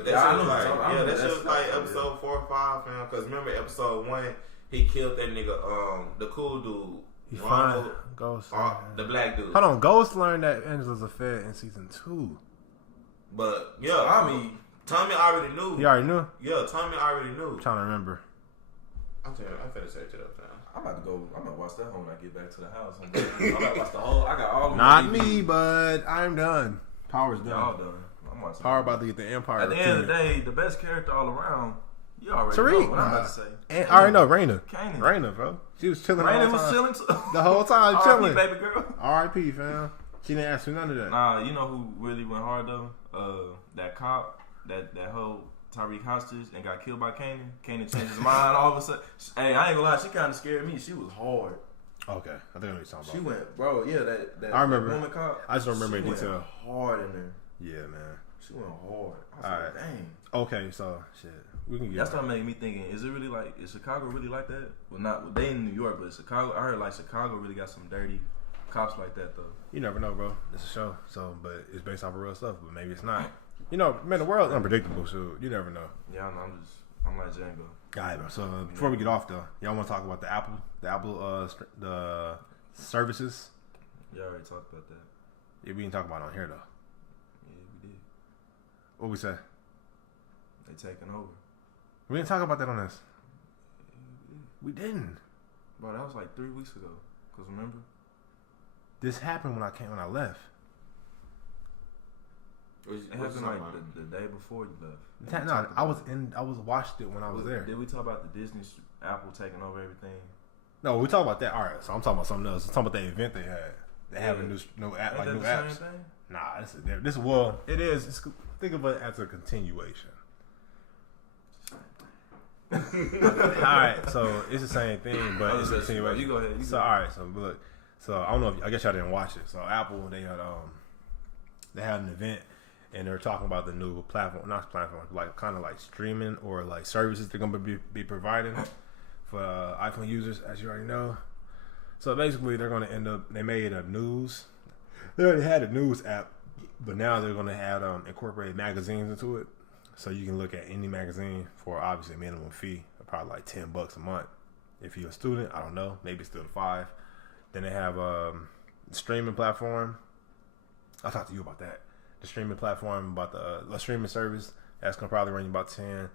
that shit was like episode 4 or 5, man. Because remember episode 1, he killed that nigga, the cool dude. He find Ghost. The black dude. Hold on, Ghost learned that Angela's a Fed in season 2. But Tommy already knew. He already knew? Yeah, Tommy already knew. I'm trying to remember. I'm finna search it up now. I'm about to go. I'm gonna watch that when I get back to the house. I'm about to watch the whole. I got all. Not me, but I'm done. Power's done. Y'all done. I'm watching. Power about to get the Empire. At the end of the day, the best character all around. You already Tariq. know what I'm about to say. And I already know Raina. Kanan. Raina, bro. She was chilling. Raina was chilling too. The whole time chilling. R.I.P. baby girl. R.I.P. fam. She didn't ask for none of that. Nah, you know who really went hard though? That cop, that whole Tariq hostage and got killed by Kanan. Kanan changed his mind all of a sudden. Hey, I ain't gonna lie, she kind of scared me. She was hard. Okay, I think I know what you're talking about. She went, bro. Yeah, that I remember. That woman cop. I just don't remember in detail. Hard in there. Yeah, man. She went hard. I was all like, right. dang. Okay, so shit. We can get. That's what made me thinking. Is it really like? Is Chicago really like that? Well, not they in New York, but Chicago. I heard like Chicago really got some dirty cops like that though. You never know, bro. It's a show, so but it's based off of real stuff, but maybe it's not. You know, man, the world's unpredictable, so you never know. Yeah, I know. I'm like Django. All right, bro. So before we get off though, y'all want to talk about the Apple the services? Yeah, I already talked about that. Yeah, we didn't talk about it on here though. Yeah, we did. What we say? They taking over. We didn't talk about that on this. We didn't. Bro, that was like 3 weeks ago. Cause remember, this happened when I left. It happened like the day before you left. No, I was watched it when I was there. Did we talk about the Disney Apple taking over everything? No, we talked about that. All right, so I'm talking about something else. I'm talking about the event they had. They have a new app, like new apps. Same thing? Nah, this well, it is. Think of it as a continuation. All right, so it's the same thing, but it's a continuation. You go ahead. So all right, so look, so I don't know. I guess y'all didn't watch it. So Apple, they had an event, and they're talking about the new platform, not platform, like kind of like streaming or like services they're gonna be providing for iPhone users, as you already know. So basically, they're gonna end up. They made a news. They already had a news app, but now they're gonna add incorporate magazines into it. So you can look at any magazine for obviously a minimum fee of probably like $10 a month. If you're a student, I don't know, maybe still $5. Then they have streaming platform. I'll talk to you about that. The streaming platform, about the streaming service, that's gonna probably run you about 10.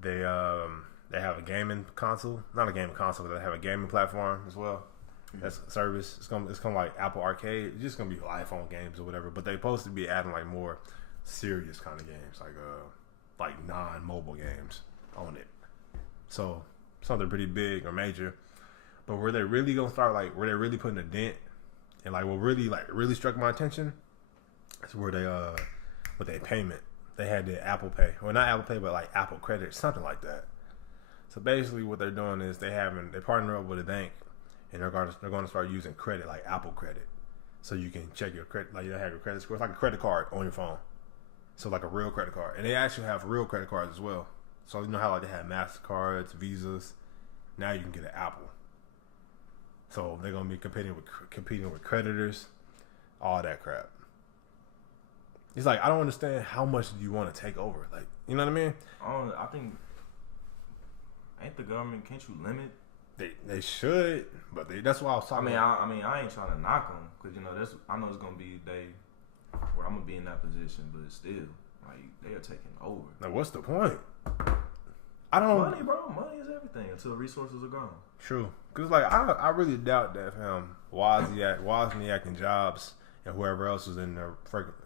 They have a gaming console, not a gaming console, but they have a gaming platform as well. Mm-hmm. That's a service. It's gonna like Apple Arcade. It's just gonna be iPhone games or whatever. But they're supposed to be adding like more serious kind of games, like non-mobile games on it. So something pretty big or major. But where they really gonna start, like where they're really putting a dent, and like what really struck my attention is where they with their payment. They had the Apple Pay, well not Apple Pay, but like Apple Credit, something like that. So basically, what they're doing is they partner up with a bank, and they're going to start using credit like Apple Credit, so you can check your credit, like you have your credit score. It's like a credit card on your phone. So like a real credit card. And they actually have real credit cards as well. So you know how like they have MasterCards, Visas. Now you can get an Apple. So they're gonna be competing with creditors, all that crap. It's like I don't understand how much do you want to take over? Like, you know what I mean? I think ain't the government, can't you limit? They should, but that's why I was talking about. I mean I ain't trying to knock them, because you know I know it's gonna be where I'm gonna be in that position, but still, like they are taking over. Like, what's the point? I don't. Money, bro. Money is everything until resources are gone. True, because like I really doubt that Wozniak and Jobs and whoever else was in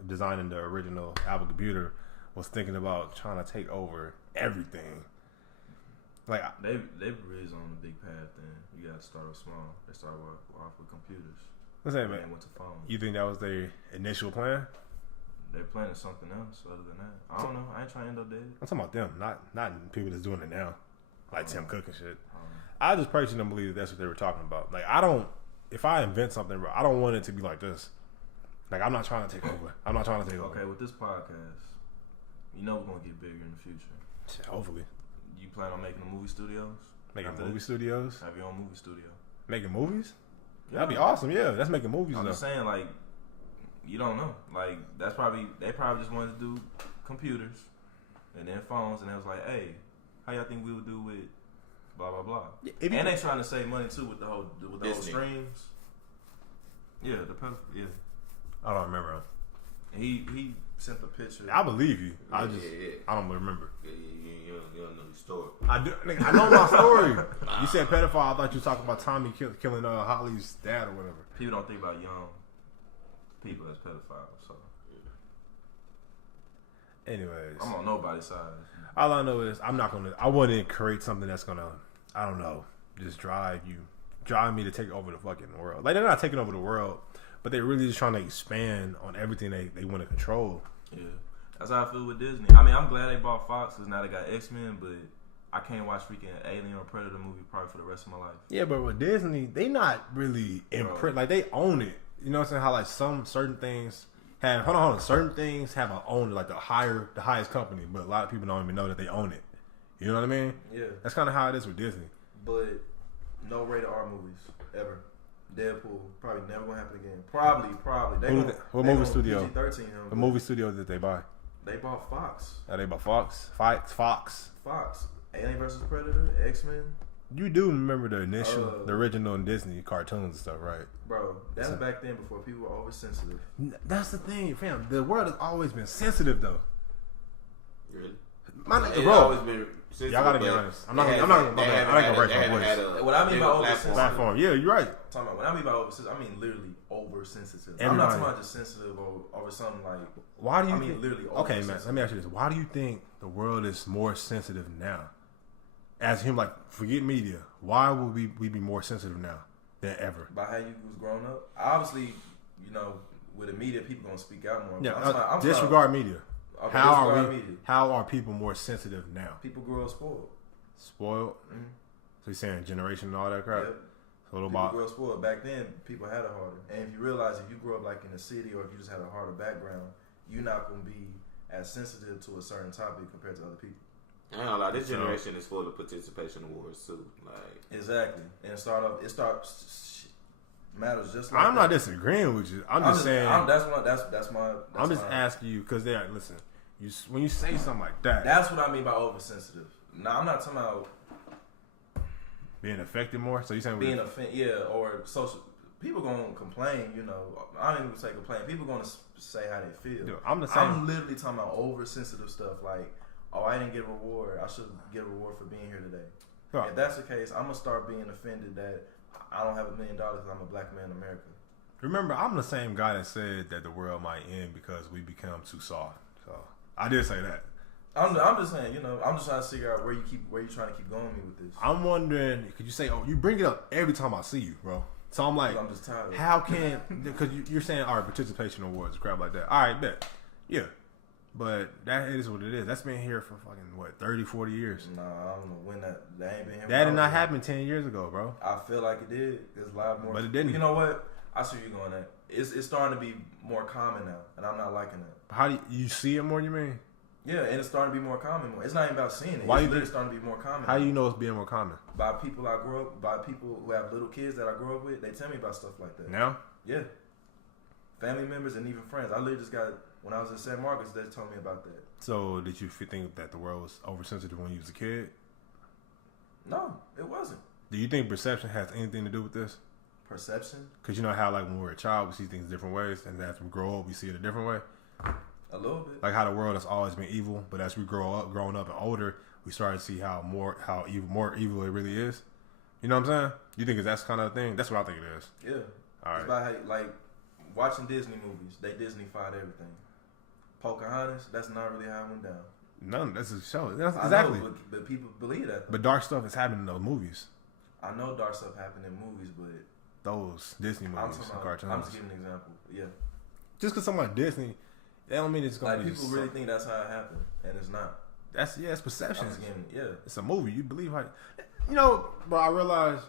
designing the original Apple computer was thinking about trying to take over everything. Like they really is on a big path. Then you got to start off small. They started off with computers. What's that, man? They went to phones. You think that was their initial plan? They're planning something else other than that. I don't know. I ain't trying to end up dead. I'm talking about them, not people that's doing it now, like Tim Cook and shit. I just personally don't believe that's what they were talking about. Like if I invent something, bro, I don't want it to be like this. Like I'm not trying to take over. Okay, with this podcast, you know we're gonna get bigger in the future. Shit, hopefully. You plan on making movie studios? Making movie studios? Have your own movie studio. Making movies? That'd be awesome. Yeah, that's making movies. I'm though. just saying, like, you don't know. Like, they probably just wanted to do computers and then phones, and they was like, hey, how y'all think we would do with blah blah blah? And they trying to save money too with the whole streams. Yeah, I don't remember him. He sent the picture. I believe you. I don't remember. You don't know the story. I do. Nigga, I know my story. You said pedophile. I thought you were talking about Tommy killing Holly's dad or whatever. People don't think about young people as pedophiles. So, anyways, I'm on nobody's side. All I know is I wouldn't create something that's gonna, I don't know, just drive me to take over the fucking world. Like, they're not taking over the world, but they're really just trying to expand on everything they want to control. Yeah, that's how I feel with Disney. I mean, I'm glad they bought Fox because now they got X-Men, but I can't watch freaking Alien or Predator movie probably for the rest of my life. Yeah, but with Disney, they not really imprint. Like, they own it. You know what I'm saying? How like certain things have certain things have a owner, like the highest company, but a lot of people don't even know that they own it. You know what I mean? Yeah, that's kind of how it is with Disney. But no rated R movies ever. Deadpool probably never gonna happen again. Probably. What movie studio? PG-13 What movie studio did they buy? They bought Fox. Oh, they bought Fox. Fox. Alien vs Predator. X-Men. You do remember the original Disney cartoons and stuff, right? Bro, that's back then before people were oversensitive. That's the thing, fam. The world has always been sensitive, though. Really? Bro, always been sensitive, y'all gotta be honest. I'm not gonna break my voice. What I mean by oversensitive, platform. Yeah, you're right. When I mean by oversensitive, I mean literally oversensitive. I'm not talking about just sensitive over something like. Why do you? Literally. Okay, man. Let me ask you this: why do you think the world is more sensitive now? As him, like, forget media. Why would we be more sensitive now than ever? By how you was growing up. Obviously, you know, with the media, people gonna speak out more. Yeah, disregard media. Okay, how are people more sensitive now? People grew up spoiled. Spoiled? Mm-hmm. So you're saying generation and all that crap? Yep. So people grew up spoiled. Back then, people had it harder. And if you realize if you grew up like in the city or if you just had a harder background, you're not gonna be as sensitive to a certain topic compared to other people. I don't know, like, this generation is full of participation awards too. Like, exactly, and it starts matters just like. I'm not disagreeing with you. I'm just saying that's my. I'm just asking you because listen. When you say something like that, that's what I mean by oversensitive. Now I'm not talking about being affected more. So you saying being offended, yeah, or social. People gonna complain, you know. I don't even say complain. People gonna say how they feel. Dude, I'm literally talking about oversensitive stuff like. Oh, I didn't get a reward. I should get a reward for being here today. Huh. If that's the case, I'm going to start being offended that I don't have $1 million because I'm a black man in America. Remember, I'm the same guy that said that the world might end because we become too soft. So I did say that. I'm just saying, you know, I'm just trying to figure out where you trying to keep going with me with this. I'm wondering, could you say, you bring it up every time I see you, bro. So I'm like, I'm just tired. How can, because you're saying, all right, participation awards, crap like that. All right, bet. Yeah. But that is what it is. That's been here for fucking, 30, 40 years? Nah, I don't know when that ain't been here. That did not happen 10 years ago, bro. I feel like it did. There's a lot more. But it didn't. You know what? I see where you're going at. It's starting to be more common now, and I'm not liking that. How do you see it more, you mean? Yeah, and it's starting to be more common. It's not even about seeing it. Why it's literally starting to be more common. How do you know it's being more common? By people I grew up, by people who have little kids that I grew up with, they tell me about stuff like that. Now? Yeah. Family members and even friends. I literally just got, when I was in San Marcos, they told me about that. So, did you think that the world was oversensitive when you was a kid? No, it wasn't. Do you think perception has anything to do with this? Perception? Because you know how, like, when we're a child, we see things different ways, and as we grow up, we see it a different way? A little bit. Like how the world has always been evil, but as we growing up and older, we start to see how more evil it really is. You know what I'm saying? You think that's kind of a thing? That's what I think it is. Yeah. All right. It's about how, like, watching Disney movies, they Disney-fied everything. Pocahontas, that's not really how it went down. No, that's a show. That's exactly. I know, but people believe that. But dark stuff is happening in those movies. I know dark stuff happened in movies, but those Disney movies and cartoons. I'm just giving an example. Yeah. Just because something like Disney, that don't mean it's going to be. Like, people really think that's how it happened, and it's not. It's perception. It's a movie. You believe how, you know. But I realize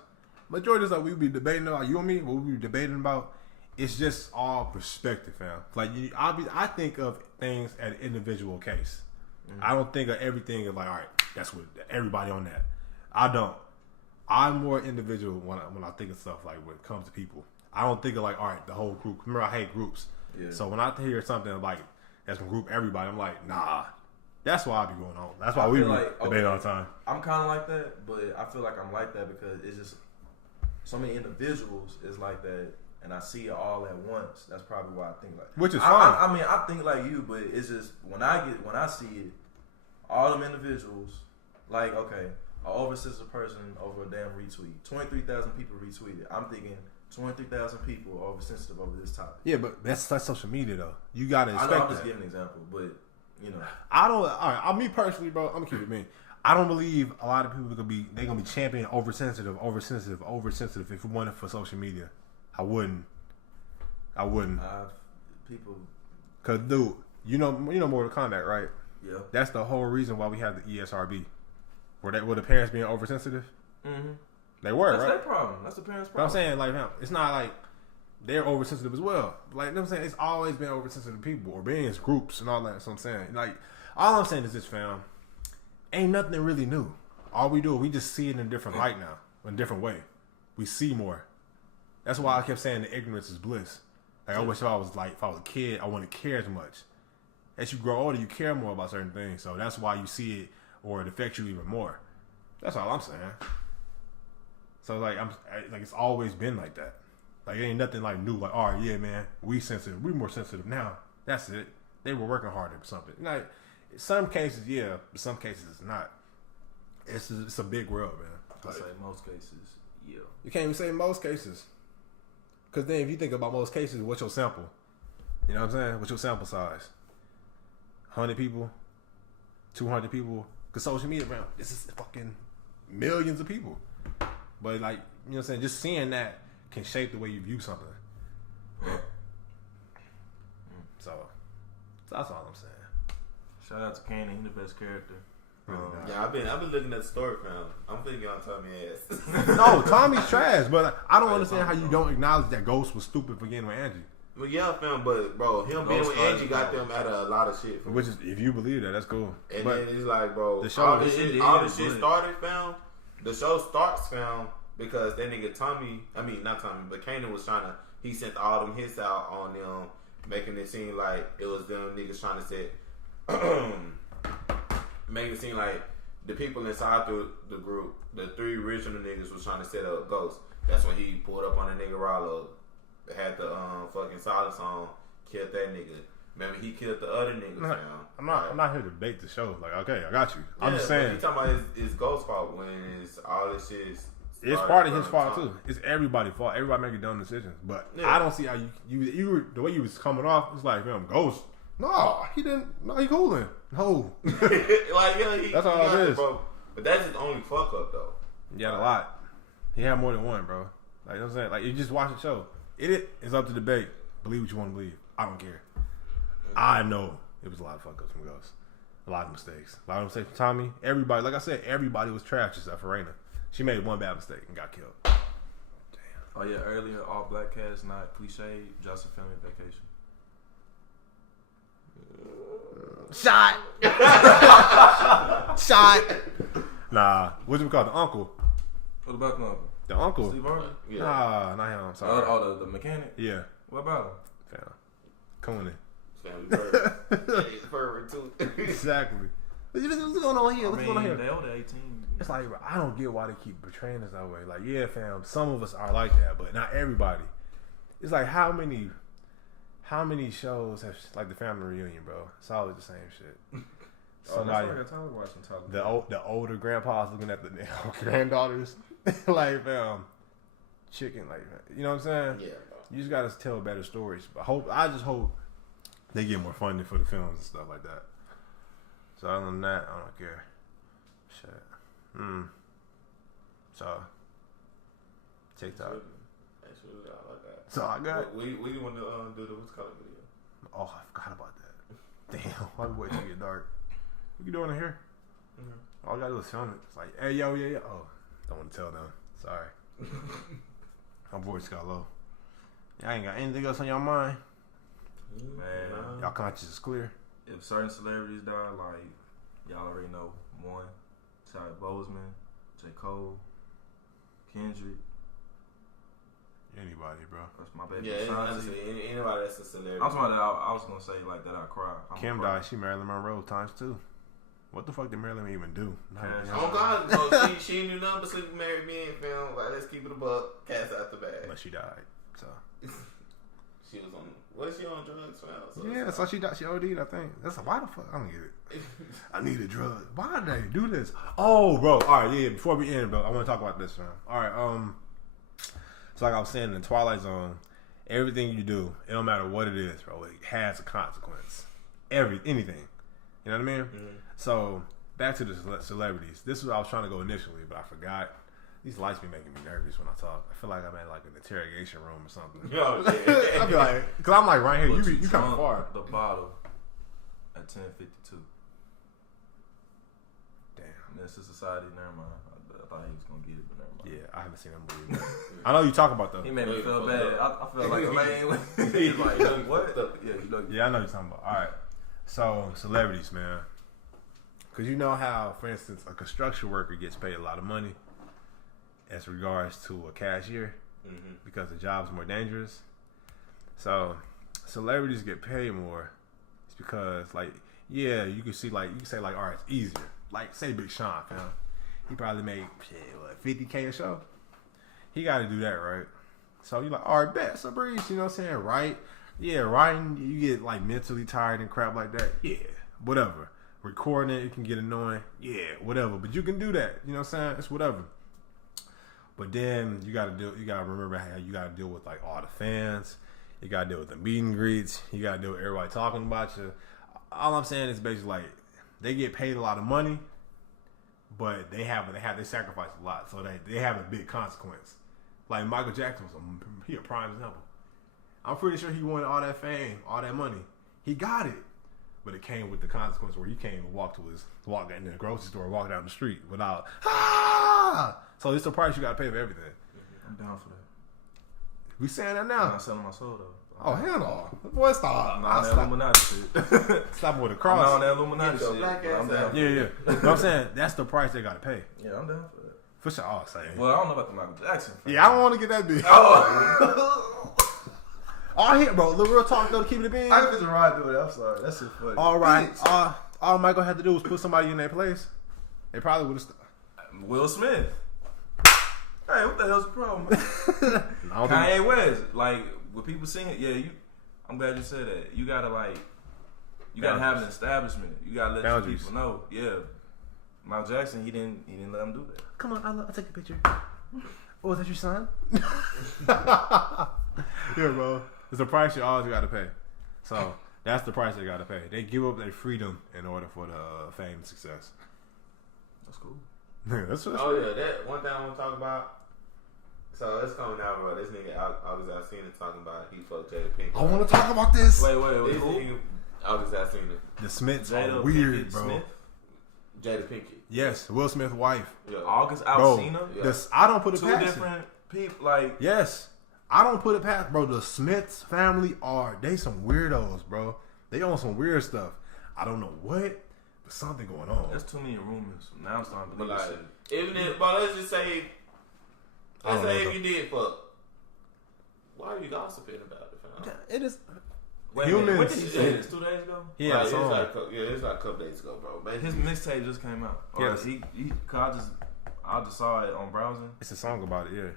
majority of stuff we be debating about, you and me, what we be debating about, it's just all perspective, fam. Like, I think of things at an individual case. Mm-hmm. I don't think of everything as like, all right, that's what everybody on that. I don't. I'm more individual when I think of stuff like when it comes to people. I don't think of like, all right, the whole group. Remember, I hate groups. Yeah. So when I hear something like that's gonna group everybody, I'm like, nah. That's why I be going on. That's why we debate all the time. I'm kind of like that, but I feel like I'm like that because it's just so many individuals is like that, and I see it all at once. That's probably why I think like. Which is fine. I mean, I think like you, but it's just when I see it, all them individuals, like okay, an oversensitive person over a damn retweet. 23,000 people retweeted. I'm thinking 23,000 people are oversensitive over this topic. Yeah, but that's social media though. You gotta expect I'm just giving an example, but. You know, I don't. All right, me personally, bro. I'm gonna keep it me. I don't believe a lot of people gonna be championing oversensitive. If we wanted for social media, I wouldn't. People, cause dude, you know Mortal Kombat, right? Yeah. That's the whole reason why we have the ESRB. Were the parents being oversensitive? Mm-hmm. They were. That's right? their problem. That's the parents' problem. But I'm saying like, it's not like. They're oversensitive as well. Like, you know what I'm saying? It's always been oversensitive people or beings, groups, and all that. So I'm saying, like, all I'm saying is this, fam. Ain't nothing really new. All we do, we just see it in a different light now, in a different way. We see more. That's why I kept saying the ignorance is bliss. Like, I wish if I was a kid, I wouldn't care as much. As you grow older, you care more about certain things. So that's why you see it or it affects you even more. That's all I'm saying. So, like, it's always been like that. Like, it ain't nothing like new. Like, all right, yeah, man, we sensitive. We more sensitive now. That's it. They were working harder or something. Like, in some cases, yeah, but some cases it's not. It's a big world, man. I say most cases, yeah. You can't even say most cases. Because then if you think about most cases, what's your sample? You know what I'm saying? What's your sample size? 100 people? 200 people? Because social media, man, this is fucking millions of people. But, like, you know what I'm saying? Just seeing that can shape the way you view something. So that's all I'm saying. Shout out to Kanan, he's the best character. Yeah, I've been looking at the story, fam. I'm thinking on Tommy's ass. No, Tommy's trash, but I don't understand how you don't acknowledge that Ghost was stupid for getting with Angie. Well, yeah, fam, but bro, him being with Angie got them out of a lot of shit. Which is, if you believe that, that's cool. And but then it's like, bro, the show, all this shit started, fam. The show starts, fam, because that nigga but Kanan was trying to. He sent all them hits out on them, making it seem like it was them niggas trying to set. Making it seem like the people inside the group, the 3 original niggas was trying to set up Ghost. That's when he pulled up on the nigga Rollo, had the fucking silence on, killed that nigga. Remember, he killed the other niggas. I'm not here to debate the show. Like, okay, I got you. Yeah, I'm just saying. You talking about it's Ghost's fault when it's all this shit. It's part of his fault too. It's everybody's fault. Everybody making dumb decisions. But yeah. I don't see how you were, the way you was coming off. It's like, man, Ghost. No, he didn't. No, he cooling. No. Like, yeah, that's all it is. Bro. But that's his only fuck up though. He had a lot. He had more than one, bro. Like, you know what I'm saying? Like, you just watch the show. It's up to debate. Believe what you want to believe. I don't care. I know it was a lot of fuck ups from Ghost. A lot of mistakes. A lot of mistakes from Tommy. Everybody, like I said, everybody was trash except for Raina. She made one bad mistake and got killed. Damn. Oh yeah, earlier all black cast, not cliche. Justin family vacation. Shot. Shot. Nah, what you call the uncle? What about the uncle? The uncle. Steve Harvey? Yeah. Nah, not him. I'm sorry. Oh, the mechanic? Yeah. What about him? Fam. Conan. Family pervert too. Exactly. What's going on here? What's going on here? They older 18. It's like, bro, I don't get why they keep portraying us that way. Like, yeah, fam, some of us are like that, but not everybody. It's like, how many shows have, like, the family reunion, bro? It's always the same shit. Somebody, the older grandpas looking at the granddaughters, like, fam, chicken, like, you know what I'm saying? Yeah, bro. You just gotta tell better stories. But I just hope they get more funding for the films and stuff like that. So other than that, I don't care. Shit. So TikTok. Actually, I like that. So I got. We want to do the what's called video. Oh, I forgot about that. Damn, why we wait till it get dark? We can do it in here. Mm-hmm. All I gotta do is film it. It's like, hey, yo, yeah. Oh, don't want to tell them. Sorry. My voice got low. Y'all ain't got anything else on your mind? Man, y'all conscience is clear. If certain celebrities die, like y'all already know, one, Chadwick Boseman, J. Cole, Kendrick. Anybody, bro. That's my baby. Yeah, honestly, anybody that's a celebrity. I'm talking about that. I was gonna say like that. I cry. Kim died. She Marilyn Monroe ×2. What the fuck did Marilyn even do? Oh God, bro, she knew nothing but sleep married me and film. Like, let's keep it a buck. Cats out the bag. But she died. So she was on. Was she on drugs, fam? So yeah, so she died. She OD'd, I think. That's why the fuck I don't get it. I need a drug. Why did they do this? Oh, bro. All right, yeah. Before we end, bro, I want to talk about this, man. All right, so like I was saying in Twilight Zone, everything you do, it don't matter what it is, bro. It has a consequence. Anything. You know what I mean? Mm-hmm. So back to the celebrities. This is where I was trying to go initially, but I forgot. These lights be making me nervous when I talk. I feel like I'm in like an interrogation room or something. Oh, yeah. I be like, because I'm like right here. You come far. The bottle at 10:52. Damn. Menace Society. Never mind. I thought he was gonna get it, but never mind. Yeah, I haven't seen that movie. I know you talk about though. He made me feel bad. I felt like a lame. He's like, what? Yeah, I know you're talking about. All right. So celebrities, man. Because you know how, for instance, a construction worker gets paid a lot of money as regards to a cashier because the job's more dangerous. So celebrities get paid more. It's because, like, yeah, you can say, like, all right, it's easier. Like, say Big Sean, fam. He probably made, $50K a show? He got to do that, right? So you're like, all right, bet, it's a breeze, you know what I'm saying? Right? Yeah, writing, you get, like, mentally tired and crap like that. Yeah, whatever. Recording it can get annoying. Yeah, whatever. But you can do that. You know what I'm saying? It's whatever. But then you gotta remember how you gotta deal with like all the fans. You gotta deal with the meet and greets. You gotta deal with everybody talking about you. All I'm saying is basically like they get paid a lot of money, but they sacrifice a lot, so they have a big consequence. Like Michael Jackson was a prime example. I'm pretty sure he wanted all that fame, all that money. He got it. But it came with the consequence where he can't even walk in the grocery store, walk down the street without So it's the price you gotta pay for everything. I'm down for that. We saying that now. I'm not selling my soul though. Oh hell no. Boy, stop. I'm not on that Illuminati shit. Stop with a cross. I'm not on that Illuminati shit. I'm down. Yeah. You know what I'm saying? That's the price they gotta pay. Yeah, I'm down for that. For sure. Oh, say. Well, I don't know about the Michael Jackson. Yeah, I don't want to get that big. All here, bro. The real talk though, to keep it a bean. I just ride do it. I'm sorry. That's just funny. All right. All Michael had to do was put somebody in their place. They probably would have. Will Smith. Hey, what the hell's the problem? Kanye West. Like, with people singing, yeah, I'm glad you said that. You gotta have an establishment. You gotta let people know. Yeah. Michael Jackson, he didn't let him do that. Come on, I'll take a picture. Oh, is that your son? Yeah, bro. It's the price you always got to pay. So that's the price they got to pay. They give up their freedom in order for the fame and success. That's cool. That's that one thing I want to talk about. So it's coming out, bro. This nigga August Alsina talking about he fucked Jada Pinkett. I want to talk about this. Wait. August Alsina. The Smiths are weird, bro. Smith? Jada Pinkett. Yes, Will Smith's wife. Yeah. August Alsina. Yeah. I don't put it past Two different people, like yes. I don't put it past, bro. The Smiths family they some weirdos, bro. They own some weird stuff. I don't know what, but something going on. There's too many rumors. Now I'm starting to believe like, shit. Even if, but let's just say, if you did fuck, why are you gossiping about it, fam? It is. Wait, humans. What did he say this 2 days ago? Yeah, it's like a couple days ago, bro. Basically. His mixtape just came out. Yes. I just saw it on browsing. It's a song about it, yeah.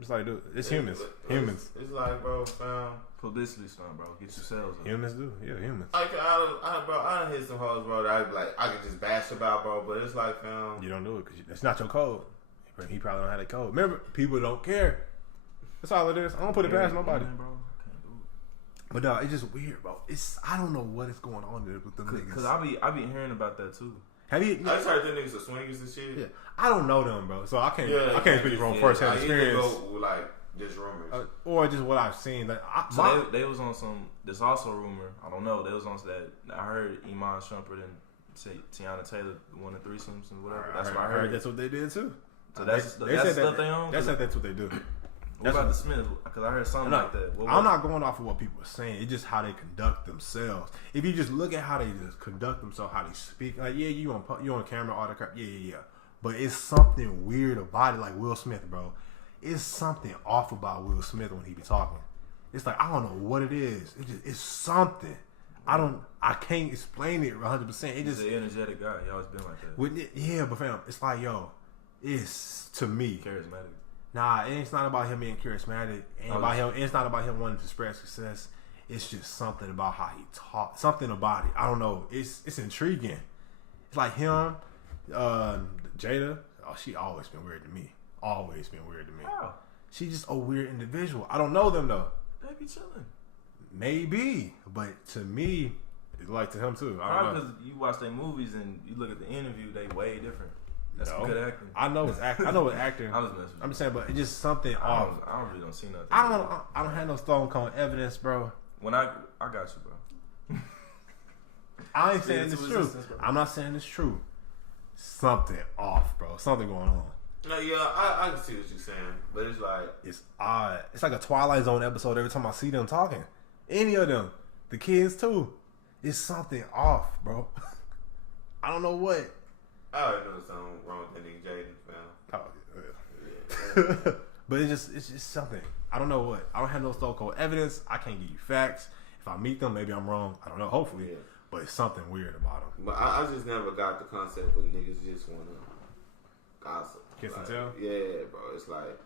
It's like, dude, it's humans. Humans. It's like, bro, fam. Publicity stunt, bro. Get your sales up. Humans do, yeah, humans. I done hit some hoes, bro. That I'd be like, I could just bash about, bro. But it's like, fam. You don't do it because it's not your code. He probably don't have that code. Remember, people don't care. That's all it is. I don't put it past nobody. Man, bro. I can't do it. But no, it's just weird, bro. I don't know what is going on there with them niggas. Cause I be hearing about that too. Have you? I just heard them niggas are swingers and shit. Yeah, I don't know them, bro. So I can't speak from first-hand experience. Go, like just rumors, or just what I've seen. Like, they was on some. There's also a rumor. I don't know. They was on that. I heard Iman Shumpert and Tiana Taylor won the threesomes and whatever. That's what I heard. That's what they did too. So that's stuff they own. That's what they do. What about the Smiths? Because I heard something like that. I'm not going off of what people are saying. It's just how they conduct themselves. If you just look at how they just conduct themselves, how they speak, like, yeah, you on camera, all the crap, yeah. But it's something weird about it, like Will Smith, bro. it's something off about Will Smith when he be talking. It's like I don't know what it is. It's something. I can't explain it 100%. He's an energetic guy. He always been like that. Yeah, but fam, it's like it's to me Charismatic. Nah, it's not about him being charismatic. It's not about him wanting to spread success. It's just something about how he talks. Something about it. I don't know. It's intriguing. It's like him, Jada. Oh, she always been weird to me. Always been weird to me. Wow. She's just a weird individual. I don't know them though. They be chilling. Maybe, but to me, it's like to him too. Probably because you watch their movies and you look at the interview, they way different. That's good acting. I know it's acting. I know it's acting. I was messing with you. I'm just saying, but it's just something off. I don't really see nothing. I don't have no stone cold evidence, bro. When I got you, bro. I ain't saying it's true. I'm not saying it's true. Something off, bro. Something going on. No, yeah, I can see what you're saying, but it's like it's odd. It's like a Twilight Zone episode every time I see them talking. Any of them, the kids too. It's something off, bro. I don't know what. I already know something wrong with that nigga Jaden, fam. Oh, yeah. But it's just something. I don't know what. I don't have no stone cold evidence. I can't give you facts. If I meet them, maybe I'm wrong. I don't know. Hopefully, yeah. But it's something weird about them. But I just never got the concept where niggas just wanna gossip. Kiss like, and tell? Yeah, bro. It's like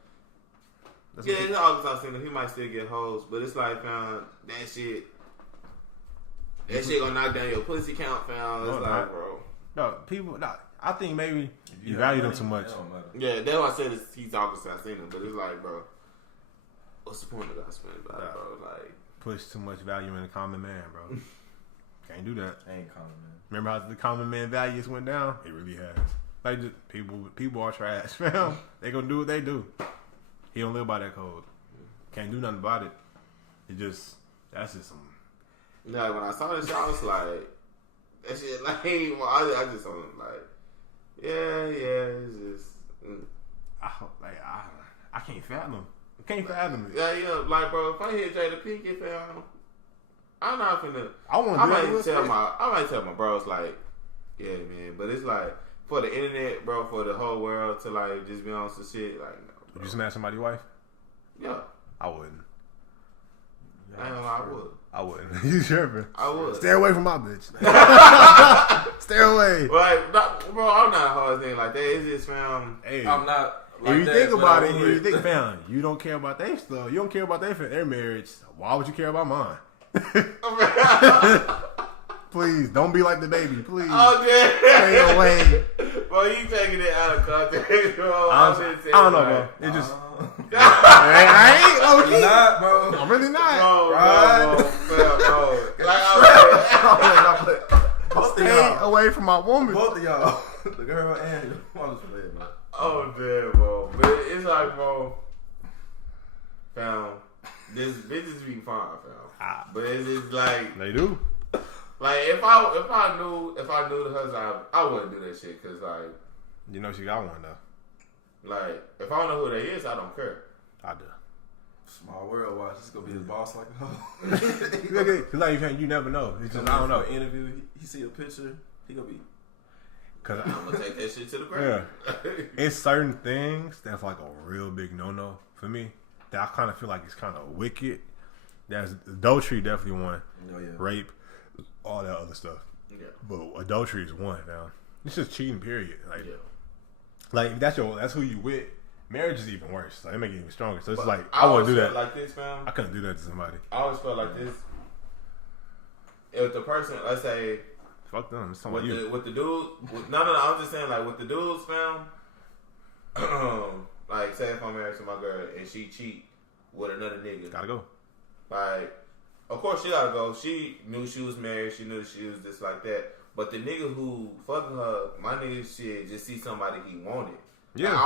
it's all the time saying he might still get hoes, but it's like fam, that shit gonna knock down your pussy count, fam. It's like, bro. No, people. No, I think maybe you value them too much. Yeah, that's why I said he's talking since I seen him, but it's like, bro, what's the point of gossiping about it, bro? Like, push too much value in the common man, bro. Can't do that. Ain't common, man. Remember how the common man values went down? It really has. Like, just, people are trash, man. They gonna do what they do. He don't live by that code. Can't do nothing about it. That's just some. Yeah, when I saw this shit, I was like, that shit, like, well, I just on like, it's just. I can't fathom. I can't fathom it. Yeah, like, bro, if I hear Jada Pinkett, fam, I'm not finna. I might tell my bros, like, yeah, man, but it's like, for the internet, bro, for the whole world to, like, just be on some shit, like, no. Would you smash somebody's wife? Yeah. I wouldn't. I would. I wouldn't. You tripping? I would. Stay away from my bitch. Stay away. Like, bro, I'm not a hard thing like that. It's just, fam. Hey, I'm not. Like if you think about it, you think, fam, you don't care about their stuff. You don't care about their marriage. Why would you care about mine? Please, don't be like the baby. Please. Okay. Stay away. Bro, you taking it out of context, bro. I don't know, bro. It just. I ain't I'm not, bro. I'm really not. Bro. Like, stay away from my woman. Both of y'all. The girl and the mother's playing, man. oh, damn, bro. But it's like, bro, fam, this bitches be fine, fam. But it's just like They do. Like if I knew the husband, I wouldn't do that shit. Cause like, You know she got one though. like if I don't know who they is, I don't care. I do. Small world, watch. This gonna be his boss like a hoe. Like you never know. It's just I don't know. Interview. He see a picture. He gonna be. Cause I'm gonna take that shit to the ground. Yeah, it's certain things that's like a real big no for me. That I kind of feel like it's kind of wicked. That's adultery, definitely one. Oh, yeah. Rape, all that other stuff. Yeah. But adultery is one. Now it's just cheating. Period. Like, Yeah. like if that's who you with. Marriage is even worse. Like, it make it even stronger. So it's But like I wouldn't do that. Like this, fam. I couldn't do that to somebody. I always felt like this. If the person, let's say, Fuck them. It's talking about you. with the dude, no, I'm just saying, like with the dudes, fam. Like, say if I'm married to my girl and she cheat with another nigga, Gotta go. like, of course she gotta go. She knew she was married. She knew she was just like that. But the nigga who fucking her, my nigga shit, just see somebody he wanted. Yeah. Like,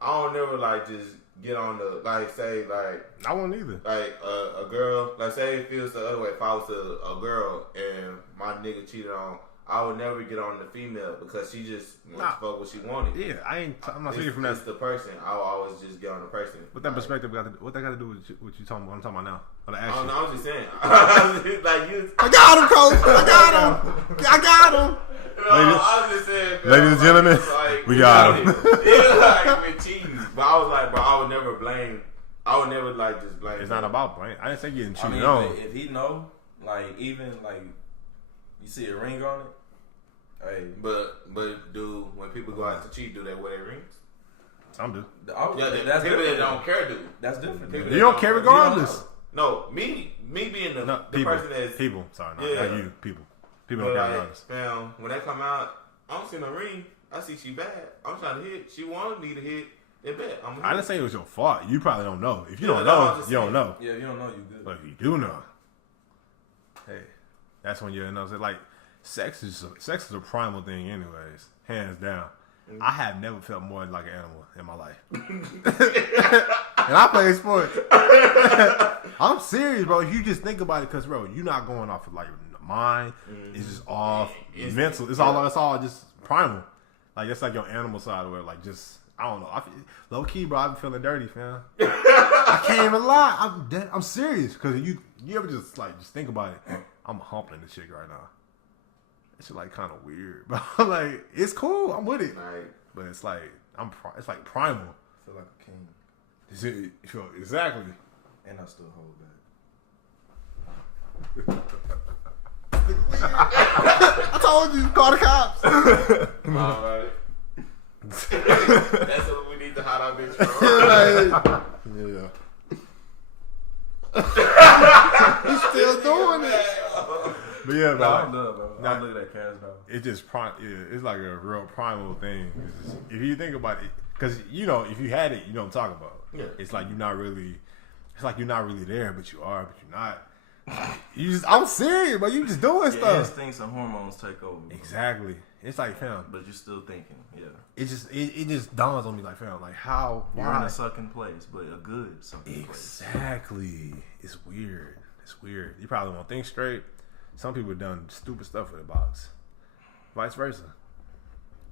I don't never like just get on the like say like I won't either. like a girl, like say it feels the other way. If I was a girl and my nigga cheated on, I would never get on the female because she just wants to fuck what she wanted. Yeah, I'm not speaking from that. It's the person. I will always just get on the person. What that perspective what that got to do with what you talking? What I'm talking about now? On the I action. don't know. I was just saying. Like you. I got him, coach. I got him. No, I was just saying. Ladies and gentlemen, like, we got him. Yeah, like with cheating. But I was like, bro, I would never blame. I would never like just blame. It's not about blame. I didn't say getting cheated I mean, on. if he know, like even like you see a ring on it. Hey, but do when people go out to cheat, do they wear their rings? Some do. That's people that don't care do. That's different. You don't care regardless. No, me being the person that's people. Sorry, not you. People don't care regardless. Fam, when they come out, I don't see no ring. I see she bad. I'm trying to hit. She wanted me to hit. They bet. I didn't say it was your fault. You probably don't know. If you don't know, you don't know. Yeah, if you don't know, you good. But if you do know, hey, that's when you're like sex is a primal thing, anyways, hands down. I have never felt more like an animal in my life, and I play sports. I'm serious, bro. If you just think about it, because bro, you're not going off of like mind. It's just off mental. It's all just primal. Like that's like your animal side where like just. I don't know. Low key, bro. I've been feeling dirty, fam. I can't even lie. I'm serious because you ever just think about it. I'm humping this chick right now. It's like kind of weird, but like it's cool. I'm with it, right. But it's like it's like primal. I feel like a king. Is it? Exactly. And I still hold back. I told you, call the cops. All right. That's what we need to hide our bitch from. Yeah. He's still doing it. But yeah, bro. I'm done, bro. I'm looking at Cass now. It's just it's like a real primal thing. If you think about it, because if you had it, you don't talk about it. Yeah. It's like you're not really there, but you are, but you're not. I'm serious, but you just doing Your stuff. instincts and hormones take over. Bro. Exactly. It's like, fam. But you're still thinking, yeah. It just dawns on me like, fam, like how? You're why? in a sucking place, but a good sucking place. Exactly. It's weird. You probably won't think straight. Some people have done stupid stuff with a box. Vice versa.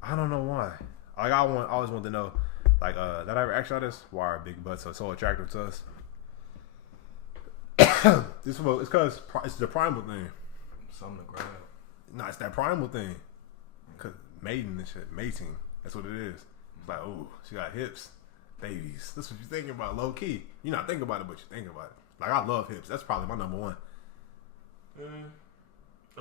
I don't know why. Like I always want to know, like, did I ever ask y'all this? Why are big butts so attractive to us? It's because it's the primal thing. Something to grab. No, it's that primal thing. Cause mating and shit, mating. That's what it is. It's like, oh, she got hips, babies. That's what you're thinking about, low key. You're not thinking about it, but you're thinking about it. Like I love hips. That's probably my number one. I'm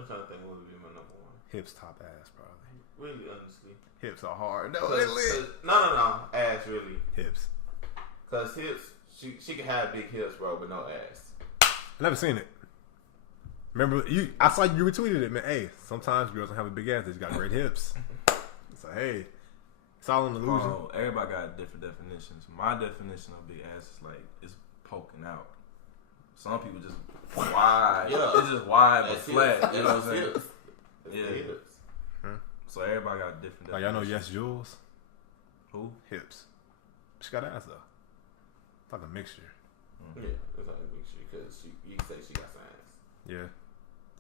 trying to think what would be my number one. Hips, top ass, probably. Really, honestly. Hips are hard. No, they lit. No. Ass, really. Hips. Cause hips, she can have big hips, bro, but no ass. I never seen it. Remember, I saw you retweeted it, man. Hey, sometimes girls don't have a big ass. They just got great hips. So, hey, it's all an illusion. Oh, everybody got different definitions. My definition of big ass is like, it's poking out. Some people just wide. Yeah. It's just wide but That's flat. hips. You know what I'm saying? Hips. Yeah. Hips. So everybody got different Like, definitions. y'all know Yes Jules? Who? Hips. She got ass, though. It's like a mixture. Yeah, it's like a mixture because you can say she got some ass. Yeah.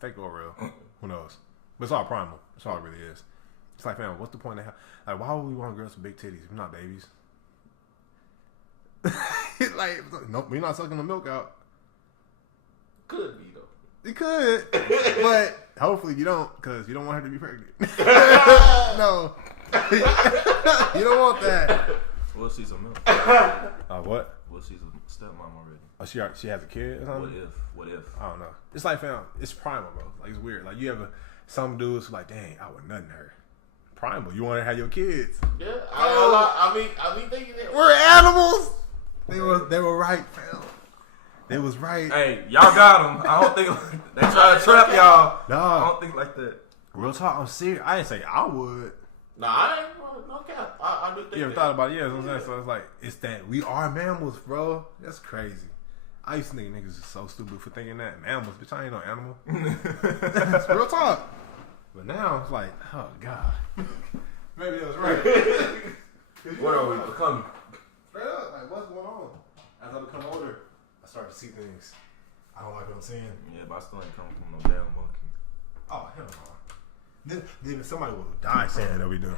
Fake or real. Who knows? But it's all primal. That's all it really is. It's like, man, what's the point of like, why would we want girls with big titties? We're not babies. Like, nope, we're not sucking the milk out. Could be, though. You could, but hopefully you don't, because you don't want her to be pregnant. No. You don't want that. We'll see some milk. What? We'll see some stepmom already. Oh, she has a kid or something? What if? I don't know. It's like, fam, it's primal, bro. Like, it's weird. Like, you ever, some dudes who like, dang, I would nothing her. Primal. You want to have your kids. Yeah, I be thinking that. We're animals. They were right, fam. They was right. Hey, y'all got them. I don't think they try to trap y'all. No. I don't think like that. Real talk, I'm serious. I didn't say I would. No, I ain't. No cap. I do think You ever that. thought about it? Yeah, that's what I'm saying. So it's like, it's that we are mammals, bro. That's crazy. I used to think niggas is so stupid for thinking that. Mammals, bitch, I ain't no animal. That's real talk. But now it's like, oh, God. Maybe that was right. What are we becoming? Straight up, like, what's going on? As I become older, I start to see things. I don't like what I'm seeing. Yeah, but I still ain't coming from no damn monkey. Oh, hell no. Then somebody will die saying that we do.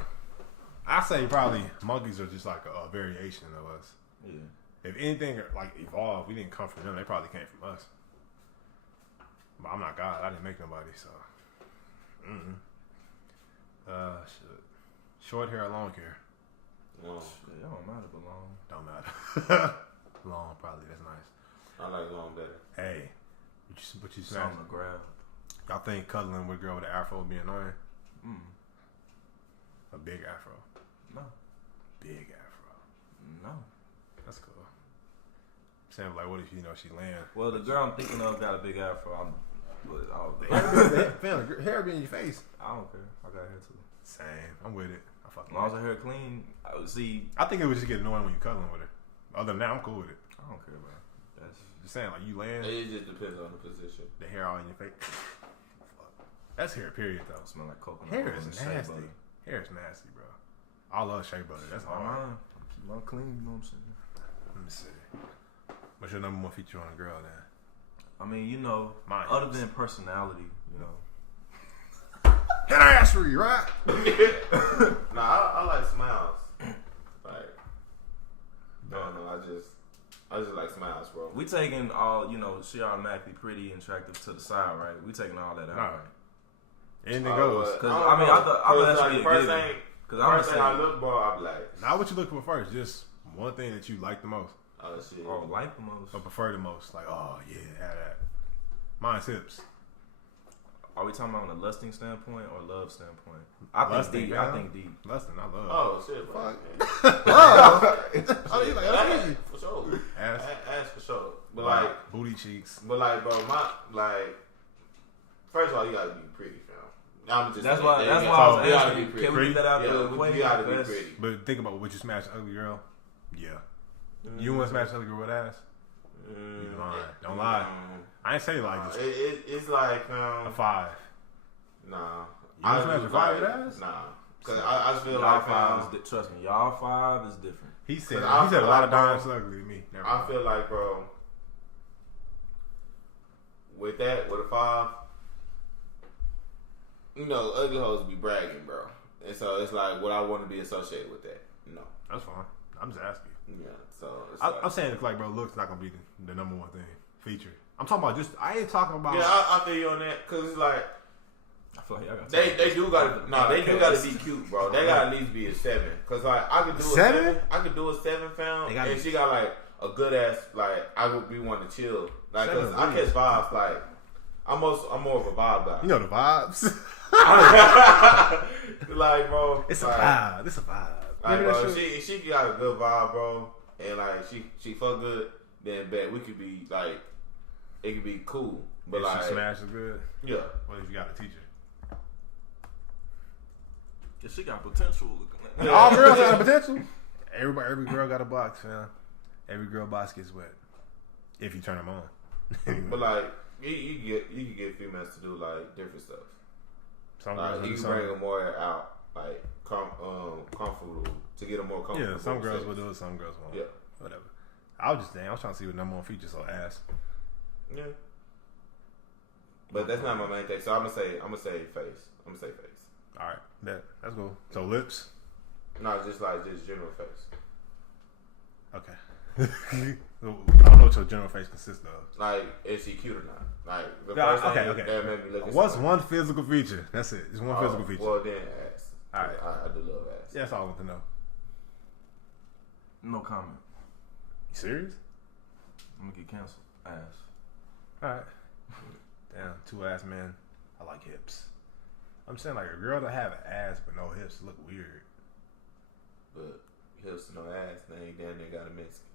I say probably monkeys are just like a variation of us. Yeah. If anything like evolved, we didn't come from them. They probably came from us. But I'm not God. I didn't make nobody, so. Shit. Short hair or long hair? Long. It don't matter, but long. Don't matter. Long, probably. That's nice. I like long better. Hey, what you smash? Something to grab. Y'all think cuddling with a girl with an afro would be annoying? A big afro. No. Big afro. No. That's cool. Saying like, what if she land? Well, the girl I'm thinking of got a big afro. Hair be in your face. I don't care. I got hair too. Same. I'm with it. As long as her hair clean, see. I think it would just get annoying when you cuddling with her. Other than that, I'm cool with it. I don't care, bro. That's just saying, like you land. It just depends on the position. The hair all in your face. That's hair, period, though. Smell like coconut. Hair is nasty. Hair is nasty, bro. I love shea butter. That's all. Keep my clean. You know what I'm saying? Let me see. What's your number one feature on a girl then? I mean, other than personality, Head ass for you, right? Nah, I like smiles. Like, I don't know. I just like smiles, bro. We taking all, she automatically pretty and attractive to the side, right? We taking all that out, right? And it goes. Because I thought that should be a first given. thing. Because First thing I look, bro, I be like. Not what you looking for first. Just one thing that you like the most. Oh shit. Or like the most. Or prefer the most. Like, oh yeah, have that. Mine's hips. Are we talking about on a lusting standpoint or love standpoint? I think deep. Lusting, I love. Oh shit, bro. Oh, you like that's easy. For sure. Ass for sure. But like booty cheeks. But like, bro, first of all, you gotta be pretty, fam. I'm just that's saying, why I was asking. Can we get that out the way? You gotta be pretty. But think about, would you smash an ugly girl? Yeah. You want to smash an ugly girl with ass? You lying. Don't lie. I ain't say like this. It's like a 5. Nah. You want to smash a 5 with ass? Nah. Cause I just feel y'all like 5 is trust me, y'all 5 is different. He said a lot of times ugly to me. Never I mind. feel like, bro, with a 5, ugly hoes be bragging, bro. And so it's like, would I want to be associated with that? No. That's fine. I'm just asking. Yeah, so it's I'm saying it's like, bro, looks not gonna be the number one thing feature. I'm talking about I ain't talking about. Yeah, I feel you on that, cause it's like I feel like y'all got they do gotta be cute, bro. They gotta at least be a 7, cause like I could do a 7. I could do a 7 pound, and she got like a good ass. Like I would be wanting to chill, like cause I catch vibes. Like I'm more of a vibe guy. You know the vibes. Like, bro, it's a vibe. It's a vibe. Like, bro, she got a good vibe, bro, and like she fuck good, then bet we could be like, it could be cool. But if like, she smashes good. Yeah. What if you got a teacher? Yeah, she got potential. Looking at all girls got potential. Every girl got a box, man. Every girl box gets wet if you turn them on. But like, you can get females to do like different stuff. Some like, you can bring them more out, like comfortable, to get them more comfortable. Yeah, some girls will do it, some girls won't. Yeah, whatever. I was trying to see what number one feature, so ass. Yeah, but that's not my main thing. So I'm gonna say face. All right, that's cool. So lips. No, just general face. Okay. I don't know what your general face consists of. Like, is she cute or not? Like, the first thing that made me look at what's one physical feature? That's it. It's one physical feature. Well, then ass. All right. I do love ass. Yeah, that's all I want to know. No comment. You serious? I'm gonna get canceled. Ass. All right. Damn, 2 ass men. I like hips. I'm saying like a girl that have an ass but no hips look weird. But hips and no ass, they ain't damn near got a Mexican.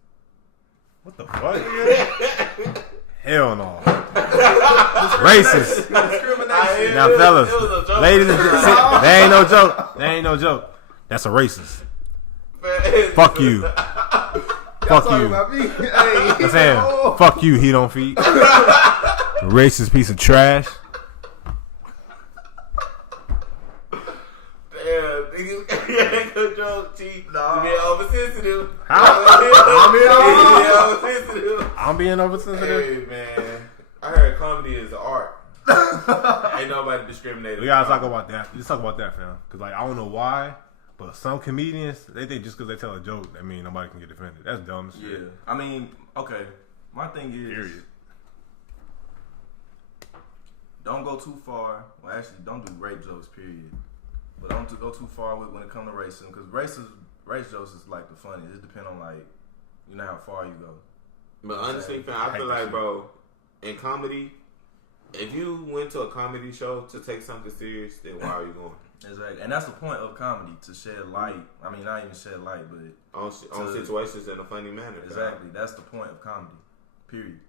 What the fuck? Hell no. Racist. Now, fellas, ladies, they ain't no joke. They ain't no joke. That's a racist. Fuck you. Fuck you. I'm saying, fuck you, he don't feed. Racist piece of trash. Damn, good joke, Chief. Nah. You get oversensitive. I'm being oversensitive. Hey, man. I heard comedy is an art. Ain't nobody discriminating. We gotta talk about that. Let's talk about that, fam. Because like I don't know why, but some comedians they think just because they tell a joke, that mean nobody can get offended. That's dumb as shit. Yeah, I mean, okay. My thing is, period. Don't go too far. Well, actually, don't do rape jokes. Period. But don't go too far with when it comes to racism, because race jokes is like the funniest. It depends on like you know how far you go. But honestly, fam, I feel like, bro, in comedy, if you went to a comedy show to take something serious, then why are you going? Exactly, and that's the point of comedy, to shed light. I mean, not even shed light, but on situations in a funny manner. Exactly, that's the point of comedy. Period.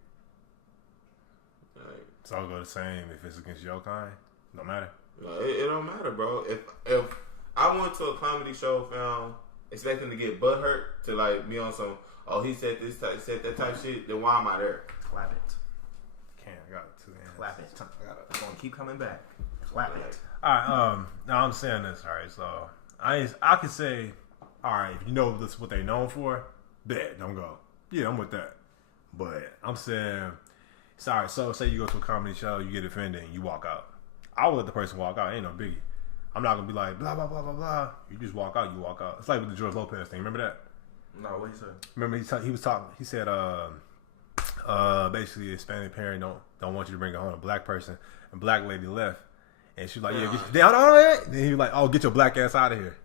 Like, it's all go the same if it's against your kind. No matter. It don't matter, bro. If I went to a comedy show, fam, expecting to get butt hurt to like be on some, oh, he said this, said that type shit, then why am I there? Clap it. I got it. 2 hands. Clap it. It's gonna keep coming back. Clap it. All right. Now I'm saying this. All right. So I could say, all right, if you know this what they known for, bet don't go. Yeah, I'm with that. But I'm saying, sorry. So say you go to a comedy show, you get offended, and you walk out. I will let the person walk out. Ain't no biggie. I'm not gonna be like blah blah blah blah blah. You just walk out. You walk out. It's like with the George Lopez thing. Remember that? No, what he said? Remember he was talking. He said basically a Hispanic parent don't want you to bring home a black person. And black lady left, and she's like, yeah, get down on it. Then he was like, oh, get your black ass out of here.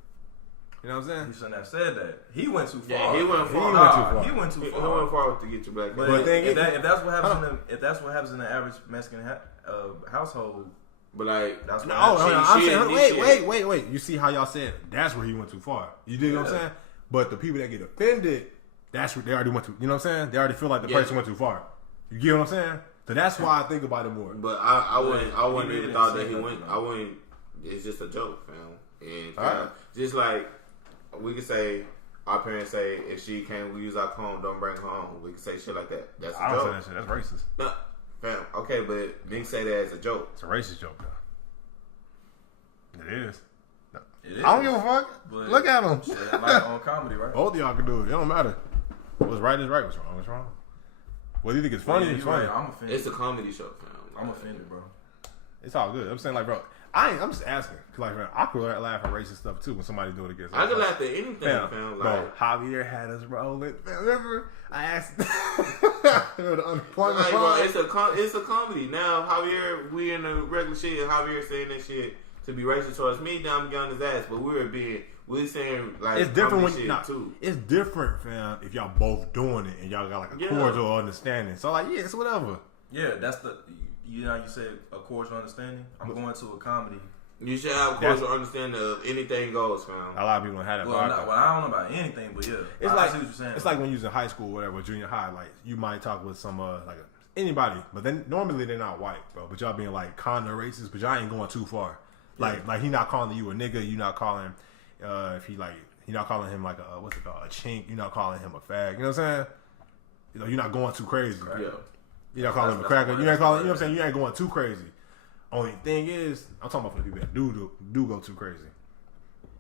You know what I'm saying? He shouldn't have said that. He went too far. Yeah, he went far. He went too far. He went far to get your black. But if that's what happens if that's what happens in the average Mexican household. But like, that's I'm saying, wait. You see how y'all said that's where he went too far. You dig what I'm saying? But the people that get offended, that's where they already went to. You know what I'm saying? They already feel like the person went too far. You get what I'm saying? So that's why I think about it more. But I wouldn't even thought that he went. I wouldn't. It's just a joke, fam. And just like we could say, our parents say, if she can't use our home, don't bring her home. We could say shit like that. That's a joke. I don't say that shit. That's racist. No, fam. Okay, but Nick say that as a joke. It's a racist joke, though. It is. It is. I don't give a fuck. Look at him. Like on comedy, right? Both of y'all can do it. It don't matter. What's right is right. What's wrong is wrong. Whether you think it's funny, it's funny. Right. I'm offended. It's a comedy show, fam. I'm offended, bro. It's all good. I'm saying, like, bro, I'm just asking. Cause like, man, I could laugh at racist stuff too when somebody do it against. I could laugh at anything, fam. Bro, Javier had us rolling. Remember, I asked the unemployment. Like, bro, it's a comedy. Now, Javier, we in the regular shit, and Javier saying that shit to be racist towards me. Now I'm getting his ass, but we're saying like it's different when shit too. It's different, fam. If y'all both doing it and y'all got like a cordial understanding, so like, yeah, it's whatever. Yeah, that's the. You know, you said a cordial understanding. I'm going to a comedy. You should have a cordial understanding of anything goes, fam. A lot of people don't have that. Well, I don't know about anything, but yeah, it's I like see what you're saying. It's like when you was in high school, or whatever, junior high. Like you might talk with some anybody, but then normally they're not white, bro. But y'all being like kind of racist, but y'all ain't going too far. Like he not calling you a nigga. You not calling if he like you're not calling him like a what's it called, a chink. You're not calling him a fag. You know what I'm saying? You know, you're not going too crazy. Right. Yeah. You're not calling him a cracker. You're not calling. You know what I'm saying? You ain't going too crazy. Only thing is, I'm talking about for the people that do go too crazy.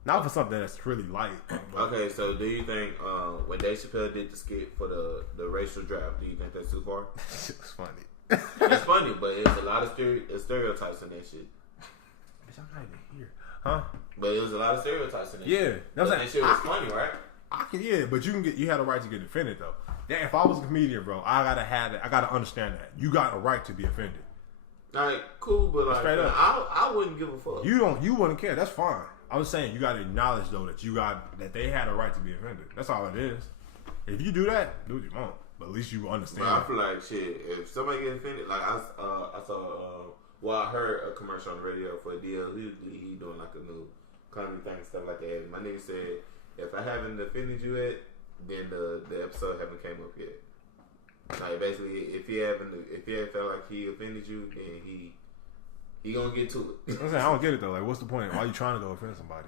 Not for something that's really light. Okay, so do you think when Dave Chappelle did the skit for the racial draft, do you think that's too far? It's funny. It's funny, but it's a lot of stereotypes in that shit. Bitch, I'm not even here, huh? But it was a lot of stereotypes in that. Yeah, that shit was funny, right? But you had a right to get offended though. Yeah, if I was a comedian, bro, I gotta understand that you got a right to be offended. Like, cool, but like, I wouldn't give a fuck. You wouldn't care. That's fine. I was saying you got to acknowledge though that they had a right to be offended. That's all it is. If you do that, do what you want, but at least you understand. But I feel like shit. If somebody gets offended, like I saw, I heard a commercial on the radio for a deal. He doing like a new comedy thing and stuff like that. And my nigga said, if I haven't offended you yet, then the episode haven't came up yet. Like basically, if he had felt like he offended you, then he gonna get to it. I'm saying I don't get it though. Like, what's the point? Why are you trying to go offend somebody?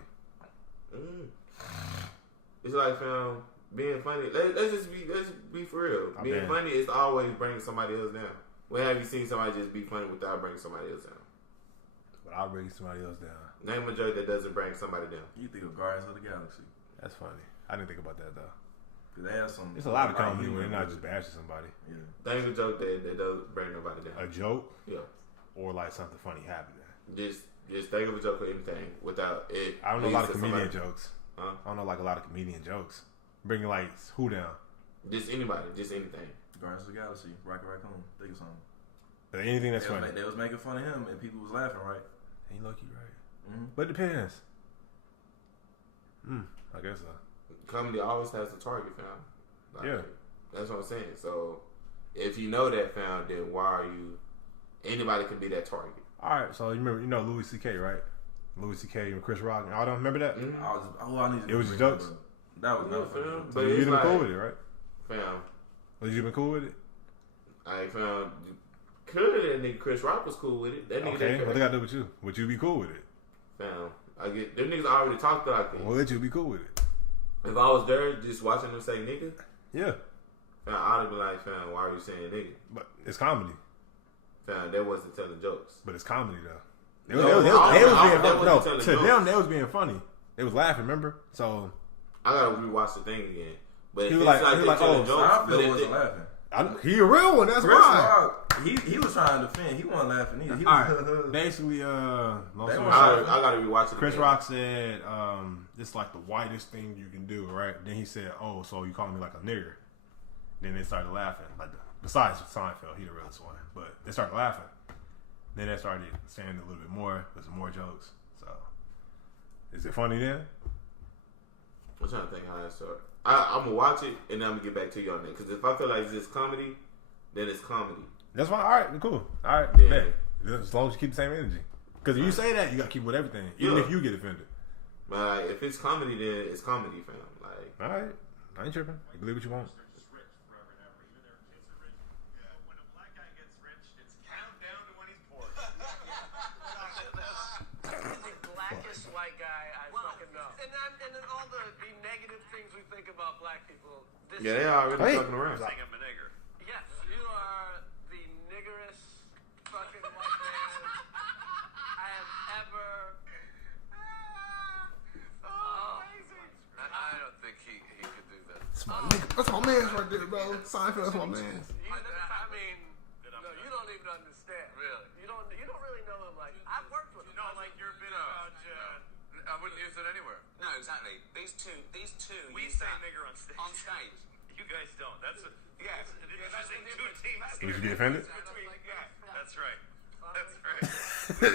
It's like, fam, being funny. Let's be for real. Being funny is always bringing somebody else down. When have you seen somebody just be funny without bringing somebody else down? But I'll bring somebody else down. Name a joke that doesn't bring somebody down. You think of Guardians of the Galaxy? That's funny. I didn't think about that though. They have some. It's a lot of comedy when they're not just bashing somebody. Yeah. Think a joke that doesn't bring nobody down. A joke? Yeah. Or like something funny happening. Just think of a joke or anything without it. I don't know a lot of comedian jokes. Huh? I don't know like a lot of comedian jokes. Bringing like who down? Just anybody. Just anything. Guardians of the Galaxy. Rocket Raccoon. Think of something. But anything that's funny. They was making fun of him and people was laughing, right? Ain't lucky, right? Mm-hmm. But it depends. I guess so. comedy always has a target, fam. Like, Yeah. That's what I'm saying. So if you know that, fam, then why are you? Anybody can be that target. All right, so you know Louis C.K., right? Louis C.K. and Chris Rock. I don't remember that. Mm-hmm. I need to It was jokes. That was no fam. So But you it's been like, cool with it, right? fam. Was you been cool with it? I found clearly that nigga Chris Rock was cool with it. That nigga Okay, what they got to do with you? Would you be cool with it? Fam, I get them niggas already talked like that. Would you be cool with it? If I was there just watching them say nigga, Yeah, fam, I'd have been like, fam, why are you saying nigga? but it's comedy. Fam, that wasn't telling jokes. But it's comedy though. They No, was I being wasn't funny. No, telling to jokes. them they was being funny. They was laughing. Remember? So I gotta rewatch the thing again. But if He was it's like- like he they was like, telling oh, jokes, but Seinfeld if wasn't they, laughing. he a real one. That's Chris why. Rock, he was trying to defend. He wasn't laughing either. He All was, right. Basically, long They story were- short, I gotta rewatch it. Chris again. Rock said, "This is like the whitest thing you can do, right?" Then he said, "Oh, so you calling me like a nigger?" Then they started laughing. Like besides Seinfeld, he the realest one, but they started laughing. Then they started saying a little bit more. There's more jokes. So, is it funny then? I'm trying to think how that started. I'm gonna watch it and then I'm gonna get back to you on that. Because if I feel like it's just comedy, then it's comedy. That's fine. All right, cool. All right, Yeah. bet. As long as you keep the same energy. Because if you say that, you got to keep it with everything, even Yeah. if you get offended. But like, if it's comedy, then it's comedy, fam. Like, All right, I ain't tripping. You believe what you want. Blackest white guy I fucking know. And then all the negative things we think about black people. This yeah, they already Hey. talking around. saying I'm a nigger. Yes, you are the niggerest fucking white man I have ever. Amazing. I don't think he could do that. That's my nigga. That's my man's right there, bro. Seinfeld, that's my man's. I mean, no, you don't even understand. Really? You don't really know him. Like I've worked with him. Not like your bit about. I wouldn't use it anywhere. No, exactly. These two. We use say that nigger on stage. on stage. You guys don't. That's a. Yeah. It's That's interesting. the Two difference. teams. Did here. you get offended? Yeah, that's right. That's right.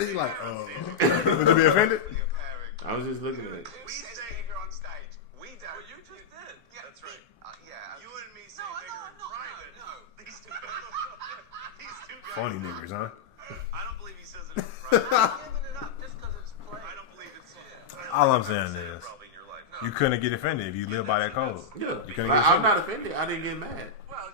He's like, would you be offended? I was just looking at it. We say say nigger on stage. We don't. Well, you just did. Yeah, That's right. Yeah. You and me say No, nigger in private. no. These two guys. Funny niggers, huh? I don't believe he says it in private. I'm giving it up just because it's played. I don't believe it's. All I'm saying is, Probably in your life. you couldn't get offended if you live by that code. Yeah, You couldn't like, get I'm offended. not offended. I didn't get mad.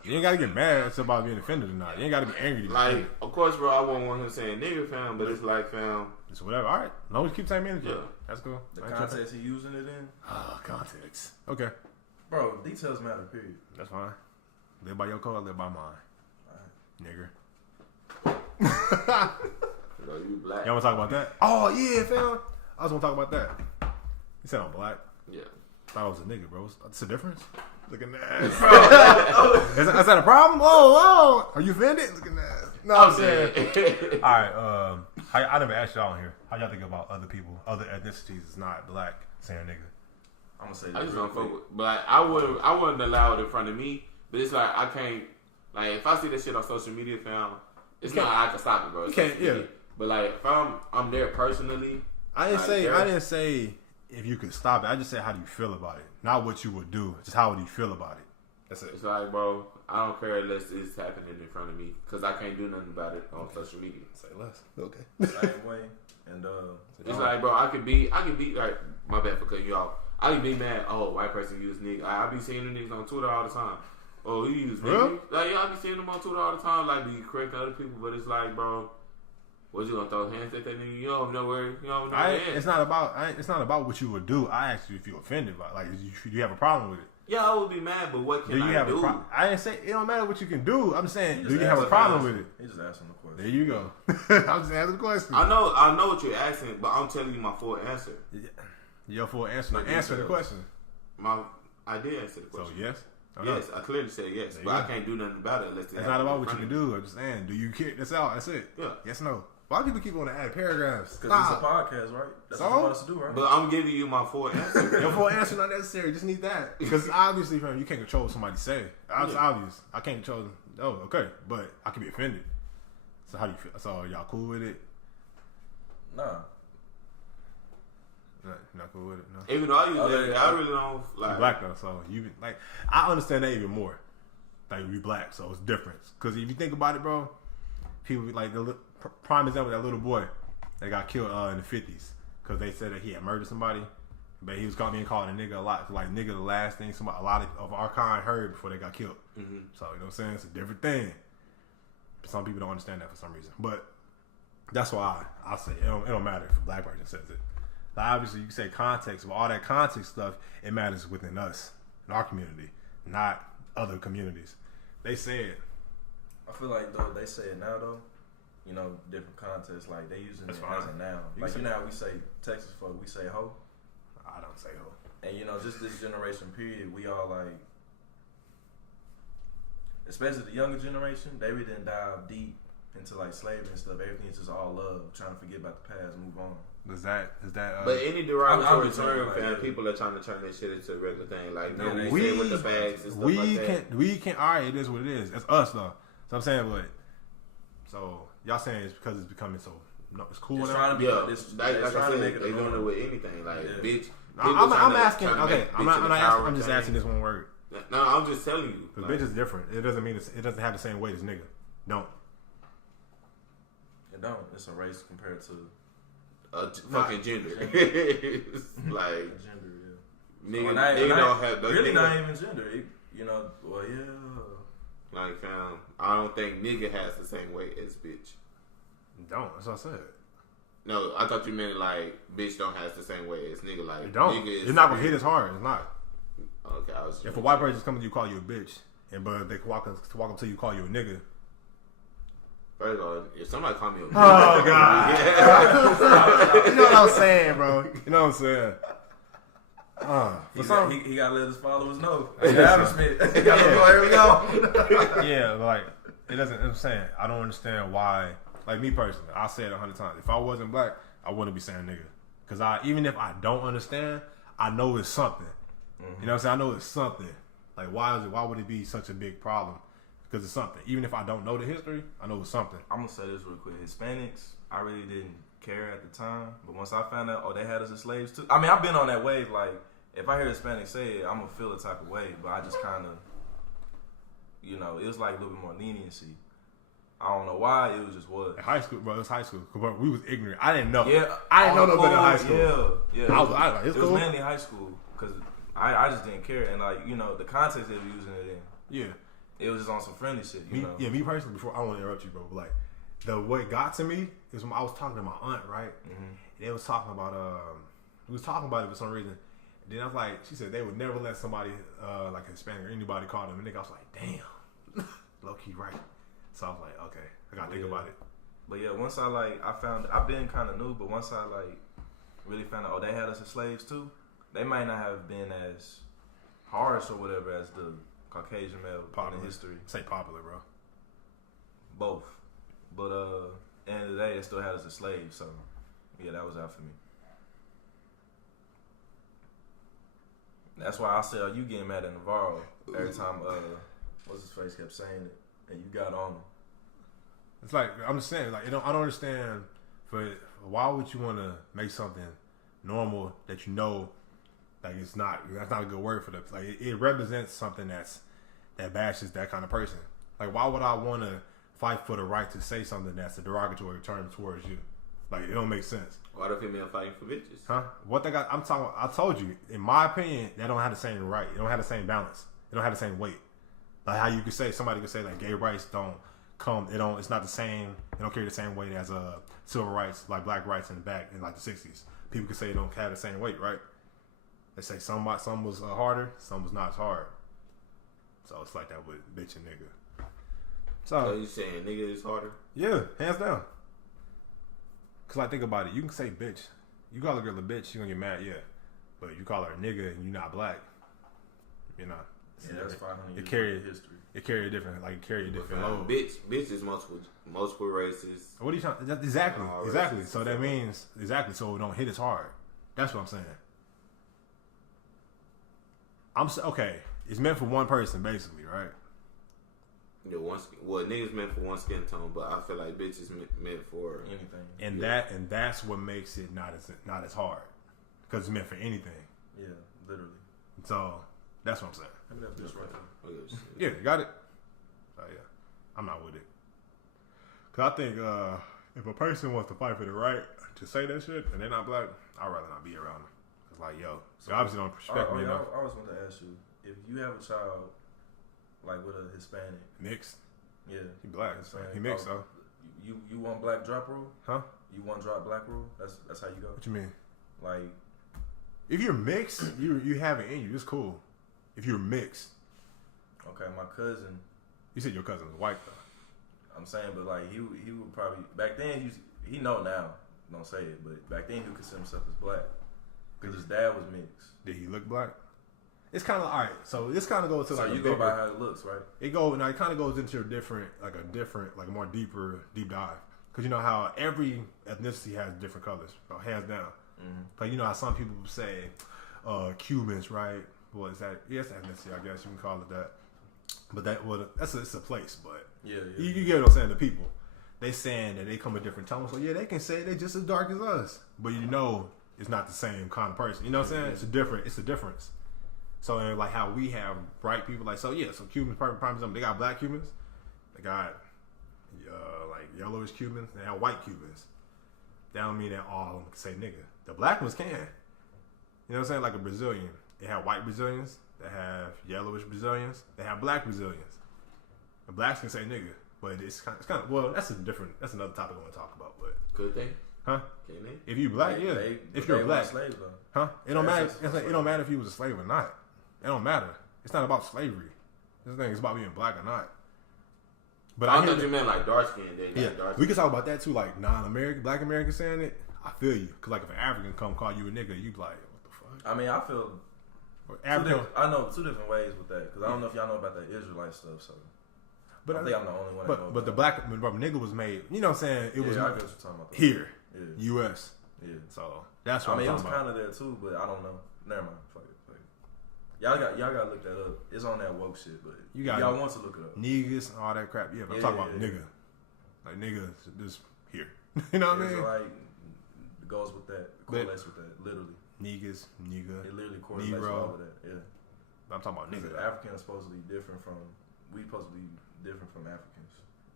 You ain't gotta get mad. It's about being offended or not. You ain't gotta be angry to be Like, offended. of course, bro, I wouldn't want him saying nigga, fam, but it's like, fam, It's whatever. All right. As long as you keep the same energy. Yeah. That's cool. the I ain't tripping. context he using it in. Ah, context. Okay. Bro, details matter, period. That's fine. Live by your code, live by mine. Nigger. you know, you black. Y'all wanna talk about that? Oh, yeah, fam. I was gonna talk about that. You said I'm black. Yeah. Thought I was a nigga, bro. What's the difference? Look at that. is that a problem? Whoa. Are you offended? Look at that. No, I'm saying. All right. I never asked y'all on here. How y'all think about other people, other ethnicities that's not black, saying nigga? I'm gonna say I this just real don't fuck quick. with, but like, I wouldn't allow it in front of me. But it's like I can't, like if I see that shit on social media, fam, it's You not can't- I can stop it, bro. It's you can't, social media. yeah. But like if I'm there personally, I didn't Like, say. yeah. I didn't say if you could stop it. I just said how do you feel about it, not what you would do. Just how do you feel about it. That's it. it's like, bro, I don't care unless it's happening in front of me because I can't do nothing about it on social media. Say less. Okay. Same way. And It's like, bro, I could be like, my bad for cutting you off. I can be mad. Oh, white person use nigga. I be seeing them niggas on Twitter all the time. Oh, you use Real? nigga. Like, yeah, I be seeing them on Twitter all the time. Like, be correcting other people, but it's like, bro, what you gonna throw hands at that nigga? You don't know where. You don't know where. It's not about what you would do. I asked you if you're offended by it. Like, do you have a problem with it? Yeah, I would be mad, but what Do can you I have do? a problem? I didn't say it don't matter what you can do. I'm saying, do just you have a asked problem the with it? He just asking the question. There you go. I'm just asking the question. I know what you're asking, but I'm telling you my full answer. Your full answer. Like Answer the details. question. I did answer the So question. yes. Or no? Yes, I clearly said yes, There but you I go. can't do nothing about it unless It's not about what you can do. I'm just saying, do you care? That's all. That's it. Yeah. Yes, no. Why do people keep on to add paragraphs? Because it's a podcast, right? That's what So? you want us to do, right? But I'm giving you my full answer. Your full answer not necessary. Just need that because obviously, fam, you can't control what somebody say. That's Yeah. obvious. I can't control. Oh, okay, but I can be offended. So how do you feel? So y'all cool with it? Nah. Not cool with it. No. Even though I really don't like. You black though, so you like. I understand that even more. Like we black, so it's different. Because if you think about it, bro, people like prime example that little boy that got killed in the 50s because they said that he had murdered somebody, but he was being called a nigga a lot. Like nigga, the last thing a lot of our kind heard before they got killed. Mm-hmm. So you know what I'm saying? It's a different thing. Some people don't understand that for some reason, but that's why I say it don't matter if a black person says it. Like obviously, you can say context, but all that context stuff it matters within us in our community, not other communities. They say it. I feel like though they say it now though, you know, different contexts. Like they using it as a noun. Like you know how we say Texas folk, we say hoe. I don't say hoe. And you know, just this generation period, we all like, especially the younger generation, they really didn't dive deep into like slavery and stuff. Everything's just all love, trying to forget about the past, move on. Is that? But any derogatory term, like, fam, people are trying to turn this shit into a regular thing. Like, no, we say with the bags and stuff we can't. All right, it is what it is. It's us though. So I'm saying, but so y'all saying it's because it's becoming so. No, it's cool. It's now? trying to be. Yeah, like I said, they doing it with anything. Like, bitch. I'm asking. Okay, I'm just asking this one word. No, I'm just telling you. Because bitch is different. It doesn't mean it doesn't have the same weight as nigga. Don't. It don't. It's a race compared to fucking gender. Like gender, yeah. Nigga don't have really not even gender. It, you know, well, yeah. Like, fam, I don't think nigga has the same weight as bitch. Don't. That's what I said. No, I thought you meant like bitch don't have the same weight as nigga. Like, it don't. Nigga it's not gonna hit as hard. It's not. Okay, I was. If a white person comes to you, call you a bitch, but they walk up to you, call you a nigga. First of all, if somebody call me a bitch, oh god, you know what I'm saying, bro? You know what I'm saying? He got to let his followers know. Here we go. Yeah, like it doesn't. I'm saying I don't understand why. Like me personally, I say it 100 times. If I wasn't black, I wouldn't be saying nigga. Because even if I don't understand, I know it's something. Mm-hmm. You know what I'm saying? I know it's something. Like why would it be such a big problem? Because it's something. Even if I don't know the history, I know it's something. I'm gonna say this real quick. Hispanics, I really didn't care at the time, but once I found out, they had us as slaves too. I mean, I've been on that wave. Like, if I hear Hispanics say it, I'm gonna feel a type of way. But I just kind of, you know, it was like a little bit more leniency. I don't know why. It was just what. In high school, bro. It was high school. Bro, we was ignorant. I didn't know. Yeah, I didn't know no better in high school. Yeah. It was mainly high school because I just didn't care, and like you know the context they were using it in. Yeah. It was just on some friendly shit, you know. Yeah, me personally. Before I want to interrupt you, bro. But like the way it got to me is when I was talking to my aunt, right? Mm-hmm. They was talking about we was talking about it for some reason. And then I was like, she said they would never let somebody like a Hispanic or anybody call them. And nigga, I was like, damn, low key right. So I was like, okay, I gotta think about it. But yeah, once I've been kind of new, but once I like really found out, they had us as slaves too. They might not have been as harsh or whatever as the Caucasian male in the history. Say popular, bro. Both. But end of the day, they still had us as slaves. So yeah, that was out for me. That's why I said, you getting mad at Navarro every time what's his face kept saying it, and you got on him. It's like I'm just saying, like I don't understand. Why would you want to make something normal that you know, like that's not a good word for them. Like it represents something that bashes that kind of person. Like why would I want to fight for the right to say something that's a derogatory term towards you? Like it don't make sense. Why the female fighting for bitches? Huh? What they got? I'm talking. I told you. In my opinion, they don't have the same right. They don't have the same balance. They don't have the same weight. Like how you could say somebody could say like gay rights don't come. It don't. It's not the same. They don't carry the same weight as civil rights, like black rights in the back in like the 60s. People could say they don't have the same weight, right? They say some was harder, some was not as hard. So it's like that with bitch and nigga. So you saying nigga is harder? Yeah, hands down. Cause like think about it, you can say bitch. You call a girl a bitch, she gonna get mad, yeah. But you call her a nigga and you're not black, you know. Yeah, that's 500 years of history. It carry a different load. Bitch is multiple races. What are you trying? Exactly. So that means so it don't hit as hard. That's what I'm saying. Okay. It's meant for one person, basically, right? Yeah, niggas meant for one skin tone, but I feel like bitch is meant for anything. And that's what makes it not as hard. because it's meant for anything. Yeah, literally. So that's what I'm saying. Let me have this right there. Yeah, got it. So yeah, I'm not with it. Cause I think if a person wants to fight for the right to say that shit and they're not black, I'd rather not be around them. It's like, yo, you obviously don't respect me enough. I always want to ask you, if you have a child like with a Hispanic Mixed. Yeah, He black. Hispanic, He mixed though. You want black drop rule? Huh? You want drop black rule? That's how you go. What you mean? Like, if you're mixed, you have it in you. It's cool. If you're mixed. okay, my cousin. You said your cousin was white though. I'm saying, but like he would probably back then. He know now. Don't say it, but back then he would consider himself as black because his dad was mixed. Did he look black? It's kind of all right. So this kind of goes to so like you a go bigger, by how it looks, right? It kind of goes into a different, like a more deep dive. Because you know how every ethnicity has different colors, hands down. Mm-hmm. Like you know how some people say Cubans, right? Well, is that yes ethnicity? I guess you can call it that. But it's a place. But Yeah. you get what I'm saying. The people they saying that they come with different tones. So yeah, they can say they're just as dark as us, but you know it's not the same kind of person. You know what I'm saying? It's a difference. So like how we have bright people, like so Cubans, prime example, they got black Cubans, they got like yellowish Cubans, they have white Cubans. That don't mean that all of them can say nigga. The black ones can. You know what I'm saying? Like a Brazilian, they have white Brazilians, they have yellowish Brazilians, they have black Brazilians. The blacks can say nigga, but it's kind of well, that's another topic I want to talk about. But could they? Huh? Can they? If you black, if you're black, slaves though. huh? It don't matter. It don't matter if you was a slave or not. It don't matter. It's not about slavery. This thing is about being black or not. But I thought you meant like dark skin. Dark we can talk about that too. Like non-American, black Americans saying it. I feel you. Cause like if an African come call you a nigga, you be like, what the fuck? I mean, I feel I know two different ways with that. Cause I don't know if y'all know about that Israelite stuff. So, but I think I'm the only one. But the black nigga was made. You know what I'm saying? It was I get what you're talking about. here, yeah. U.S. Yeah. So that's what I mean, I'm it was talking kind of there too, but I don't know. Never mind. Fuck it. Y'all got to look that up. It's on that woke shit, but y'all want to look it up. Niggas and all that crap. Yeah, but I'm talking about nigga. Like nigga, just here. You know what I mean? Like goes with that, correlates with that, literally. Niggas, nigga. It literally correlates with all of that. Yeah. I'm talking about nigga. Africans supposed to be different from. We supposed to be different from Africans.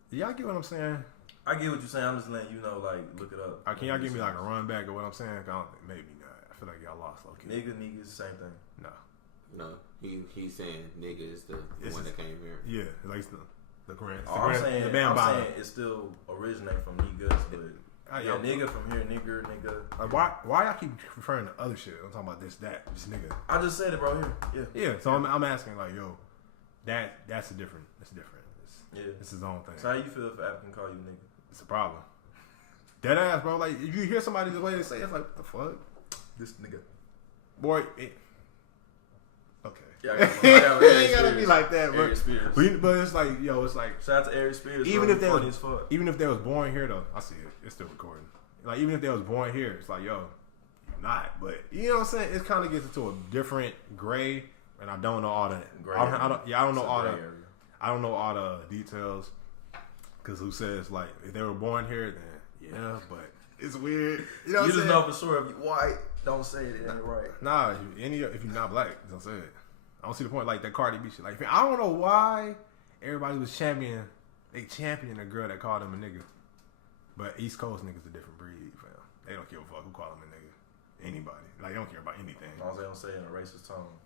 Y'all get what I'm saying? I get what you're saying. I'm just letting you know. Like, look it up. Can y'all give me like a run back of what I'm saying? I don't think, maybe not. I feel like y'all lost. Okay. Niggas, same thing. No, he's saying nigga is the one that came here. Yeah, like the grand. I'm saying it still originate from niggas, but nigga from here, nigger. Like why y'all keep referring to other shit? I'm talking about this nigga. I just said it, bro. Here, yeah. So I'm asking like, yo, that's different. It's his own thing. So how you feel if an African call you nigga? It's a problem. Dead ass, bro. Like if you hear somebody the way they say it, it's like, what the fuck? This nigga. Boy, okay. Yeah, it ain't gotta be like that, bro. But it's like, yo, it's like shout out to Aries Spears. Even if they was born here though, I see it. It's still recording. Like even if they was born here, it's like, yo, you're not. But you know what I'm saying? It kind of gets into a different gray, and I don't know all that. I don't know all the details. Cause who says like if they were born here, then yeah, but it's weird. You know what I'm saying? Know for sure if you white, don't say it. It ain't right. Nah, if you're not black, don't say it. I don't see the point. Like that Cardi B shit. Like I don't know why everybody was championing a girl that called him a nigga. But East Coast niggas a different breed, fam. They don't give a fuck who call him a nigga. Anybody. Like they don't care about anything. As long as they don't say it in a racist tone.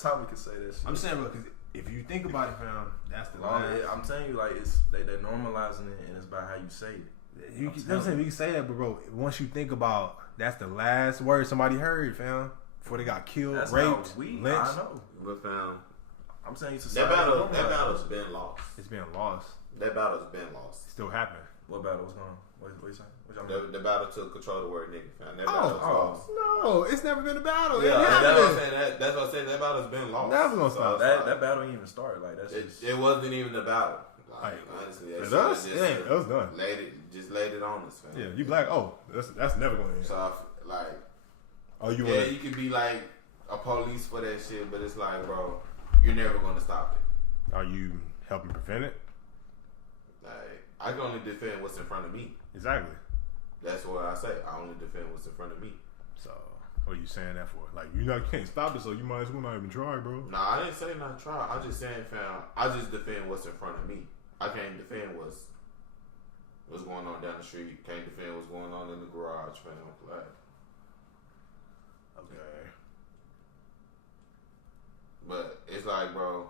Tommy can say that shit. I'm saying, bro, because if you think about it, fam, that's the last. I'm telling you, like they're normalizing it, and it's about how you say it. You can say that, but bro, once you think about that's the last word somebody heard, fam, before they got killed, raped, lynched. I know, but fam, I'm saying that battle's been lost. It's been lost. That battle's been lost. It still happening. What battle? What's going on? What you saying? The battle took control of the word nigga, fam. That battle's lost. No, it's never been a battle. Yeah, that's what I'm saying. That's what I'm saying. That battle's been lost. Never gonna stop. That battle ain't even started. Like it wasn't even a battle. Like, honestly, it was done. Laid it on us, fam. Yeah, you black. Oh, that's never gonna end. So you can be like a police for that shit, but it's like, bro, you're never gonna stop it. Are you helping prevent it? Like, I can only defend what's in front of me. Exactly. That's what I say. I only defend what's in front of me. So, what are you saying that for? Like, you can't stop it, so you might as well not even try, bro. Nah, I didn't say not try. I just saying, fam. I just defend what's in front of me. I can't defend what's going on down the street. Can't defend what's going on in the garage, fam. Like, Okay. but it's like, bro,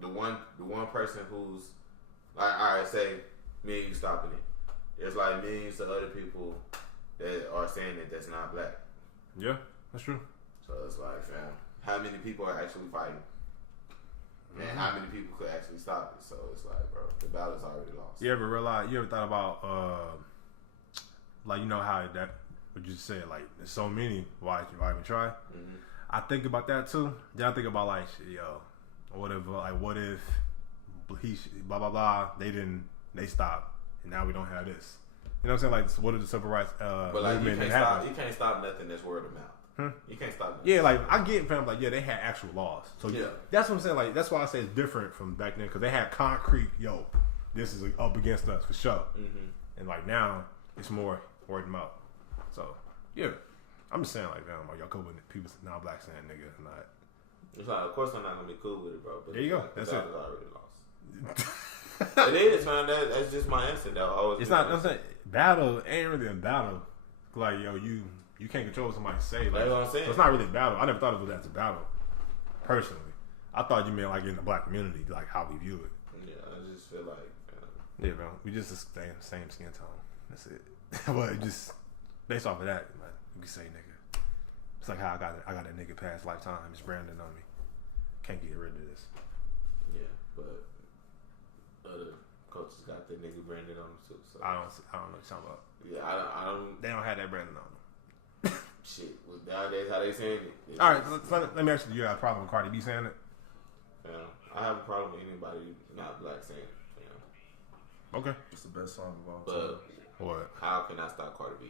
the one person who's like, all right, say me and you stopping it. There's like millions of other people that are saying that that's not black. Yeah, that's true. So it's like, fam, how many people are actually fighting? And how many people could actually stop it? So it's like, bro, the battle's already lost. You ever thought about, like, you know how that, what you just said, like, there's so many, why even try? Mm-hmm. I think about that too. Then I think about, like, shit, yo, what if he, blah, blah, blah, they stopped, and now we don't have this. You know what I'm saying? Like, what if the civil rights but like, movement you happened? can't stop nothing that's word of mouth. You can't stop nothing. Yeah, like, I get, fam, like, yeah, they had actual laws. So, Yeah. that's what I'm saying. Like, that's why I say it's different from back then, because they had concrete, yo, this is up against us, for sure. Mm-hmm. And, like, now, it's more word of mouth. So, yeah. I'm just saying, like, damn, like, y'all cool with people now black saying nigga and not. It's like, of course I'm not gonna be cool with it, bro. But There you go. Like, That's the it. battle's already lost. It is, man. That's just my answer. That always. It's not. I'm saying battle ain't really a battle. Like, yo, you can't control what somebody say. Like, That's what I'm saying. So it's not really a battle. I never thought of it as a battle. Personally, I thought you meant like in the black community, like how we view it. Yeah, I just feel like. Yeah, bro. We just the same skin tone. That's it. But it just based off of that, like, you can say nigga. It's like how I got a nigga past lifetime. It's branded on me. Can't get rid of this. Yeah, but other coaches got their nigga branded on them too. So I don't know what you're talking about. yeah, I don't. They don't have that branded on them. Shit, with nowadays how they saying it. All right, let me ask you. You got a problem with Cardi B saying it? I have a problem with anybody not black saying it. Okay. It's the best song of all time. But What? how can I stop Cardi B?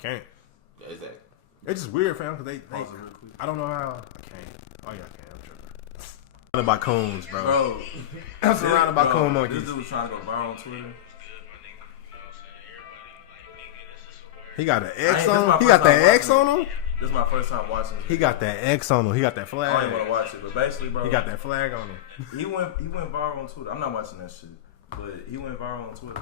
Can't. Yeah, exactly. It's just weird, fam, because they Pause it real quick. I don't know how. I can't. Oh, yeah, I can. I'm tripping. Surrounded by coons, bro. Bro, I'm surrounded by coon this monkeys. dude was trying to go viral on Twitter. He got an I ain't- X this on him. my He first got time that X watching on him. This is my first time watching it. He got that X on him. He got that I don't even want to flag. watch it, but basically, bro, He got that flag on him. He went viral on Twitter. I'm not watching that shit, but he went viral on Twitter.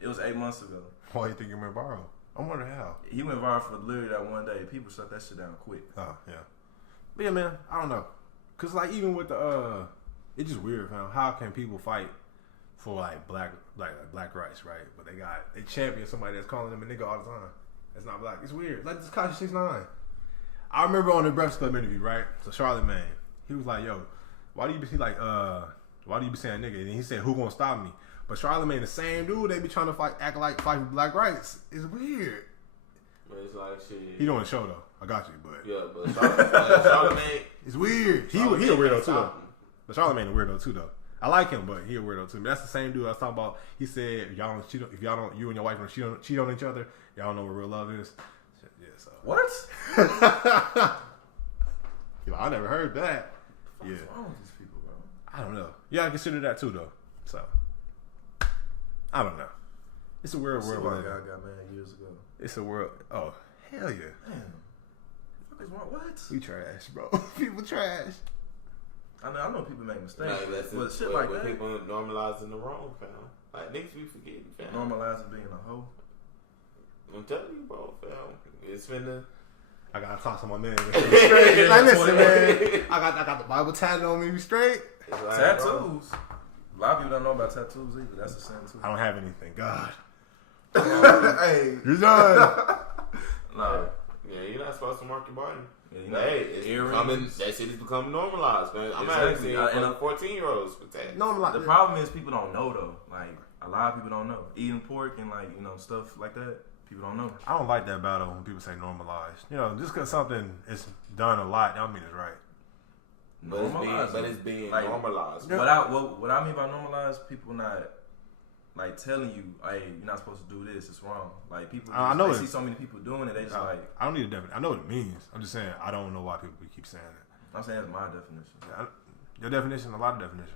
It was 8 months ago. Why you think he went viral? I wonder how. He went viral for literally that one day. People shut that shit down quick. Oh, yeah. But yeah, man, I don't know. Cause like even with the it's just weird, fam. How can people fight for like black rights, right? But they champion somebody that's calling them a nigga all the time. That's not black. It's weird. Like this Tekashi 6ix9ine. I remember on the Breakfast Club interview, right? So Charlamagne, he was like, "Yo, why do you be saying nigga?" And he said, "Who gonna stop me?" But Charlamagne, the same dude, they be trying to fight for black rights. It's weird. But it's like shit. He doing a show though. I got you, but Yeah, but Charlamagne. it's weird. He a Charlamagne weirdo can't too though. stop him. But Charlamagne a weirdo too though. I like him, but he a weirdo too. But that's the same dude I was talking about. He said, you and your wife don't cheat on each other, y'all don't know what real love is. Yeah, so. What? You know, I never heard that. Yeah, What's wrong with these people, bro? I don't know. Yeah, I consider that too though. So I don't know. It's a weird world. Guy Right now. got mad years ago. It's a world. Oh hell yeah. Damn. What is wrong? What? We trash, bro. People trash. I know people make mistakes, Like, that's but it. shit When like that. people normalizing the wrong, fam. Like niggas be forgetting, fam. Normalizing being a hoe. I'm telling you, bro, fam. It's finna. I gotta talk to my man. Straight. Like, listen, man. I got the Bible tatted on me. We straight. It's like, Tattoos. bro, A lot of people don't know about tattoos either. That's the same too. I don't have anything. God. Hey, You're done. nah. Yeah, you're not supposed to mark your body. Yeah, you But know, hey, it's earrings. becoming, that shit is becoming normalized, man. I'm Exactly. actually seeing And 14-year-olds with that. No, I'm like The problem is people don't know though. Like a lot of people don't know. Eating pork and like stuff like that. People don't know. I don't like that battle when people say normalized. You know, just because something is done a lot, don't mean it's right. But it's being Like, normalized. What I mean by normalized, people not like telling you, hey, you're not supposed to do this. It's wrong. Like people, I know they it. see so many people doing it. They just like. I don't need a definition. I know what it means. I'm just saying I don't know why people keep saying it. I'm saying it's my definition. Your definition, a lot of definitions.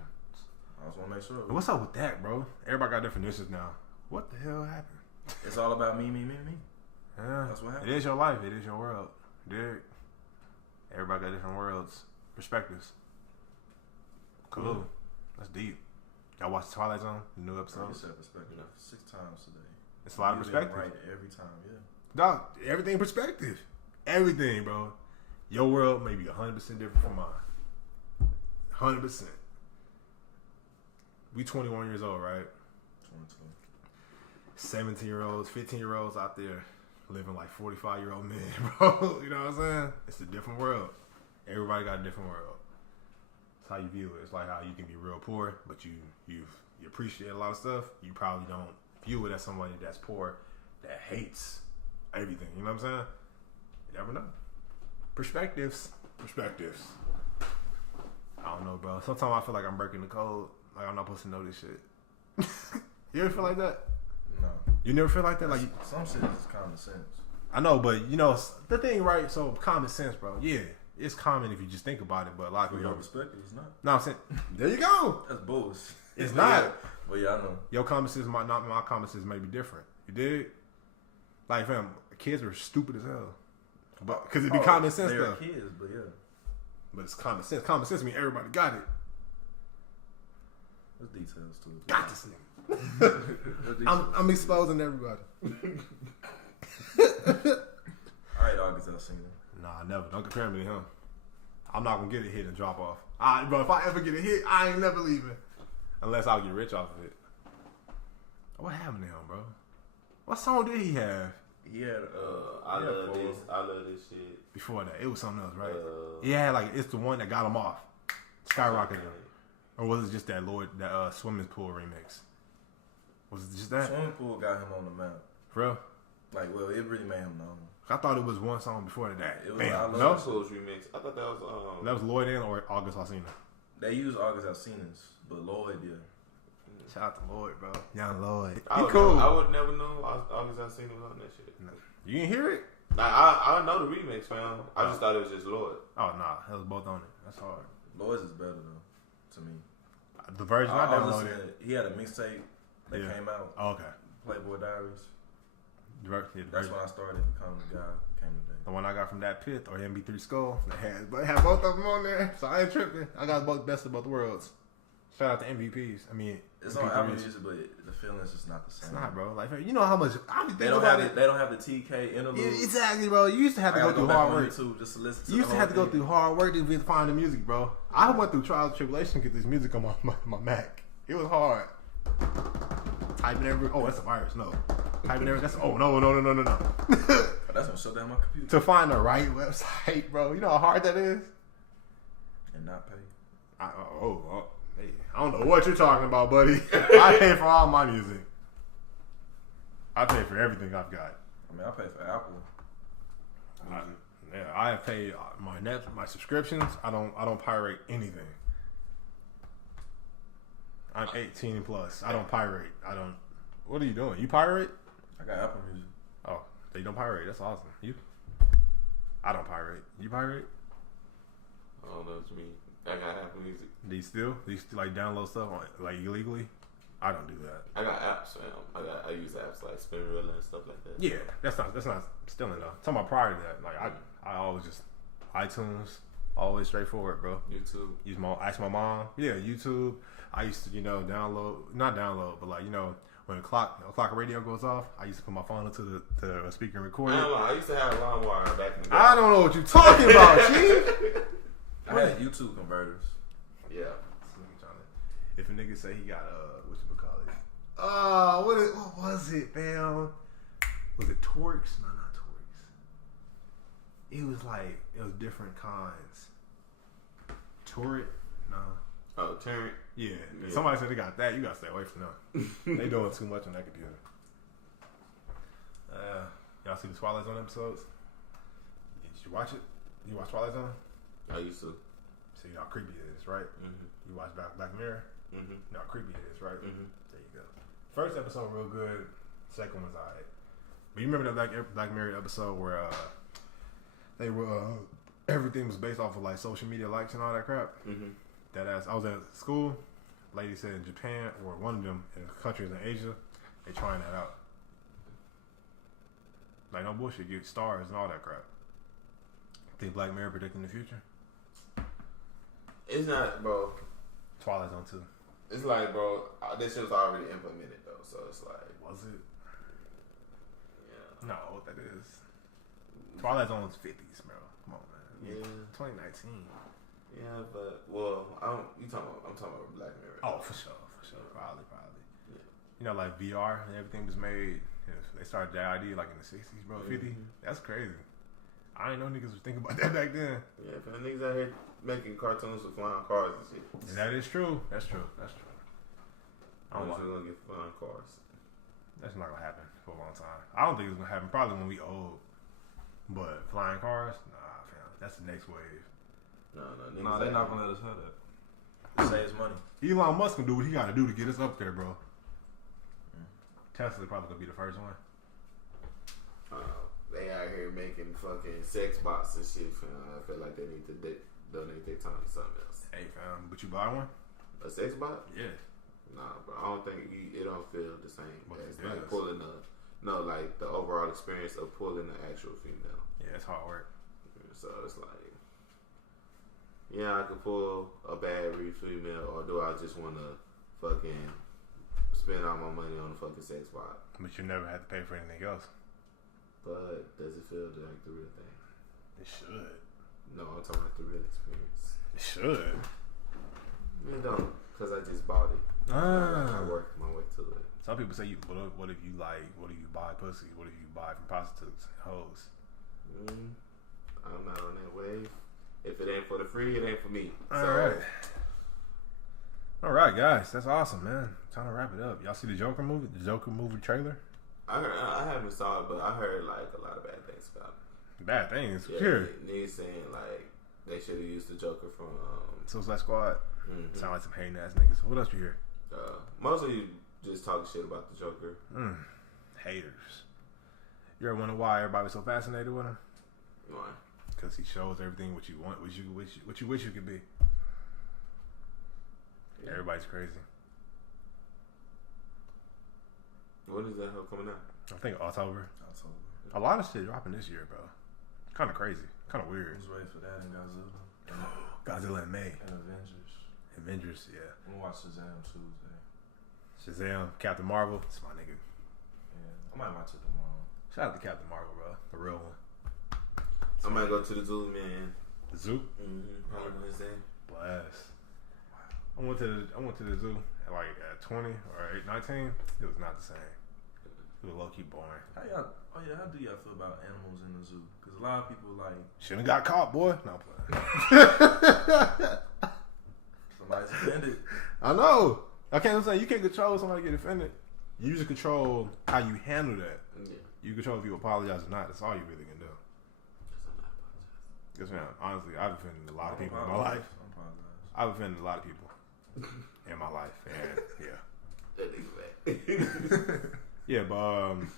I just want to make sure. What's up with that, bro? Everybody got definitions now. What the hell happened? It's all about me. Yeah, That's what it happened. is your life. It is your world. Dig. Everybody got different worlds, perspectives. Cool. That's deep. Y'all watch the Twilight Zone? The new I episode? just said perspective 6 times today. It's a lot of You've been perspective. right every time, yeah. Dog, everything perspective. Everything, bro. Your world may be 100% different from mine. 100%. We 21 years old, right? 2020. 17-year-olds, 15-year-olds out there living like 45-year-old men, bro. You know what I'm saying? It's a different world. Everybody got a different world. That's how you view it. It's like how you can be real poor, but you appreciate a lot of stuff. You probably don't view it as somebody that's poor that hates everything. You know what I'm saying? You never know. Perspectives. I don't know, bro. Sometimes I feel like I'm breaking the code. Like I'm not supposed to know this shit. You ever feel like that? No. You never feel like that? Like some shit is common sense. I know, but you know the thing, right? So common sense, bro. Yeah, it's common if you just think about it. But a lot of From people your don't. perspective, it's not. No, I'm saying there you go. That's bullshit. It's not. Yeah. But yeah, I know. Your common sense, my common sense may be different. You dig? Like, fam, kids are stupid as hell. But because it be common sense they're stuff. kids, but yeah. But it's common sense. Common sense means everybody got it. There's details to it. Got this nigga. There's details. I'm exposing everybody. Alright, August Alsina. Nah, never. Don't compare me to him. I'm not gonna get a hit and drop off. But if I ever get a hit, I ain't never leaving. Unless I'll get rich off of it. What happened to him, bro? What song did he have? He had I love this shit. Before that, it was something else, right? Yeah, like it's the one that got him off, skyrocketed. Or was it just that swimming pool remix? Was it just that? Swimming pool got him on the map. For real? Like, well, it really made him known. I thought it was one song before that. It was Bam. I No, Love Pool's remix. I thought that was that was Lloyd in or August Alsina. They used August Alsina's, but Lloyd, yeah. Shout out to Lloyd, bro. Young Lloyd. I He cool. I would never know August Alsina was on that shit. No. You didn't hear it? Like, I know the remix, fam. I just thought it was just Lord. Oh nah, it was both on it. That's hard. Lloyd's is better though, to me. The version I downloaded. He had a mixtape that Yeah. came out. Oh, okay. Playboy Diaries. The That's version. when I started becoming the guy who became today. The one I got from that pit or MB3 Skull. They had both of them on there, so I ain't tripping. I got both best of both worlds. Shout out to MVPs. I mean, It's on MP3s. Apple Music, but the feeling's just not the same. It's not, bro. Like, you know how much I be They thinking don't about have it. They don't have the TK interlude. Yeah, exactly, bro. You used to have to I go gotta through back hard on work. YouTube just to listen to You used to the have to whole go thing. through hard work to find the music, bro. I went through trials and tribulation to get this music on my Mac. It was hard. Typing every. Oh, that's a virus. No. Typing every. That's. Oh no. That's gonna shut down my computer To find the right website, bro. You know how hard that is. and not pay. Hey, I don't know what you're talking about, buddy. I pay for all my music. I pay for everything I've got. I mean, I pay for Apple. I have paid my subscriptions. I don't pirate anything. I'm 18 plus. I don't pirate. I don't. What are you doing? You pirate? I got Apple Music. Oh, you don't pirate. That's awesome. You? I don't pirate. You pirate? I don't know what you mean. I got Apple Music. Do you still like download stuff on, like illegally? I don't do that. I got apps, fam. I use apps like Spinrilla and stuff like that. Yeah, that's not stealing though. Talking about prior to that, like I always just iTunes, always straightforward, bro. YouTube. Ask my mom. Yeah, YouTube. I used to, not download, but like, when a clock radio goes off, I used to put my phone into the speaker and record it. I used to have a LimeWire back in the day. I don't know what you're talking about, chief. I had YouTube converters. Yeah. If a nigga say he got what you call it? What was it, fam? Was it Torx? No, not Torx. It was different kinds. Torrent? No. Oh, Terrence. Yeah. If somebody said they got that, you gotta stay away from them. They doing too much on that computer. Y'all see the Twilight Zone episodes? Did you watch it? You watch Twilight Zone? I used to. See how creepy it is, right? Mm-hmm. You watch Black Mirror? Mm-hmm. You know how creepy it is, right? Mm-hmm. There you go. First episode real good. Second one's alright. But you remember that Black Mirror episode where they were everything was based off of like social media likes and all that crap? Mm-hmm. I was at school. Lady said in Japan or one of them in countries in Asia, they trying that out. Like, no bullshit, get stars and all that crap. Think Black Mirror predicting the future? It's not, bro. Twilight Zone 2. It's like, bro, this shit was already implemented, though. So it's like. Was it? Yeah. No, what that is. Twilight Zone's 50s, bro. Come on, man. Yeah. 2019. Yeah, but, well, I'm talking about Black Mirror. Oh, for sure. Probably. Yeah. You know, like VR and everything was made. They started that idea like in the 60s, bro. 50. That's crazy. I didn't know niggas was thinking about that back then. Yeah, but niggas out here making cartoons with flying cars and shit. And that is true. That's true. I don't We're know. gonna get flying cars. That's not gonna happen for a long time. I don't think it's gonna happen. Probably when we old. But flying cars, nah, fam. That's the next wave. No, Nah, they're not gonna let us have that. It saves money. Elon Musk can do what he gotta do to get us up there, bro. Tesla probably gonna be the first one. They out here making fucking sex bots and shit. Fam. I feel like they need to donate their time to something else. Hey, fam, but you buy one? A sex bot? Yeah. Nah, bro. I don't think it don't feel the same But as it like does. pulling like the overall experience of pulling the actual female. Yeah, it's hard work. So it's like, yeah, I could pull a bad female, or do I just want to fucking spend all my money on a fucking sex bot? But you never have to pay for anything else. But does it feel like the real thing? It should. No, I'm talking about the real experience. It should. It don't, because I just bought it. I worked my way to it. Some people say, what if you buy pussy? What if you buy from prostitutes and hoes? I'm not on that wave. If it ain't for the free, it ain't for me. All right, guys. That's awesome, man. Time to wrap it up. Y'all see the Joker movie? The Joker movie trailer? I haven't saw it, but I heard like a lot of bad things about it. Bad things? Yeah, Sure. Niggas saying like they should have used the Joker from Suicide Squad. Sound like some hating ass niggas. What else you hear? mostly just talking shit about the Joker. Haters. You ever wonder why everybody was so fascinated with him? Why? Because he shows everything what you want, what you wish you could be. Yeah. Everybody's crazy. When is that hoe coming out? I think October. A lot of shit dropping this year, bro. Kind of crazy. Kind of I weird. was waiting for that and Godzilla. Godzilla in May. And Avengers. Avengers, yeah. I'm gonna watch Shazam Tuesday. Shazam, Captain Marvel. It's my nigga. Yeah, I might watch it tomorrow. Shout out to Captain Marvel, bro. The real one. I might go to the zoo, man. The zoo? Probably Wednesday. Blast. I went to the zoo at 20 or 19. It was not the same. It was low key boring. How do y'all feel about animals in the zoo? Because a lot of people like Shouldn't have got caught, boy. No, I'm playing. somebody's offended. I know. I can't say you can't control somebody get offended. You just control how you handle that. Yeah. You control if you apologize or not. That's all you really can do. Yes, man. Honestly, I've offended a lot of people in my life. I've offended a lot of people in my life, and yeah, but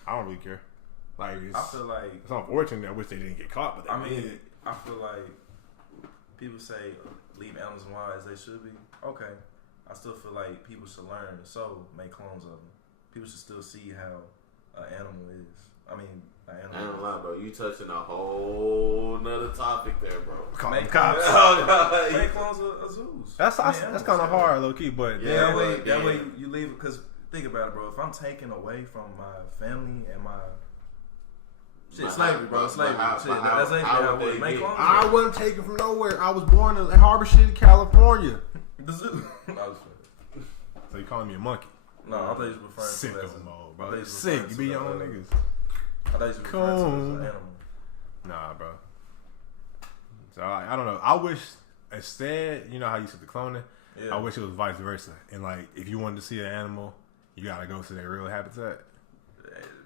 I don't really care. Like, I feel like it's unfortunate. I wish they didn't get caught, but they did. I feel like people say leave animals in wild as they should be. Okay, I still feel like people should learn, so make clones of them. People should still see how an animal is. I mean, an animal. I don't lie, bro. You touching a whole nother topic there, bro. Call them Make cops. Make clones of zoos. That's kind of hard, low key, but Yeah. That way you leave it. Because think about it, bro. If I'm taking away from my family and my slavery, bro, slavery. That's exactly how it would make clones. I wasn't taken from nowhere. I was born in Harbor City, California. The zoo. So you calling me a monkey? No, I thought you was referring to it as Sicko mode, bro. Sick. You be your own niggas. I thought you was referring to it as an animal. Nah, bro. So I don't know. I wish instead, you know how you said the cloning? Yeah. I wish it was vice versa. And like, if you wanted to see an animal, you gotta go to their real habitat.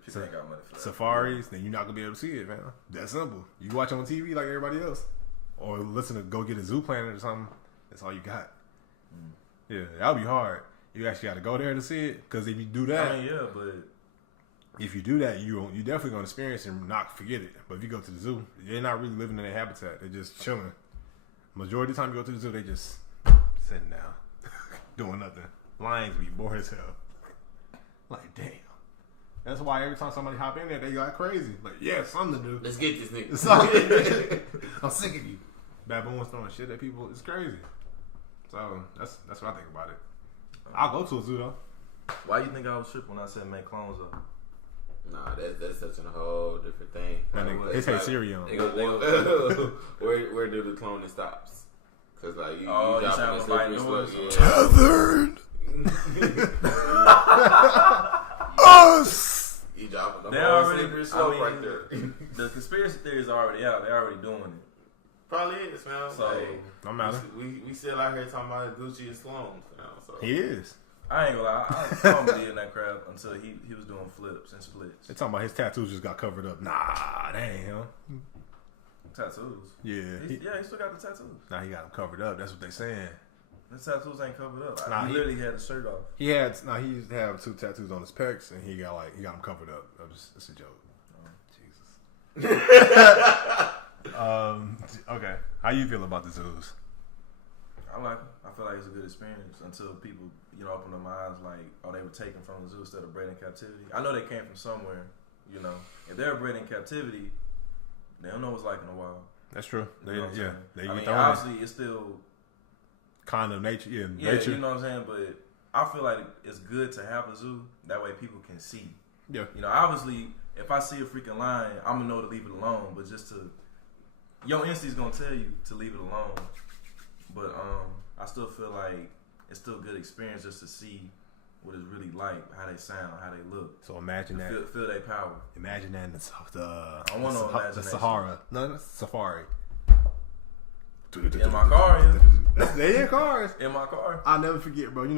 People ain't got money for that. Safaris, then you're not gonna be able to see it, man. That simple. You watch on TV like everybody else, or listen to go get a Zoo Planet or something. That's all you got. Yeah, that would be hard. You actually got to go there to see it, because if you do that, I mean, yeah, but if you do that, you definitely gonna experience it and not forget it. But if you go to the zoo, they're not really living in their habitat. They're just chilling. Majority of the time you go to the zoo, they just sitting down, doing nothing. Lions be bored as hell. Like, damn. That's why every time somebody hop in there, they got crazy. Like, yeah, something to do. Let's get this nigga. I'm sick of you. Baboons throwing shit at people. It's crazy. So that's what I think about it. I'll go to a zoo though. Why you think I was tripping when I said make clones up? Nah, that's such a whole different thing. They say Siri on. Where do the cloning stops? Cause like you sound like noise. Tethered. Us. You dropping the They whole already slippery slope right there. The conspiracy theory is already out. They're already doing it. Probably is, man. So no matter. We still out here talking about Gucci is clones now. So He is. I ain't gonna lie. I don't believe in that crap until he was doing flips and splits. They talking about his tattoos just got covered up. Nah, that ain't him. Tattoos. Yeah. He still got the tattoos. Nah, he got them covered up. That's what they saying. The tattoos ain't covered up. Nah, he literally had the shirt off. He used to have 2 tattoos on his pecs, and he got them covered up. It's a joke. Jesus. Okay. How you feel about the zoos? I like it. I feel like it's a good experience until people, open their eyes like, oh, they were taken from the zoo instead of bred in captivity. I know they came from somewhere, If they're bred in captivity, they don't know what it's like in the wild. That's true. Obviously, it's still kind of nature. Yeah, nature. You know what I'm saying? But I feel like it's good to have a zoo. That way people can see. Yeah. Obviously, if I see a freaking lion, I'm going to know to leave it alone. But your instinct's going to tell you to leave it alone. But I still feel like it's still a good experience just to see what it's really like, how they sound, how they look. So imagine that. Feel their power. Imagine that in the Sahara. No, that's safari. In my car, They in cars. In my car. I'll never forget, bro. When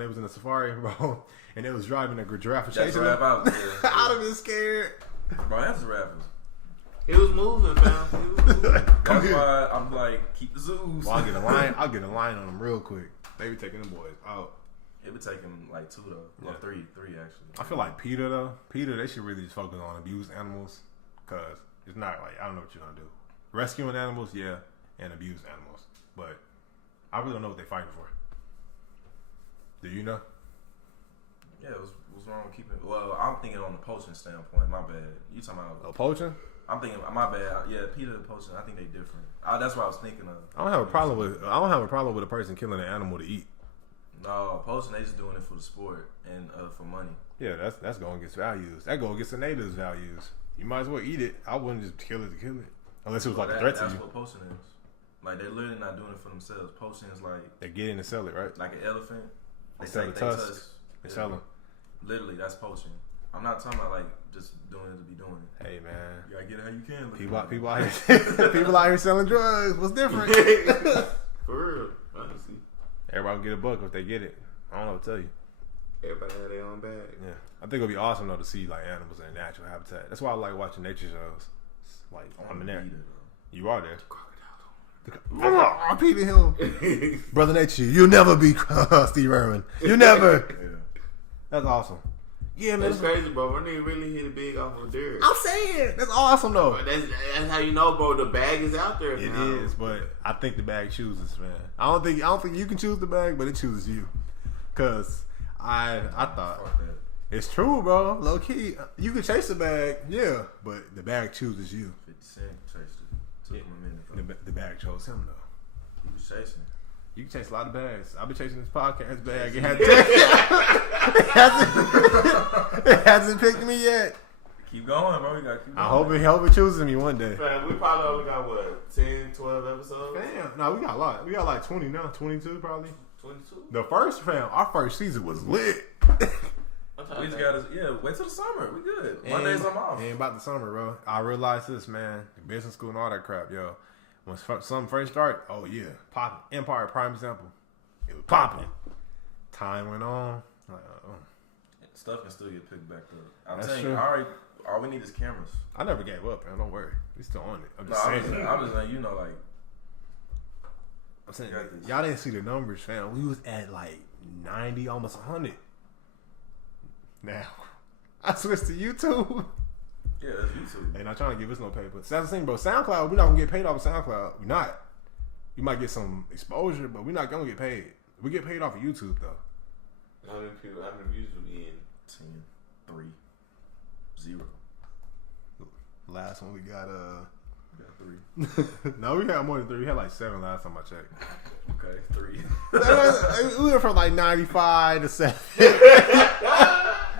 they was in the safari, bro, and they was driving a giraffe and That's chasing a them. wrap out. I'd have been scared. Bro, that's a rappers. It was moving, fam. That's why I'm like, keep the zoos. Well, I'll get a line on them real quick. They be taking them boys out. It would take them like 2 though. Well, 3 actually. I feel like PETA though. PETA, they should really just focus on abused animals, cause it's not like I don't know what you're gonna do. Rescuing animals, yeah, and abused animals, but I really don't know what they're fighting for. Do you know? Yeah, what's wrong with keeping? Well, I'm thinking on the poaching standpoint. My bad. You talking about poaching? I'm thinking my bad. Yeah, PETA and poaching. I think they different. That's what I was thinking of. I don't have a problem with a person killing an animal to eat. No, poaching, they just doing it for the sport and for money. Yeah, that's going against values. That goes against the natives' values. You might as well eat it. I wouldn't just kill it to kill it, unless it was like a threat to you. That's what poaching is. Like they're literally not doing it for themselves. Poaching is like they get in and sell it, right? Like an elephant. They sell the tusks. They sell them. Literally, that's poaching. I'm not talking about like just doing it to be doing it. Hey man, you gotta get it how you can. People out here, people out here selling drugs. What's different? For real, honestly. Everybody will get a buck if they get it. I don't know what to tell you. Everybody have their own bag. Yeah, I think it'll be awesome though to see like animals in their natural habitat. That's why I like watching nature shows. Like I'm in there. You are there. I repeated him, Brother Nature. You'll never be Steve Irwin. You never. Yeah. That's awesome. Yeah, man. That's crazy, bro. When they really hit it big off of dirt. I'm saying that's awesome though. But that's how you know, bro. The bag is out there. It is, but I think the bag chooses, man. I don't think you can choose the bag, but it chooses you. Cause I thought it's true, bro. Low key, you can chase the bag, yeah, but the bag chooses you. 50 Cent chased it. Took him a minute. The bag chose him though. He was chasing. You can chase a lot of bags. I've been chasing this podcast bag. It hasn't picked me yet. Keep going, bro. You gotta keep going. I hope it chooses me one day. Man, we probably only got what 10, 12 episodes. Fam, no, we got a lot. We got like 20 now, 22 probably. 22. The first our first season was lit. We just gotta wait till the summer. We good. Mondays I'm off. Ain't about the summer, bro. I realized this, man. Business school and all that crap, yo. When something first started, oh yeah, popping. Empire, prime example. It was popping. Time went on. Stuff can still get picked back up. I'm That's telling true. you, all we need is cameras. I never gave up, man. Don't worry. We still on it. I'm just I'm saying, like. I'm saying, y'all didn't see the numbers, fam. We was at like 90, almost 100. Now, I switched to YouTube. Yeah, that's YouTube. They not trying to give us no pay, but that's the thing, bro. SoundCloud, we're not gonna get paid off of SoundCloud. We're not. You might get some exposure, but we're not gonna get paid. We get paid off of YouTube though. How many views will be in? 10, 3. 0. Last one we got We got 3. no, we had more than 3. We had like 7 last time I checked. Okay, 3. We went from like 95 to 7.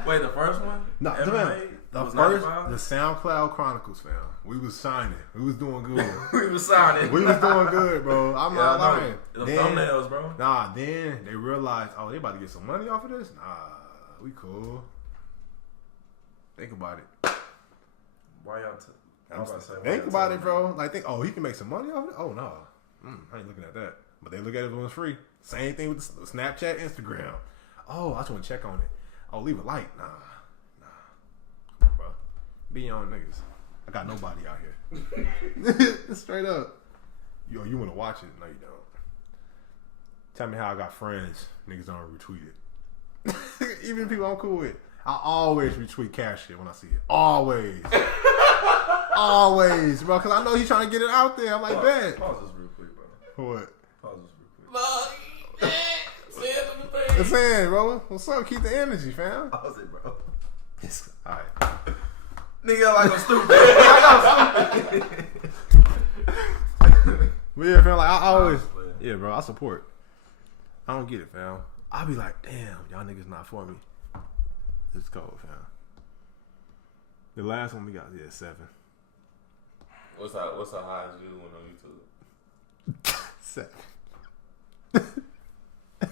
Wait, the first one? No, Ever man, made? the Was first, 95? the SoundCloud Chronicles, fam. We was signing. We was doing good. We was signing. We was doing good, bro. I'm Yeah, not I know. lying. The Then- thumbnails, bro. Nah, then they realized, oh, they about to get some money off of this? Nah, we cool. Think about it. Why y'all? I was about to say, why Think y'all about telling it, bro. Like, think, oh, he can make some money off it? Oh, no. I ain't looking at that. But they look at it when it's free. Same thing with the Snapchat, Instagram. Oh, I just want to check on it. Oh, leave a like. Nah. Come on, bro. Be your own niggas. I got nobody out here. Straight up. Yo, you want to watch it? No, you don't. Tell me how I got friends. Niggas don't retweet it. Even people I'm cool with. I always retweet cash shit when I see it. Always. Always, bro. Because I know he's trying to get it out there. I'm like, bet. Pause this real quick, bro. What? Pause this real quick. I'm saying, bro. What's up? Keep the energy, fam. Pause it, bro. Alright. Nigga, like I'm stupid. But yeah, fam, like I always, yeah, bro, I support. I don't get it, fam. I be like, damn, y'all niggas not for me. It's cold, fam. The last one we got, 7. What's our highest view one on YouTube?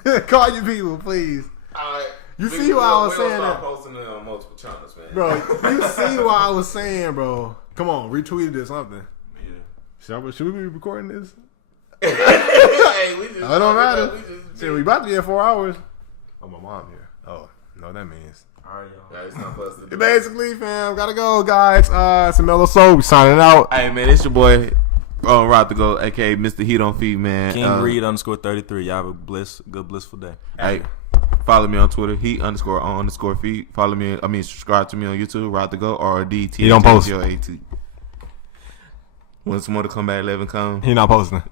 7. Call your people, please. Alright. You see why I was saying start that, posting it on multiple channels, man. bro. You see why I was saying, bro. Come on, retweet it or something. Yeah. Should we be recording this? Hey, we just. It don't matter. We just. Shit, we about to be at 4 hours. Oh, my mom here. Oh, no, that means. All right, y'all. Yeah, it's not for us to do. Basically, fam, gotta go, guys. It's Mellow Soul. We signing out. Hey, man, it's your boy, Rob to Go, aka Mr. Heat on Feet, man. King Reed _33. Y'all have a good blissful day. Hey, follow me on Twitter, Heat _on _feet. Follow me, subscribe to me on YouTube, Rob to Go, RDT. He don't post. When some more to come back, 11 come. He not posting.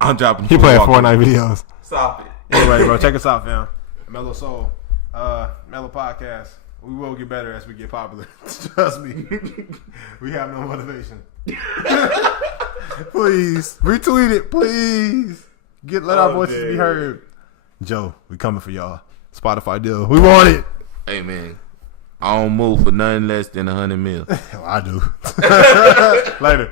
I'm dropping. He playing Fortnite videos. Stop it. Anyway, bro, check us out, fam. Mellow Soul, Amelopodcast. We will get better as we get popular. Trust me. We have no motivation. Please retweet it, please. Let our voices be heard. Joe, we coming for y'all. Spotify deal. We want it. Hey, man, I don't move for nothing less than 100 mil. Well, I do. Later.